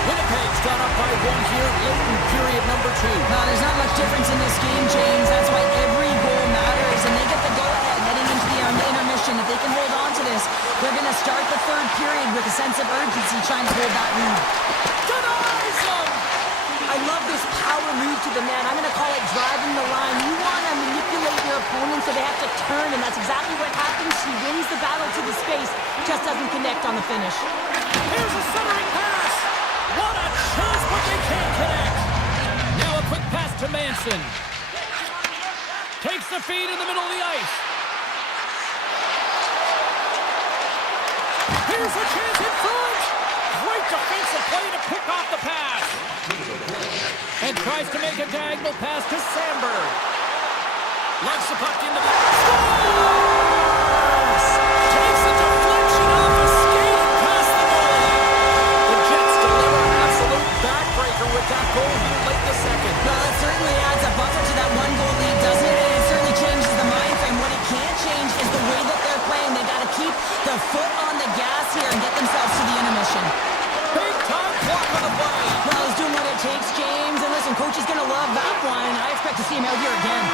Winnipeg's gone up by 1 here late in period number 2. No, there's not much difference in this game, James. That's why every goal matters, and they get the go-ahead heading into the intermission. If they can hold on to this, they're going to start the third period with a sense of urgency trying to hold that lead. Denies him! I love this power move to the net. I'm going to call it driving the line. You want to manipulate your opponent so they have to turn, and that's exactly what happens. He wins the battle to the space, just doesn't connect on the finish. Here's a centering pass. What a chance, but they can't connect. Now a quick pass to Manson. Takes the feed in the middle of the ice. Here's a chance in front. Great defensive play to pick off the pass. And tries to make a diagonal pass to Sandberg. Lugs the puck into the... Scores! Takes a deflection off a skate and past the goalie. The Jets deliver an absolute backbreaker with that goal here late in the second. love that one. I expect to see him out here again.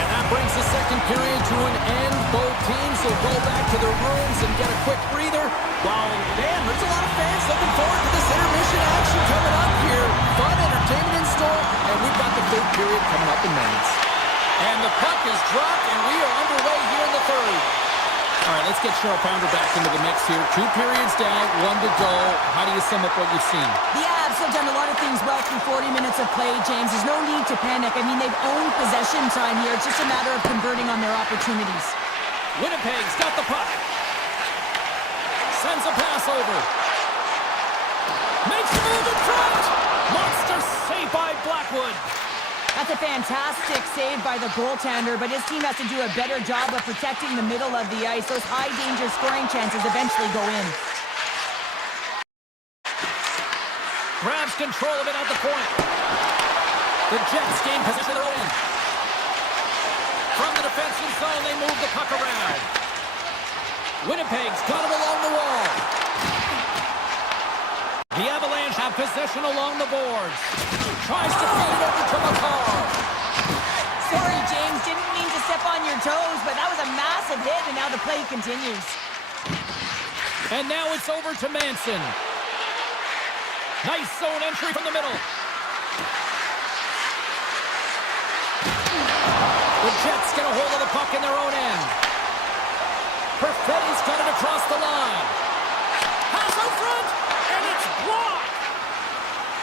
And that brings the second period to an end. Both teams will go back to their rooms and get a quick breather. While, man, there's a lot of fans looking forward to this intermission action coming up here. Fun entertainment in store, and we've got the third period coming up in minutes. And the puck is dropped, and we are underway here in the third. All right, let's get Cheryl Pounder back into the mix here. 2 periods down, 1 to go. How do you sum up what you've seen? The Avs have done a lot of things well through 40 minutes of play, James. There's no need to panic. I mean, they've owned possession time here. It's just a matter of converting on their opportunities. Winnipeg's got the puck. Sends a pass over. Makes a move in front. Monster save by Blackwood. That's a fantastic save by the goaltender, but his team has to do a better job of protecting the middle of the ice. Those high-danger scoring chances eventually go in. Grabs control of it at the point. The Jets gain position of their own. From the defensive zone, they move the puck around. Winnipeg's got it along the wall. The Avalanche have possession along the boards. Tries to feed it over to McCall. Sorry, James. Didn't mean to step on your toes, but that was a massive hit, and now the play continues. And now it's over to Manson. Nice zone entry from the middle. The Jets get a hold of the puck in their own end. Perfetti's got it across the line. Pass out front, and it's blocked.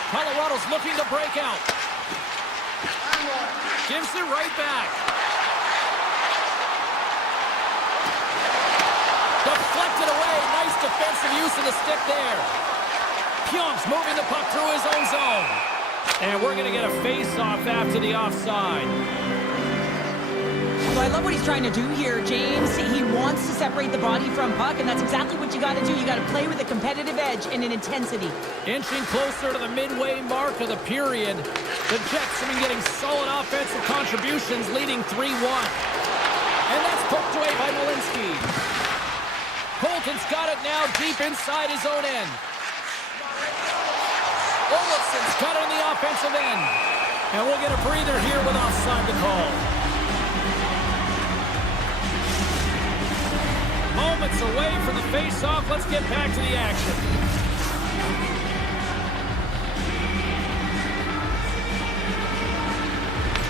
Colorado's looking to break out. Gives it right back. Deflected away. Nice defensive use of the stick there. Pyonk's moving the puck through his own zone. And we're going to get a face-off after the offside. So I love what he's trying to do here, James. He wants to separate the body from puck, and that's exactly what you got to do. You got to play with a competitive edge and an intensity. Inching closer to the midway mark of the period. The Jets have been getting solid offensive contributions, leading 3-1. And that's poked away by Malinsky. Colton's got it now deep inside his own end. Olafson's got it on the offensive end. And we'll get a breather here with offside to call. Moments away from the face-off. Let's get back to the action.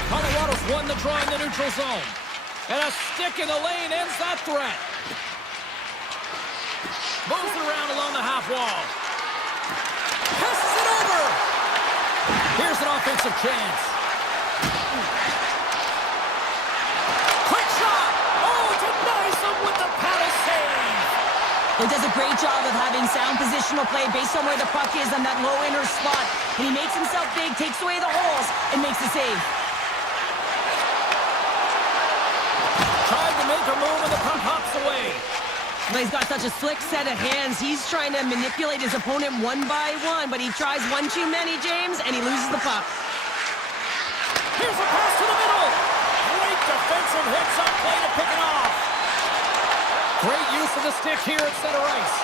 Colorado's won the draw in the neutral zone. And a stick in the lane ends that threat. Moves it around along the half wall. Passes it over. Here's an offensive chance. Quick shot. Oh, denies him with the paddle save. He does a great job of having sound positional play based on where the puck is on that low inner spot. And he makes himself big, takes away the holes, and makes the save. Tried to make a move, and the puck hops away. Well, he's got such a slick set of hands. He's trying to manipulate his opponent one by one, but he tries one too many, James, and he loses the puck. Here's a pass to the middle. Great defensive hits up play to pick it off. Great use of the stick here at center ice.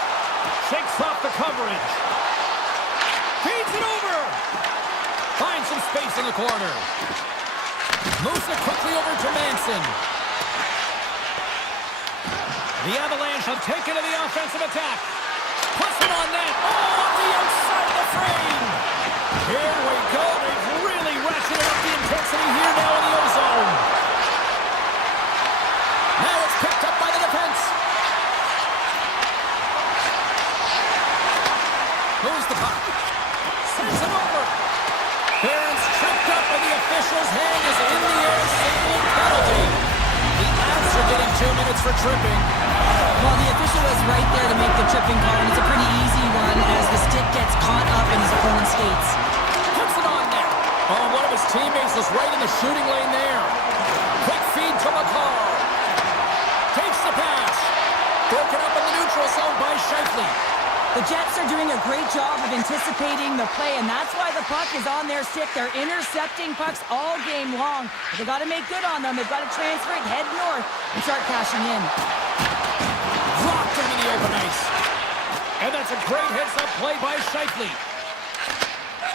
Shakes off the coverage. Feeds it over. Finds some space in the corner. Moves it quickly over to Manson. The Avalanche have taken to the offensive attack. Puts it on net. Oh, on the outside of the frame. Here we go. They've really ratcheted up the intensity here now in the O-zone. Now it's picked up by the defense. Moves the puck. Sends it over. Barron's tripped up, and the official's hand is in the air, signaling penalty. The Avs are getting 2 minutes for tripping. Well, the official was right there to make the tripping call, and it's a pretty easy one as the stick gets caught up in his opponent's skates. Puts it on net. Oh, one of his teammates is right in the shooting lane there. Quick feed to McCall. Takes the pass. Broken up in the neutral zone by Scheifele. The Jets are doing a great job of anticipating the play, and that's why the puck is on their stick. They're intercepting pucks all game long. But they've got to make good on them. They've got to transfer it, head north, and start cashing in. Dropped into the open ice. And that's a great heads-up play by Scheifele.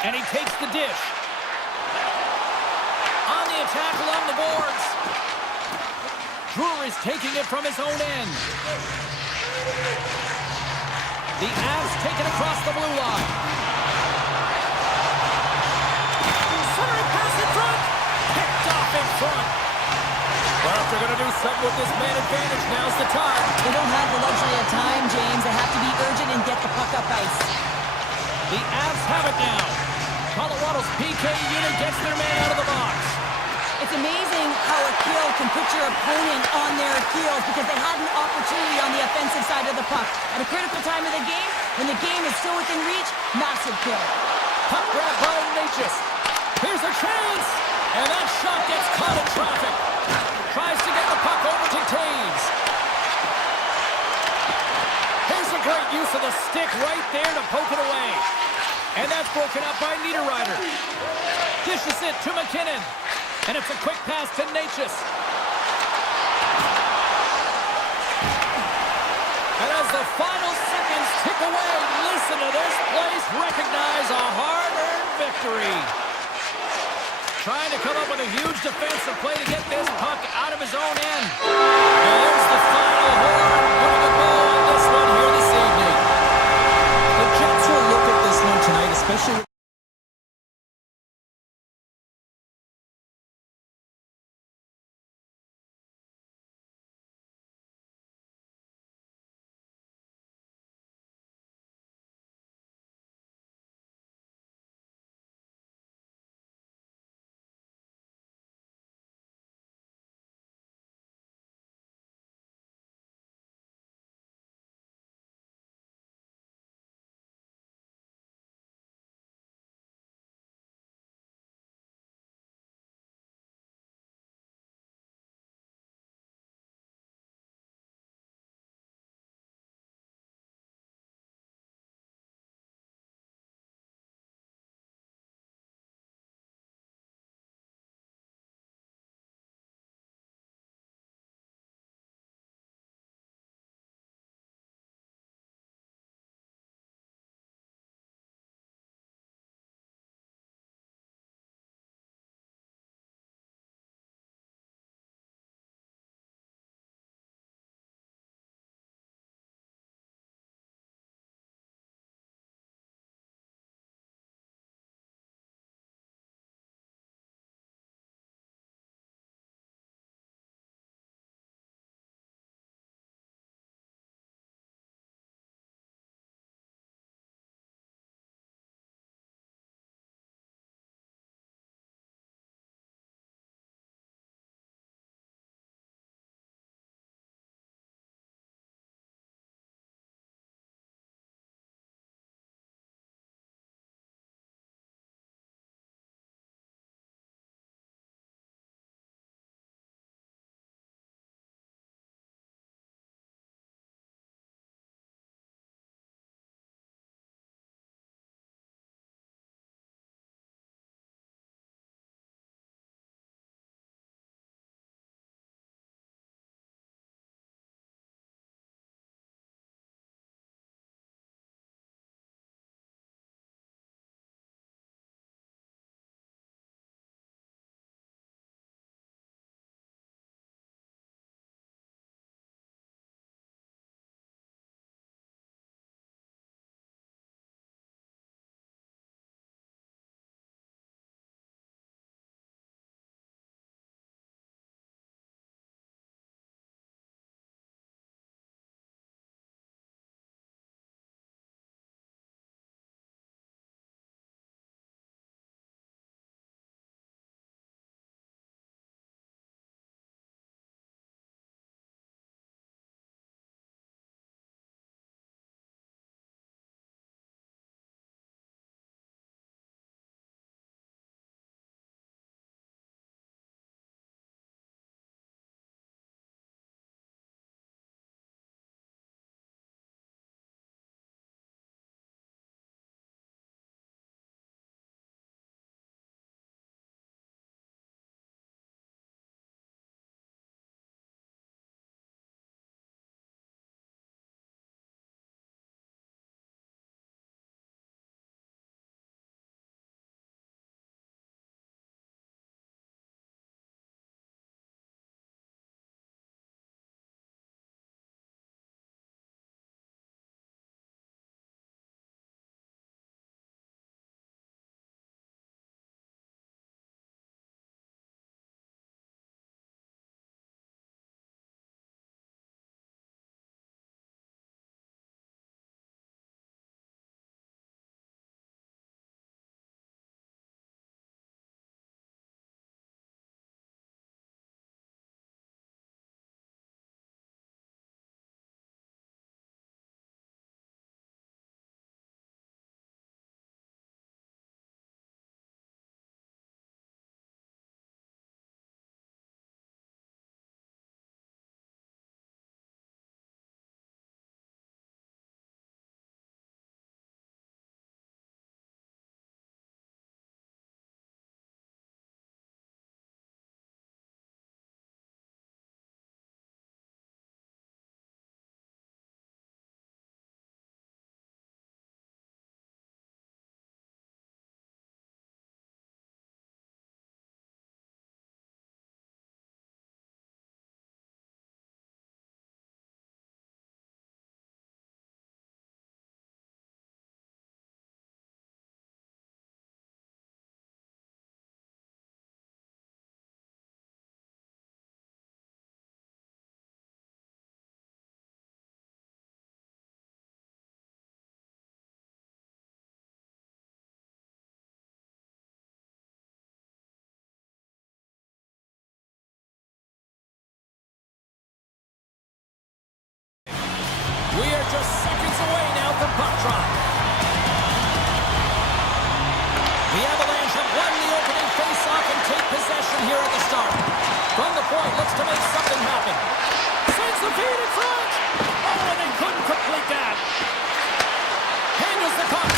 And he takes the dish. On the attack along the boards. Brewer is taking it from his own end. The Avs take it across the blue line. Centering pass in front. Picked off in front. Well, if they're going to do something with this man advantage, now's the time. They don't have the luxury of time, James. They have to be urgent and get the puck up ice. The Avs have it now. Colorado's PK unit gets their man out of the box. It's amazing how a kill can put your opponent on their heels because they had an opportunity on the offensive side of the puck. At a critical time of the game, when the game is still within reach, massive kill. Puck grab by Natchez. Here's a chance. And that shot gets caught in traffic. Tries to get the puck over to Taves. Here's a great use of the stick right there to poke it away. And that's broken up by Niederreiter. Dishes it to McKinnon. And it's a quick pass to Natchez. And as the final seconds tick away, listen to this place recognize a hard-earned victory. Trying to come up with a huge defensive play to get this puck out of his own end. And there's the final horn, putting a bow on this one here this evening. The Jets will look at this one tonight, especially just seconds away now from puck drop. The Avalanche have won the opening face-off and take possession here at the start. From the point, looks to make something happen. Sends the feed in front. Oh, and they couldn't complete that. Handles the puck.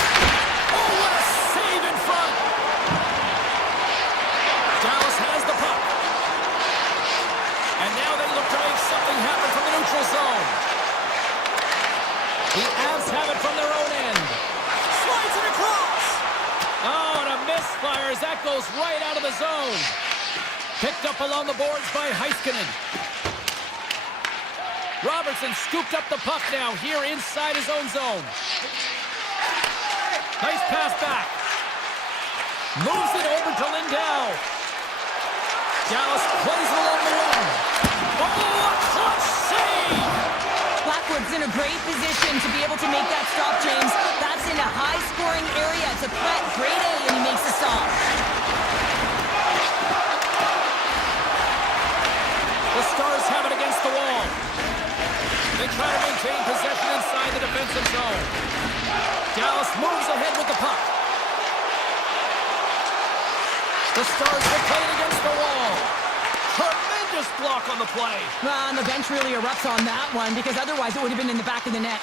Oh, what a save in front. Dallas has the puck. And now they look to make something happen from the neutral zone. The Avs have it from their own end. Slides it across. Oh, and a misfire as that goes right out of the zone. Picked up along the boards by Heiskanen. Robertson scooped up the puck now here inside his own zone. Nice pass back. Moves it over to Lindell. Dallas plays it along the wing. Oh, a clutch save! Blackwood's in a great position to be able to make that stop, James. That's in a high-scoring area. It's a threat. Grade A, and he makes the stop. The Stars have it against the wall. They try to maintain possession inside the defensive zone. Dallas moves ahead with the puck. The Stars will play it against the wall. Tremendous block on the play. Well, and the bench really erupts on that one because otherwise it would have been in the back of the net.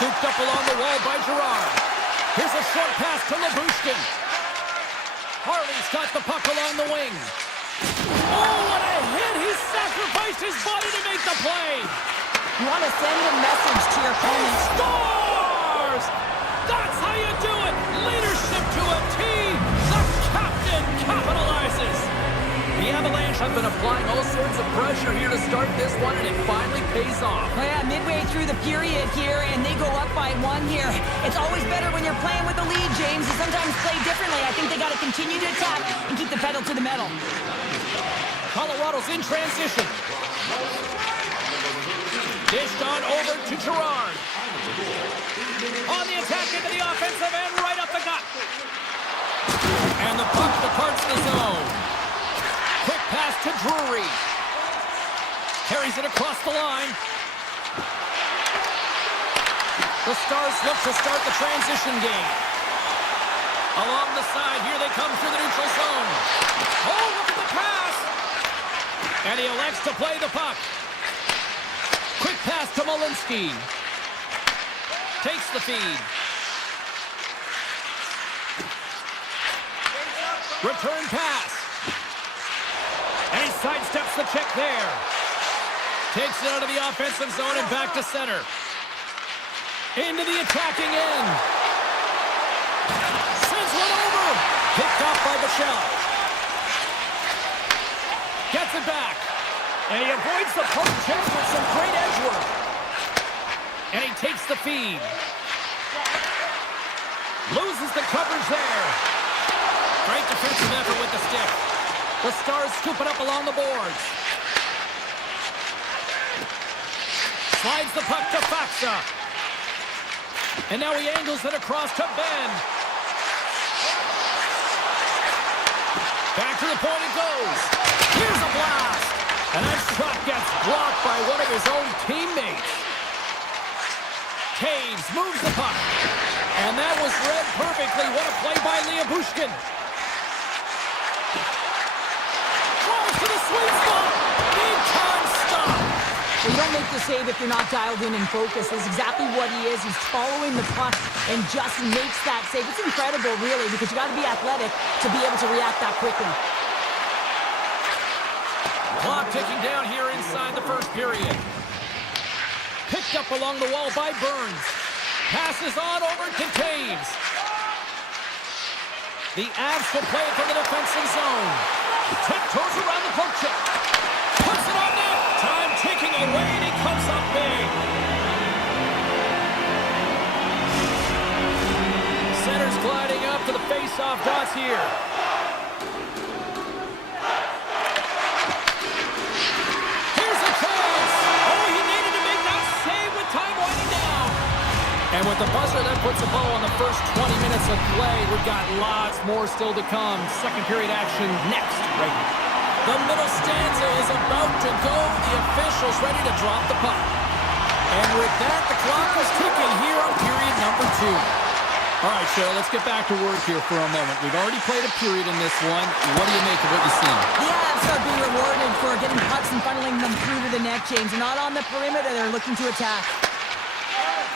Scooped up along the wall by Girard. Here's a short pass to Labushkin. Harley's got the puck along the wing. Oh, what a hit! He sacrificed his body to make the play. You want to send a message to your opponent. Stars! That's how you do it! Leadership to a team! The captain capitalizes! The Avalanche have been applying all sorts of pressure here to start this one, and it finally pays off. Well, yeah, midway through the period here, and they go up by one here. It's always better when you're playing with the lead, James. You sometimes play differently. I think they got to continue to attack and keep the pedal to the metal. Colorado's in transition. Dished on over to Girard. On the attack into the offensive end, right up the gut. And the puck departs the zone. Quick pass to Drury. Carries it across the line. The Stars look to start the transition game. Along the side, here they come through the neutral zone. Oh, look at the pass! And he elects to play the puck. Quick pass to Malinsky. Takes the feed. Return pass. And he sidesteps the check there. Takes it out of the offensive zone and back to center. Into the attacking end. Sends one over. Picked off by Bichelle. Gets it back. And he avoids the poke check with some great edge work. And he takes the feed. Loses the coverage there. Great defensive effort with the stick. The Stars scoop it up along the boards. Slides the puck to Faxa. And now he angles it across to Ben. Back to the point it goes. Here's a blast. And that shot gets blocked by one of his own teammates. Taves moves the puck. And that was read perfectly. What a play by Liabushkin. Throws to the sweet spot. Big time stop. Well, you don't make the save if you're not dialed in and focused. That's exactly what he is. He's following the puck and just makes that save. It's incredible, really, because you got to be athletic to be able to react that quickly. Clock ticking down here inside the first period. Picked up along the wall by Burns. Passes on over to Taves. The Avs will play it from the defensive zone. Tiptoes around the poke check. Puts it on net. Time ticking away, and he comes up big. Center's gliding up to the face-off dots here. Here's a chance. Oh, he needed to make that save with time winding down. And with the buzzer, that puts a bow on the first 20 minutes of play. We've got lots more still to come. Second period action next, right here. The middle stanza is about to go. The official's ready to drop the puck. And with that, the clock is ticking here on period number 2. All right, Cheryl, let's get back to work here for a moment. We've already played a period in this one. What do you make of what you've seen? The Avs are being rewarded for getting pucks and funneling them through to the net, James. They're not on the perimeter. They're looking to attack.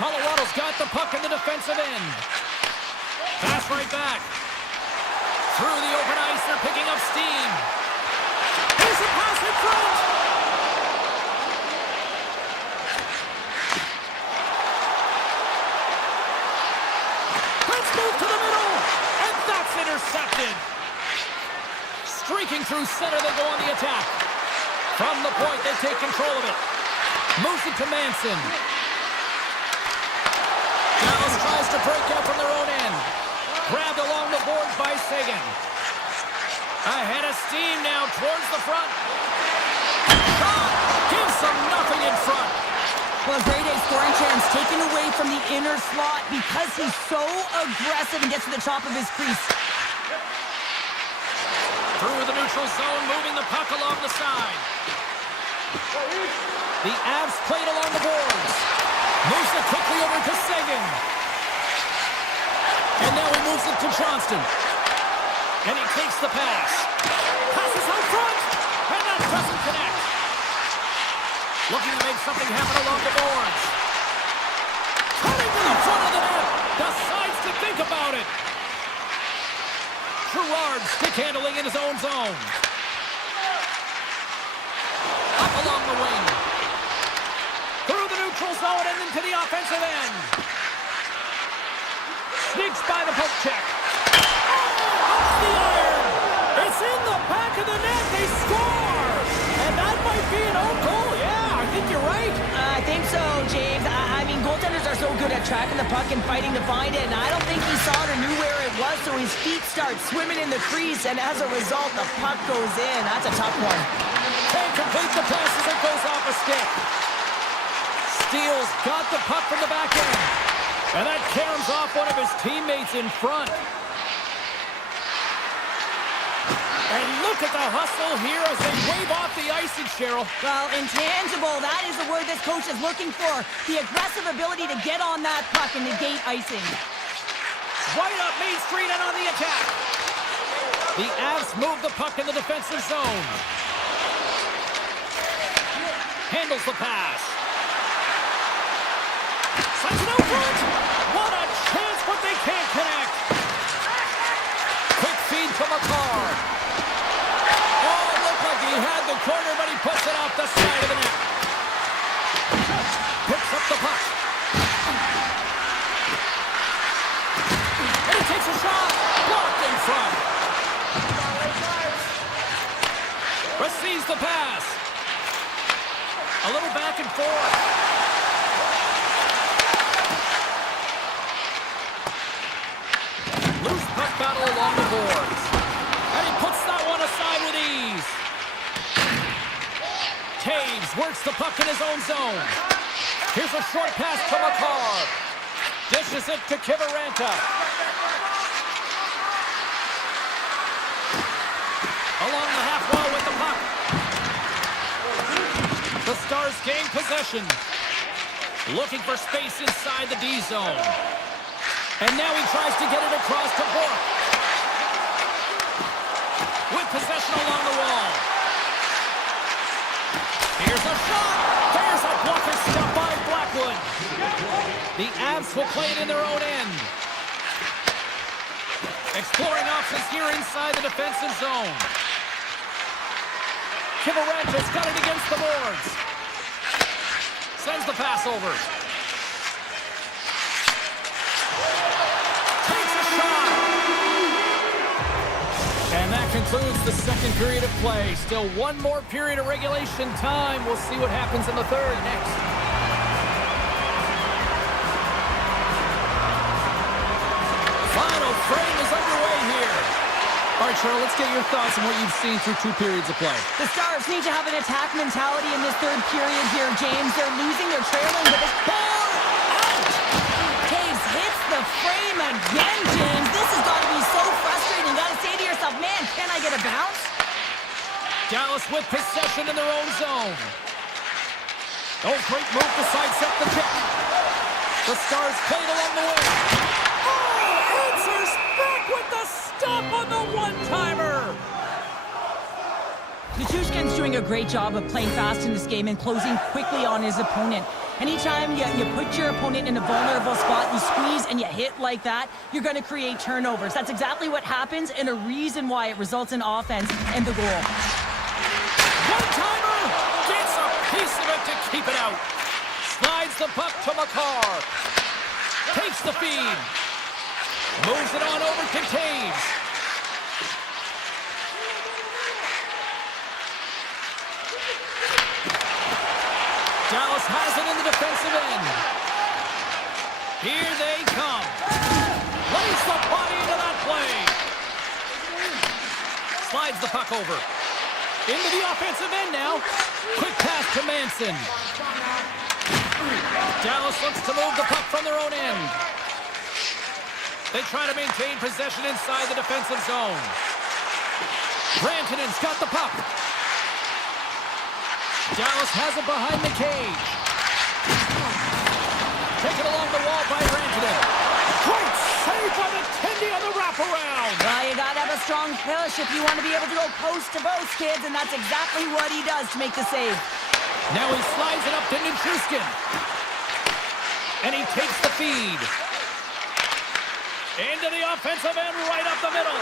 Colorado's got the puck in the defensive end. Pass right back. Through the open ice, they're picking up steam. Here's a pass in front. Let's move to the middle. And that's intercepted. Streaking through center, they go on the attack. From the point, they take control of it. Moves it to Manson. Dallas tries to break out from their own end. Grabbed along the boards by Sagan. Ahead of steam now towards the front. Shot! Gives them nothing in front. Well, a great A scoring chance taken away from the inner slot because he's so aggressive and gets to the top of his crease. Through the neutral zone, moving the puck along the side. The Avs played along the boards. Moves it quickly over to Sagan. And now he moves it to Johnston. And he takes the pass. Passes out front. And that doesn't connect. Looking to make something happen along the boards. Cutting to the front of the net. Decides to think about it. Gerard stick handling in his own zone. Up along the wing. Through the neutral zone and into the offensive end. Sneaks by the poke check. Oh, off the iron. It's in the back of the net. They score. And that might be an own goal. Yeah, I think you're right. I think so, James. I mean, goaltenders are so good at tracking the puck and fighting to find it, and I don't think he saw it or knew where it was, so his feet start swimming in the crease, and as a result, the puck goes in. That's a tough one. Can't complete the pass as it goes off a stick. Steele's got the puck from the back end. And that caroms off one of his teammates in front. And look at the hustle here as they wave off the icing, Cheryl. Well, intangible, that is the word this coach is looking for. The aggressive ability to get on that puck and negate icing. Right up Main Street and on the attack. The Avs move the puck in the defensive zone. Handles the pass. Sends it out front. What a chance, but they can't connect. Quick feed to McCarr. Oh, it looked like he had the corner, but he puts it off the side of the net. Picks up the puck. And he takes a shot. Blocked in front. Receives the pass. A little back and forth. Loose puck battle along the boards. And he puts that one aside with ease. Taves works the puck in his own zone. Here's a short pass to McCarr. Dishes it to Kivaranta. Along the half wall with the puck. The Stars gain possession. Looking for space inside the D zone. And now he tries to get it across to Bork. With possession along the wall. Here's a shot. There's a blocker stop by Blackwood. The Avs will play it in their own end. Exploring options here inside the defensive zone. Kivaranta's got it against the boards. Sends the pass over. Takes a shot. And that concludes the second period of play. Still one more period of regulation time. We'll see what happens in the third next. Final frame is underway here. All right, Cheryl, let's get your thoughts on what you've seen through two periods of play. The Stars need to have an attack mentality in this third period here, James. They're losing, they're trailing, but this ball out! Taves hits the frame again, James. This has got to be so frustrating. You got to say to yourself, man, can I get a bounce? Dallas with possession in their own zone. Oh, great move to sidestep the kick. The Stars played along the way. Oh, answers back with the stop on the one-timer. Nichushkin's doing a great job of playing fast in this game and closing quickly on his opponent. Anytime you put your opponent in a vulnerable spot, you squeeze and you hit like that, you're going to create turnovers. That's exactly what happens and a reason why it results in offense and the goal. One-timer! Gets a piece of it to keep it out. Slides the puck to McCarr. Takes the feed. Moves it on over to Taves. Dallas has it in the defensive end. Here they come. Lays the body into that play. Slides the puck over. Into the offensive end now. Quick pass to Manson. Dallas looks to move the puck from their own end. They try to maintain possession inside the defensive zone. Rantanen's got the puck. Dallas has it behind the cage. Taken along the wall by Rantanen. Great save by the Tendy on the wraparound. Well, you gotta have a strong push if you want to be able to go coast to coast, kids, and that's exactly what he does to make the save. Now he slides it up to Nichushkin. And he takes the feed. Into the offensive end, right up the middle.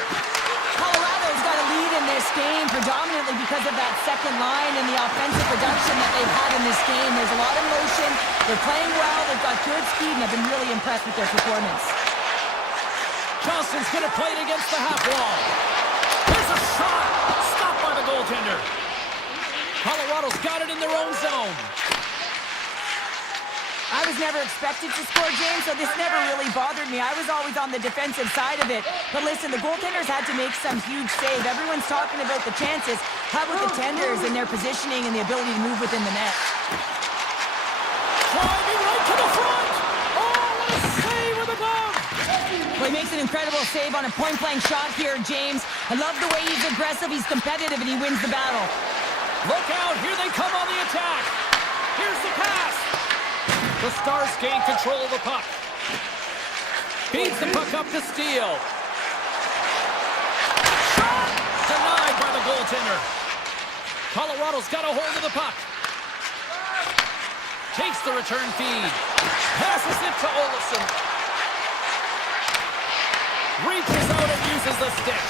Colorado's got a lead in this game predominantly because of that second line and the offensive production that they've had in this game. There's a lot of motion. They're playing well. They've got good speed, and I've been really impressed with their performance. Johnston's going to play it against the half wall. There's a shot. Stopped by the goaltender. Colorado's got it in their own zone. I was never expected to score, James, so this never really bothered me. I was always on the defensive side of it. But listen, the goaltenders had to make some huge save. Everyone's talking about the chances. How about the tenders and their positioning and the ability to move within the net? Driving right to the front. Oh, what a save with the glove. Well, he makes an incredible save on a point-blank shot here, James. I love the way he's aggressive, he's competitive, and he wins the battle. Look out, here they come on the attack. Here's the pass. The Stars gain control of the puck. Feeds the puck up to Steele. Shot! Denied by the goaltender. Colorado's got a hold of the puck. Takes the return feed. Passes it to Olofsson. Reaches out and uses the stick.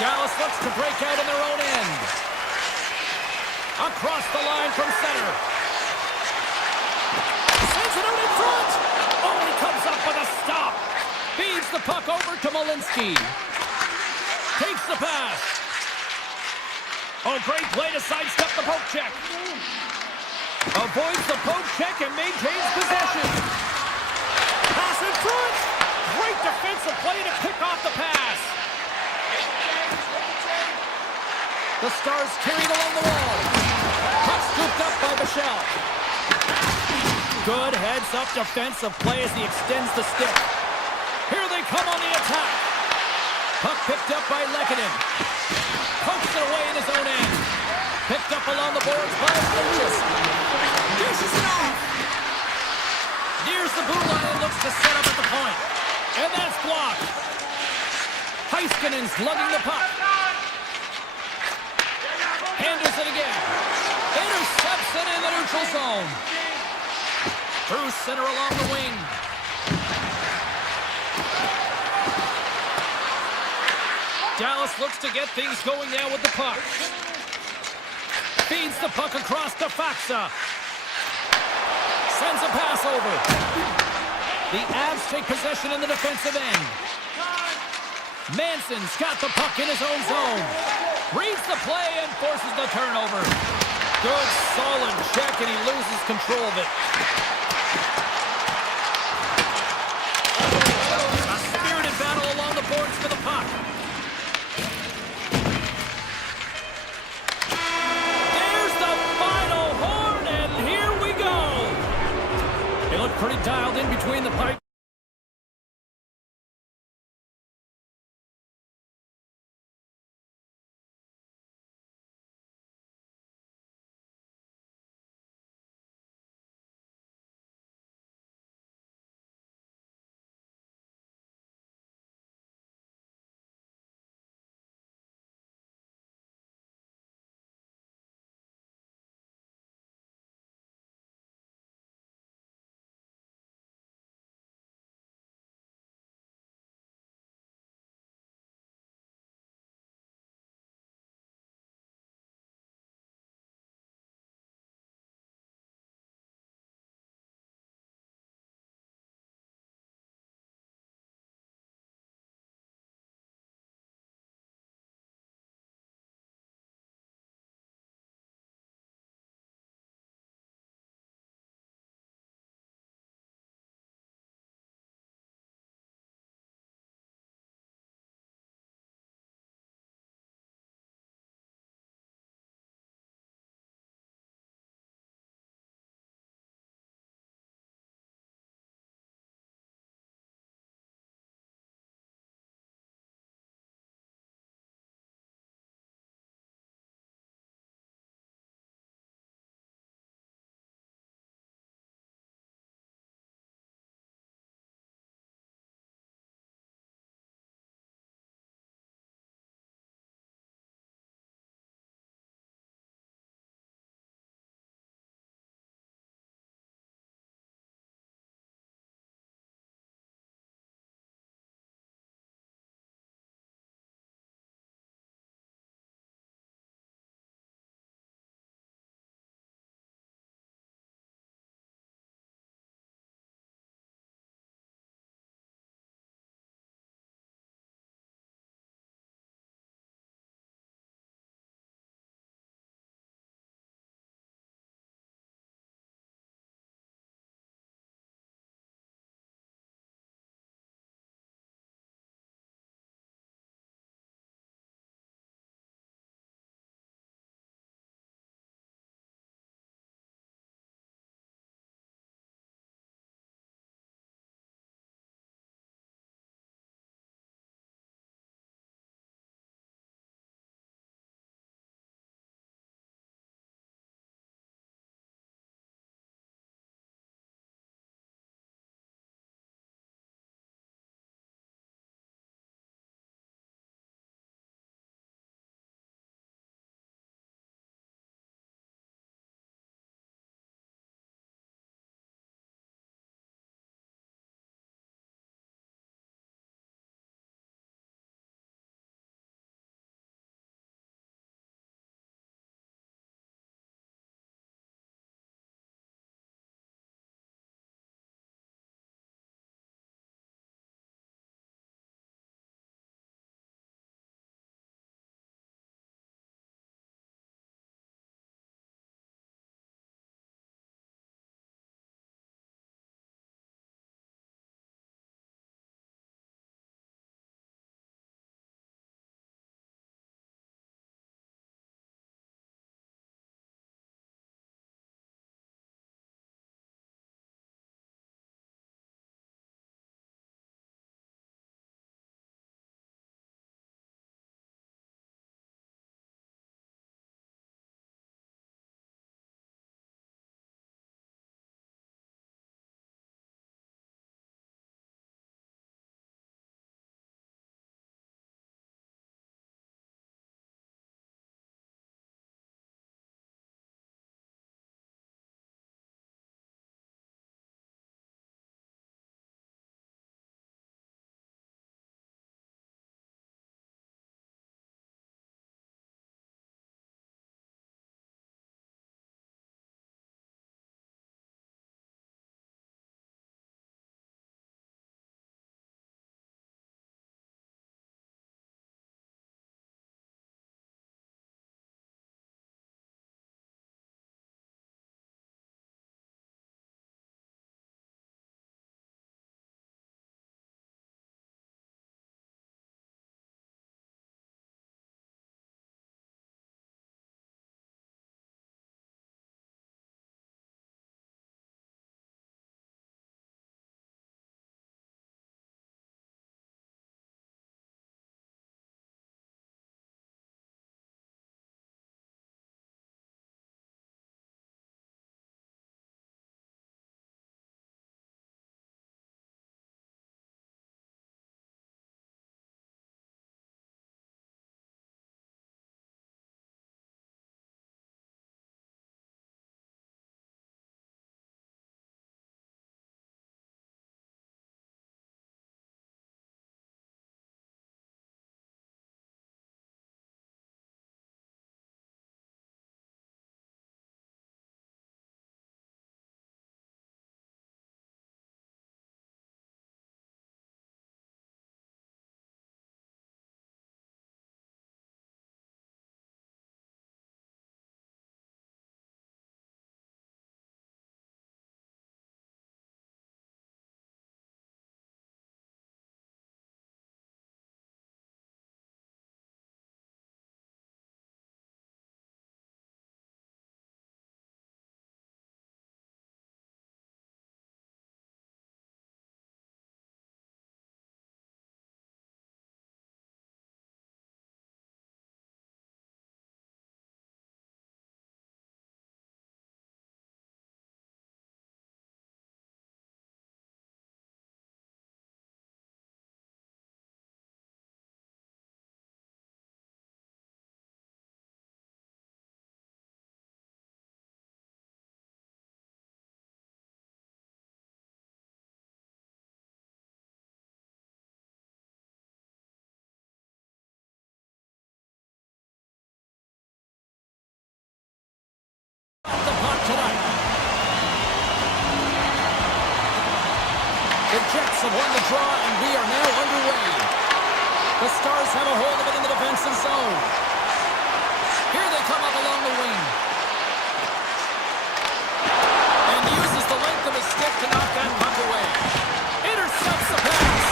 Dallas looks to break out in their own end. Across the line from center. Sends it out in front. Oh, he comes up with a stop. Feeds the puck over to Malinsky. Takes the pass. Oh, great play to sidestep the poke check. Avoids the poke check and maintains possession. Pass in front. Great defensive play to pick off the pass. The Stars carried along the wall. Puck scooped up by Michel. Good heads-up defensive play as he extends the stick. Here they come on the attack. Puck picked up by Lehkonen. Pokes it away in his own end. Picked up along the boards by Lucas. Dishes it off. Nears the blue line and looks to set up at the point. And that's blocked. Heiskanen's lugging the puck. Handles it again. Intercepts it in the neutral zone. Through center along the wing. Dallas looks to get things going now with the puck. Feeds the puck across to Faxa. Sends a pass over. The Avs take possession in the defensive end. Manson's got the puck in his own zone. Reads the play and forces the turnover. Good, solid check, and he loses control of it. A spirited battle along the boards for the puck. There's the final horn, and here we go. They look pretty dialed in between the pipes. The Jets have won the draw, and we are now underway. The Stars have a hold of it in the defensive zone. Here they come up along the wing. And uses the length of his stick to knock that puck away. Intercepts the pass.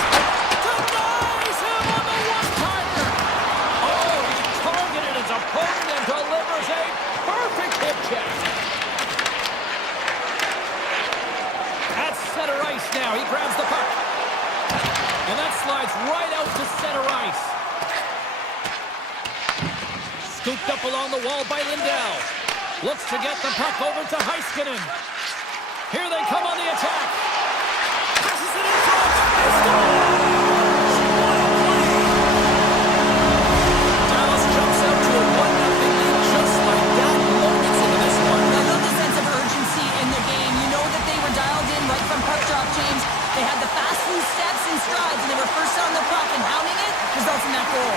Denies him on the one-timer. Oh, he targeted his opponent and delivers a perfect hip check. At center ice now, he grabs the puck. And that slides right out to center ice. Scooped up along the wall by Lindell. Looks to get the puck over to Heiskanen. Here they come on the attack. Passes it in front. They score! Dallas jumps out to a 1-0 lead just like that. Moments into this one. I love the sense of urgency in the game. You know that they were dialed in right from puck drop, James. They had the fast, loose steps and strides, and they were first on the puck, and hounding it results in that goal.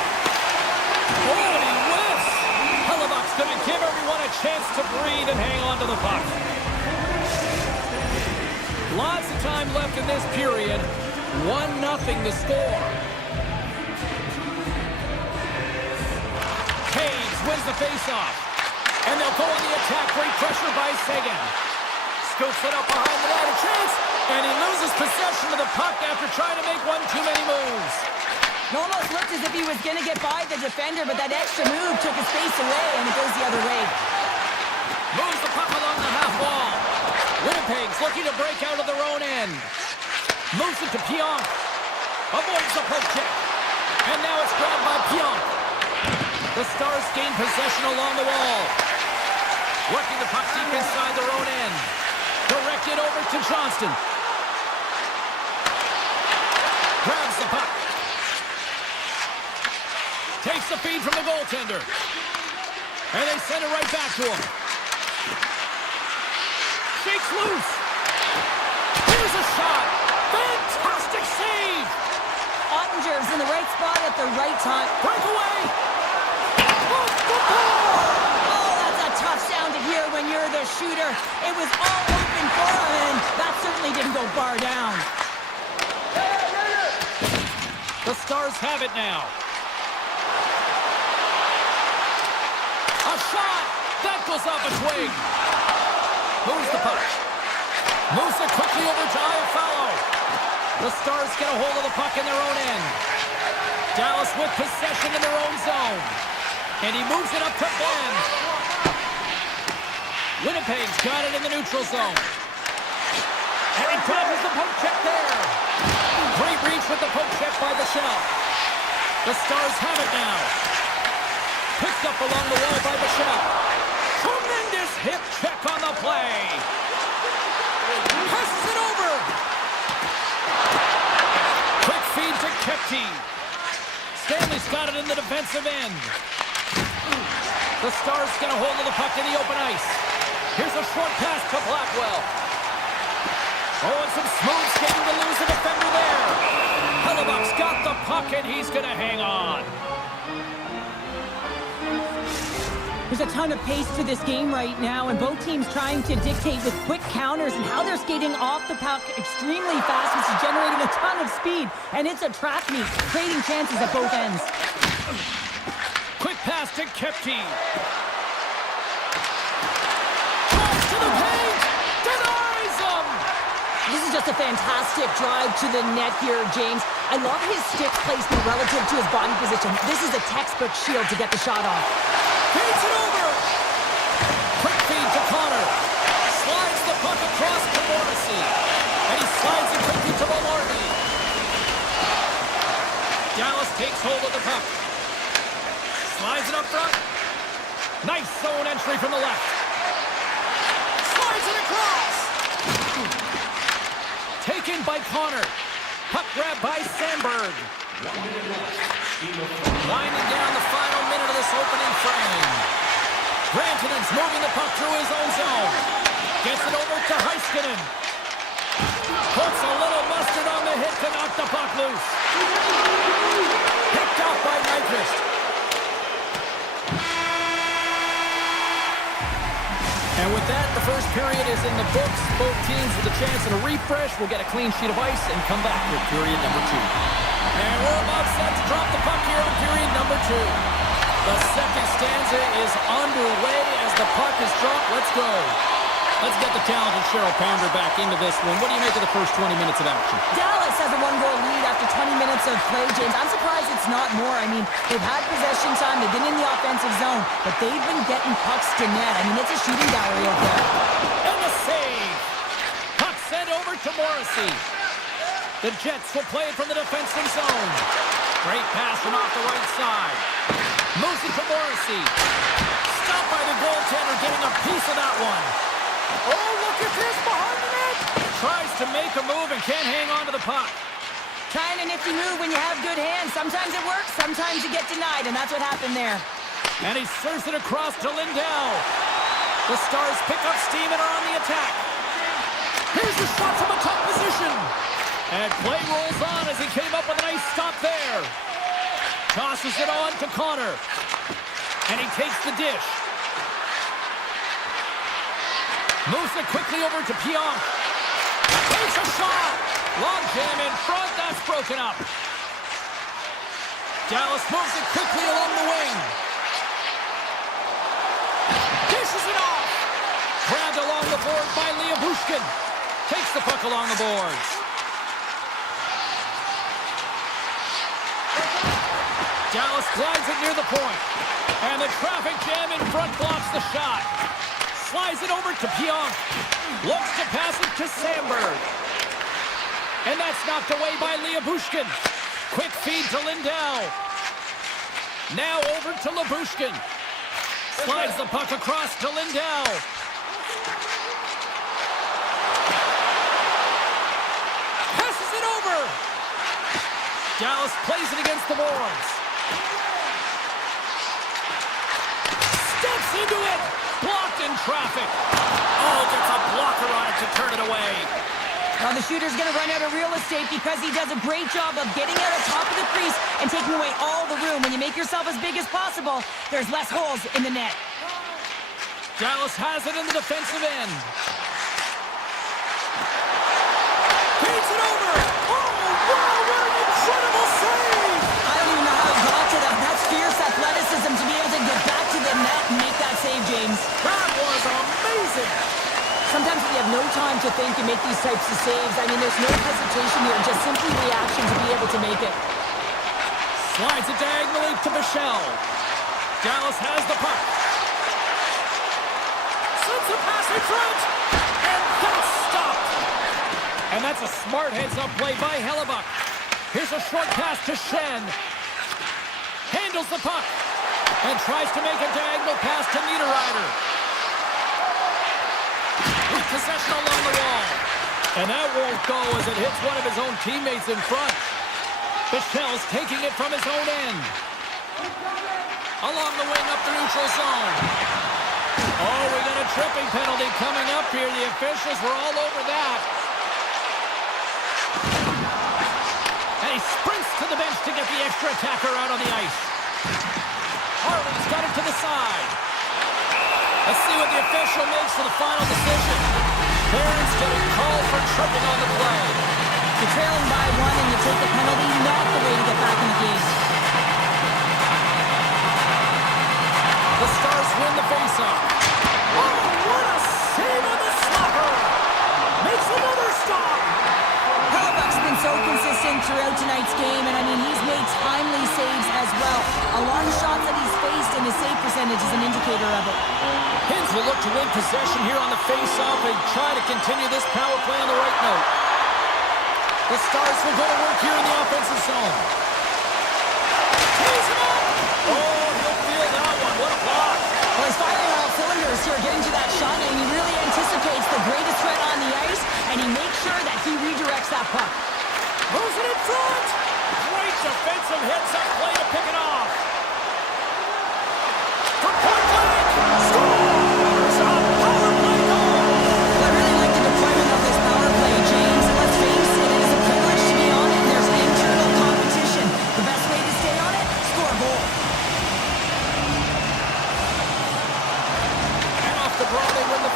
Oh, and he whiffs! Hellebuck's going to give everyone a chance to breathe and hang on to the puck. Lots of time left in this period. 1-0 the score. Hayes wins the faceoff. And they'll go on the attack. Great pressure by Sagan. Scoops it up behind the net. A chance! And he loses possession of the puck after trying to make one too many moves. It almost looked as if he was going to get by the defender, but that extra move took his face away, and it goes the other way. Moves the puck along the half wall. Winnipeg's looking to break out of their own end. Moves it to Pionk. Avoids the poke check. And now it's grabbed by Pionk. The Stars gain possession along the wall. Working the puck deep inside their own end. Directed over to Johnston. Grabs the puck. Takes the feed from the goaltender. And they send it right back to him. Shakes loose. Here's a shot. Fantastic save. Ottinger's in the right spot at the right time. Breakaway. Off the ball. Oh, that's a tough sound to hear when you're the shooter. It was all open for him, and that certainly didn't go far down. The Stars have it now. A shot. That goes off a twig. Moves the puck. Moves it quickly over to Iafallo. The Stars get a hold of the puck in their own end. Dallas with possession in their own zone. And he moves it up to Ben. Winnipeg's got it in the neutral zone. And he dodges the poke check there. Great reach with the poke check by the Bichelle. The Stars have it now. Picked up along the wall by Bichelle. Tremendous hip check on the play. Passes it over. Quick feed to Kepke. Stanley's got it in the defensive end. The Stars get a hold of the puck in the open ice. Here's a short pass to Blackwell. Oh, and some smooth skating to lose a defender there. Hellebuck's got the puck, and he's going to hang on. There's a ton of pace to this game right now, and both teams trying to dictate with quick counters and how they're skating off the puck extremely fast, which is generating a ton of speed. And it's a track meet, creating chances at both ends. Quick pass to Kepke. Drives to the paint. Denies him. This is just a fantastic drive to the net here, James. I love his stick placement relative to his body position. This is a textbook shield to get the shot off. Feeds it over. Quick feed to Connor. Slides the puck across to Morrissey. And he slides it quickly to Maloney. Dallas takes hold of the puck. Slides it up front. Nice zone entry from the left. Slides it across. Taken by Connor. Puck grab by Sandberg. Winding down the final minute of this opening frame. Grantonen's moving the puck through his own zone. Gets it over to Heiskanen. Puts a little mustard on the hit to knock the puck loose. Picked off by Nyquist. And with that, the first period is in the books. Both teams with a chance at a refresh will get a clean sheet of ice and come back for period number 2. And we're about set to drop the puck here on period number 2. The second stanza is underway as the puck is dropped. Let's go. Let's get the talented Cheryl Pander back into this one. What do you make of the first 20 minutes of action? Dallas has a one-goal lead after 20 minutes of play, James. I'm surprised it's not more. I mean, they've had possession time. They've been in the offensive zone, but they've been getting pucks to net. I mean, it's a shooting gallery out there. And the save. Puck sent over to Morrissey. The Jets will play it from the defensive zone. Great pass from off the right side. Moves it to Morrissey. Stopped by the goaltender, getting a piece of that one. Oh, look at this behind the net. Tries to make a move and can't hang on to the puck. Kind of nifty move when you have good hands. Sometimes it works, sometimes you get denied, and that's what happened there. And he serves it across to Lindell. The Stars pick up steam and are on the attack. Here's the shot from a tough position. And play rolls on as he came up with a nice stop there. Tosses it on to Connor. And he takes the dish. Moves it quickly over to Pionk. Takes a shot. Long jam in front. That's broken up. Dallas moves it quickly along the wing. Dishes it off. Grabbed along the board by Bushkin. Takes the puck along the boards. Dallas glides it near the point. And the traffic jam in front blocks the shot. Slides it over to Pionk. Looks to pass it to Sandberg. And that's knocked away by Bushkin. Quick feed to Lindell. Now over to Bushkin. Slides the puck across to Lindell. Passes it over. Dallas plays it against the boards. Steps into it. Blocked in traffic. Oh, gets a blocker on it to turn it away. Now the shooter's going to run out of real estate because he does a great job of getting out on top of the crease and taking away all the room. When you make yourself as big as possible, there's less holes in the net. Dallas has it in the defensive end. Feeds it over. Oh, wow, what an incredible save! I don't even know how he got to that. That's fierce athleticism to be able to get back to the net and make that save, James. That was amazing! Sometimes we have no time to think and make these types of saves. I mean, there's no hesitation here, just simply reaction to be able to make it. Slides it diagonally to Michelle. Dallas has the puck. Sends a pass in front. And that's stopped. And that's a smart heads-up play by Hellebuck. Here's a short pass to Shen. Handles the puck. And tries to make a diagonal pass to Niederreiter. With possession along the wall. And that won't go as it hits one of his own teammates in front. Michelle's taking it from his own end. Along the wing up the neutral zone. Oh, we got a tripping penalty coming up here. The officials were all over that. And he sprints to the bench to get the extra attacker out on the ice. Harley's got it to the side. Let's see what the official makes for the final decision. Barron's getting called for tripping on the play. You're trailing by one and you take the penalty, not the way to get back in the game. The Stars win the faceoff. Oh, what a save on the slapper! Makes another stop! Hellebuck's been so consistent throughout tonight's game, and I mean, he's made timely saves as well. A lot of shots that he's faced, and his save percentage is an indicator of it. Hins will look to win possession here on the faceoff and try to continue this power play on the right note. The Stars will go to work here in the offensive zone. Tees him up! Oh, he'll feel that one. What a block! Well, he's firing on all cylinders here, getting to that shot, and he really anticipates the greatest threat on the ice, and he makes sure that he redirects that puck. Moves it in front! Great defensive hits-up play to pick it off. From point blank! Scores! A power play goal! Well, I really like the deployment of this power play, James. And let's face it, it is a privilege to be on it, and there's internal competition. The best way to stay on it, score a goal. And off the draw, they win the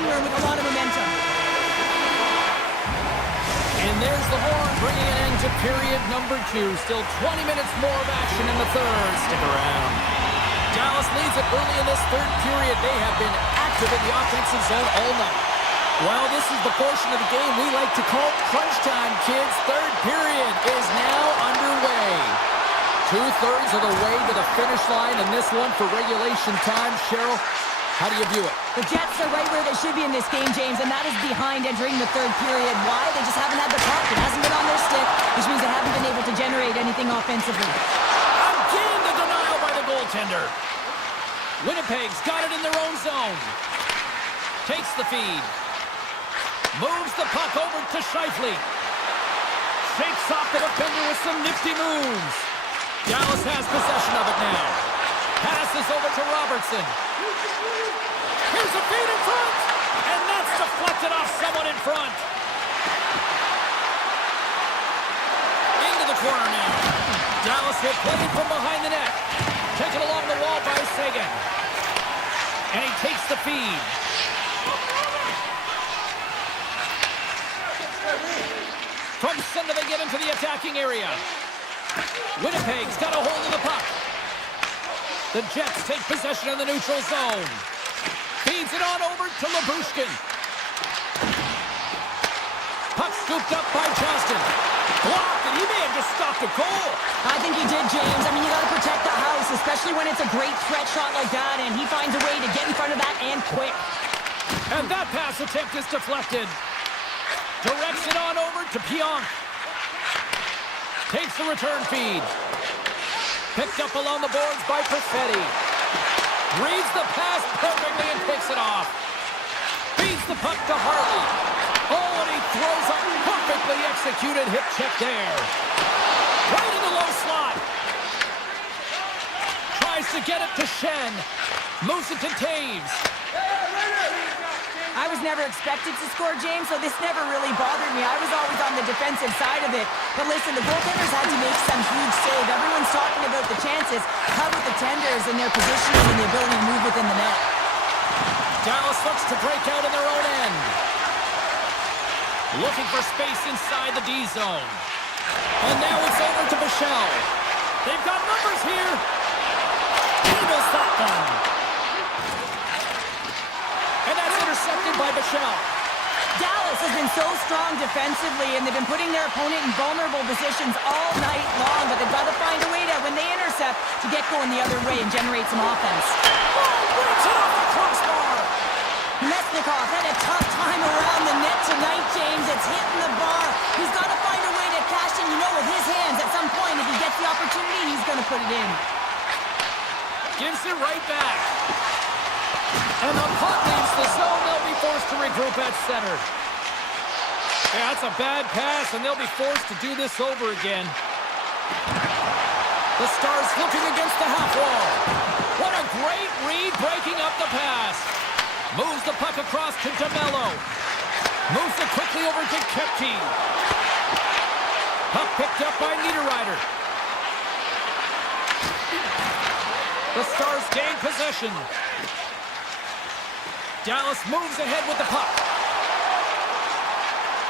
dressing room with a lot of momentum. And there's the horn, bringing an end to period number 2. Still 20 minutes more of action in the third. Stick around. Dallas leads it early in this third period. They have been active in the offensive zone all night. Well, this is the portion of the game we like to call crunch time, kids. Third period is now underway. 2/3 of the way to the finish line in this one for regulation time. Cheryl, how do you view it? The Jets are right where they should be in this game, James, and that is behind entering the third period. Why? They just haven't had the puck. It hasn't been on their stick, which means they haven't been able to generate anything offensively. Again, the denial by the goaltender. Winnipeg's got it in their own zone. Takes the feed. Moves the puck over to Scheifele. Shakes off the defender with some nifty moves. Dallas has possession of it now. Passes over to Robertson. Here's a feed in front. And that's deflected off someone in front. Into the corner now. Dallas will play it from behind the net. Taken along the wall by Sagan. And he takes the feed. From center they get into the attacking area. Winnipeg's got a hold of the puck. The Jets take possession in the neutral zone. Feeds it on over to Labushkin. Puck scooped up by Johnston. Blocked, and he may have just stopped a goal. I think he did, James. I mean, you got to protect the house, especially when it's a great threat shot like that, and he finds a way to get in front of that and quick. And that pass attempt is deflected. Directs it on over to Pionk. Takes the return feed. Picked up along the boards by Perfetti. Reads the pass perfectly and picks it off. Feeds the puck to Harley. Oh, and he throws a perfectly executed hip check there. Right in the low slot. Tries to get it to Shen. Moves it to Taves. I was never expected to score, James, so this never really bothered me. I was always on the defensive side of it. But listen, the goaltenders had to make some huge save. Everyone's talking about the chances. How about the tenders and their positioning and the ability to move within the net? Dallas looks to break out in their own end. Looking for space inside the D zone. And now it's over to Bichelle. They've got numbers here. Handles that one. And that's intercepted by Bichelle. Dallas has been so strong defensively, and they've been putting their opponent in vulnerable positions all night long, but they've got to find a way to, when they intercept, to get going the other way and generate some offense. Oh, breaks it off the crossbar. Mesnikov had a tough time around the net tonight, James. It's hitting the bar. He's got to find a way to cash in, with his hands. At some point, if he gets the opportunity, he's going to put it in. Gives it right back. And the puck leaves the zone. They'll be forced to regroup at center. Yeah, that's a bad pass, and they'll be forced to do this over again. The Stars looking against the half wall. What a great read, breaking up the pass. Moves the puck across to DeMello. Moves it quickly over to Kepke. Puck picked up by Niederreiter. The Stars gain possession. Dallas moves ahead with the puck.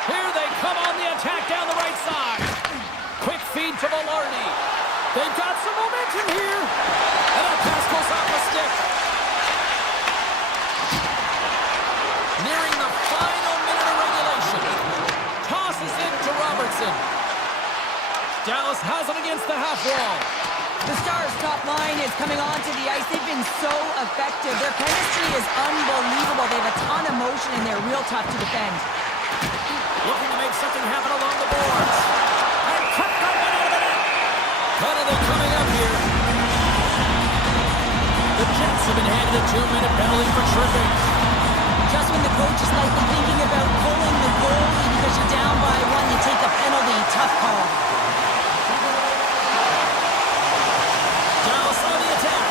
Here they come on the attack down the right side. Quick feed to Velarde. They've got some momentum here. And a pass goes off the stick. Nearing the final minute of regulation. Tosses it to Robertson. Dallas has it against the half wall. The Stars' top line is coming onto the ice. They've been so effective. Their chemistry is unbelievable. They have a ton of motion, and they're real tough to defend. Looking to make something happen along the boards. And cut right out of the net. Penalty coming up here. The Jets have been handed a 2-minute penalty for tripping. Just when the coach is likely thinking about pulling the goalie because you're down by one, you take a penalty. Tough call. Dallas on the attack.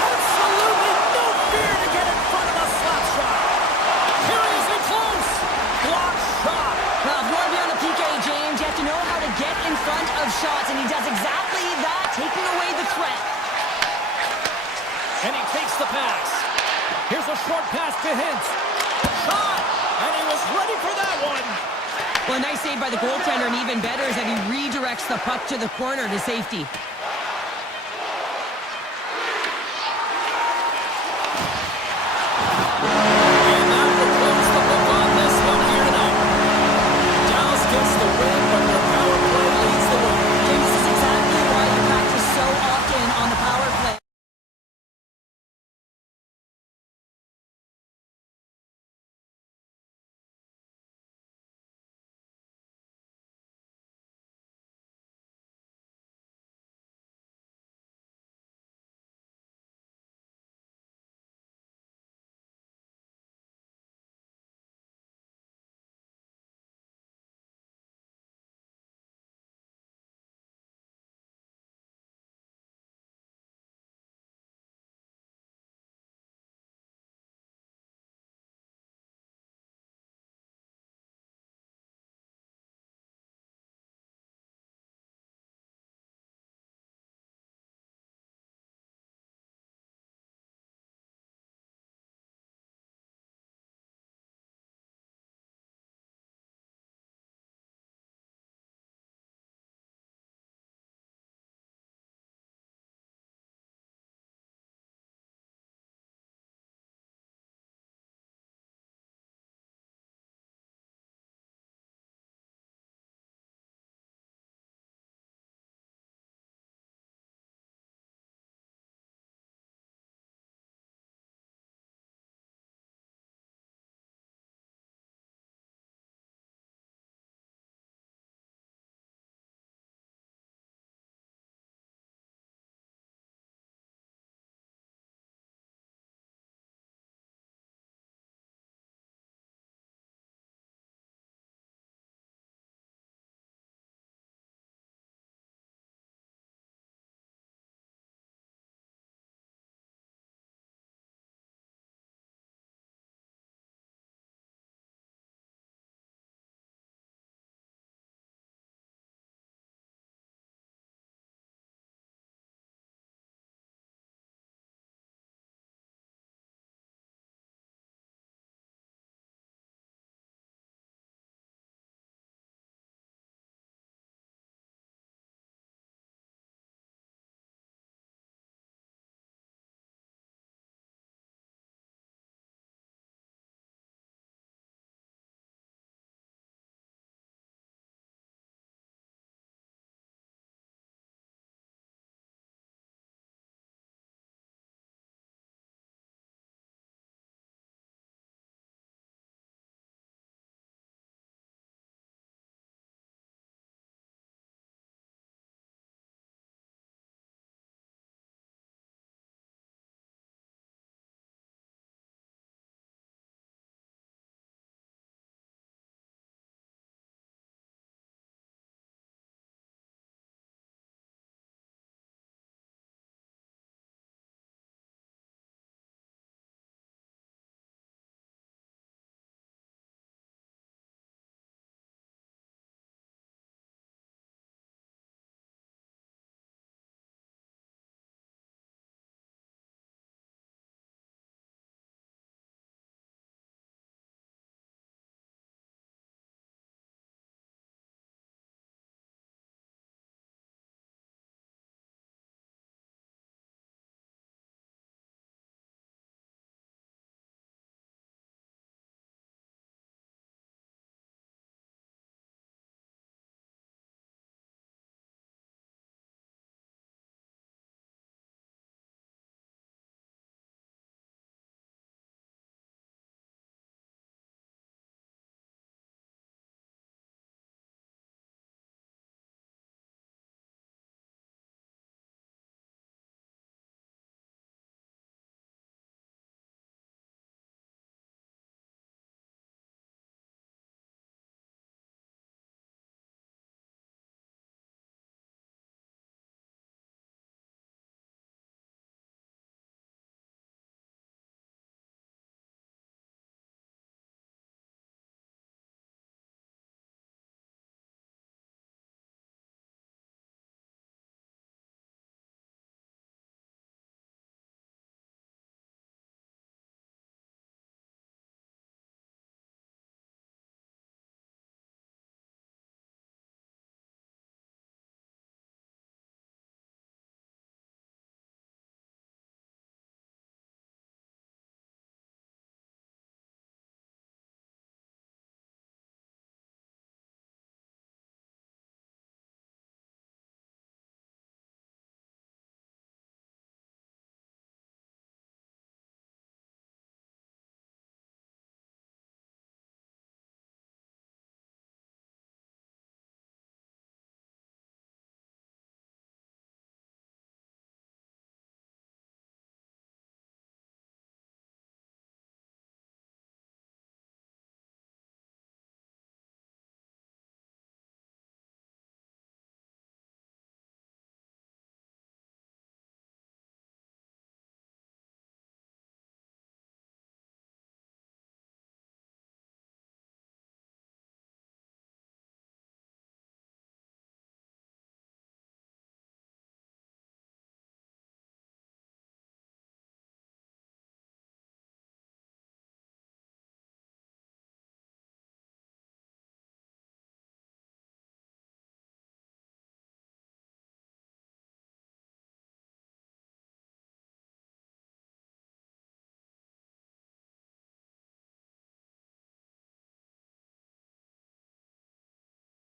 Absolutely no fear to get in front of a slap shot. Here he is in close. Block shot. Well, if you want to be on the PK, James, you have to know how to get in front of shots, and he does exactly that, taking away the threat. And he takes the pass. Here's a short pass to Hintz. shot! And he was ready for that one! Well, a nice save by the goaltender, and even better is that he redirects the puck to the corner to safety.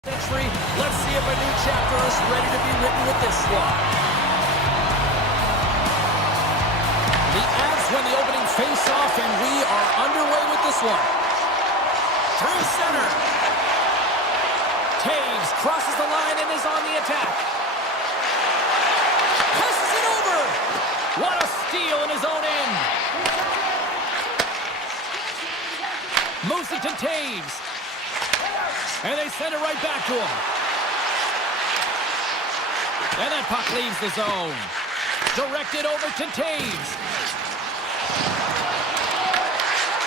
Century. Let's see if a new chapter is ready to be written with this squad. The Avs win the opening face-off, and we are underway with this one. Through center. Taves crosses the line and is on the attack. Passes it over. What a steal in his own end. Moves it to Taves. And they send it right back to him. And that puck leaves the zone. Directed over to Taves.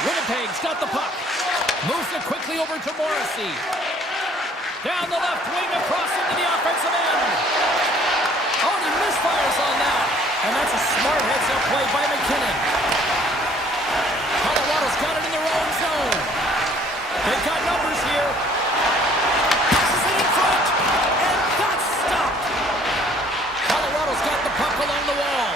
Winnipeg's got the puck. Moves it quickly over to Morrissey. Down the left wing across into the offensive end. Oh, and he misfires on that. And that's a smart heads-up play by McKinnon. Colorado's got it in their own zone. They've got numbers here. Passes it in front. And that's stopped. Colorado's got the puck along the wall.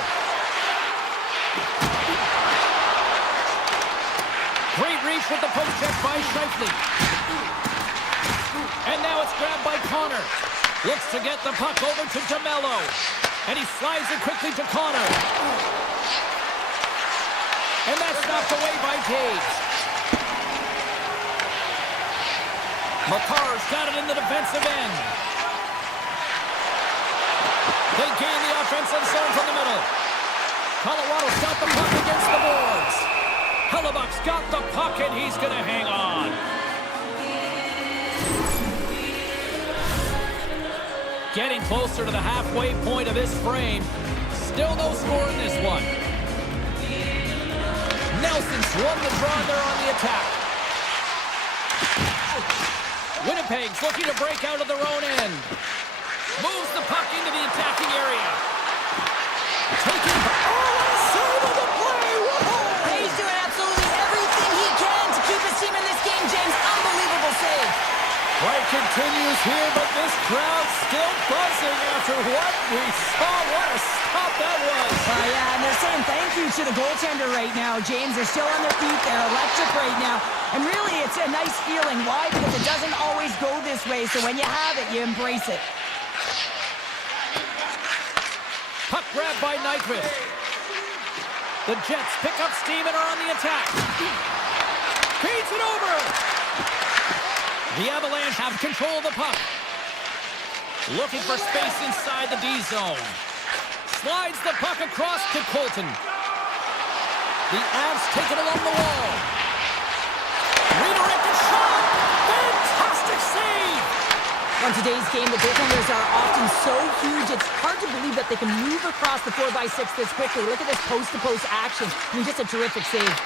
Great reach with the poke check by Scheifele. And now it's grabbed by Connor. Looks to get the puck over to DeMello. And he slides it quickly to Connor. And that's knocked away by Taves. Makar's got it in the defensive end. They gain the offensive zone from the middle. Colorado's got the puck against the boards. Hellebuck's got the puck and he's going to hang on. Getting closer to the halfway point of this frame. Still no score in this one. Nelson's won the draw and they're on the attack. Winnipeg's looking to break out of their own end. Moves the puck into the attacking area. Taking... Oh, what a save of the play! Whoa! He's doing absolutely everything he can to keep his team in this game, James. Unbelievable save. Play continues here, but this crowd's still buzzing after what we saw. What a stop that was. Yeah, and they're saying thank you to the goaltender right now, James. They're still on their feet. They're electric right now. And really, it's a nice feeling. Why? Because it doesn't always go this way. So when you have it, you embrace it. Puck grabbed by Nyquist. The Jets pick up steam and are on the attack. Feeds it over. The Avalanche have control of the puck. Looking for space inside the D zone. Slides the puck across to Colton. The Avs take it along the wall. Redirected shot. Fantastic save. On today's game, the goaltenders are often so huge, it's hard to believe that they can move across the 4x6 this quickly. Look at this post-to-post action. I mean, just a terrific save.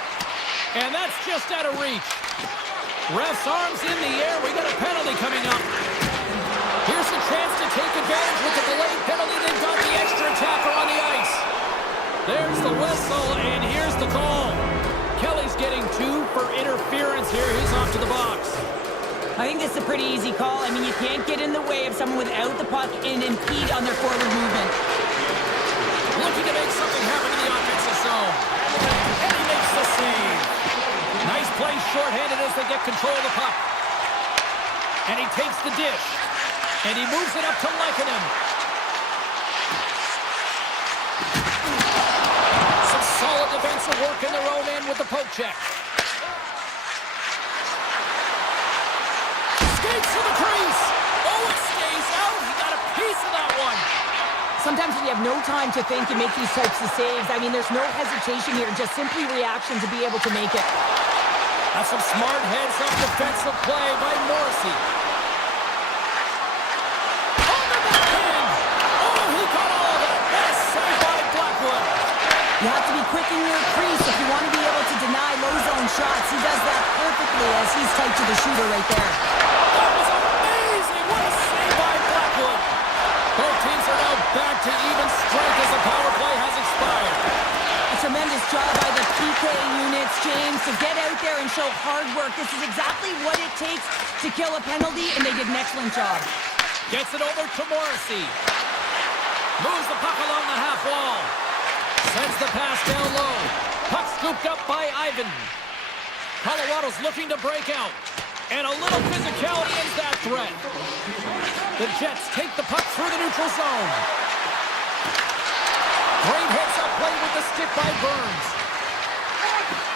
And that's just out of reach. Ref's arms in the air. We got a penalty coming up. Here's a chance to take advantage with the delayed penalty. They've got the extra attacker on the ice. There's the whistle, and here's the call. Kelly's getting 2 for interference here. He's off to the box. I think this is a pretty easy call. I mean, you can't get in the way of someone without the puck and impede on their forward movement. Looking to make something happen in the offensive zone. And he makes the save. Nice play shorthanded as they get control of the puck. And he takes the dish. And he moves it up to Lekanen. Some solid defensive work in their own end with the poke check. Skates to the crease. Oh, it stays out. He got a piece of that one. Sometimes when you have no time to think, you make these types of saves. I mean, there's no hesitation here, just simply reaction to be able to make it. That's some smart heads-up defensive play by Morrissey. On the backhand! Oh, he got all of it! That's saved by Blackwood. You have to be quick in your crease if you want to be able to deny low-zone shots. He does that perfectly as he's tight to the shooter right there. That was amazing! What a save by Blackwood! Both teams are now back to even strength as the power play has expired. A tremendous job by the PK units, James, to get out there and show hard work. This is exactly what it takes to kill a penalty, and they did an excellent job. Gets it over to Morrissey. Moves the puck along the half wall. Sends the pass down low. Puck scooped up by Ivan. Colorado's looking to break out. And a little physicality ends that threat. The Jets take the puck through the neutral zone. Great heads-up play with the stick by Burns.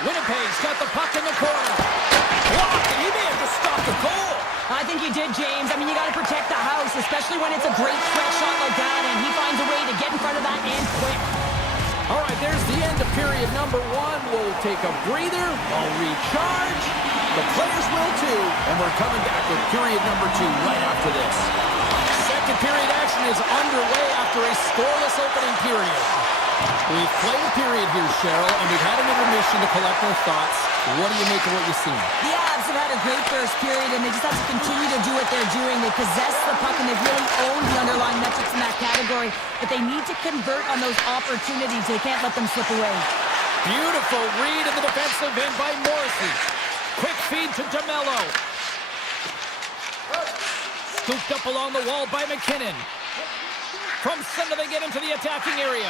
Winnipeg's got the puck in the corner. Blocked, and he may have just stopped the goal. I think you did, James. I mean, you got to protect the house, especially when it's a great threat shot like that, and he finds a way to get in front of that and quick. All right, there's the end of period number one. We'll take a breather. We'll recharge. The players will too, and we're coming back with period number two right after this. Second period action is underway after a scoreless opening period. We've played a period here, Cheryl, and we've had an intermission to collect our thoughts. What do you make of what you've seen? The Avs have had a great first period, and they just have to continue to do what they're doing. They possess the puck, and they've really owned the underlying metrics in that category. But they need to convert on those opportunities. They can't let them slip away. Beautiful read in the defensive end by Morrissey. Quick feed to DeMello. Scooped up along the wall by McKinnon. From center, they get into the attacking area.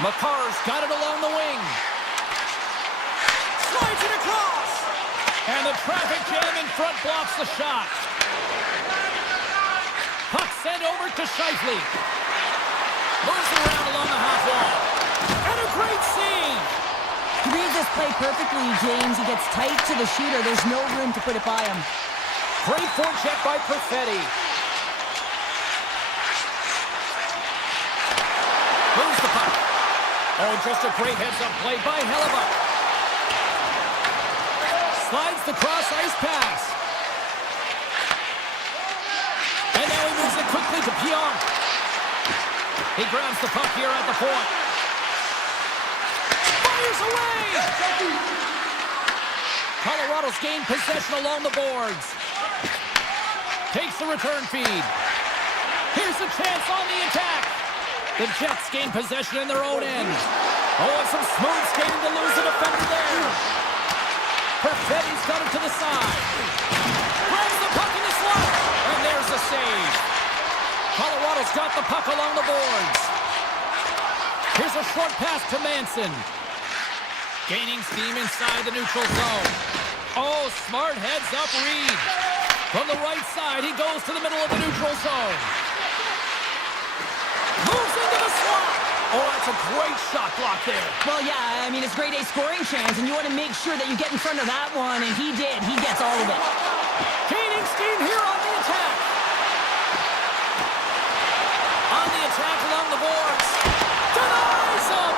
McCarr's got it along the wing. Slides it across. And the traffic jam in front blocks the shot. Puck sent over to Scheifele. Moves around along the half wall. And a great save. He reads this play perfectly, James. He gets tight to the shooter. There's no room to put it by him. Great forecheck by Perfetti. Moves the puck. Oh, just a great heads-up play by Hellebuck. Slides the cross-ice pass. And now he moves it quickly to Pionk. He grabs the puck here at the point. Fires away! Colorado's gained possession along the boards. Takes the return feed. Here's a chance on the attack. The Jets gain possession in their own end. Oh, and some smooth skating to lose a defender there. Perfetti's got it to the side. Grabs the puck in the slot. And there's the save. Colorado's got the puck along the boards. Here's a short pass to Manson. Gaining steam inside the neutral zone. Oh, smart heads-up read. From the right side, he goes to the middle of the neutral zone. Moves into the slot. Oh, that's a great shot block there. Well, yeah, I mean, it's grade A scoring chance, and you want to make sure that you get in front of that one, and he did. He gets all of it. Gaining steam here on the attack. On the attack along the boards. Denies him.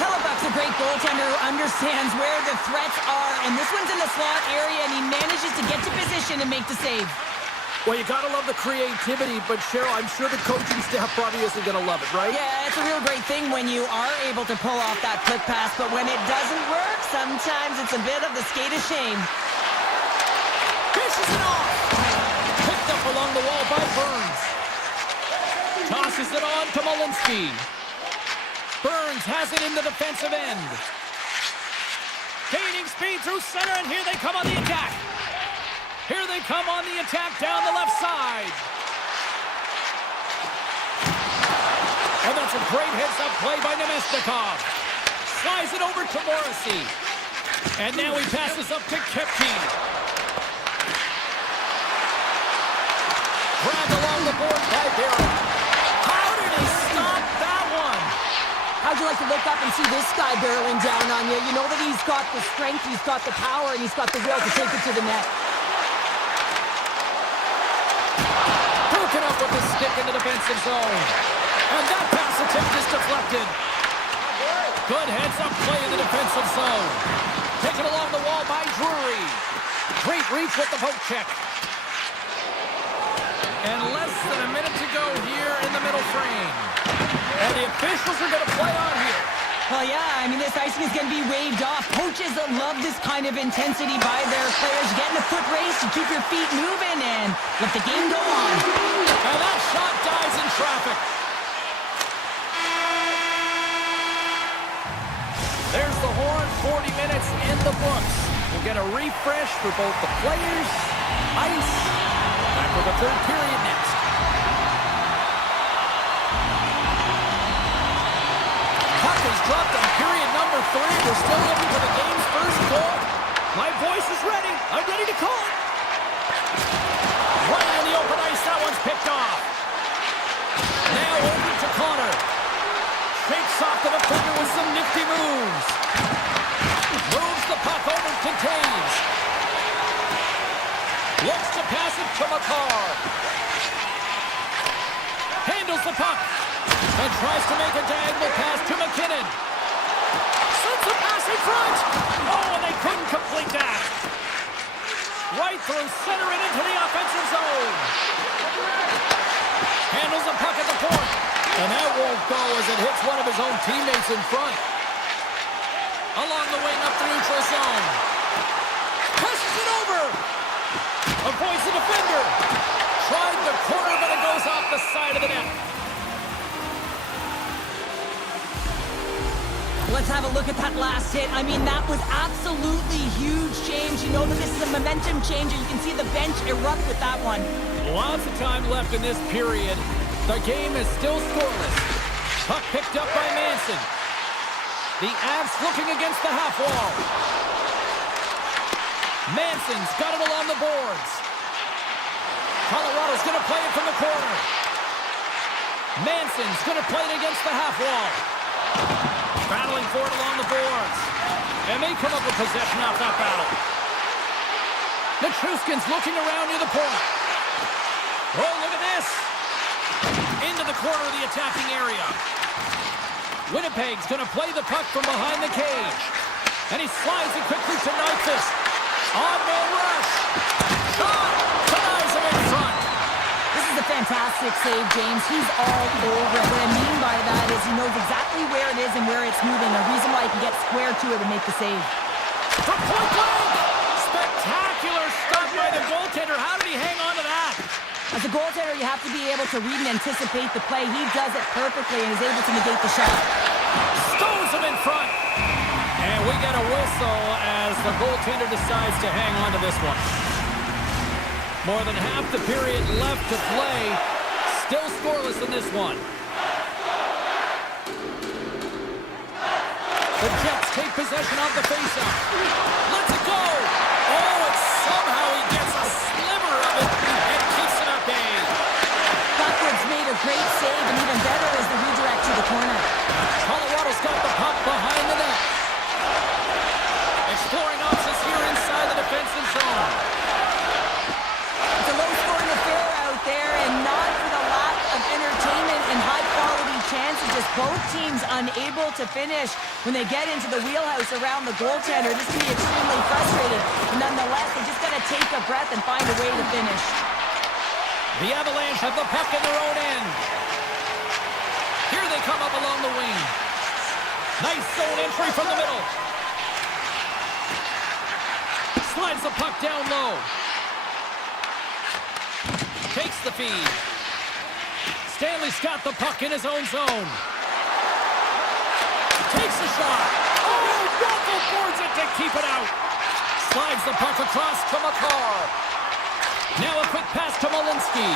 Hellebuck's a great goaltender who understands where the threats are, and this one's in the slot area, and he manages to get to position and make the save. Well, you got to love the creativity, but Cheryl, I'm sure the coaching staff probably isn't going to love it, right? Yeah, it's a real great thing when you are able to pull off that quick pass, but when it doesn't work, sometimes it's a bit of the skate of shame. Dishes it off. Picked up along the wall by Burns. Tosses it on to Malinsky. Burns has it in the defensive end. Gaining speed through center, and here they come on the attack. Here they come on the attack down the left side. And that's a great heads-up play by Nemesnikov. Slides it over to Morrissey. And now he passes up to Kepke. Grabbed along the board by Barrett. How did he stop that one? How'd you like to look up and see this guy barreling down on you? You know that he's got the strength, he's got the power, and he's got the will to take it to the net. Broken up with the stick in the defensive zone. And that pass attempt is deflected. Good heads-up play in the defensive zone. Taken along the wall by Drury. Great reach with the poke check. And less than a minute to go here in the middle frame. And the officials are going to play on here. Well, yeah, I mean, this icing is going to be waved off. Coaches love this kind of intensity by their players. You get in a foot race, you keep your feet moving, and let the game go on. And that shot dies in traffic. There's the horn, 40 minutes in the books. We'll get a refresh for both the players, ice, back for the third period next. Puck is dropped on period number 3. We're still looking for the game's first goal. My voice is ready. I'm ready to call it. Right in the open ice, that one's picked off. Now over to Connor. Shakes off the defender with some nifty moves. Moves the puck over to Taves. Looks to pass it to McCarr. Handles the puck. And tries to make a diagonal pass to McKinnon. Sends the pass in front. Oh, and they couldn't complete that. Right through center and into the offensive zone. Handles the puck at the point. And that won't go as it hits one of his own teammates in front. Along the wing up the neutral zone. Passes it over. Avoids the defender. Tried the corner, but it goes off the side of the net. Let's have a look at that last hit. I mean, that was absolutely huge, James. You know that this is a momentum changer. You can see the bench erupt with that one. Lots of time left in this period. The game is still scoreless. Puck picked up by Manson. The Avs looking against the half wall. Manson's got it along the boards. Colorado's going to play it from the corner. Manson's going to play it against the half wall. Battling for it along the boards. And they come up with possession off that battle. Nichushkin's looking around near the point. Oh, look at this. Into the corner of the attacking area. Winnipeg's going to play the puck from behind the cage. And he slides it quickly to Nyquist. On-man rush. Shot. Denies him in front. This is a fantastic save, James. He's all over it. What I mean by that is he knows exactly where it is and where it's moving. A reason why he can get square to it and make the save. From point blank. Spectacular stop by the goaltender. How did he hang on to that? As a goaltender, you have to be able to read and anticipate the play. He does it perfectly and is able to negate the shot. Stones him in front. And we get a whistle as the goaltender decides to hang on to this one. More than half the period left to play. Still scoreless in this one. The Jets take possession of the faceoff. Let's it go. Oh, and somehow he gets a sliver of it and keeps it at bay. Buckwood's made a great save, and even better is the redirect to the corner. Colorado's got the puck behind the net. Exploring options here inside the defensive zone. It's a low-scoring affair out there, and not for the lack of entertainment and high-quality chances. Just both teams unable to finish when they get into the wheelhouse around the goaltender. This can be extremely frustrating. But nonetheless, they just got to take a breath and find a way to finish. The Avalanche have the puck in their own end. Here they come up along the wing. Nice zone entry from the middle. Slides the puck down low. Takes the feed. Stanley's got the puck in his own zone. Takes the shot. Oh, Waffle boards it to keep it out. Slides the puck across to McCarr. Now a quick pass to Malinsky.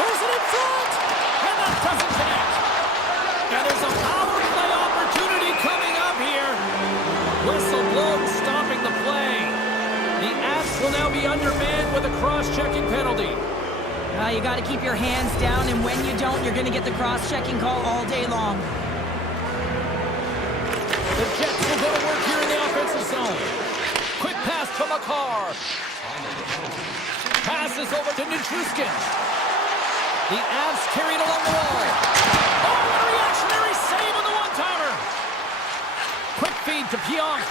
Throws it in front. And that doesn't connect. And there's a power play opportunity coming up here. Whistle blown, stopping the play. The Avs will now be undermanned with a cross-checking penalty. You got to keep your hands down, and when you don't, you're going to get the cross-checking call all day long. The Jets will go to work here in the offensive zone. Quick pass to McCarr. Passes over to Nichushkin. The Avs carried along the wall. Oh, a reactionary save on the one-timer. Quick feed to Pionk.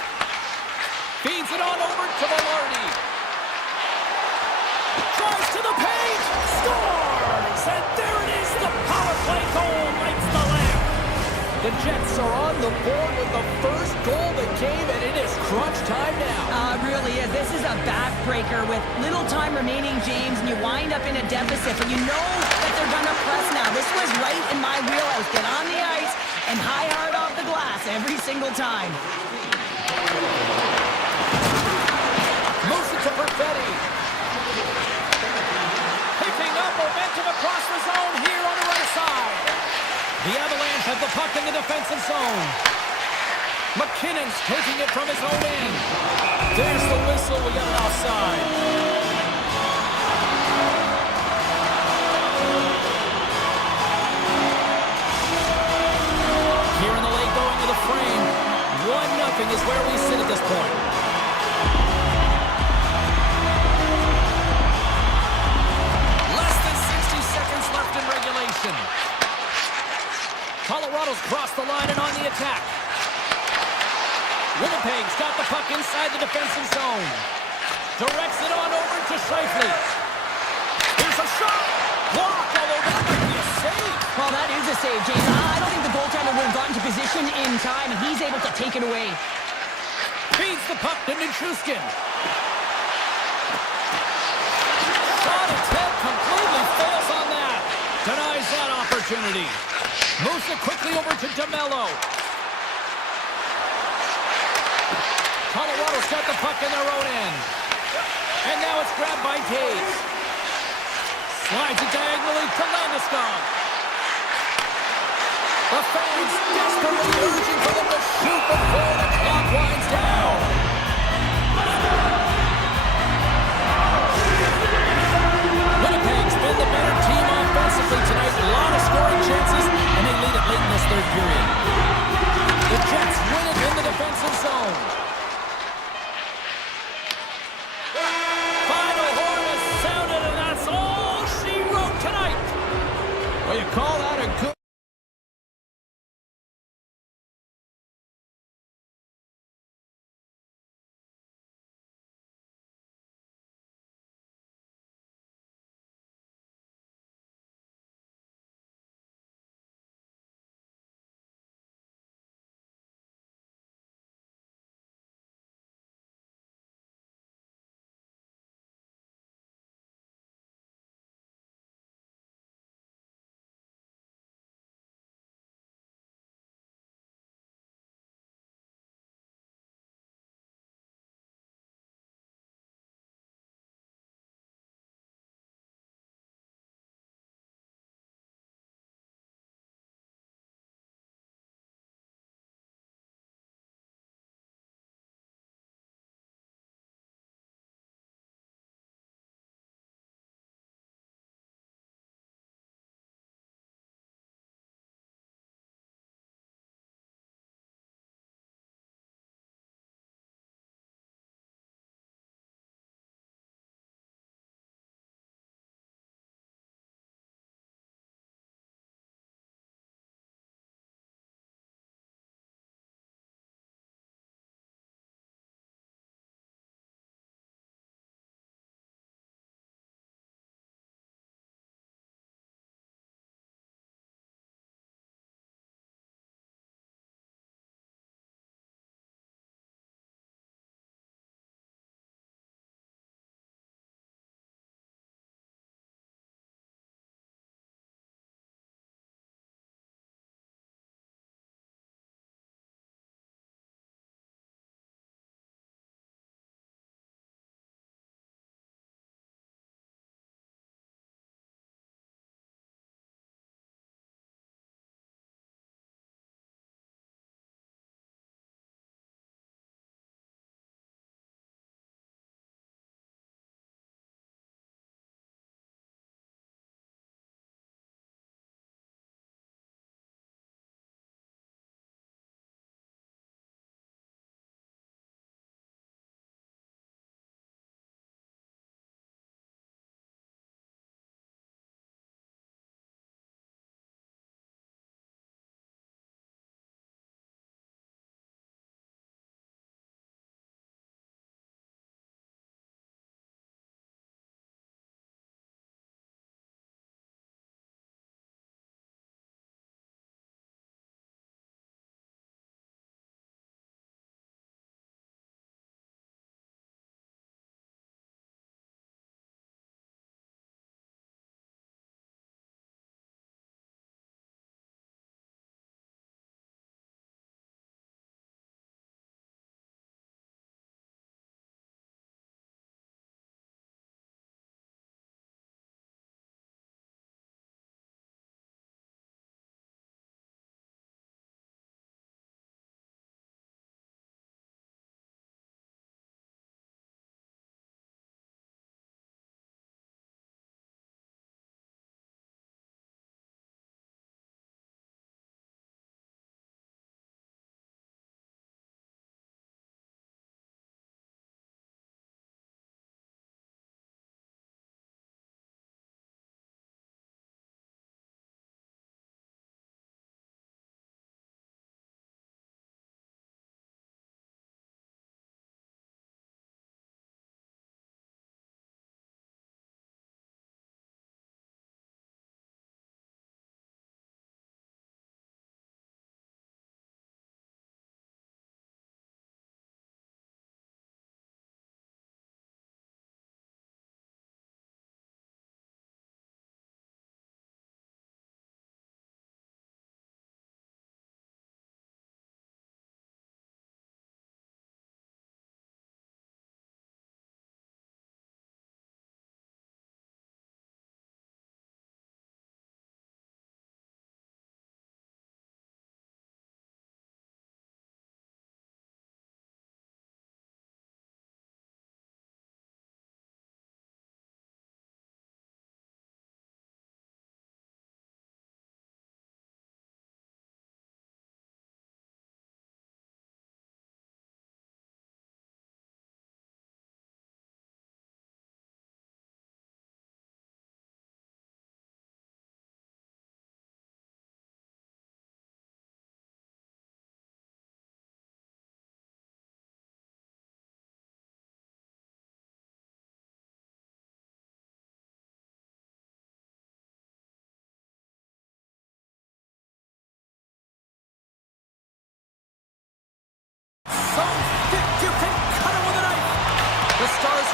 Feeds it on over to Velarde. Drives to the paint. Scores! And there it is. The power play goal lights the lamp. The Jets are on the board with the first goal of the game, and it is crunch time now. It really is. This is a backbreaker with little time remaining, James, and you wind up in a deficit, but you know that they're going to press now. This was right in my wheelhouse. Get on the ice and high hard off the glass every single time. Moves it to Perfetti. Picking up momentum across the zone here on the right side. the defensive zone. McKinnon's taking it from his own end. There's the whistle. We got it offside. Here in the late going to the frame. 1-0 is where we sit at this point. Less than 60 seconds left in regulation. Colorado's crossed the line and on the attack. Winnipeg's got the puck inside the defensive zone. Directs it on over to Scheifele. Here's a shot. Blocked, although that might be a save. Well, that is a save, James. I don't think the goaltender would have gotten to position in time, and he's able to take it away. Feeds the puck to Nichushkin. Shot attempt completely fails on that. Denies that opportunity. Moves it quickly over to DeMello. Colorado's got the puck in their own end. And now it's grabbed by Taves. Slides it diagonally to Landeskog. The fans desperately urging for them to shoot before the clock winds down. Winnipeg's been the better team offensively tonight. A lot of scoring chances, and they lead it late in this third period. The Jets win it in the defensive zone. Final horn has sounded, and that's all she wrote tonight. Well, you call that a good...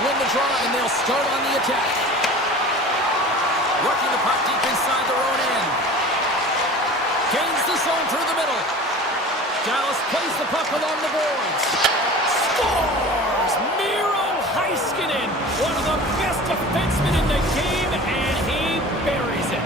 win the draw, and they'll start on the attack. Working the puck deep inside their own end. Gains the zone through the middle. Dallas plays the puck along the boards. Scores! Miro Heiskanen, one of the best defensemen in the game, and he buries it.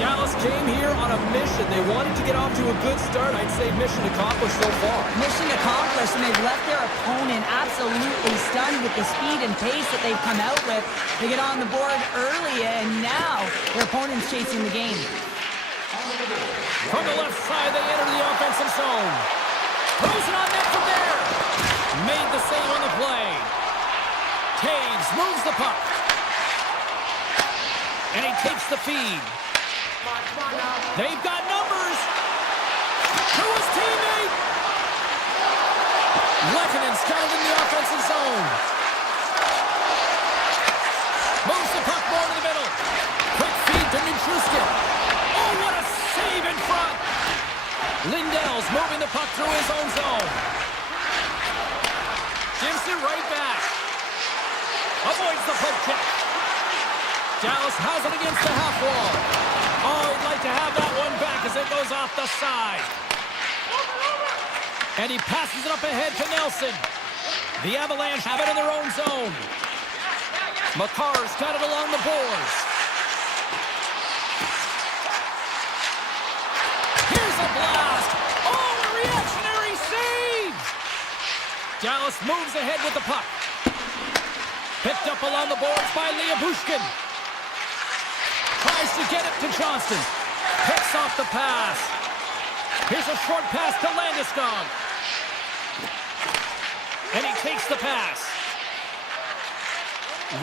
Dallas came here on a mission. They wanted to get off to a good start. I'd say mission accomplished so far. Mission accomplished, and they've left their opponent absolutely stunned with the speed and pace that they've come out with. They get on the board early, and now their opponent's chasing the game. From the left side, they enter the offensive zone. Throws it on net from there. Made the save on the play. Taves moves the puck. And he takes the feed. They've got numbers. To his teammate. Lekkonen's got it in the offensive zone. Moves the puck more to the middle. Quick feed to Nichushkin. Oh, what a save in front. Lindell's moving the puck through his own zone. Gives it right back. Avoids the poke check. Dallas has it against the half wall. Oh, he'd like to have that one back as it goes off the side. And he passes it up ahead to Nelson. The Avalanche have it in their own zone. Makar's got it along the boards. Here's a blast. Oh, a reactionary save. Dallas moves ahead with the puck. Picked up along the boards by Bushkin. Tries to get it to Johnston. Picks off the pass. Here's a short pass to Landeskog. And he takes the pass.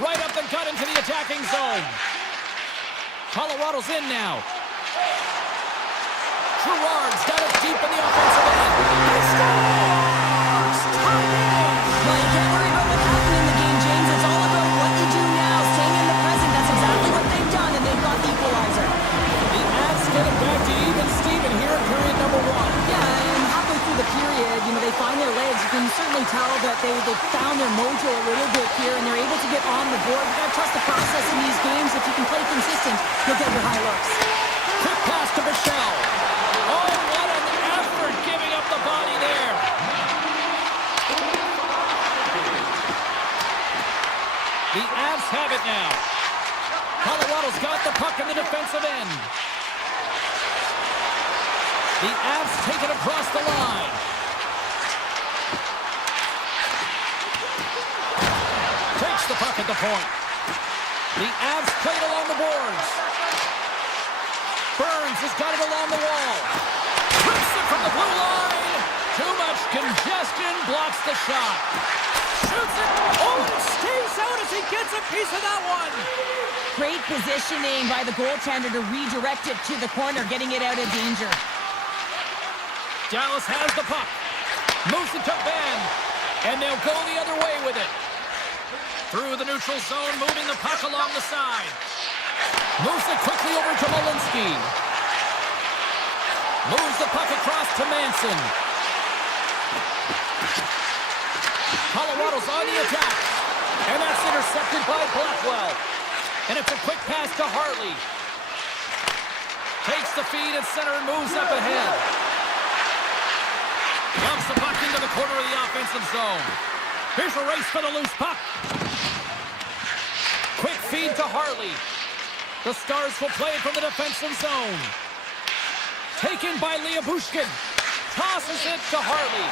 Right up the gut into the attacking zone. Colorado's in now. Gerard's got it deep in the offensive end. He scores! Tied in! Well, you can't worry about what's happening in the game, James. It's all about what you do now, staying in the present. That's exactly what they've done, and they've got the equalizer. The Avs get it back to even Steven here in period number 1. Yeah, and halfway through the period, they find their legs. You can certainly tell that they found their mojo a little bit here, and they're able to get on the board. You gotta trust the process in these games. If you can play consistent, you'll get your high looks. Quick pass to Michelle. Oh, what an effort giving up the body there. The Avs have it now. Colorado's got the puck in the defensive end. The Avs take it across the line. Takes the puck at the point. The Avs play it along the boards. Burns has got it along the wall. Rips it from the blue line. Too much congestion, blocks the shot. Shoots it. Oh, and stays out as he gets a piece of that one. Great positioning by the goaltender to redirect it to the corner, getting it out of danger. Dallas has the puck. Moves it to Ben. And they'll go the other way with it. Through the neutral zone, moving the puck along the side. Moves it quickly over to Malinsky. Moves the puck across to Manson. Colorado's on the attack. And that's intercepted by Blackwell. And it's a quick pass to Hartley. Takes the feed at center and moves up ahead. Dumps the puck into the corner of the offensive zone. Here's a race for the loose puck. Quick feed to Hartley. The Stars will play it from the defensive zone. Taken by Bushkin. Tosses it to Hartley.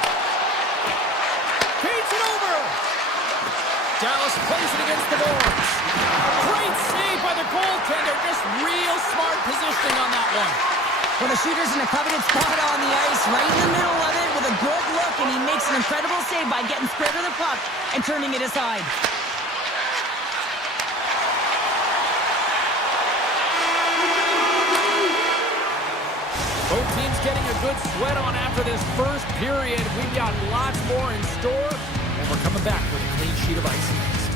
Feeds it over. Dallas plays it against the boards. Great save by the goaltender. Just real smart positioning on that one. Well, the shooter's in a coveted spot on the ice, right in the middle of it with a good look, and he makes an incredible save by getting spread of the puck and turning it aside. Both teams getting a good sweat on after this first period. We've got lots more in store, and we're coming back with a clean sheet of ice next.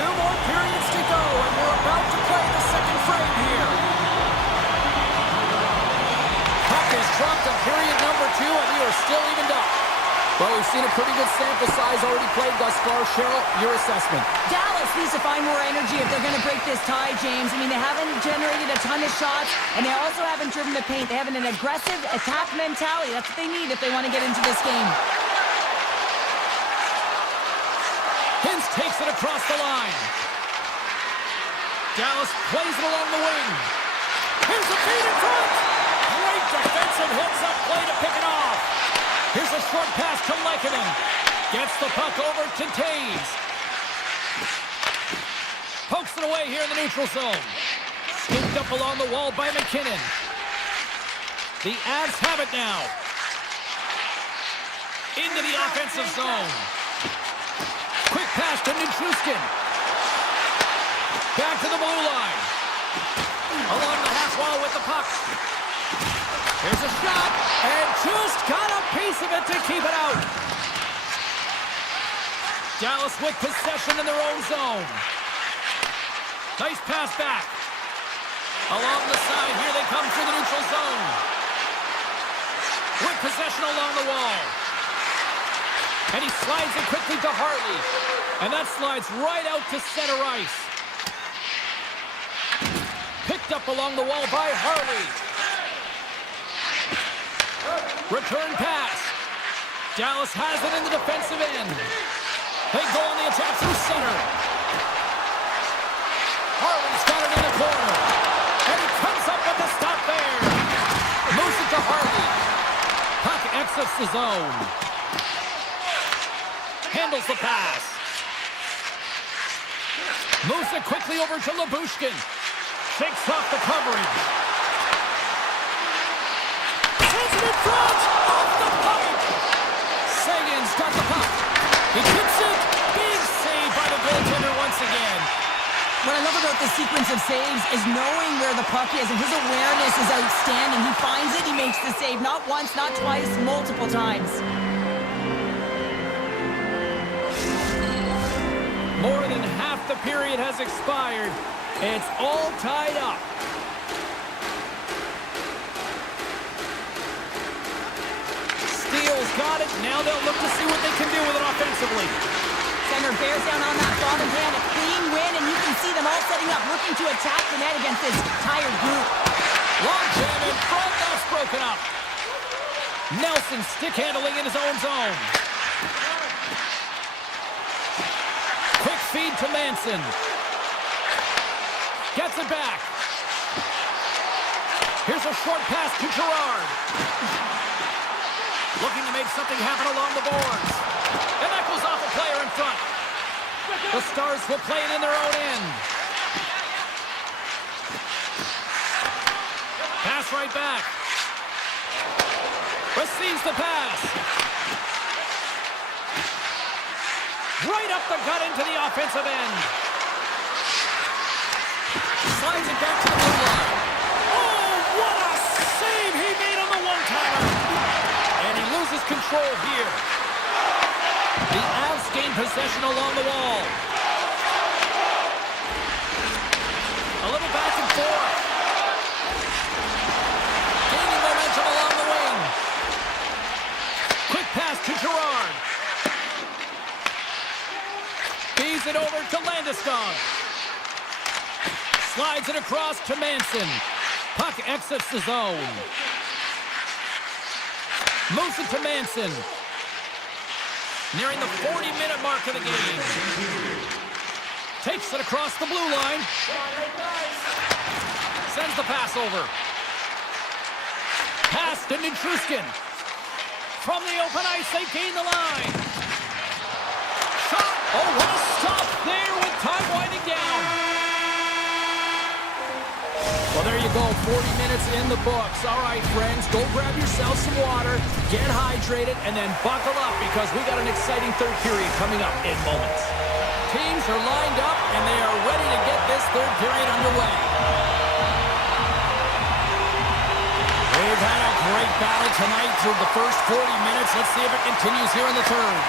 2 more periods to go, and we're about to play the second frame here. Puck is dropped in period number 2, and we are still evened up. Well, we've seen a pretty good sample size already played thus far. Cheryl, your assessment. Dallas needs to find more energy if they're going to break this tie, James. I mean, they haven't generated a ton of shots, and they also haven't driven the paint. They have an aggressive attack mentality. That's what they need if they want to get into this game. Hintz takes it across the line. Dallas plays it along the wing. Here's the feed in front. Great defensive heads-up play to pick it off. Here's a short pass to Lehkonen. Gets the puck over to Taves. Pokes it away here in the neutral zone. Scooped up along the wall by McKinnon. The Avs have it now. Into the offensive zone. Quick pass to Nichushkin. Back to the blue line. Along the half wall with the puck. Here's a shot, and just got a piece of it to keep it out. Dallas with possession in their own zone. Nice pass back. Along the side, here they come through the neutral zone. With possession along the wall. And he slides it quickly to Hartley. And that slides right out to center ice. Picked up along the wall by Hartley. Return pass. Dallas has it in the defensive end. They go on the attack through center. Hartley's got it in the corner. And he comes up with the stop there. Moves it to Hartley. Puck exits the zone. Handles the pass. Moves it quickly over to Lyubushkin. Shakes off the coverage. Sends it in front. Off the pipe. Sagan's got the puck. He keeps it. Big save by the goaltender once again. What I love about this sequence of saves is knowing where the puck is, and his awareness is outstanding. He finds it, he makes the save. Not once, not twice, multiple times. More than half the period has expired. It's all tied up. Steele's got it. Now they'll look to see what they can do with it offensively. Center bears down on that bottom hand. A clean win, and you can see them all setting up, looking to attack the net against this tired group. Long jam in front. That's broken up. Nelson stick handling in his own zone. Quick feed to Manson. Gets it back. Here's a short pass to Gerard. Looking to make something happen along the boards. And that goes off a player in front. The Stars will play it in their own end. Pass right back. Receives the pass. Right up the gut into the offensive end. Slides it back to the blue line. Oh, what a save he made on the one-timer. And he loses control here. The Avs gain possession along the wall. A little back and forth. Gaining momentum along the wing. Quick pass to Gerard. Feeds it over to Landeskog. Slides it across to Manson. Puck exits the zone. Moves it to Manson. Nearing the 40-minute mark of the game. Takes it across the blue line. Sends the pass over. Pass to Nichushkin. From the open ice, they gain the line. Shot. Oh, what a stop there with time winding down. Well, there you go. 40 minutes in the books. All right, friends, go grab yourself some water, get hydrated, and then buckle up because we got an exciting third period coming up in moments. Teams are lined up, and they are ready to get this third period underway. We've had a great battle tonight through the first 40 minutes. Let's see if it continues here in the third.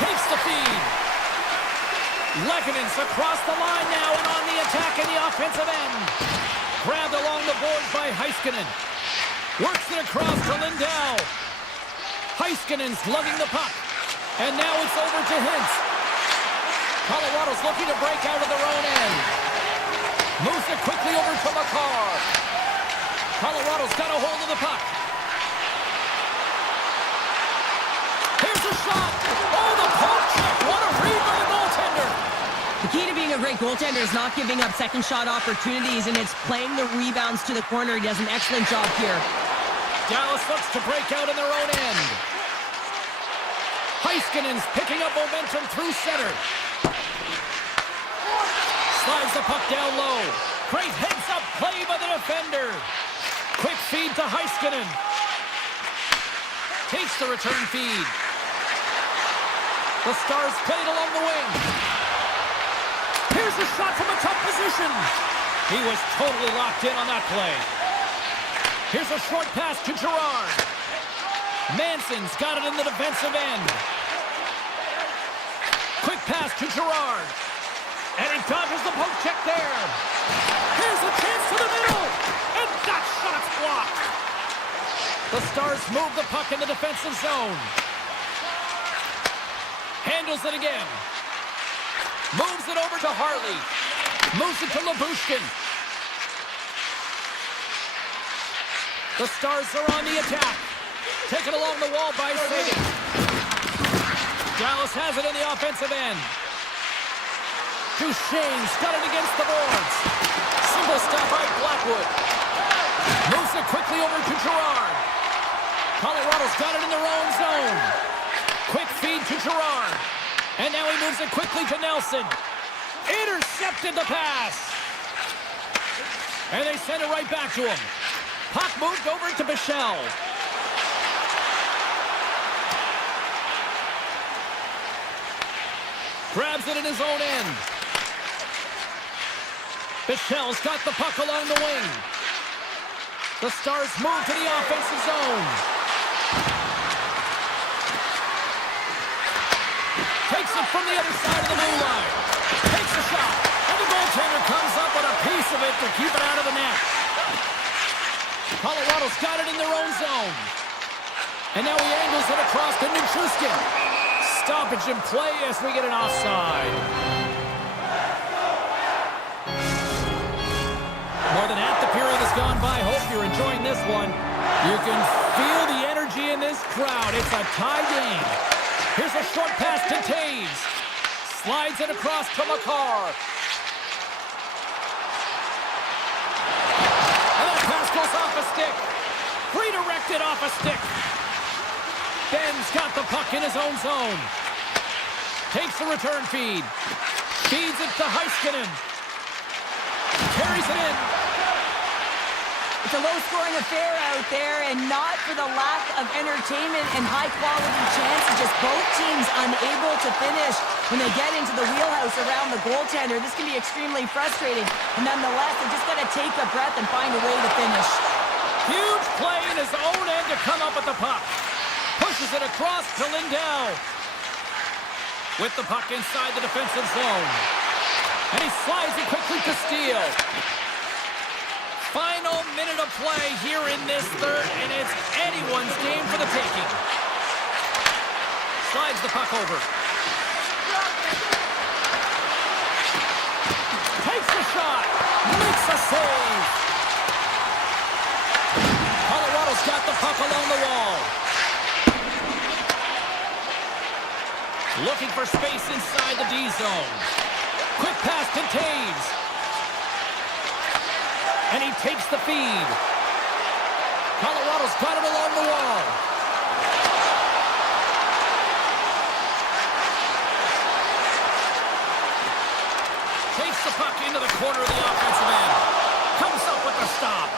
Takes the feed. Lehkonen's across the line now and on the attack in the offensive end. Grabbed along the boards by Heiskanen. Works it across to Lindell. Heiskanen's lugging the puck. And now it's over to Hintz. Colorado's looking to break out of their own end. Moves it quickly over to Makar. Colorado's got a hold of the puck. Here's a shot. Oh, the poke check. What a read by the goaltender. The key to being a great goaltender is not giving up second shot opportunities, and it's playing the rebounds to the corner. He does an excellent job here. Dallas looks to break out in their own end. Heiskanen's picking up momentum through center. Slides the puck down low. Great heads-up play by the defender. Quick feed to Heiskanen. Takes the return feed. The Stars played along the wing. Here's a shot from a tough position. He was totally locked in on that play. Here's a short pass to Girard. Manson's got it in the defensive end. Quick pass to Girard. And he dodges the poke check there. Here's a chance to the middle. And that shot's blocked. The Stars move the puck in the defensive zone. Handles it again. Moves it over to Harley. Moves it to Labushkin. The Stars are on the attack. Taken along the wall by Sagan. Dallas has it in the offensive end. Duchesne's got it against the boards. Single stop by Blackwood. Moves it quickly over to Girard. Colorado's got it in their own zone. Quick feed to Girard. And now he moves it quickly to Nelson. Intercepted the pass. And they send it right back to him. Puck moved over to Bichelle. Grabs it in his own end. Bichelle's got the puck along the wing. The Stars move to the offensive zone. Takes it from the other side of the blue line. Takes a shot. And the goaltender comes up with a piece of it to keep it out of the net. Colorado's got it in their own zone. And now he angles it across to Nichushkin. Stoppage in play as we get an offside. More than half the period has gone by. Hope you're enjoying this one. You can feel the energy in this crowd. It's a tie game. Here's a short pass to Taves. Slides it across to Makar. And that pass goes off a stick. Redirected off a stick. Ben's got the puck in his own zone. Takes the return feed. Feeds it to Heiskanen. Carries it in. It's a low-scoring affair out there, and not for the lack of entertainment and high-quality chances. Just both teams unable to finish when they get into the wheelhouse around the goaltender. This can be extremely frustrating, and nonetheless, they just got to take a breath and find a way to finish. Huge play in his own end to come up with the puck. Pushes it across to Lindell. With the puck inside the defensive zone. And he slides it quickly to Steele. Final minute of play here in this third, and it's anyone's game for the taking. Slides the puck over. Takes the shot. Makes a save. Colorado's got the puck along the wall. Looking for space inside the D zone. Quick pass to Taves. And he takes the feed. Colorado's got it along the wall. Takes the puck into the corner of the offensive end. Comes up with the stop.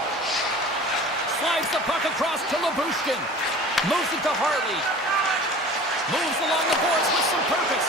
Slides the puck across to Labushkin. Moves it to Harley. Moves along the boards with some purpose.